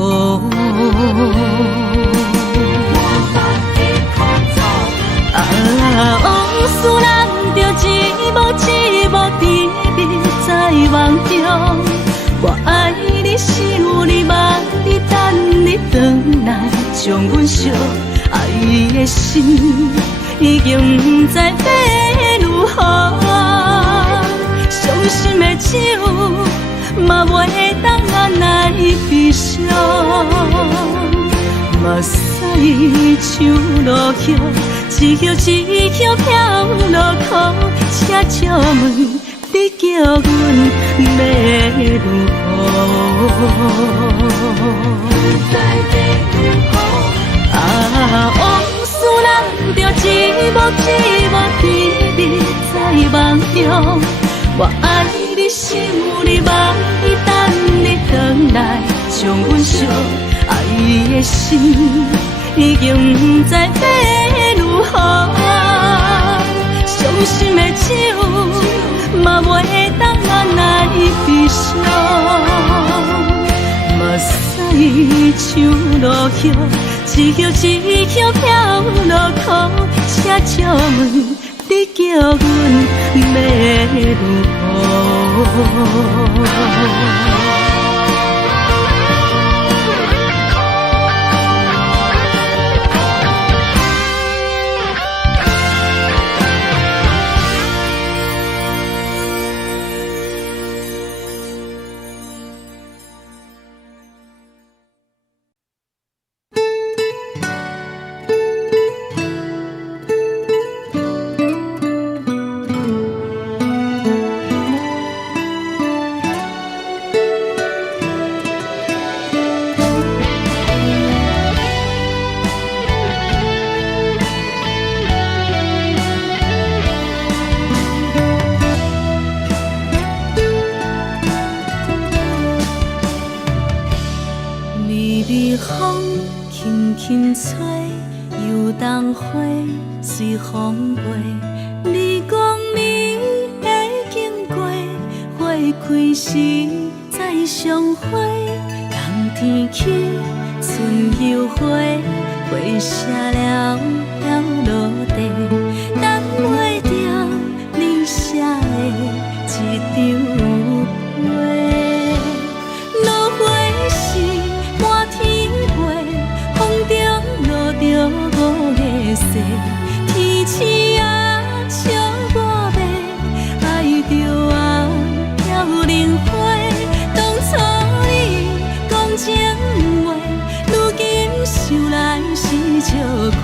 往事人着一幕一幕甜蜜在梦中。我爱你，想你，望你，等你回来，将阮惜爱的心已经不知要如何。伤心的手嘛袂当按来悲伤。目屎像落叶，一叶一叶飘落雨，请借问你叫阮要如何？往事人着一幕一幕甜蜜在梦中。我爱你，想你，望你，等你回来，将阮惜爱的心已经不知要如何。伤心的手嘛袂当按来悲伤。目屎像落叶，一叶一叶飘落雨，请借问你叫阮要如何？风轻轻吹，游动花随风飞。你讲你会经过，花开时再相会。冬天起，春又回，花谢了要落地，等袂着你写的一张画。落花时满天飞，风中落着五个色，天星啊笑我迷，爱着啊飘零花。当初你讲情话，如今想来是笑。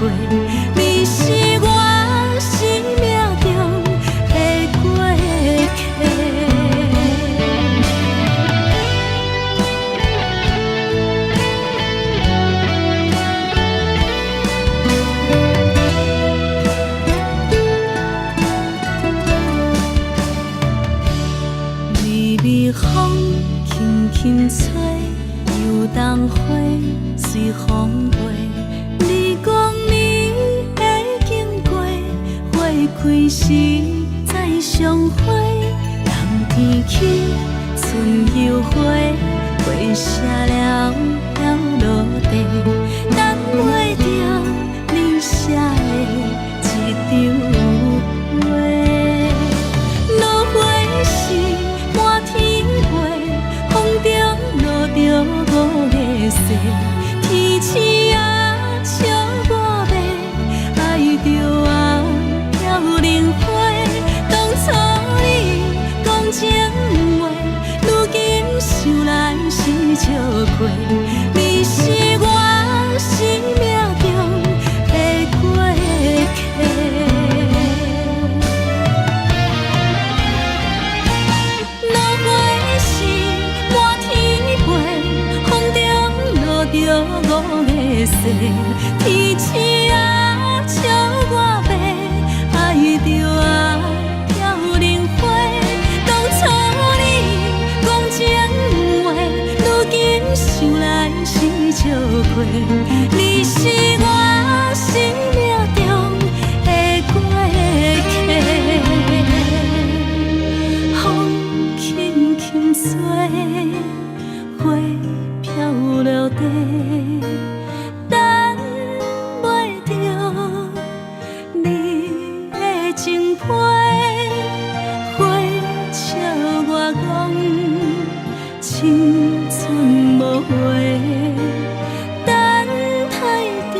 花，你是我生命中的过客。微微风轻轻吹，游动花随风飞。你讲你会经过，花开时再相会。人天起，春又回，花谢了落地，等袂着你写的一张话。落花时满天飞，风中落着五个色，天星啊笑我迷，爱着啊飘零花。当初你讲情话，如今想来是笑亏。你是我生命中的过客。落花时满天飞，风中落着五个色，天星啊笑我迷，爱着啊飘零花。当初你讲情话，如今想来是笑亏。你是我生命中的过客。风轻轻吹，花飘落地，等袂着你的情批。花笑我讲青春无悔，等待着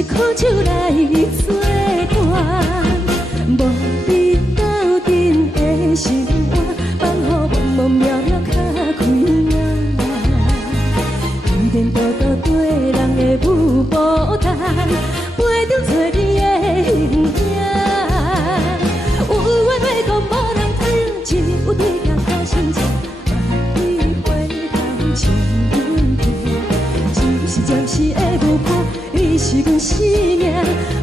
是靠手来作伴，无你斗阵的生活，放予茫茫渺渺较开眼。一颠倒倒对人的舞步弹，陪着做你的形影。有话要讲无人听，只有对镜头心情，万里回头将阮听。就是暂时的舞伴，你是阮生命，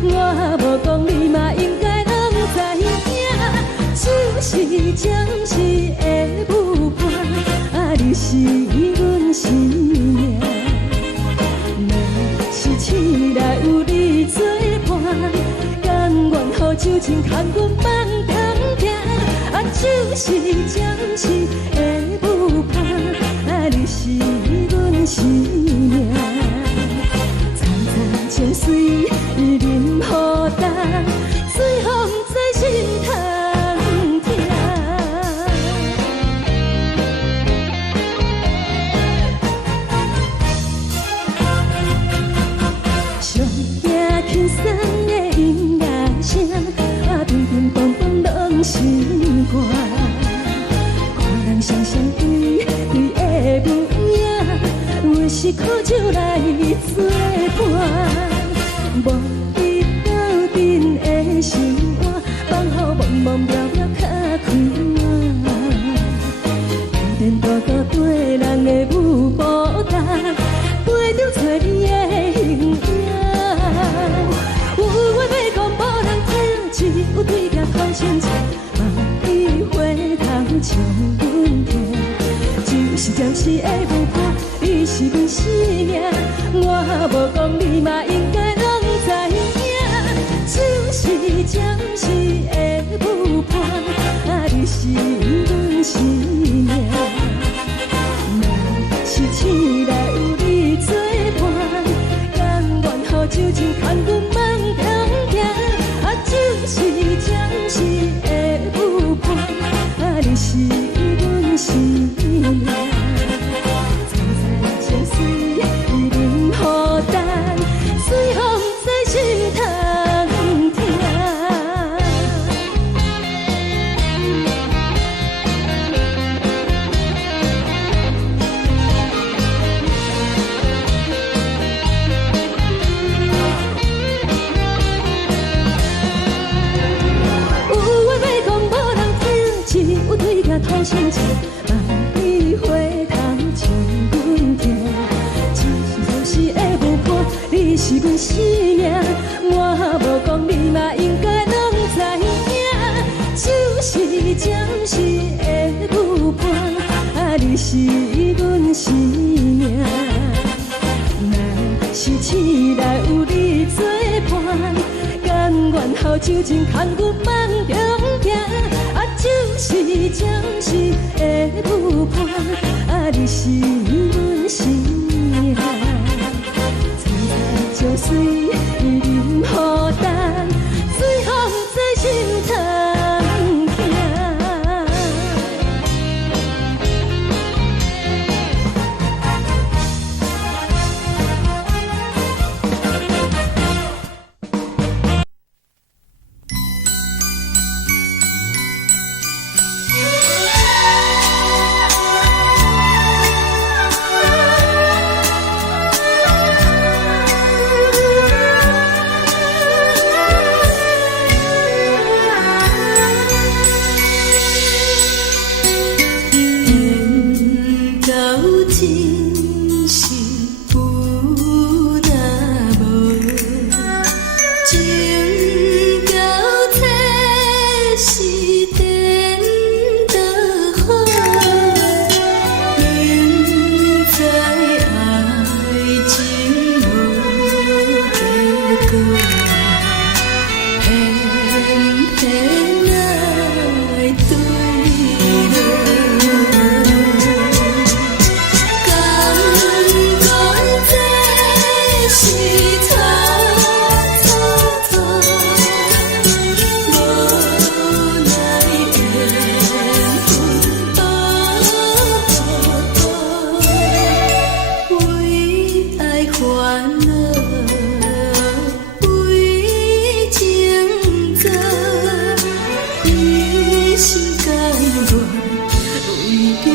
我无讲你嘛应该拢知影。就是暂时的舞伴，啊，你是阮生命。若是醒来有你作伴，甘愿予酒精牵阮放长行。啊，就是暂时的舞伴，啊，你是阮生命。层层泉水伊任何淡，水风在心头疼。上惊轻松的音乐声，啊，乒乒乓乓拢心肝。看人双双对对的模样，有的是靠手来作伴，无你斗阵的生活，放予茫茫渺渺较开眼。一颠倒倒对人的舞步弹，陪着做你的形影。有话要讲无人听，只有对镜头心情，万里回头将阮听。就是暂时的舞伴，你是阮生命，我无讲你嘛应该拢知影。就是暂时的舞伴，啊，你是阮生命。若是醒来有你作伴，甘愿予酒精牵阮放长行。啊，就是暂时的舞伴，啊，你是阮生命。层层泉水伊任何淡，水风在心头疼。有话要讲无人听，只有对镜头心情，万里回头将阮听。就是暂时的舞伴，你是阮生命，我无讲你嘛应该拢知影。就是暂时的舞伴，啊，你是阮生命。若是醒来有你作伴，甘愿予酒精牵阮放长行。啊，就是暂时的舞伴，啊，你是阮生命。层层泉水伊任何淡，水风在心头疼。心甘愿为你做。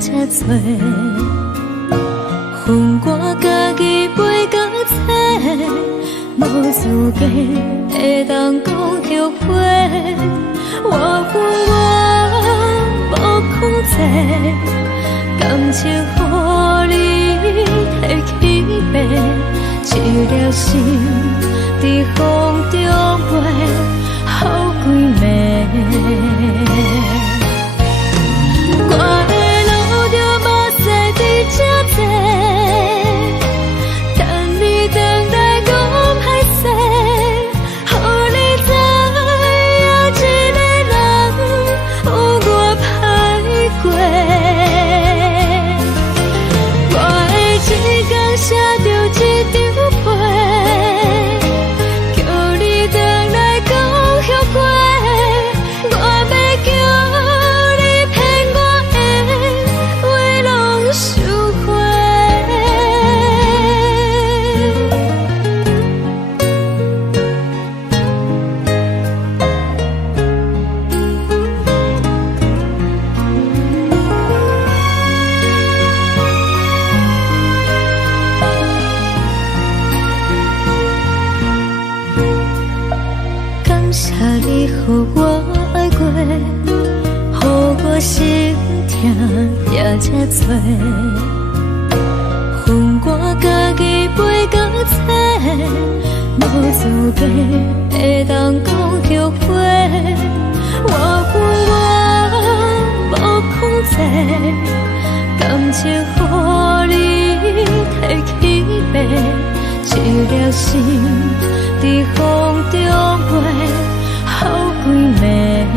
这多，恨我家己飞到切，无资格会当讲后悔。我恨我无控制，感情予你摕去卖，一粒心伫风中飞，好几暝。这多，恨我家己飞到切，无资格会当讲后悔。我恨我无控制，感情予你摕去卖，一粒心伫风中飞，好几暝。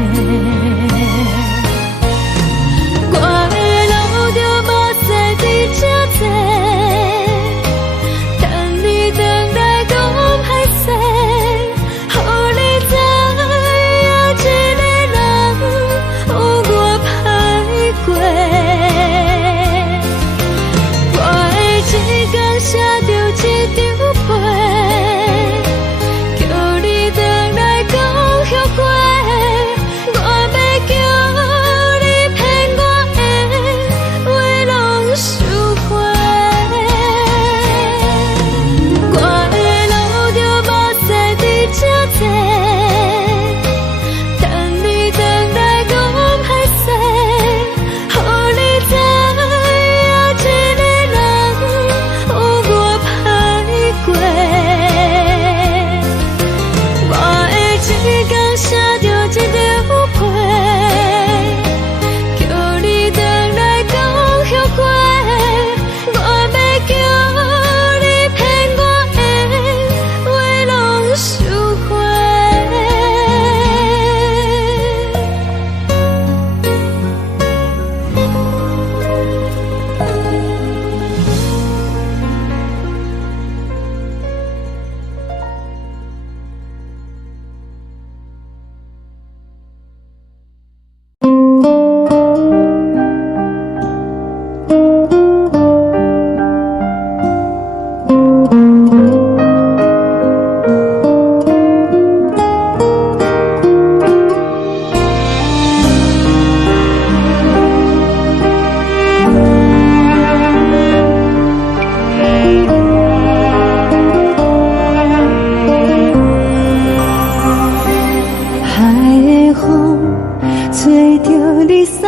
做着你送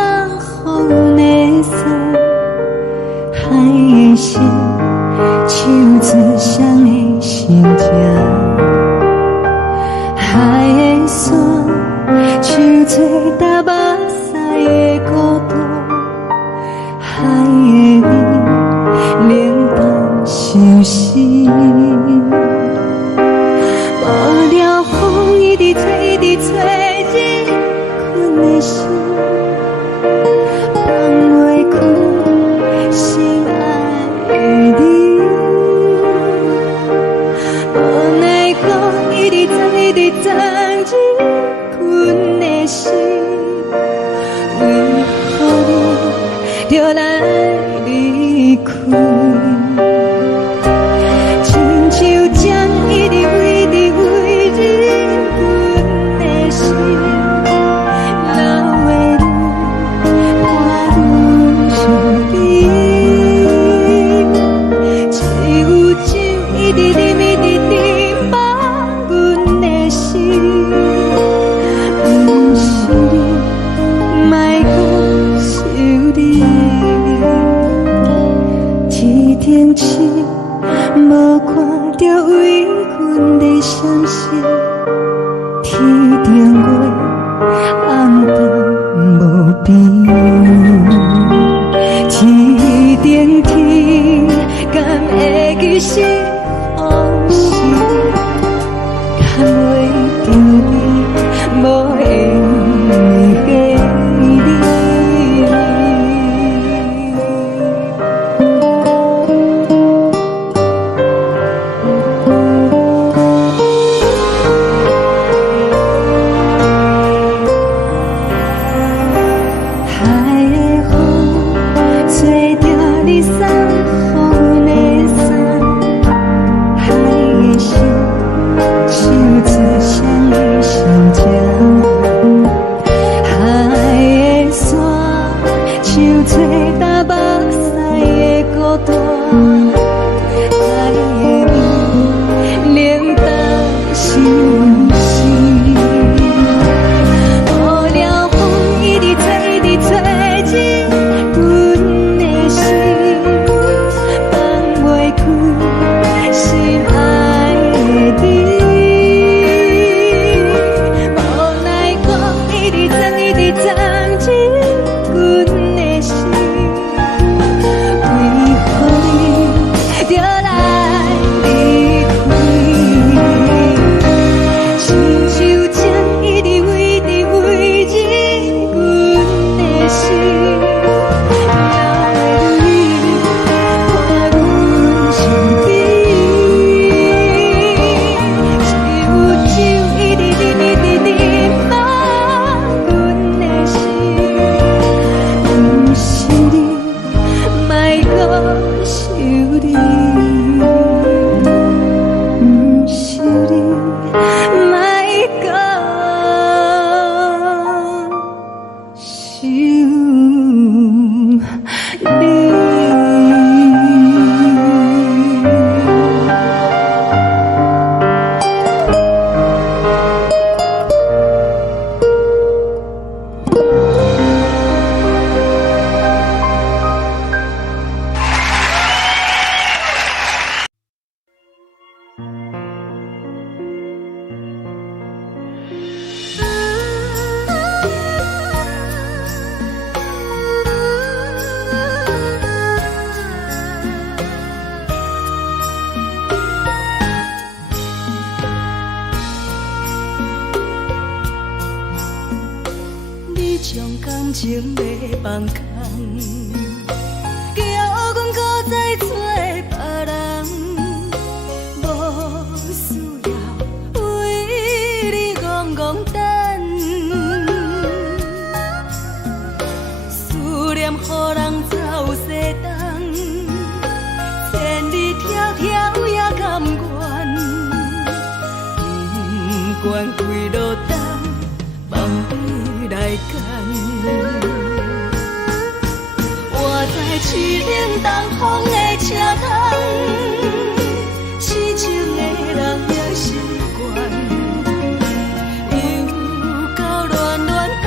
予的伞，海的心，手指双的心情，海的山，手做搭目屎的孤单，海的味，冷淡伤心。无聊风一直吹，一直吹，日困的心，放袂开心爱的你。无奈我一直藏，一直藏，日困的心，为何你就来离开？亲像江一直为你为日阮的心，流的泪伴阮伤悲，只有酒一直啉一直啉饱阮的心，不是你，莫讲想你。一定是无看到为阮的伤心，天顶月暗淡无边，天顶天敢会记是往事，敢袂着你无缘的你。感情要放空，叫阮搁再找别人，无需要为你戆戆等，思念予人走西东，千里迢迢也甘愿，不管几路灯，梦伊来赶。我在市顶东风的车窗，痴情的人也习惯，又到乱乱讲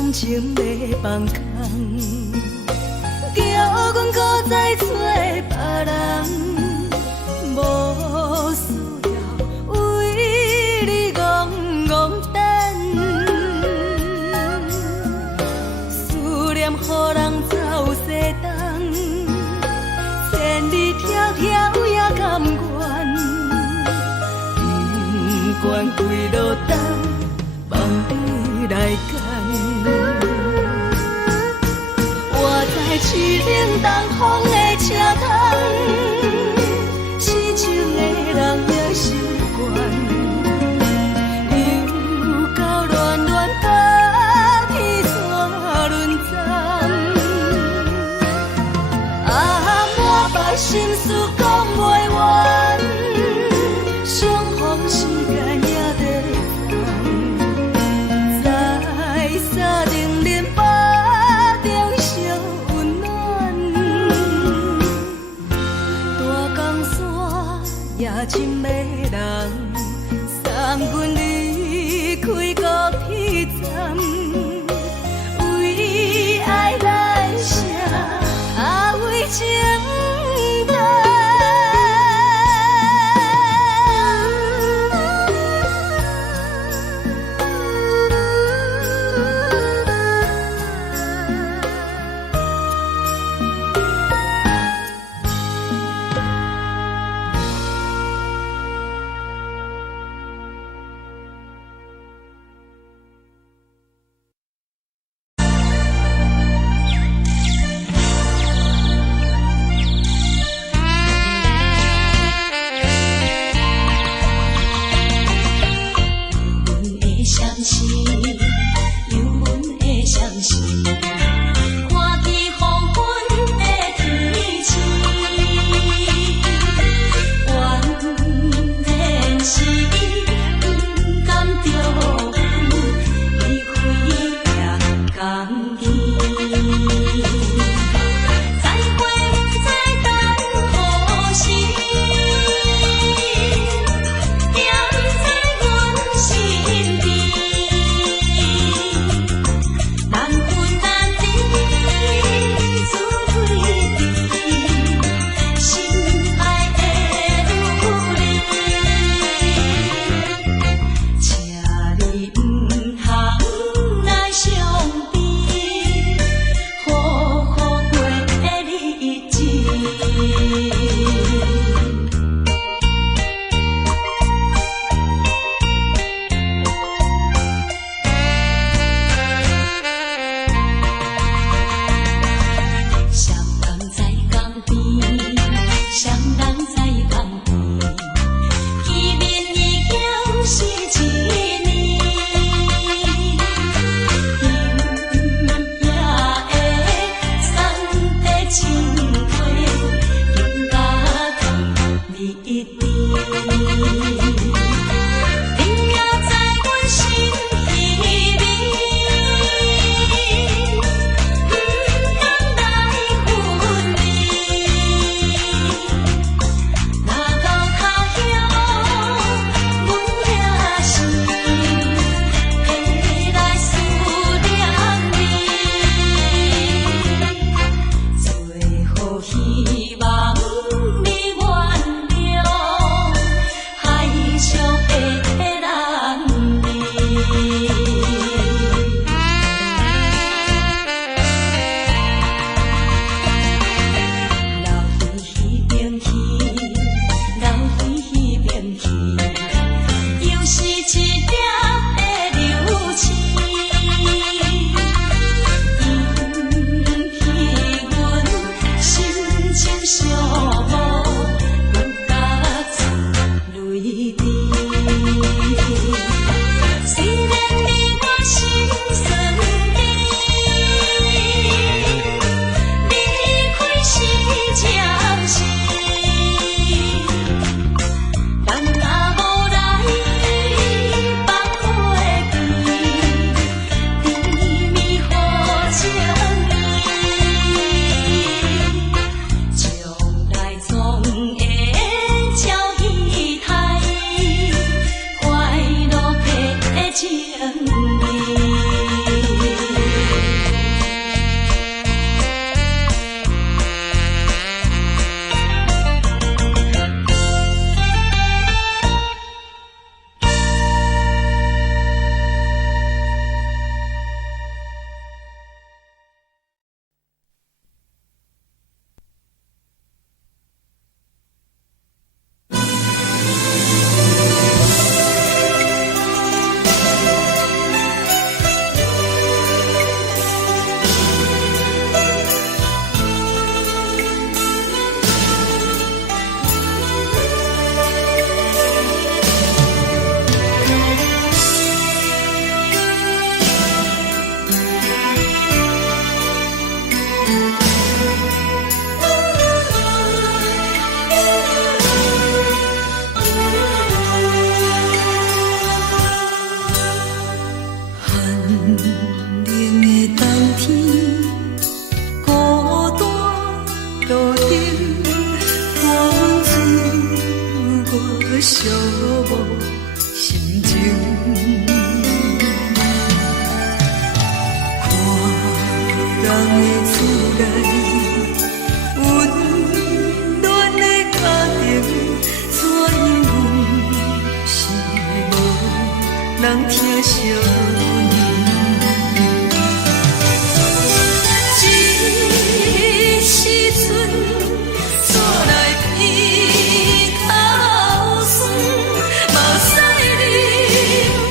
感情要放空，叫阮搁再找别人，无需要为你戆戆等，思念予人走西东，千里迢迢也甘愿，不管几路灯，望你来赶。我在去冷东风的车窗，痴情的人也心倦，又到乱乱把天带轮转，满腹心事讲袂完，相逢时间也在等，在沙定林巴中相温暖，大江山也深的人，送阮离开高铁站，为爱来写为情淡。来，温暖的家庭，怎因阮是无人疼惜你？这时阵怎来鼻口酸，嘛使忍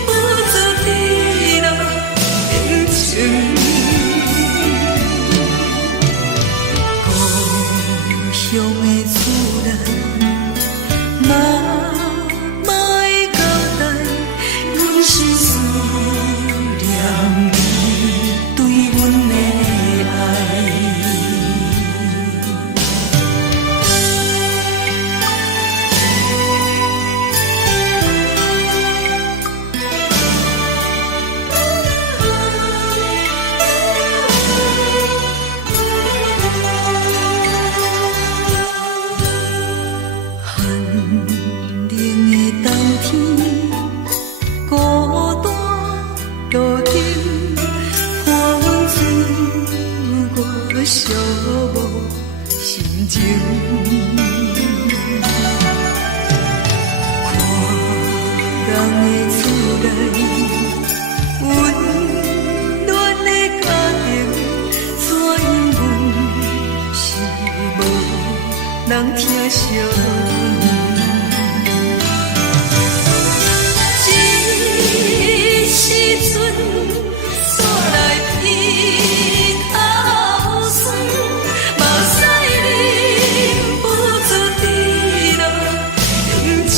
不住滴落眼睛。故乡的厝内，妈妈的交代，阮是思念你对阮的爱。寒冷的冬天，孤单路顶，看阮自我寂寞心情。看人的厝内，温暖的家庭，怎因阮是无人疼惜你？这时阵怎来鼻口酸，嘛使忍不住滴落眼睛。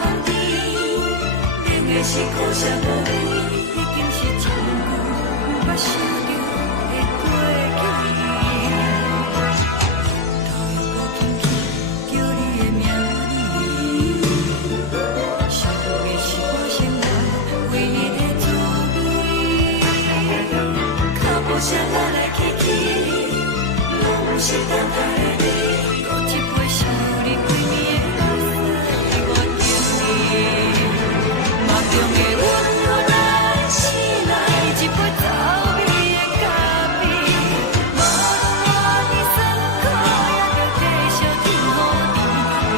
旁边，冷的是苦涩无味，已经是一句我想着的过去。头又搁轻轻叫你的名字，想的是我生来唯一的滋味。脚步声来来去去，拢不是等待的你，搁一杯想你几暝的目屎，我敬你。梦中的阮，后来醒来，一杯走味的咖啡，无论我的酸苦，也着继续甜予你。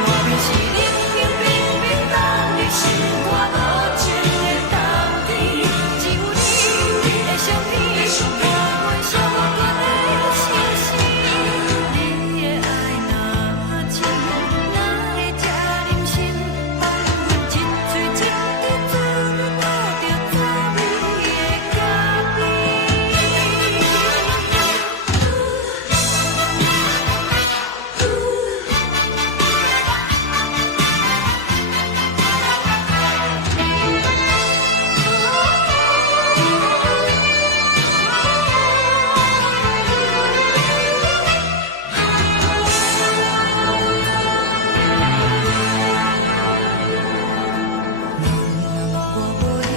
我就是冷冷冰冰放入心肝无情的冬天，只有你的相片，伴阮上过的相思。你的爱若真，哪会这忍心放阮一嘴一滴滋味，吐着滋味的咖啡。我无你，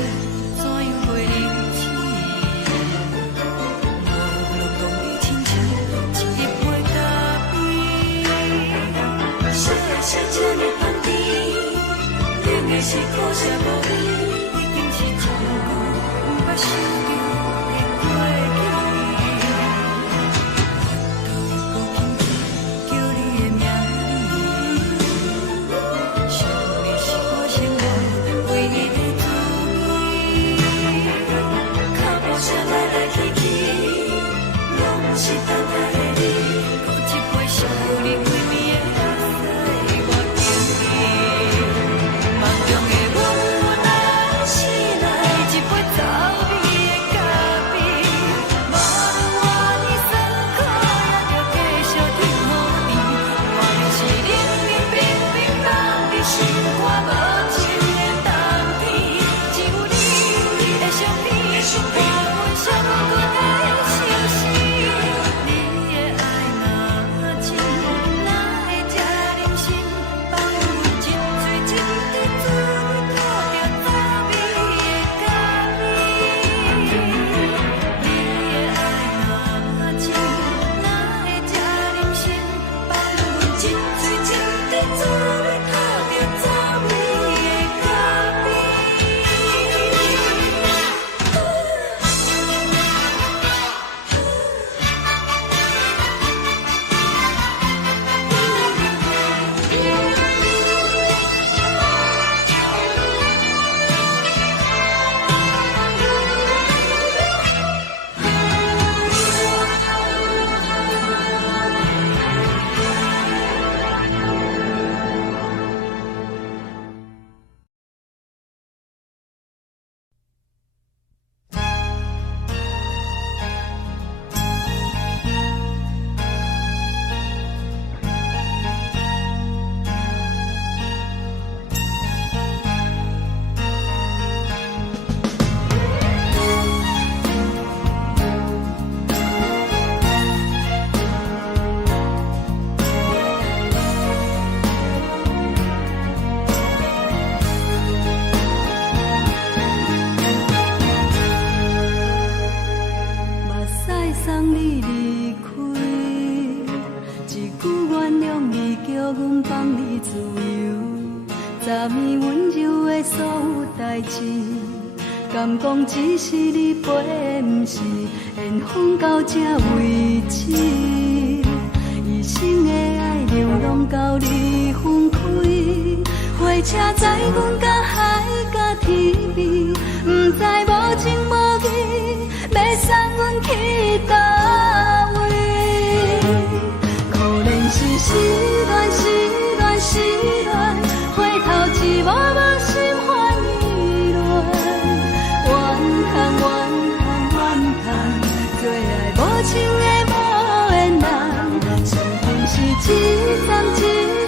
怎样袂忍心？无论讲你亲像一杯咖啡，小的小车的旁边，冷的是苦涩无味，已经是一句我想着的过去。头又搁轻轻叫你的名字，想的是我生来唯一的滋味。脚步声来来去去，拢不是等待的你，搁一杯想你几暝的目屎，我敬你。梦中的阮，后来醒来，一杯走味的咖啡，无论我的酸苦，也着继续甜予你。我就是冷冷冰冰放入心肝无情的冬天，只有你的相片，伴阮上过的相思。你的爱若真，哪会这忍心放阮一嘴一滴滋味，吐着滋味的咖啡。你的爱若真，哪会这忍心放阮一嘴一滴滋味，吐着滋味的咖啡。目屎送你离开，一句原谅你，叫阮放你自由。昨暝温柔的所有代志，敢讲只是你陪，不是缘分到这为止。一生的爱流浪到你分开，火车载阮到海角天边，不知无情无义，要送阮去倒位？可能是失恋，失恋，失恋，回头一幕幕心烦意乱，怨叹，怨叹，怨叹，最爱无情的无缘人，注定是一站一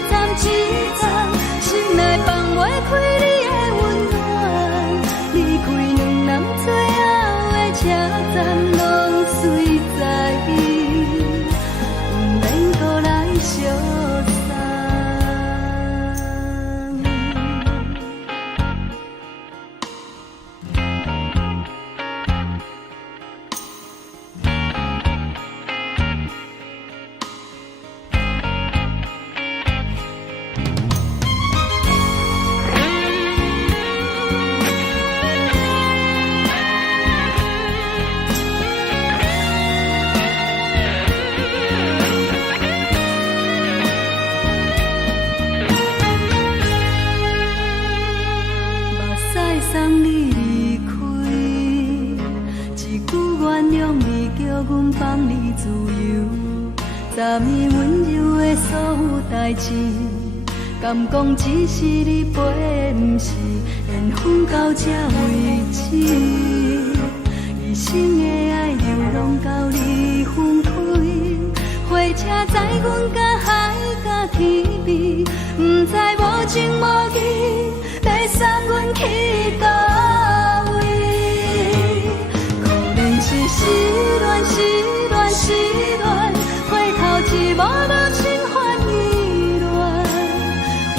站一站，心内放袂开。站拢随在伊，不免搁来相送。送你离开，一句原谅你，叫阮放你自由。昨暝温柔的所有代志，敢讲只是你陪，不是缘分到这为止。一生的爱流浪到你分开，火车载阮甲海甲天边，不知无情无义。要送阮去倒位？可能是失恋，失恋，失恋，回头一幕幕心烦意乱，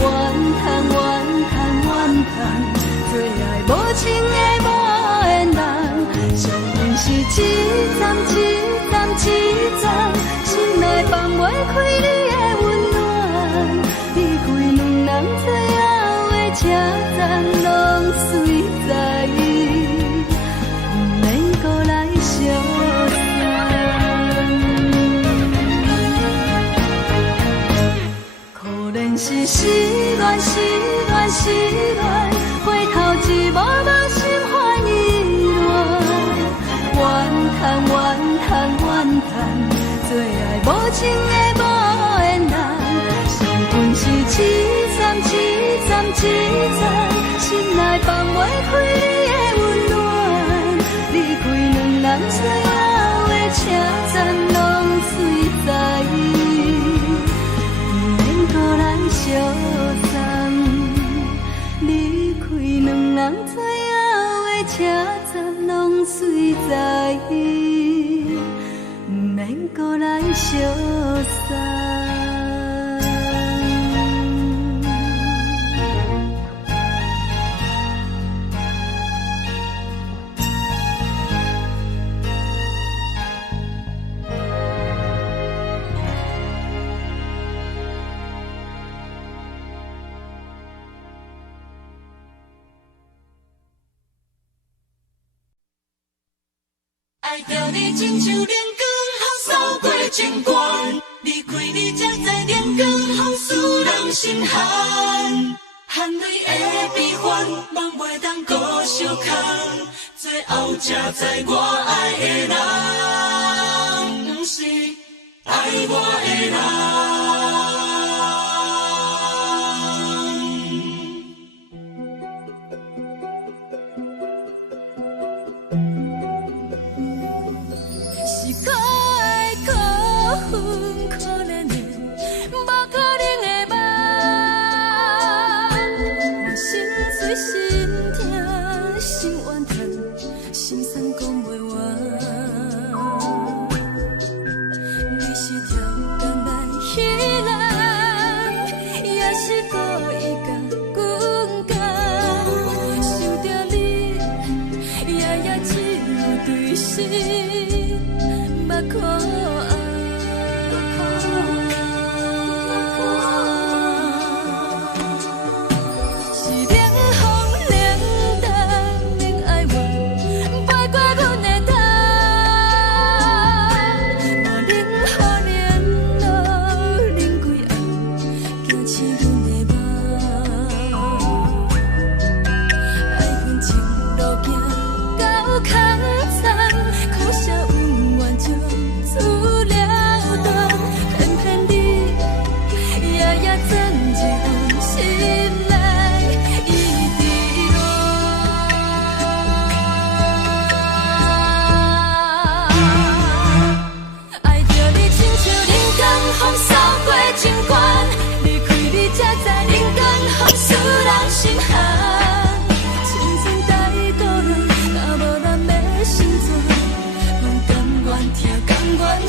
怨叹，怨叹，怨叹，最爱无情的无缘人。上阮是一站，一站，一站，心内放袂开你的温暖，离开两人最后的车站拢随在伊，不免搁来相送。可能是失恋，失恋，失恋，回头一幕幕心烦意乱，怨叹，怨叹，怨叹，最爱无情的无缘人。上阮是一站，一站，一站。心内放袂开你的温暖，离开两人最后的车站拢随在伊，不免搁来相送。离开两人最后的车站拢随在伊，不免搁来相送。爱着你亲像阳光扫过情关，离开你才知阳光风使人心寒。含泪的悲欢，望袂当搁相牵，最后才知我爱的人，不是爱我的人。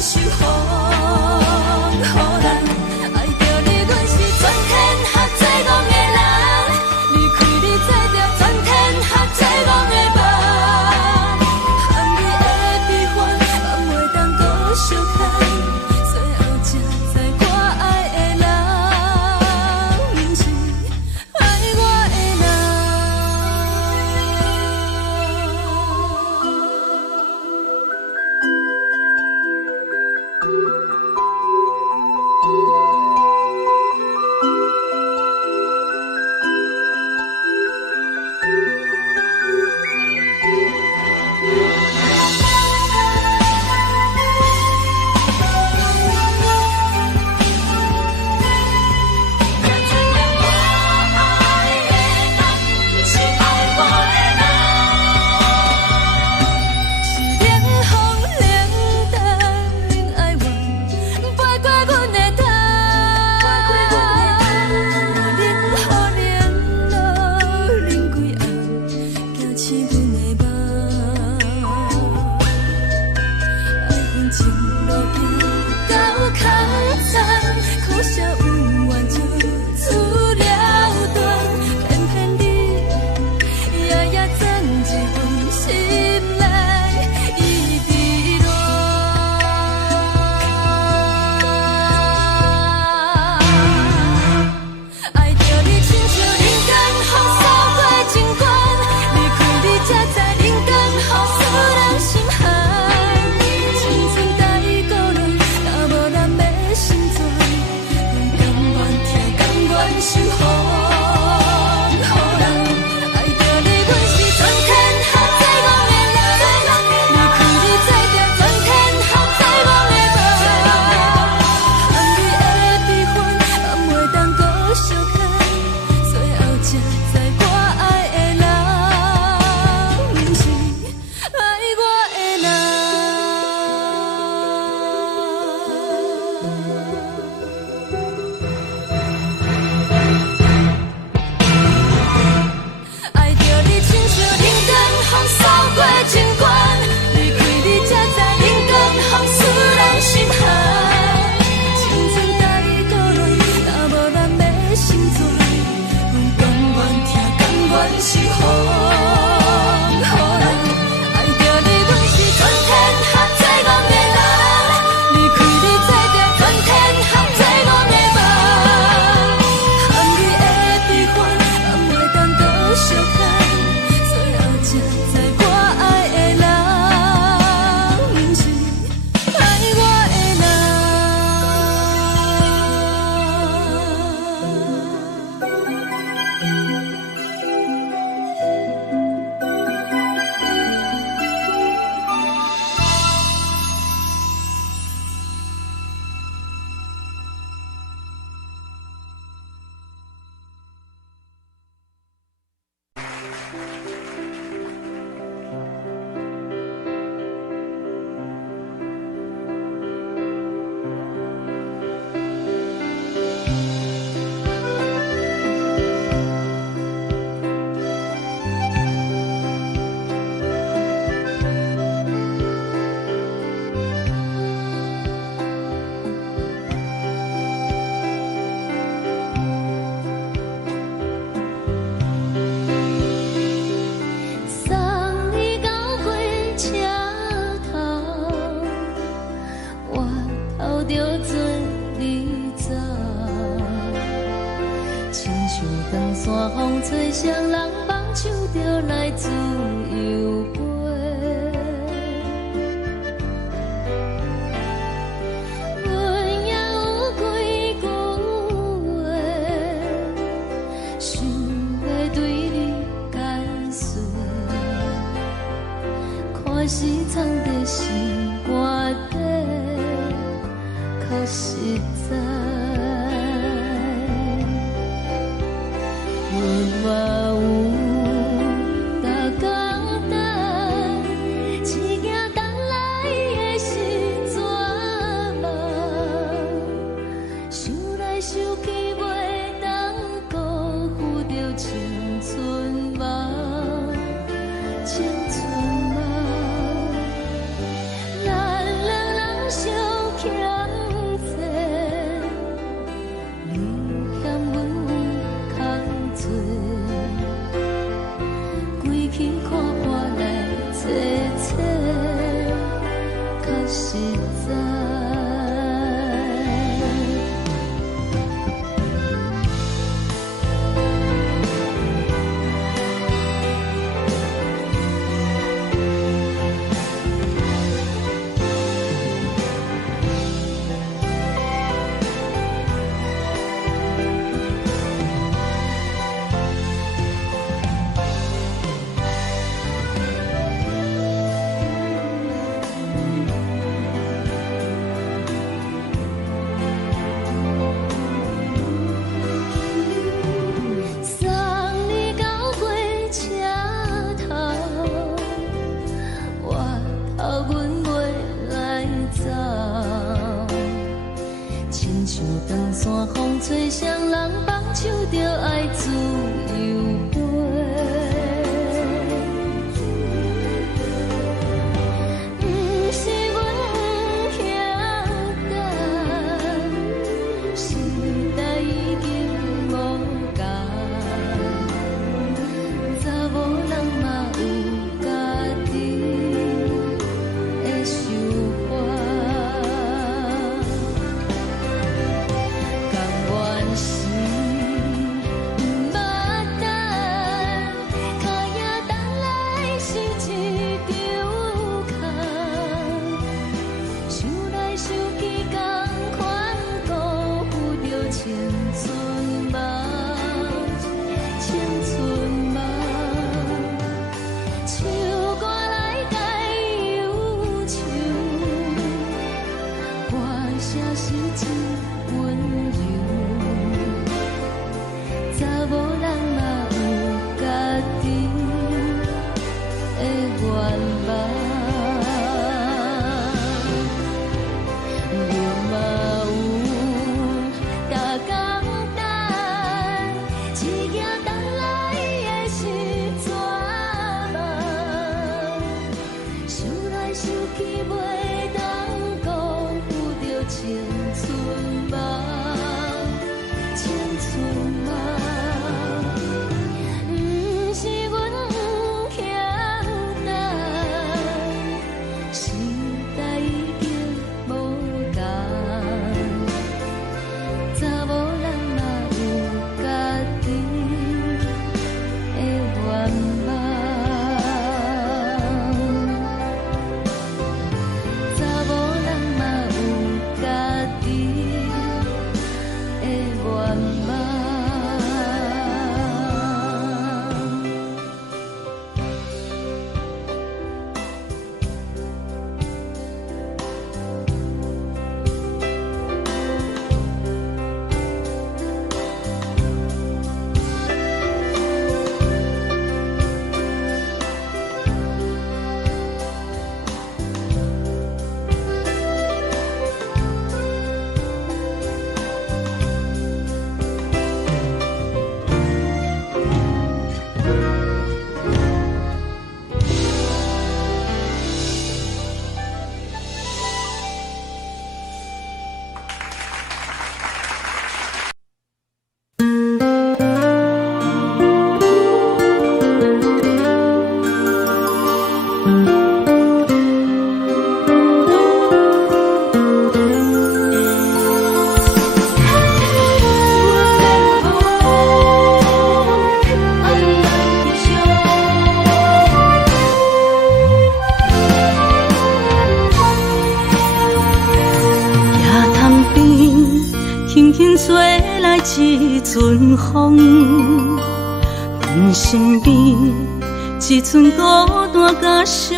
守护，予人爱着你，阮是全天下最戆的人。离开你，做着全天下最戆的梦。含泪的悲欢，嘛袂当搁相牵。最后才知我爱的人，不是爱我的人。山风吹双人梦，唱着来自由飞。阮也有几句话，想要对你解释，可是藏在心肝底，较实在。 我有大简单，一件等来的心怎梦？想来想去，袂当辜负着青春梦，青春梦。咱两人相。阮袂来走。亲像长线风吹双人放手着爱自由飞。不是阮不晓等，时代已经无同，查某人嘛有家己的想法。甘愿是不捌等，脚也等来是一场空。想来想去，同款辜负着青春梦，青春梦。唱歌来解忧愁，歌声是真温柔。查某人嘛有家己的愿望。路嘛有大工等，一夜等来的是绝望。想来想去，袂当辜负着青春梦，青春梦。不是阮不晓等，时代已经无同，查某人嘛有家己的愿望。查某人嘛有家己的愿望。夜塘边，轻轻吹来一阵风，阮身边一寸孤单甲寂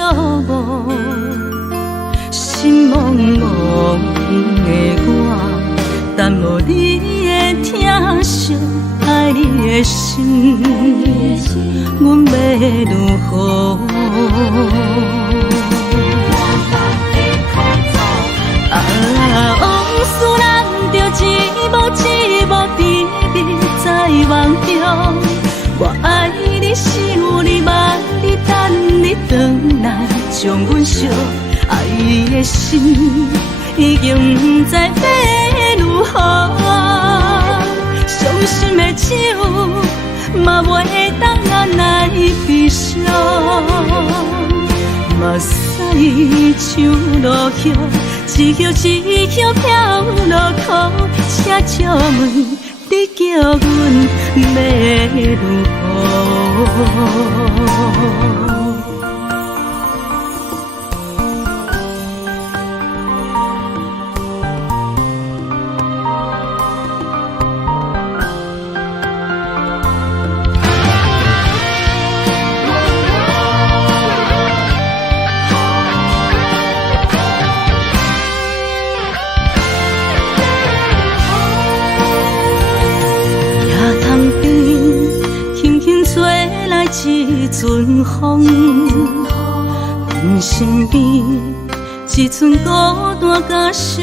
寞，心茫茫的我，等无你的疼惜爱的心，阮要如何？往事人着一幕一幕甜蜜在梦中。我爱你，想你，望你，等你回来，将阮惜爱的心已经不知要如何。伤心的手嘛袂当按来悲伤。目屎像落叶，一叶一叶飘落雨，请借问你叫阮要如何？一阵风。身边，只剩孤单甲寂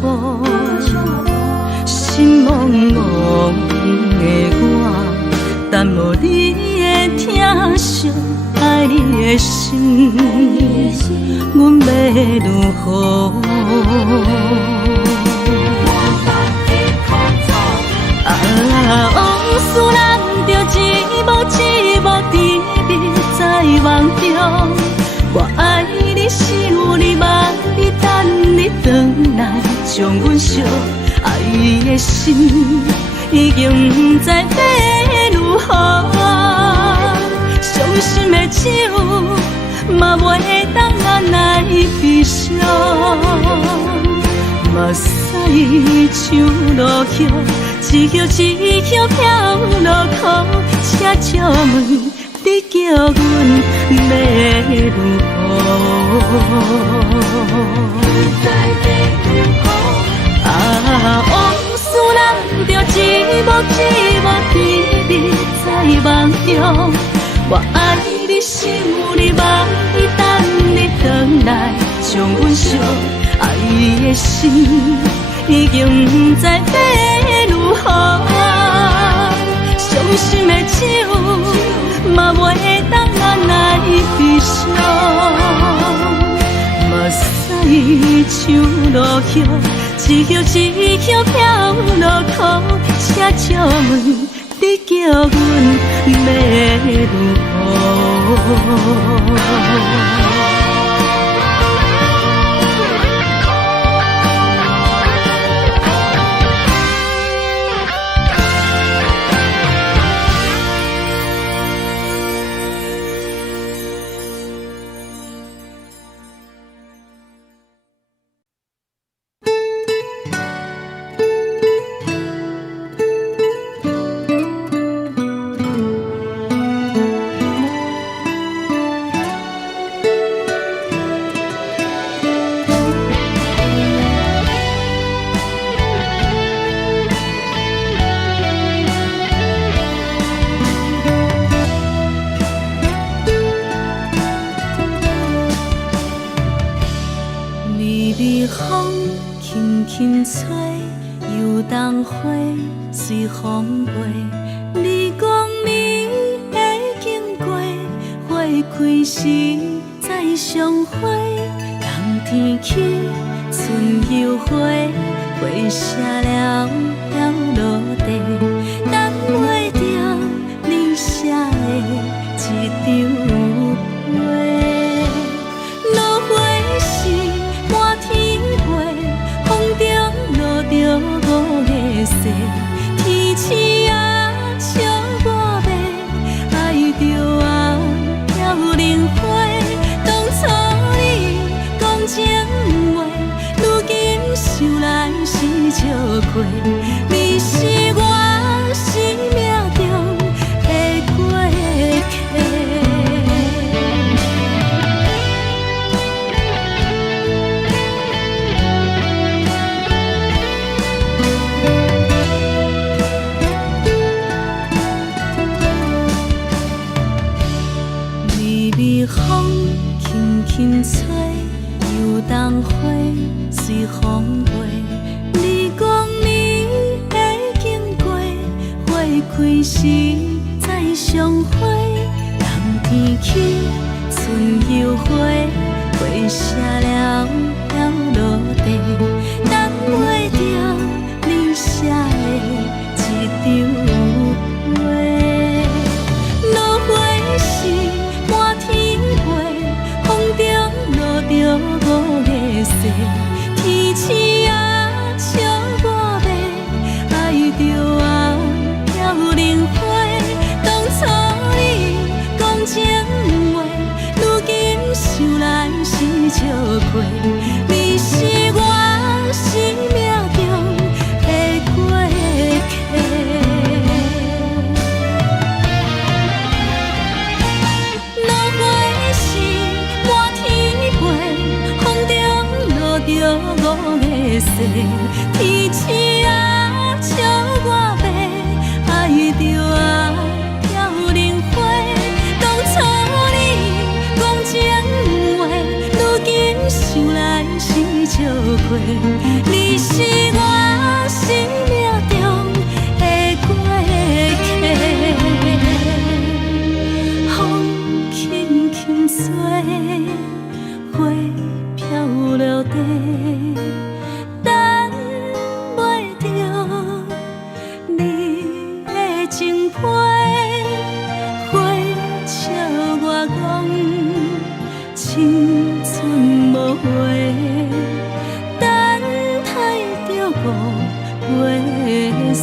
寞，心茫茫的我，等无你的疼惜，爱你的心，阮要如何？往事人着一幕一幕甜蜜在梦中，我爱你想你望你等你回来，将阮惜爱的心已经不知要如何。伤心的手嘛袂当按来悲伤，目屎像落雨。一叶一叶飘落雨，请借问你叫阮要如何？往事人着一幕一幕甜蜜在梦中，我爱你想你望你等你回来，将阮惜爱的心已经不知要如何。伤心的手嘛袂当按来悲伤，目屎像落雨，一叶一叶飘落雨，请借问你叫阮要如何？风轻轻吹，游动花随风飞。你讲你会经过，花开时再相会。冬天起，春又回，花谢了要落地，等袂着你写的一张画。落花时满天花，风中落着五个色，天星啊笑我迷，爱着啊飘零花。当初你讲情话，如今想来是笑亏。你是我生命中的过客。风轻轻吹，游动花随风飞。你讲你会经过，花开时再相会。冬天起，春又回，花谢了要落地，等袂着你写的一张画。落花时满天花，风中落着五个色，天星啊笑我迷，爱着啊飘零花。当初你讲情话，如今想来是笑亏。你是我生命中的过客。落花时满天花，风中落着五个色，天星啊笑我迷，爱着啊飘零花。当初你讲情话，如来是笑过，你是我生命中的过客。风轻轻吹，花飘落地，等袂着你的情批。花笑我讲，青春无悔，等待着五月雪。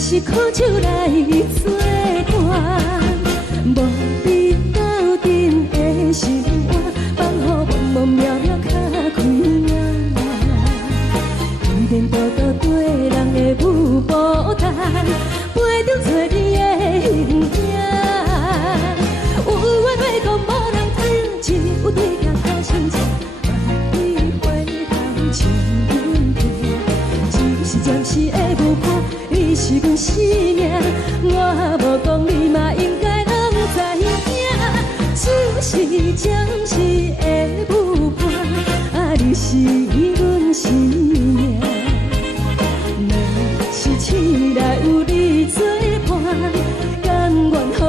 是苦酒来作伴，无你斗阵的心肝，放予茫茫渺渺较开眼。依然倒倒对人的舞步弹，陪着找你的形影。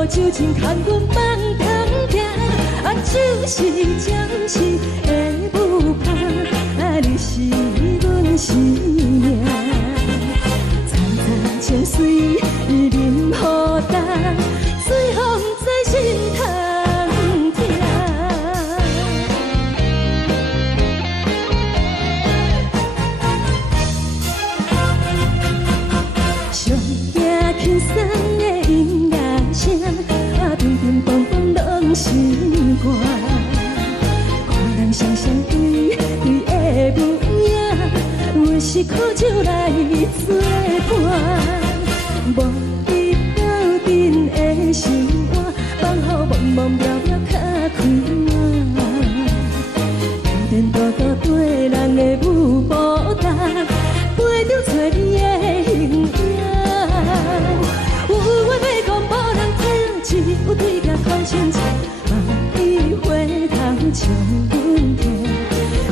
酒精牵阮梦中行，啊，就是暂时的舞伴，啊，你是阮生命。惨惨情水任何担，随风在心头听。上惊轻松的音乐声，啊，乒乒乓乓拢心肝。看人双双对对的舞影，有时苦酒来作伴。无你斗阵的心肝，放予茫茫渺渺较开满。颠颠倒倒对人的舞步踏，陪着找你的形影。有话要讲，无人听；有对镜偷心情，梦里回头将阮听。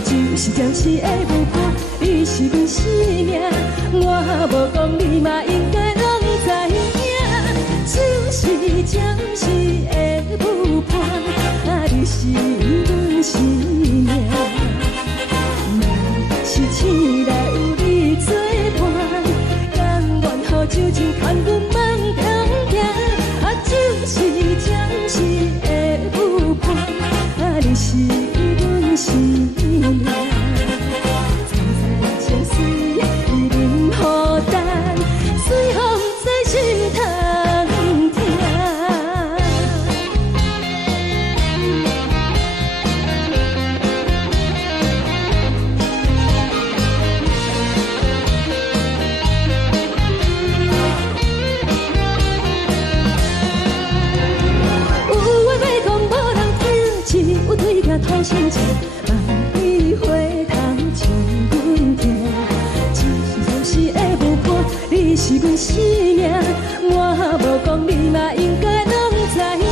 就是暂时的舞伴，你是阮生命。我无讲，你嘛应该拢知影。就是暂时的舞伴，啊，你是阮生命。若是醒来有你作伴，甘愿予酒精牵阮梦中行。啊，就是暂时的舞伴，啊，你是阮生命。惨惨情水任何担，随风在心头听。有对镜偷心情，梦里回头将阮听。就是暂时的舞伴，你是阮生命。我无讲，你嘛应该拢知影。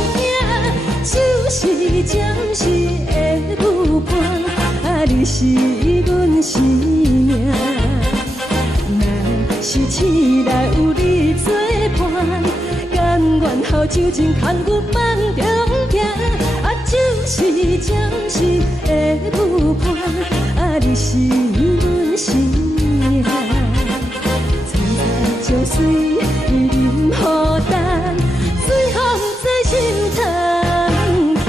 就是暂时的舞伴，啊，你是阮生命。若是醒来有你作伴，甘愿予酒精牵阮梦中行。啊，就是暂时的舞伴，啊，你是阮生命。惨惨情水任何担，随风在心头听。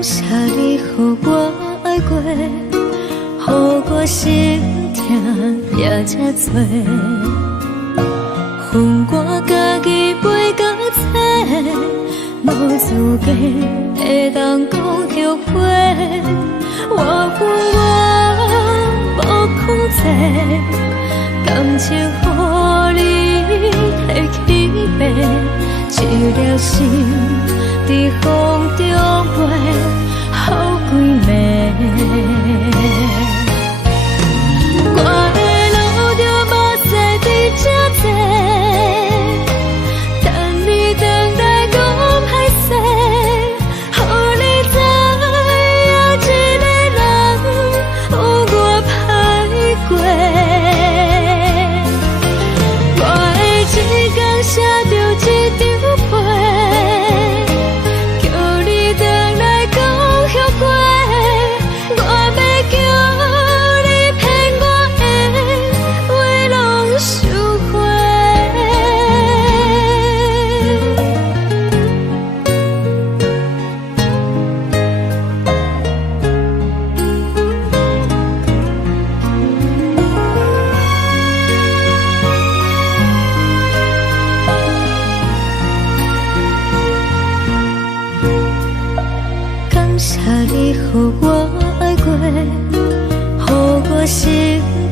感谢你予我爱过，予我心痛也这多。恨我家己袂到切，无资格会当讲后悔。我恨我无控制，感情予你提起飞，一粒心在风中飞，好几暝。我的路就无西伫这多，等你等待讲歹势，予你知影一个人有我歹过。我的一天写着一张被，叫你回来讲后悔。我要叫你骗我的话拢收回。感谢你予我爱过，予我心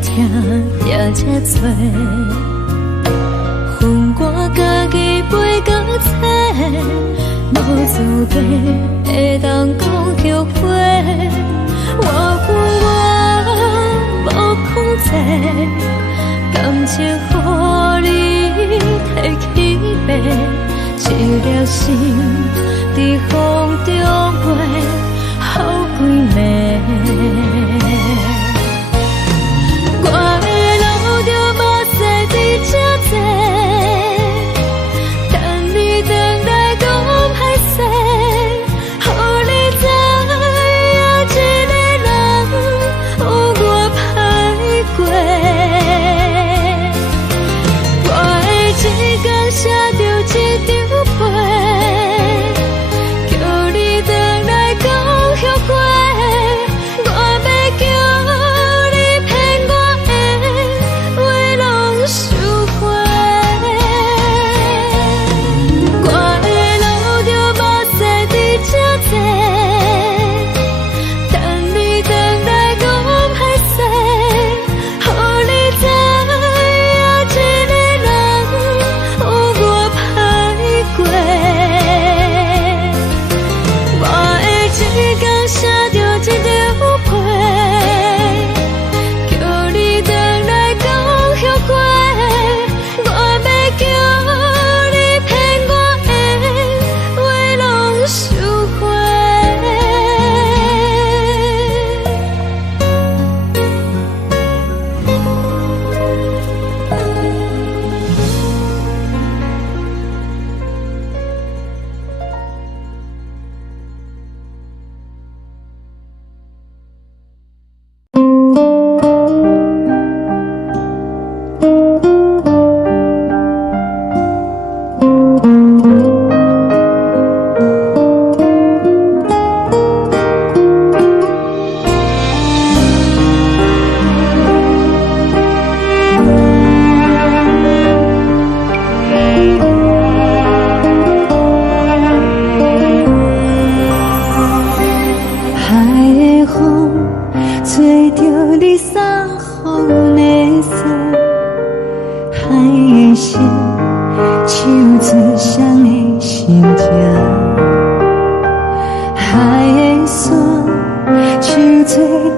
痛也这多。恨我家己袂到切，无资格会当讲后悔。我恨我无控制，感情予你提起飞，一粒心在风中飞，好几暝。我的路就无西伫这多，等你等待讲歹势，予你知影一个人有我歹过。我的一天写着一张被，叫你回来讲后悔。我要叫你骗我的话拢收回。我的路就无西伫这多，等你等待讲歹势，予你知影一个人有我歹过。我的一天写着一张被，叫你回来讲后悔。我要叫你骗我的话拢收回。海的风吹着你送风的伞，海的心手指双的心情，海的山手吹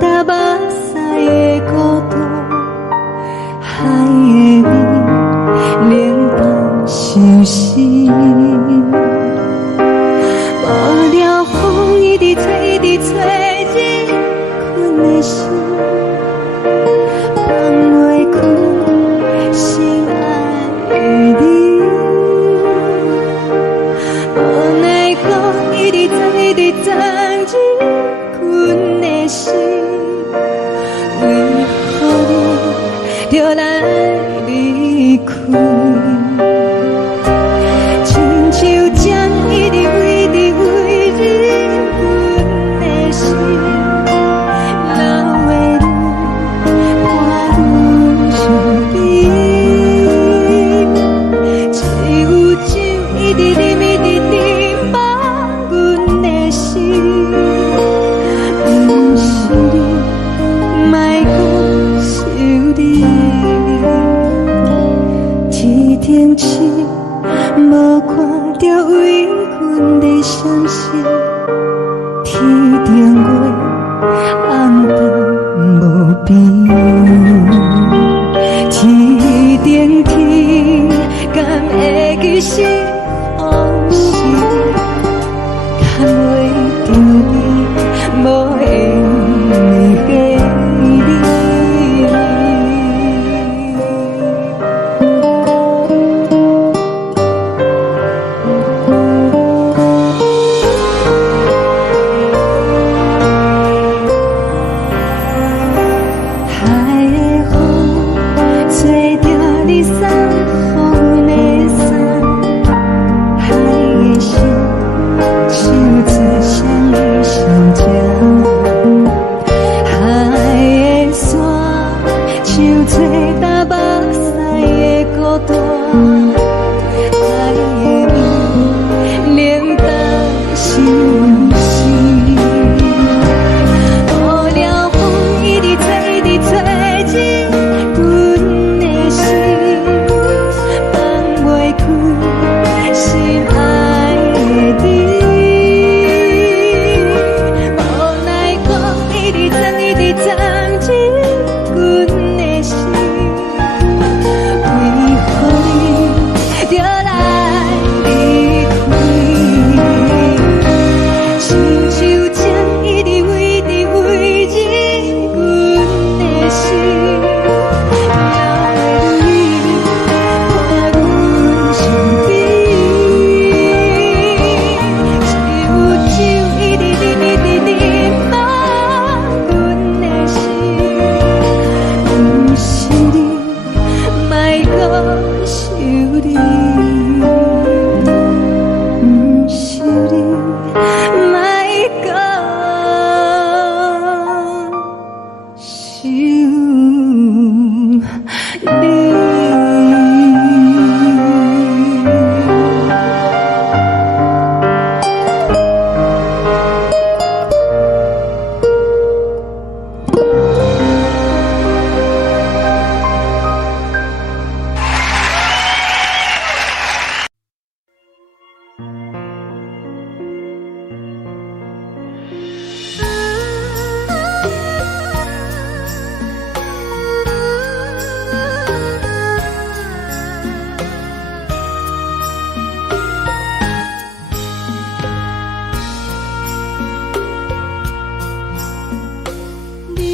打目屎的孤独，海的味冷淡伤心。无聊风一直吹，一直吹，日困的心，放袂开心爱的你。无奈何一直走，一直走，日困的心，为何你就来离开？亲像针一直飞，一直飞，日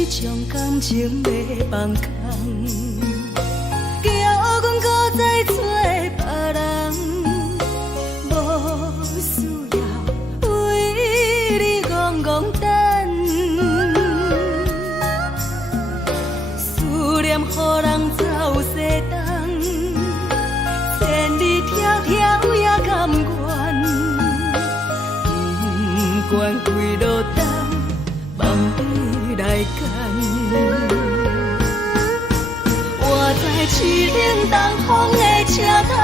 将感情要放空，叫阮搁再找别人，无需要为你戆戆等，思念予人走西东，千里迢迢也甘愿，不管几路灯，望你来牵。我在市顶东风的车窗，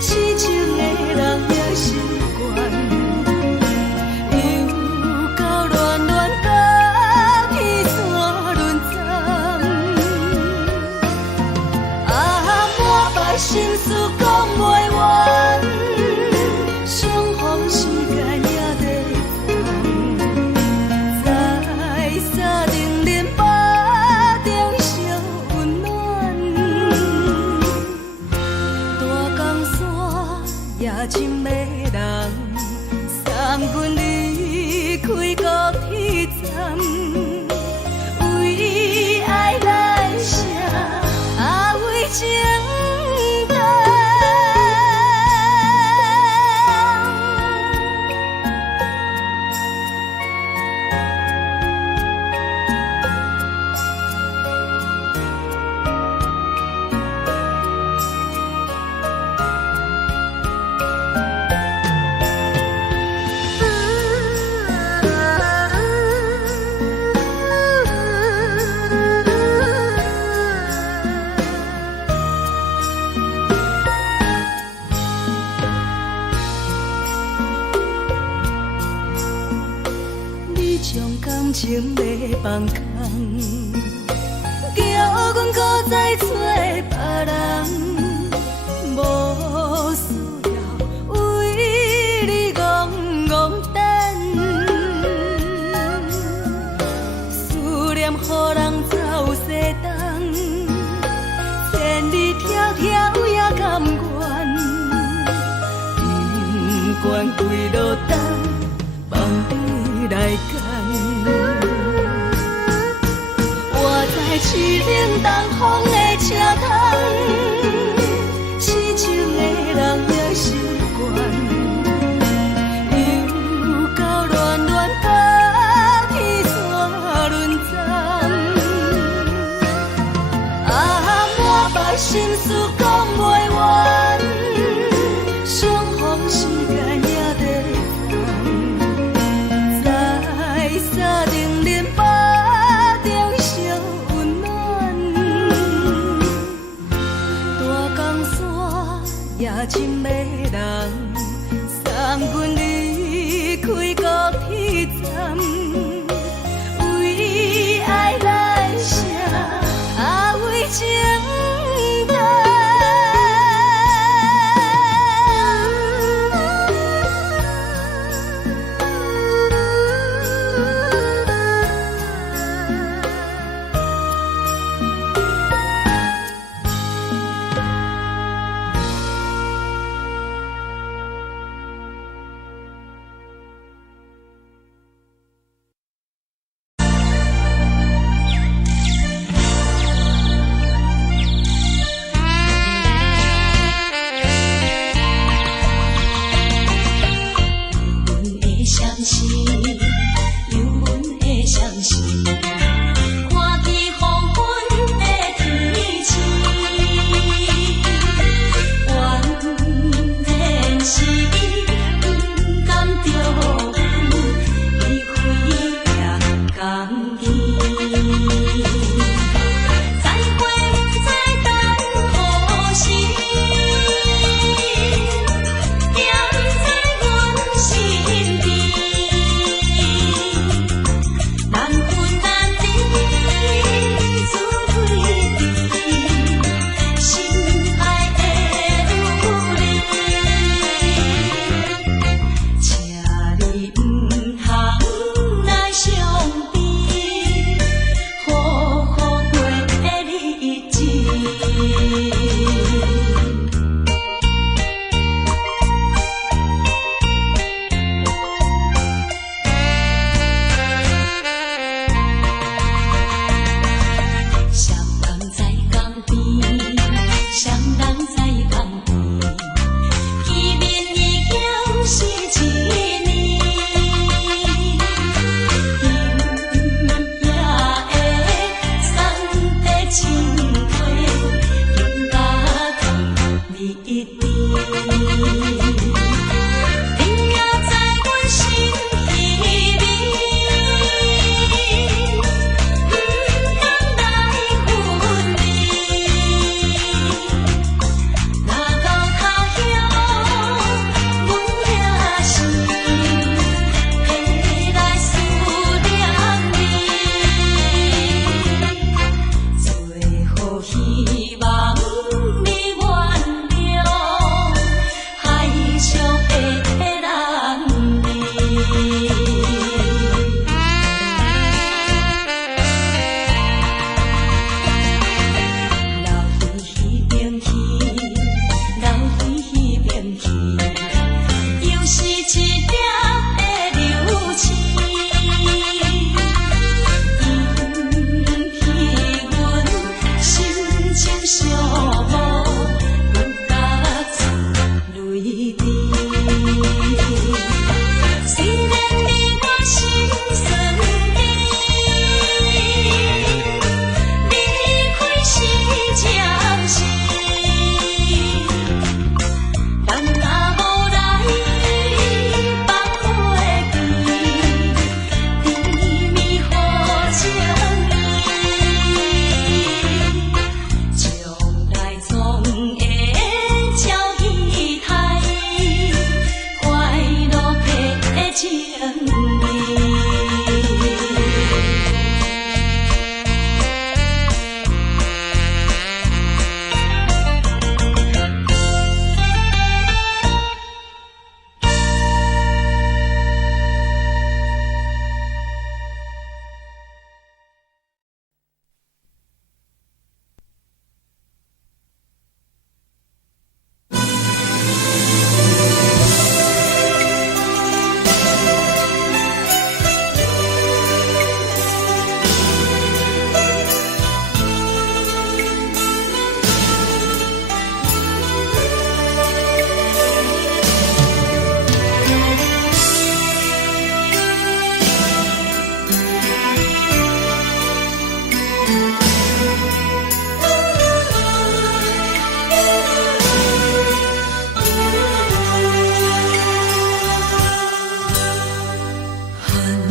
痴情的人也习惯，又到乱乱甲彼山论站，满腹心事讲袂完，相逢时间也在等，在沙定林巴中相温暖，大江山也真迷人，送阮离开高铁站，为爱来写为情长。你将感情要放空，叫阮搁再找别人，无需要为你戆戆等，思念予人走西东，千里迢迢也甘愿，不管几路灯，望你来牵。我在市顶东风的车窗，痴情的人也习惯，又到乱乱甲彼山论站，满腹心事讲袂完，相逢时间也在等，在沙定林巴中相温暖，大江山也真迷人，送阮离开高铁站，为爱来写为情长。在阮心边。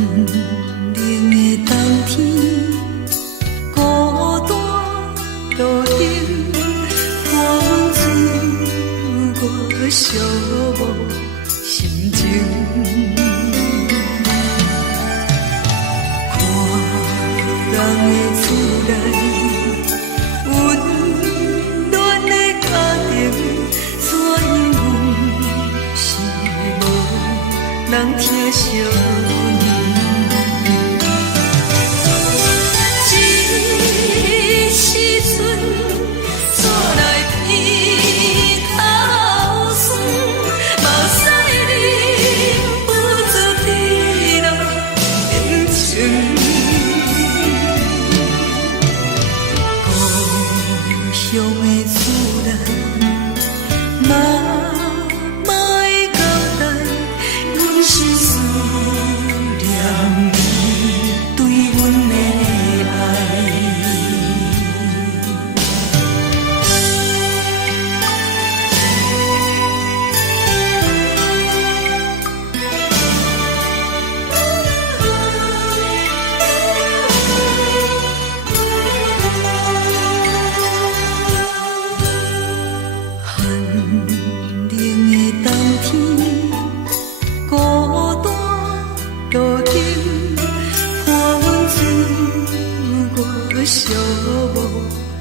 冷的冬天，孤单独行，风雨我寂寞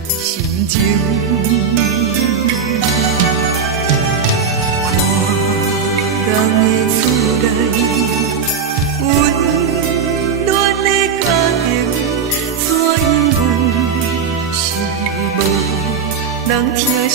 心情。看人的厝内，温暖的家庭，怎样是无人疼惜。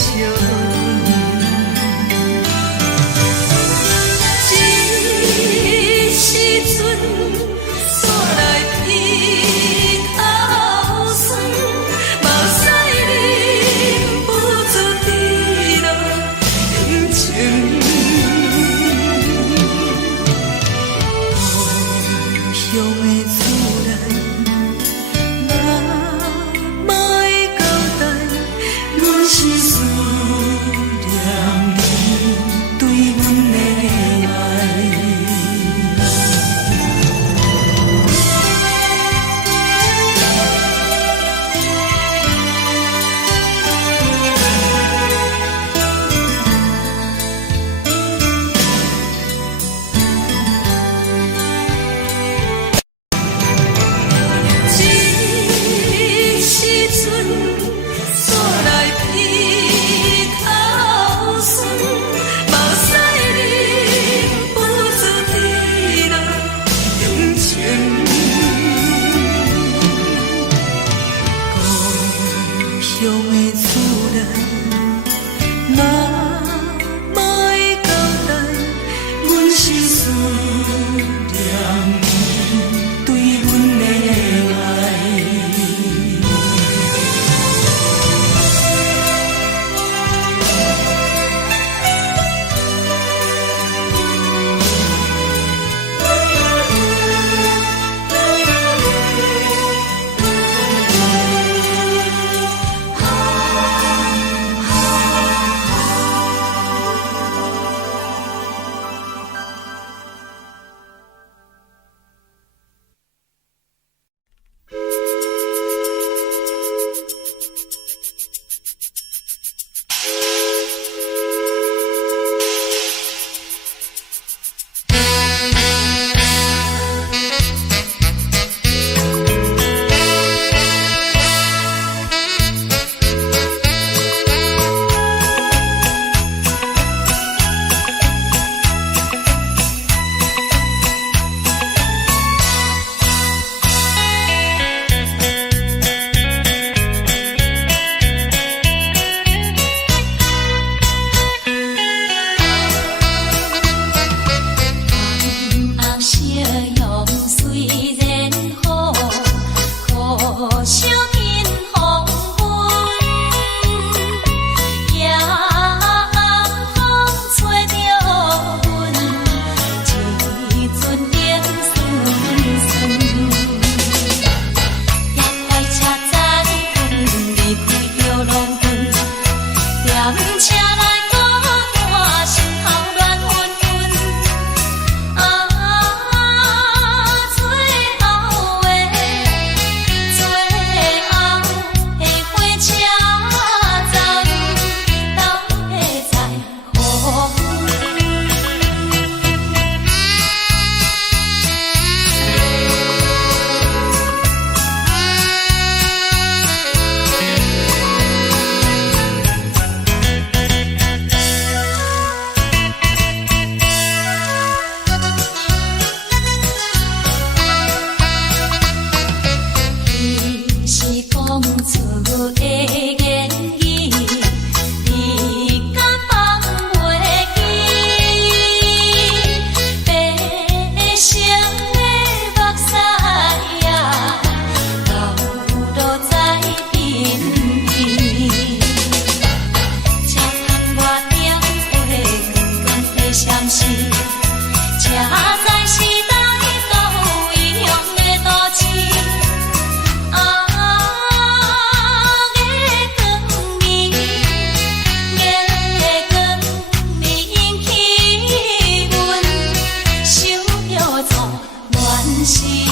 时。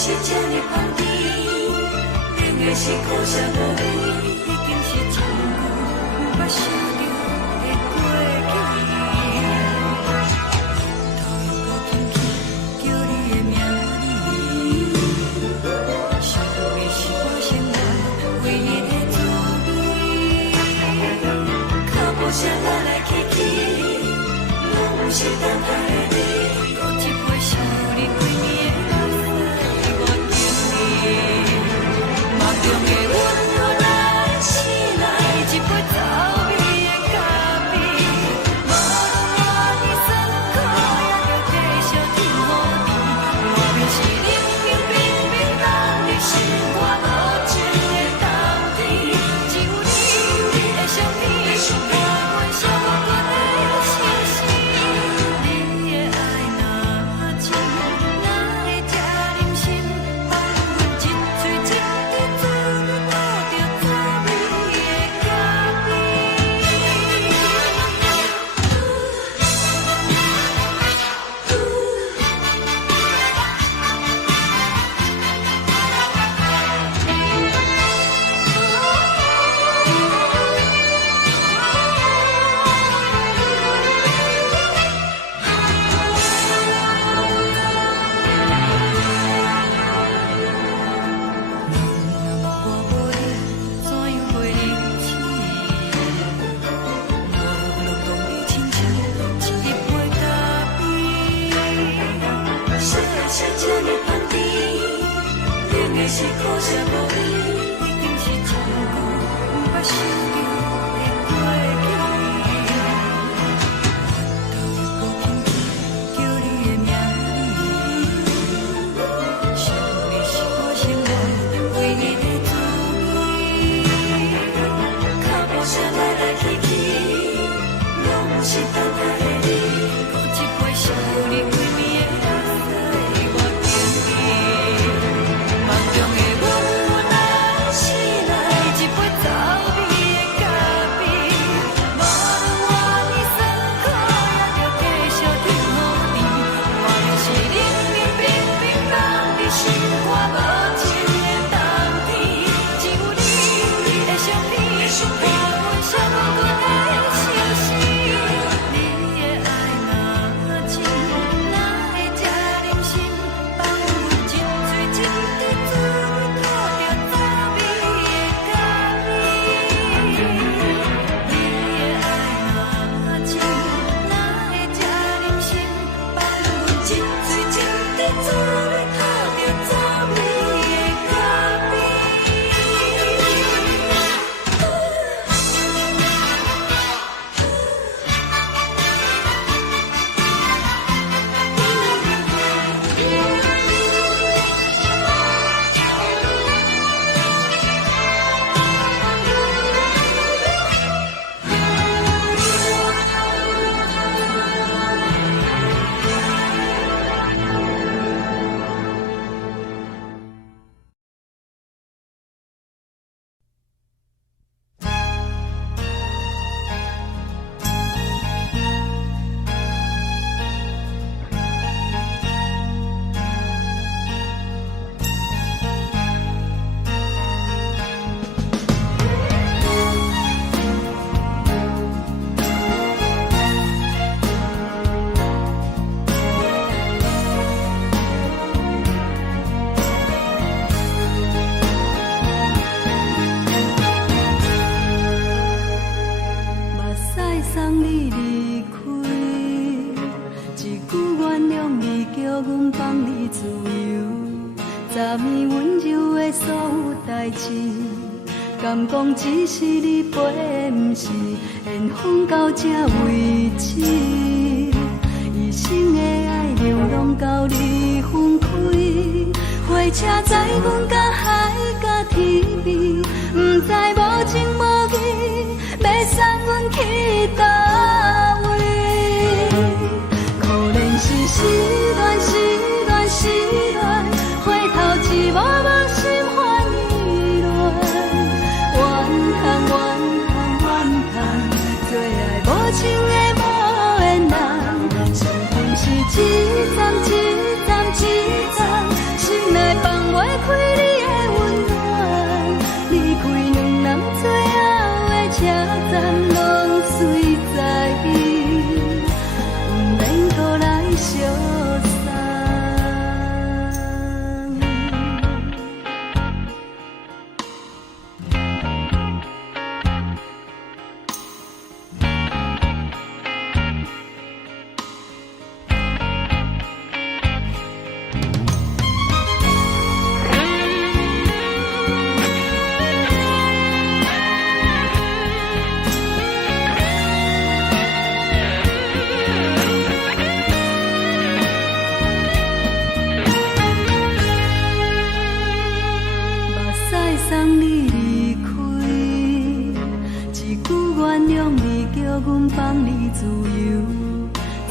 是这呢放甜，冷的是苦涩无味，已经是一句无法想着的过去。头又搁轻轻叫你的名字，想你是我生活唯一的滋味。脚步声来来去去，拢是等待的你，搁一杯想你几年的目屎。梦中的阮，我来醒来，一杯走味的咖啡，无论我的酸苦，也着继续甜予你。外面是冷冰冰冰冷的心，我无情的冬天，只有你的相片，伴阮相伴的心事。你的爱若真，哪会这忍心，放阮一嘴一滴滋。敢讲只是你陪，不是缘分到这为止。一生的爱流浪到你分开，火车载阮甲海甲天边，不知无情无义，要送阮去倒位？可怜是失恋，失恋，失恋，回头一幕幕心烦意乱，怨叹，怨叹，怨叹，最爱无情的无缘人，伤痕是一站一站一站，心内放袂开你的温暖，离开两人最后的车站，拢随在伊，不免搁来相送。送你离开，一句原谅你，叫阮放你自由。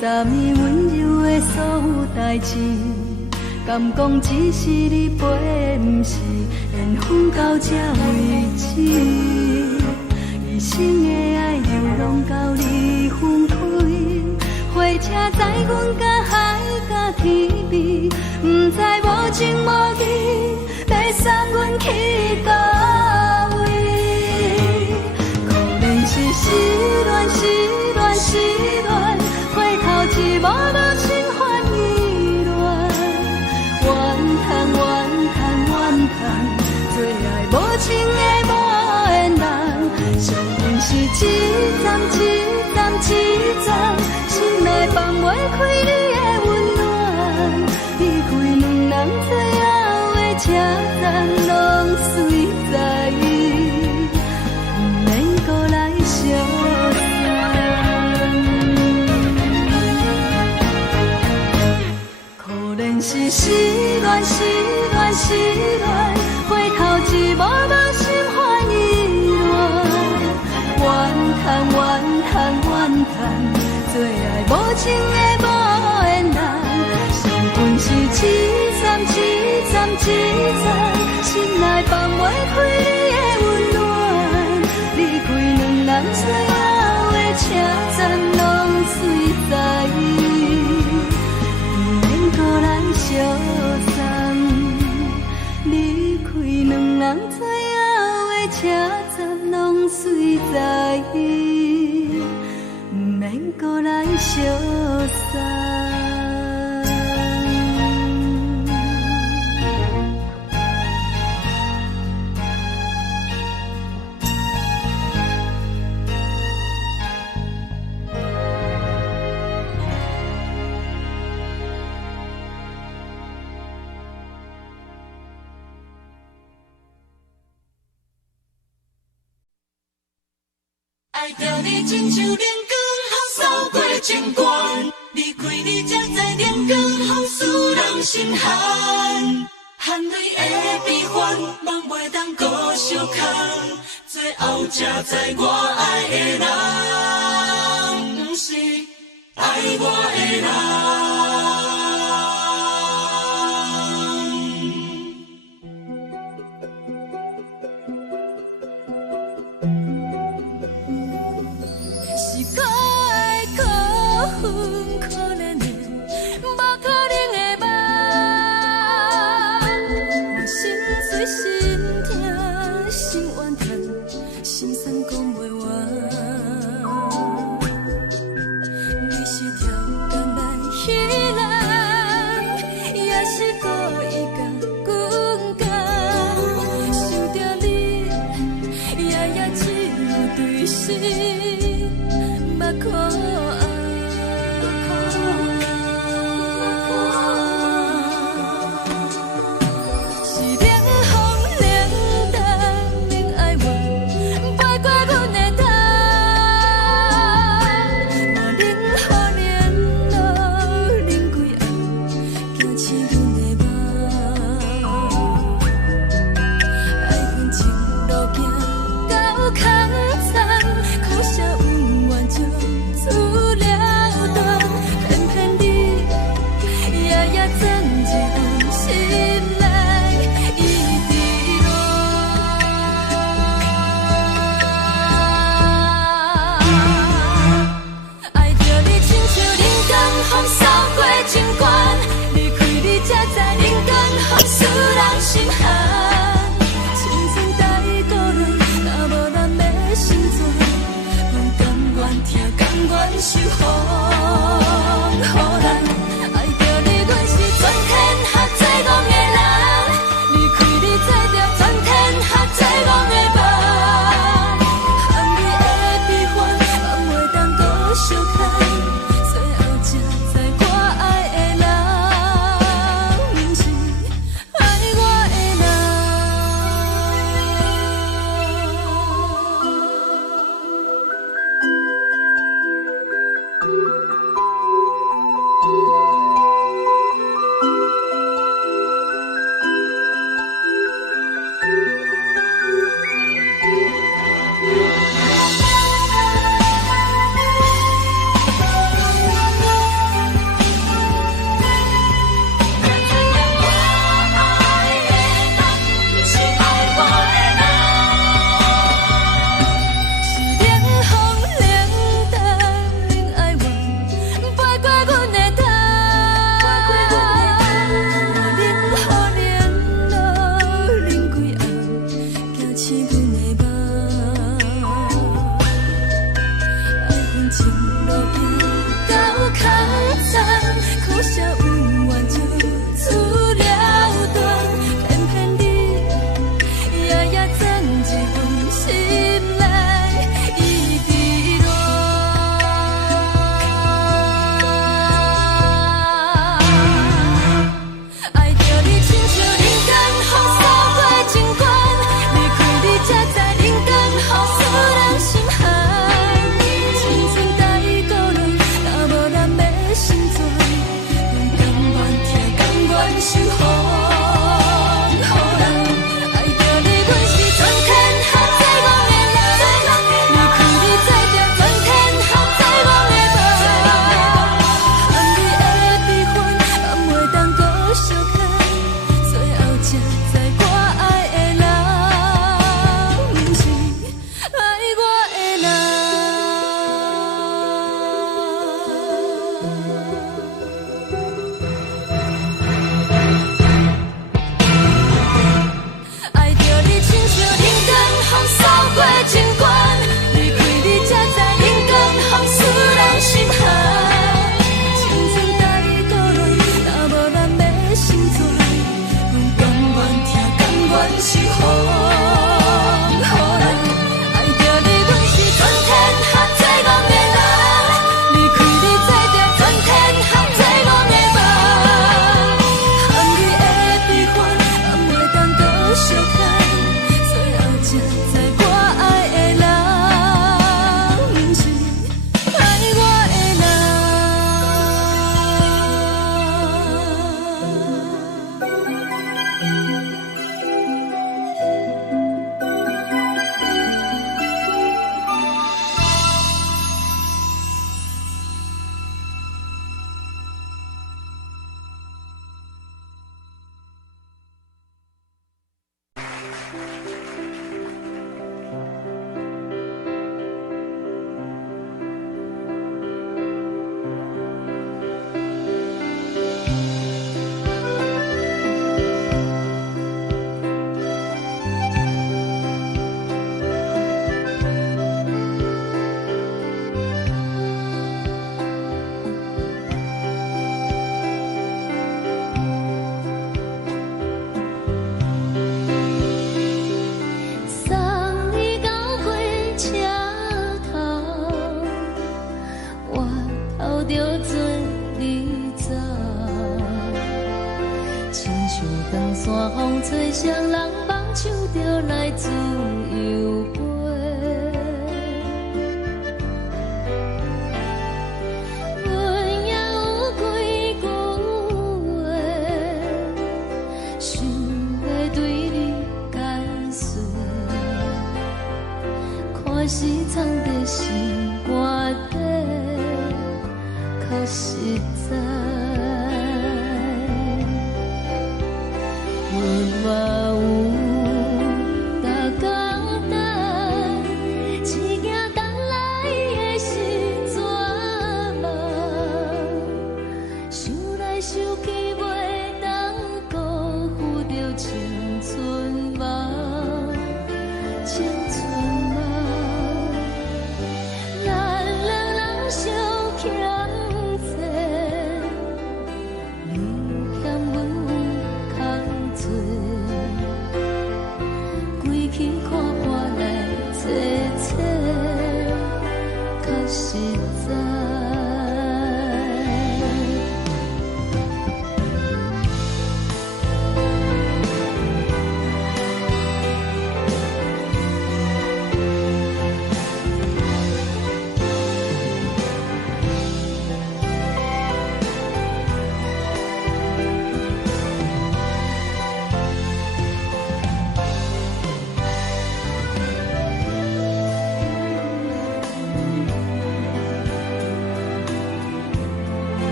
昨暝温柔的所有代志，敢讲只是你陪，不是缘分到这为止。一生的爱流浪到你分开，火车载阮甲海甲天边，不知无情无义，要送阮去倒位？可怜是失恋，失恋，失恋，回头一幕幕心烦意乱，怨叹，怨叹，怨叹，最爱无情的无缘人，伤痕是一站一站一站，心内放袂开你的温暖，离开两人最后的车站，拢随在伊，不免搁来相送。可怜是失恋，失恋，失恋，回头一幕幕心烦意乱，怨叹，怨叹，怨叹，最爱无情的无缘人，伤痕是一站一站一站，心内放袂开你的温暖，离开两人最后的车站，拢随在伊，不免搁来相送。离开两人最后的车站，拢随在伊，不免搁来相送。爱着你亲像阳光，扫过情关，离开你才知阳光风使人心寒。含泪的悲欢，望袂当搁相牵，最后才知我爱的人，不是爱我的人。是可爱可恨可怜的，无可能的梦。我心碎心痛心怨叹，心酸讲袂完。你是挑工来彼人，也是故意甲阮讲，想着你夜夜只有对视。目眶红，是冷风冷淡，冷爱我守护，予人爱着你，阮是全天下最戆的人。离开你，做着全天下最戆的梦。含泪的悲欢，放袂当搁相牵。最后才知我爱的人，不是爱我的人。山风吹双人梦唱着来自由飞，阮也有几句话，想要对你解释，看是藏在心肝底，较实在。 嘛有逐工等，一件等来的是怎么？想来想去袂当辜负着青春梦，青春梦，咱两人相。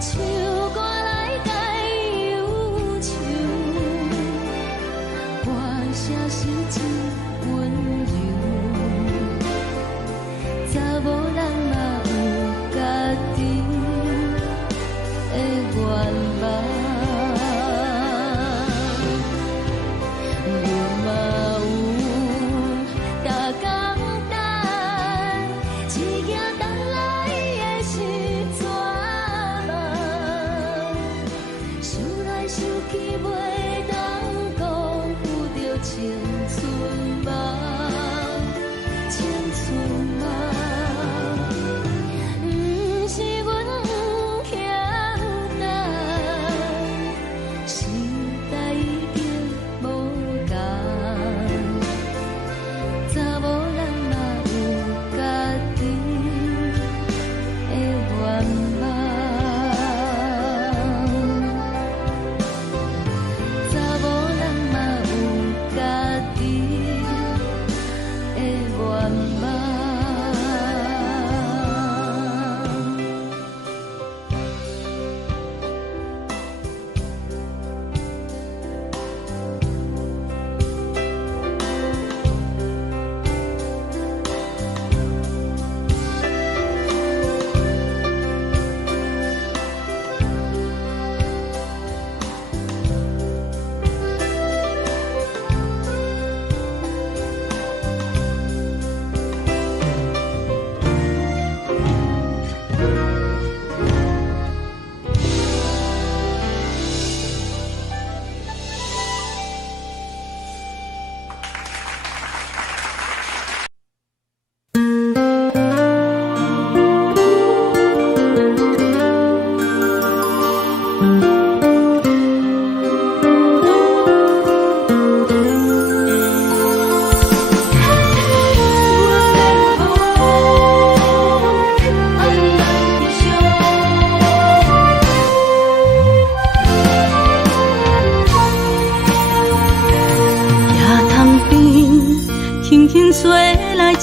唱歌来解忧愁，歌声是真温柔，查某人嘛有家己的愿望。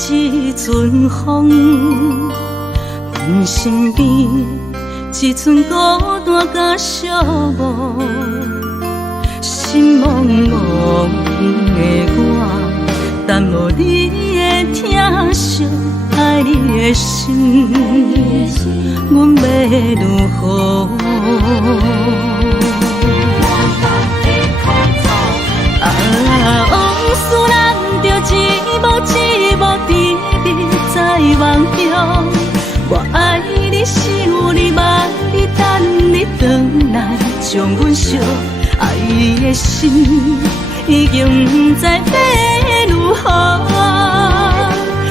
一阵风，阮身边一寸孤单甲寂寞，心茫茫的我，耽误你的疼惜，爱你的心，阮要如何？往事人着一幕一幕甜蜜在梦中。我爱你，想你，望你，等你回来，将阮惜爱的心已经不知要如何。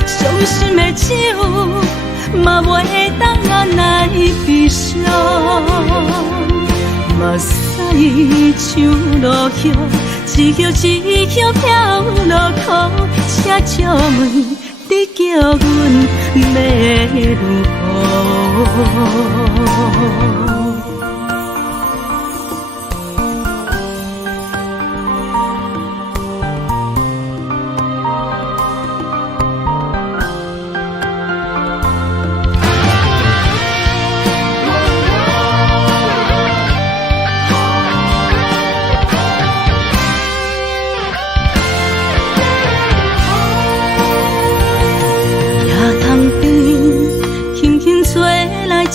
伤心的手嘛袂当按来悲伤。目屎像落雨，一曲一曲飘落雨，请借问你叫阮要如何？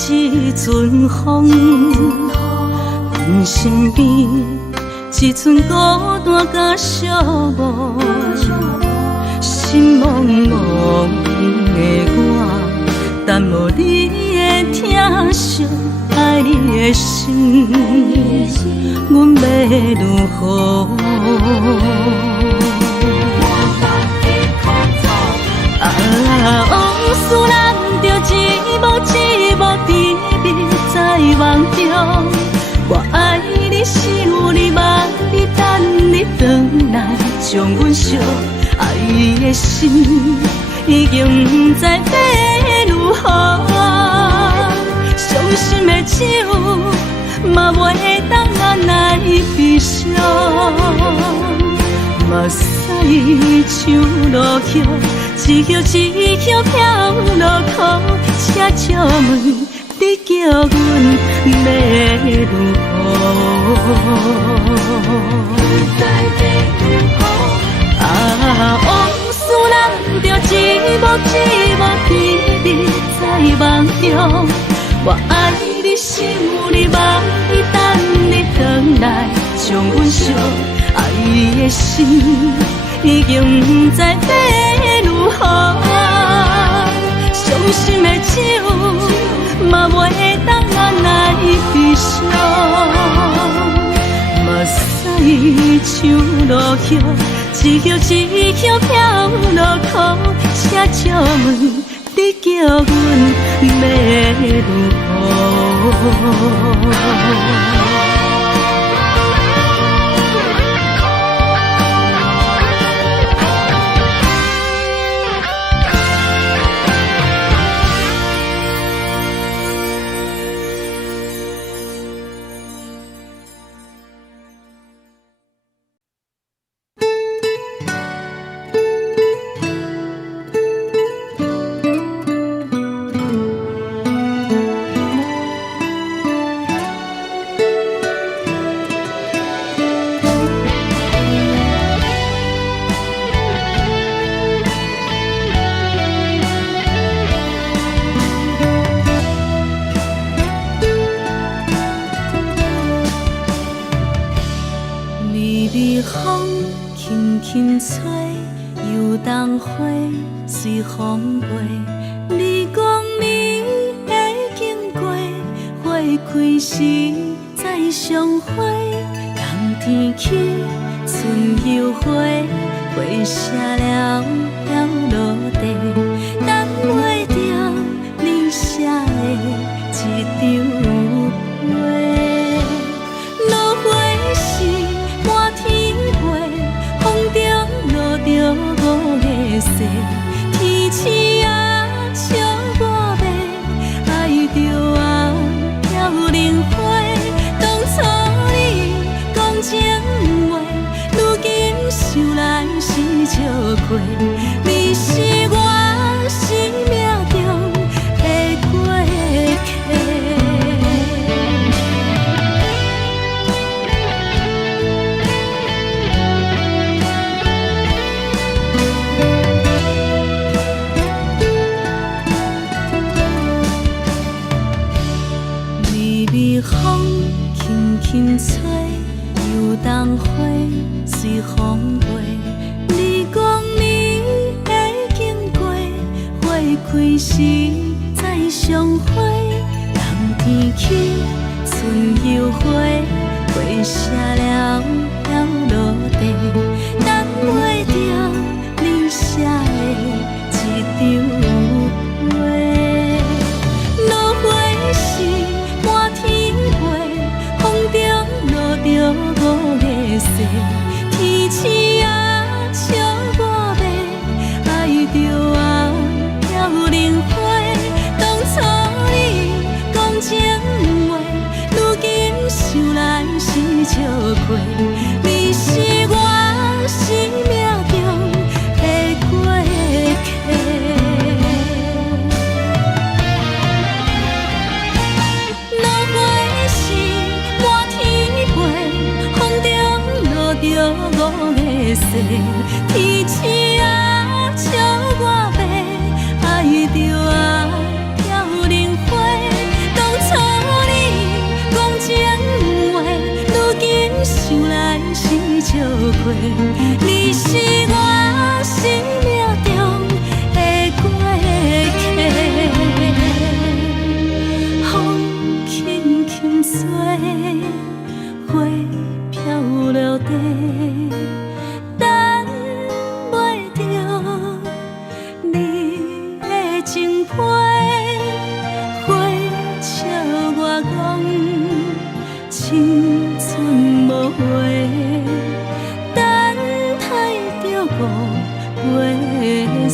一阵风，阮身边一寸孤单甲寂寞，心茫茫的我，耽误你的疼惜，爱你的心，阮要如何？往事人着一幕一幕甜蜜在梦中。我爱你，想你，望你，等你回来，将阮惜爱的心已经不知要如何。伤心的手嘛袂当按来悲伤。目屎像落雨，一曲一曲飘落雨，请借问你叫阮要如雨。往事咱着一幕一幕记忆在梦中。我爱你，想你，梦你，等你回来，将阮惜爱你的心已经不知要如何。伤心的酒嘛袂当安来悲伤，目屎像落叶，一曲一曲飘落雨，车照门，你叫阮要如何？风轻轻吹，游动花随风飞。日光暝会经过，花开时再相会。冬天起，春又回，花谢了要落地，等袂着你写的一张画。落花时满天花，风中落着五个色，天星啊笑我迷，爱着啊飘零花。当初你讲情话，如今想来是笑亏。你是我生命中的过客。风轻轻吹，游动花随风飞。日光暝会经过，花开时再相会。冬天起，春又回，花谢了要落地，等袂着你写的一张画。落花时满天花，风中落着五个色，天星啊笑我迷，爱着啊飘零花。当初你讲情话，如今想来是笑亏。你是我生命中的过客。五个色，天星啊笑我迷，爱着啊飘零花。当初你讲情话，如今想来是笑亏。你是我生命中的过客，风轻轻吹，花飘落地。青春无悔，等待着五月色。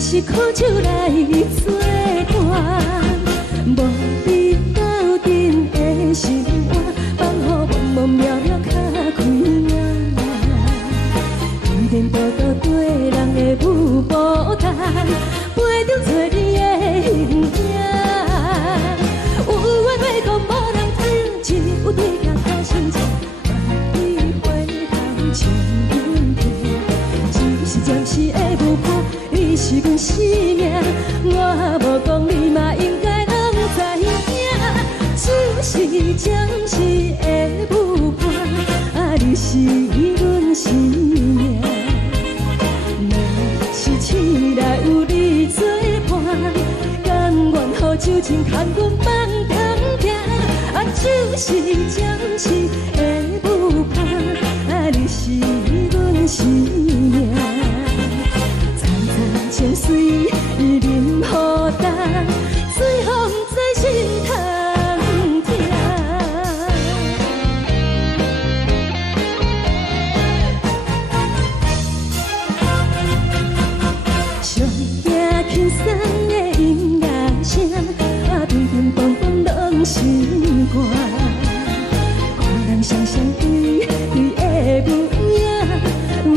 是苦酒来作伴，无你斗阵的心肝，放予茫茫渺渺较开眼。一颠倒倒对人的舞步弹，陪着做你的形影。有话要讲无人听，有对甲好心情，万里回头像云天，只是暂时的舞伴。 你是阮生命，我无讲你嘛应该拢知影。只是暂时的舞伴，啊，你是阮生命。若是醒来有你作伴，甘愿予酒精牵阮放长行。啊，就是暂时的舞伴，啊，你是阮生命。 千水伊任何重，水风在心通听。上惊轻松的音乐声，啊，乒乒乓乓拢心肝。看人双双对对的舞影，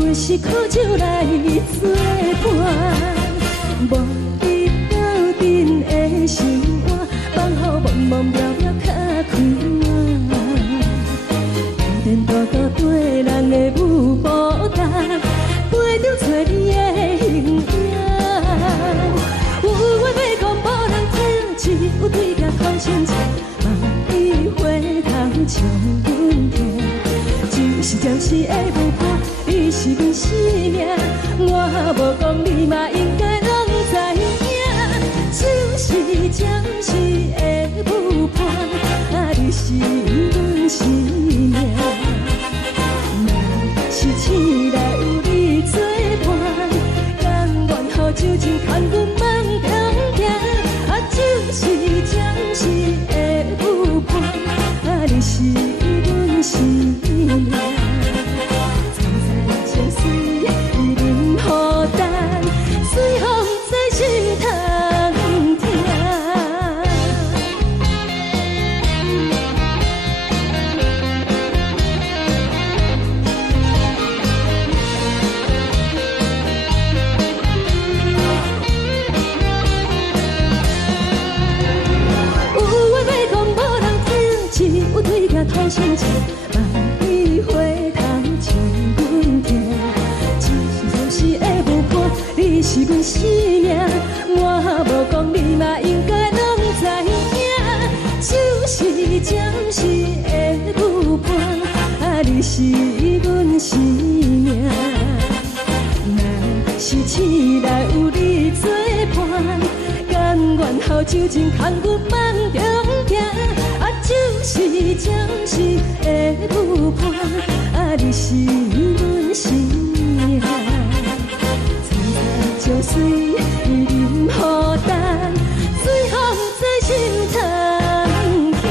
阮是苦酒来作伴。 无你斗阵的心肝，放予茫茫渺渺较开眼。一颠倒倒对人的舞步弹，陪着找你的形影。有话要讲无人听，只有对甲靠心情，万里回头像云天。只是暂时的舞伴，你是阮生命，我无讲你嘛应该。 知影，情牵阮梦中行，啊，就是暂时的有伴，啊，你是阮生命。曾在情水伊任孤单，随风在心头痛。有对镜土生情，万里花香将阮听。一时的无伴，你是阮生命。我无讲，你嘛应该拢知影。就是暂时的有伴，啊，你是阮生命。若是醒来有你作伴，甘愿后酒情牵阮梦中行。啊，就是暂时的有伴，啊，你是阮生命。曾在石水伊任孤单，随风在心头痛。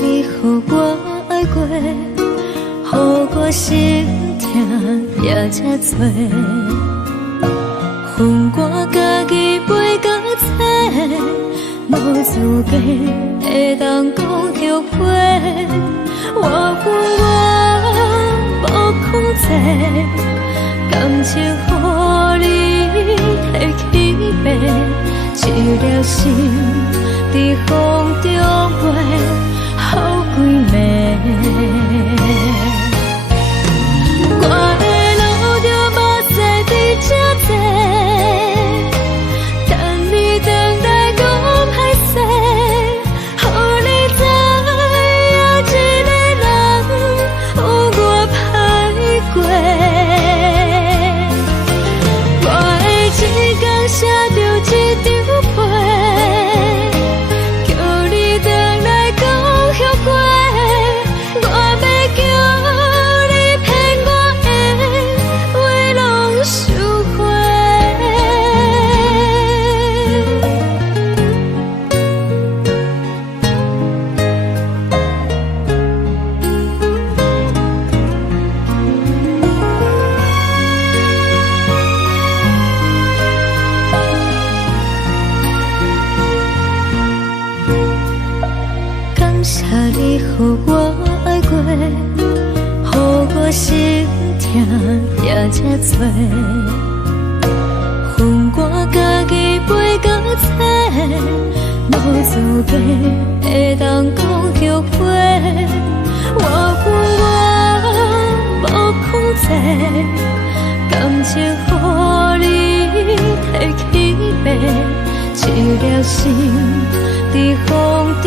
你予我爱过，予我心痛也这多。恨我家己袂到切，无资格会当讲后悔。我恨我无控制，感情予你提起白，一粒心在风中飞，好几暝。我的路着目屎在这多，等你回来讲歹势，予你知影一个人有我歹过。我的一天写着一张被，叫你回来讲后悔。我要叫你骗我的话拢收回。感谢你予我爱过，予我心痛也这多。恨我家己袂到切，无资格会当讲后悔。我恨我无控制，感情予你提起白，一粒心在风中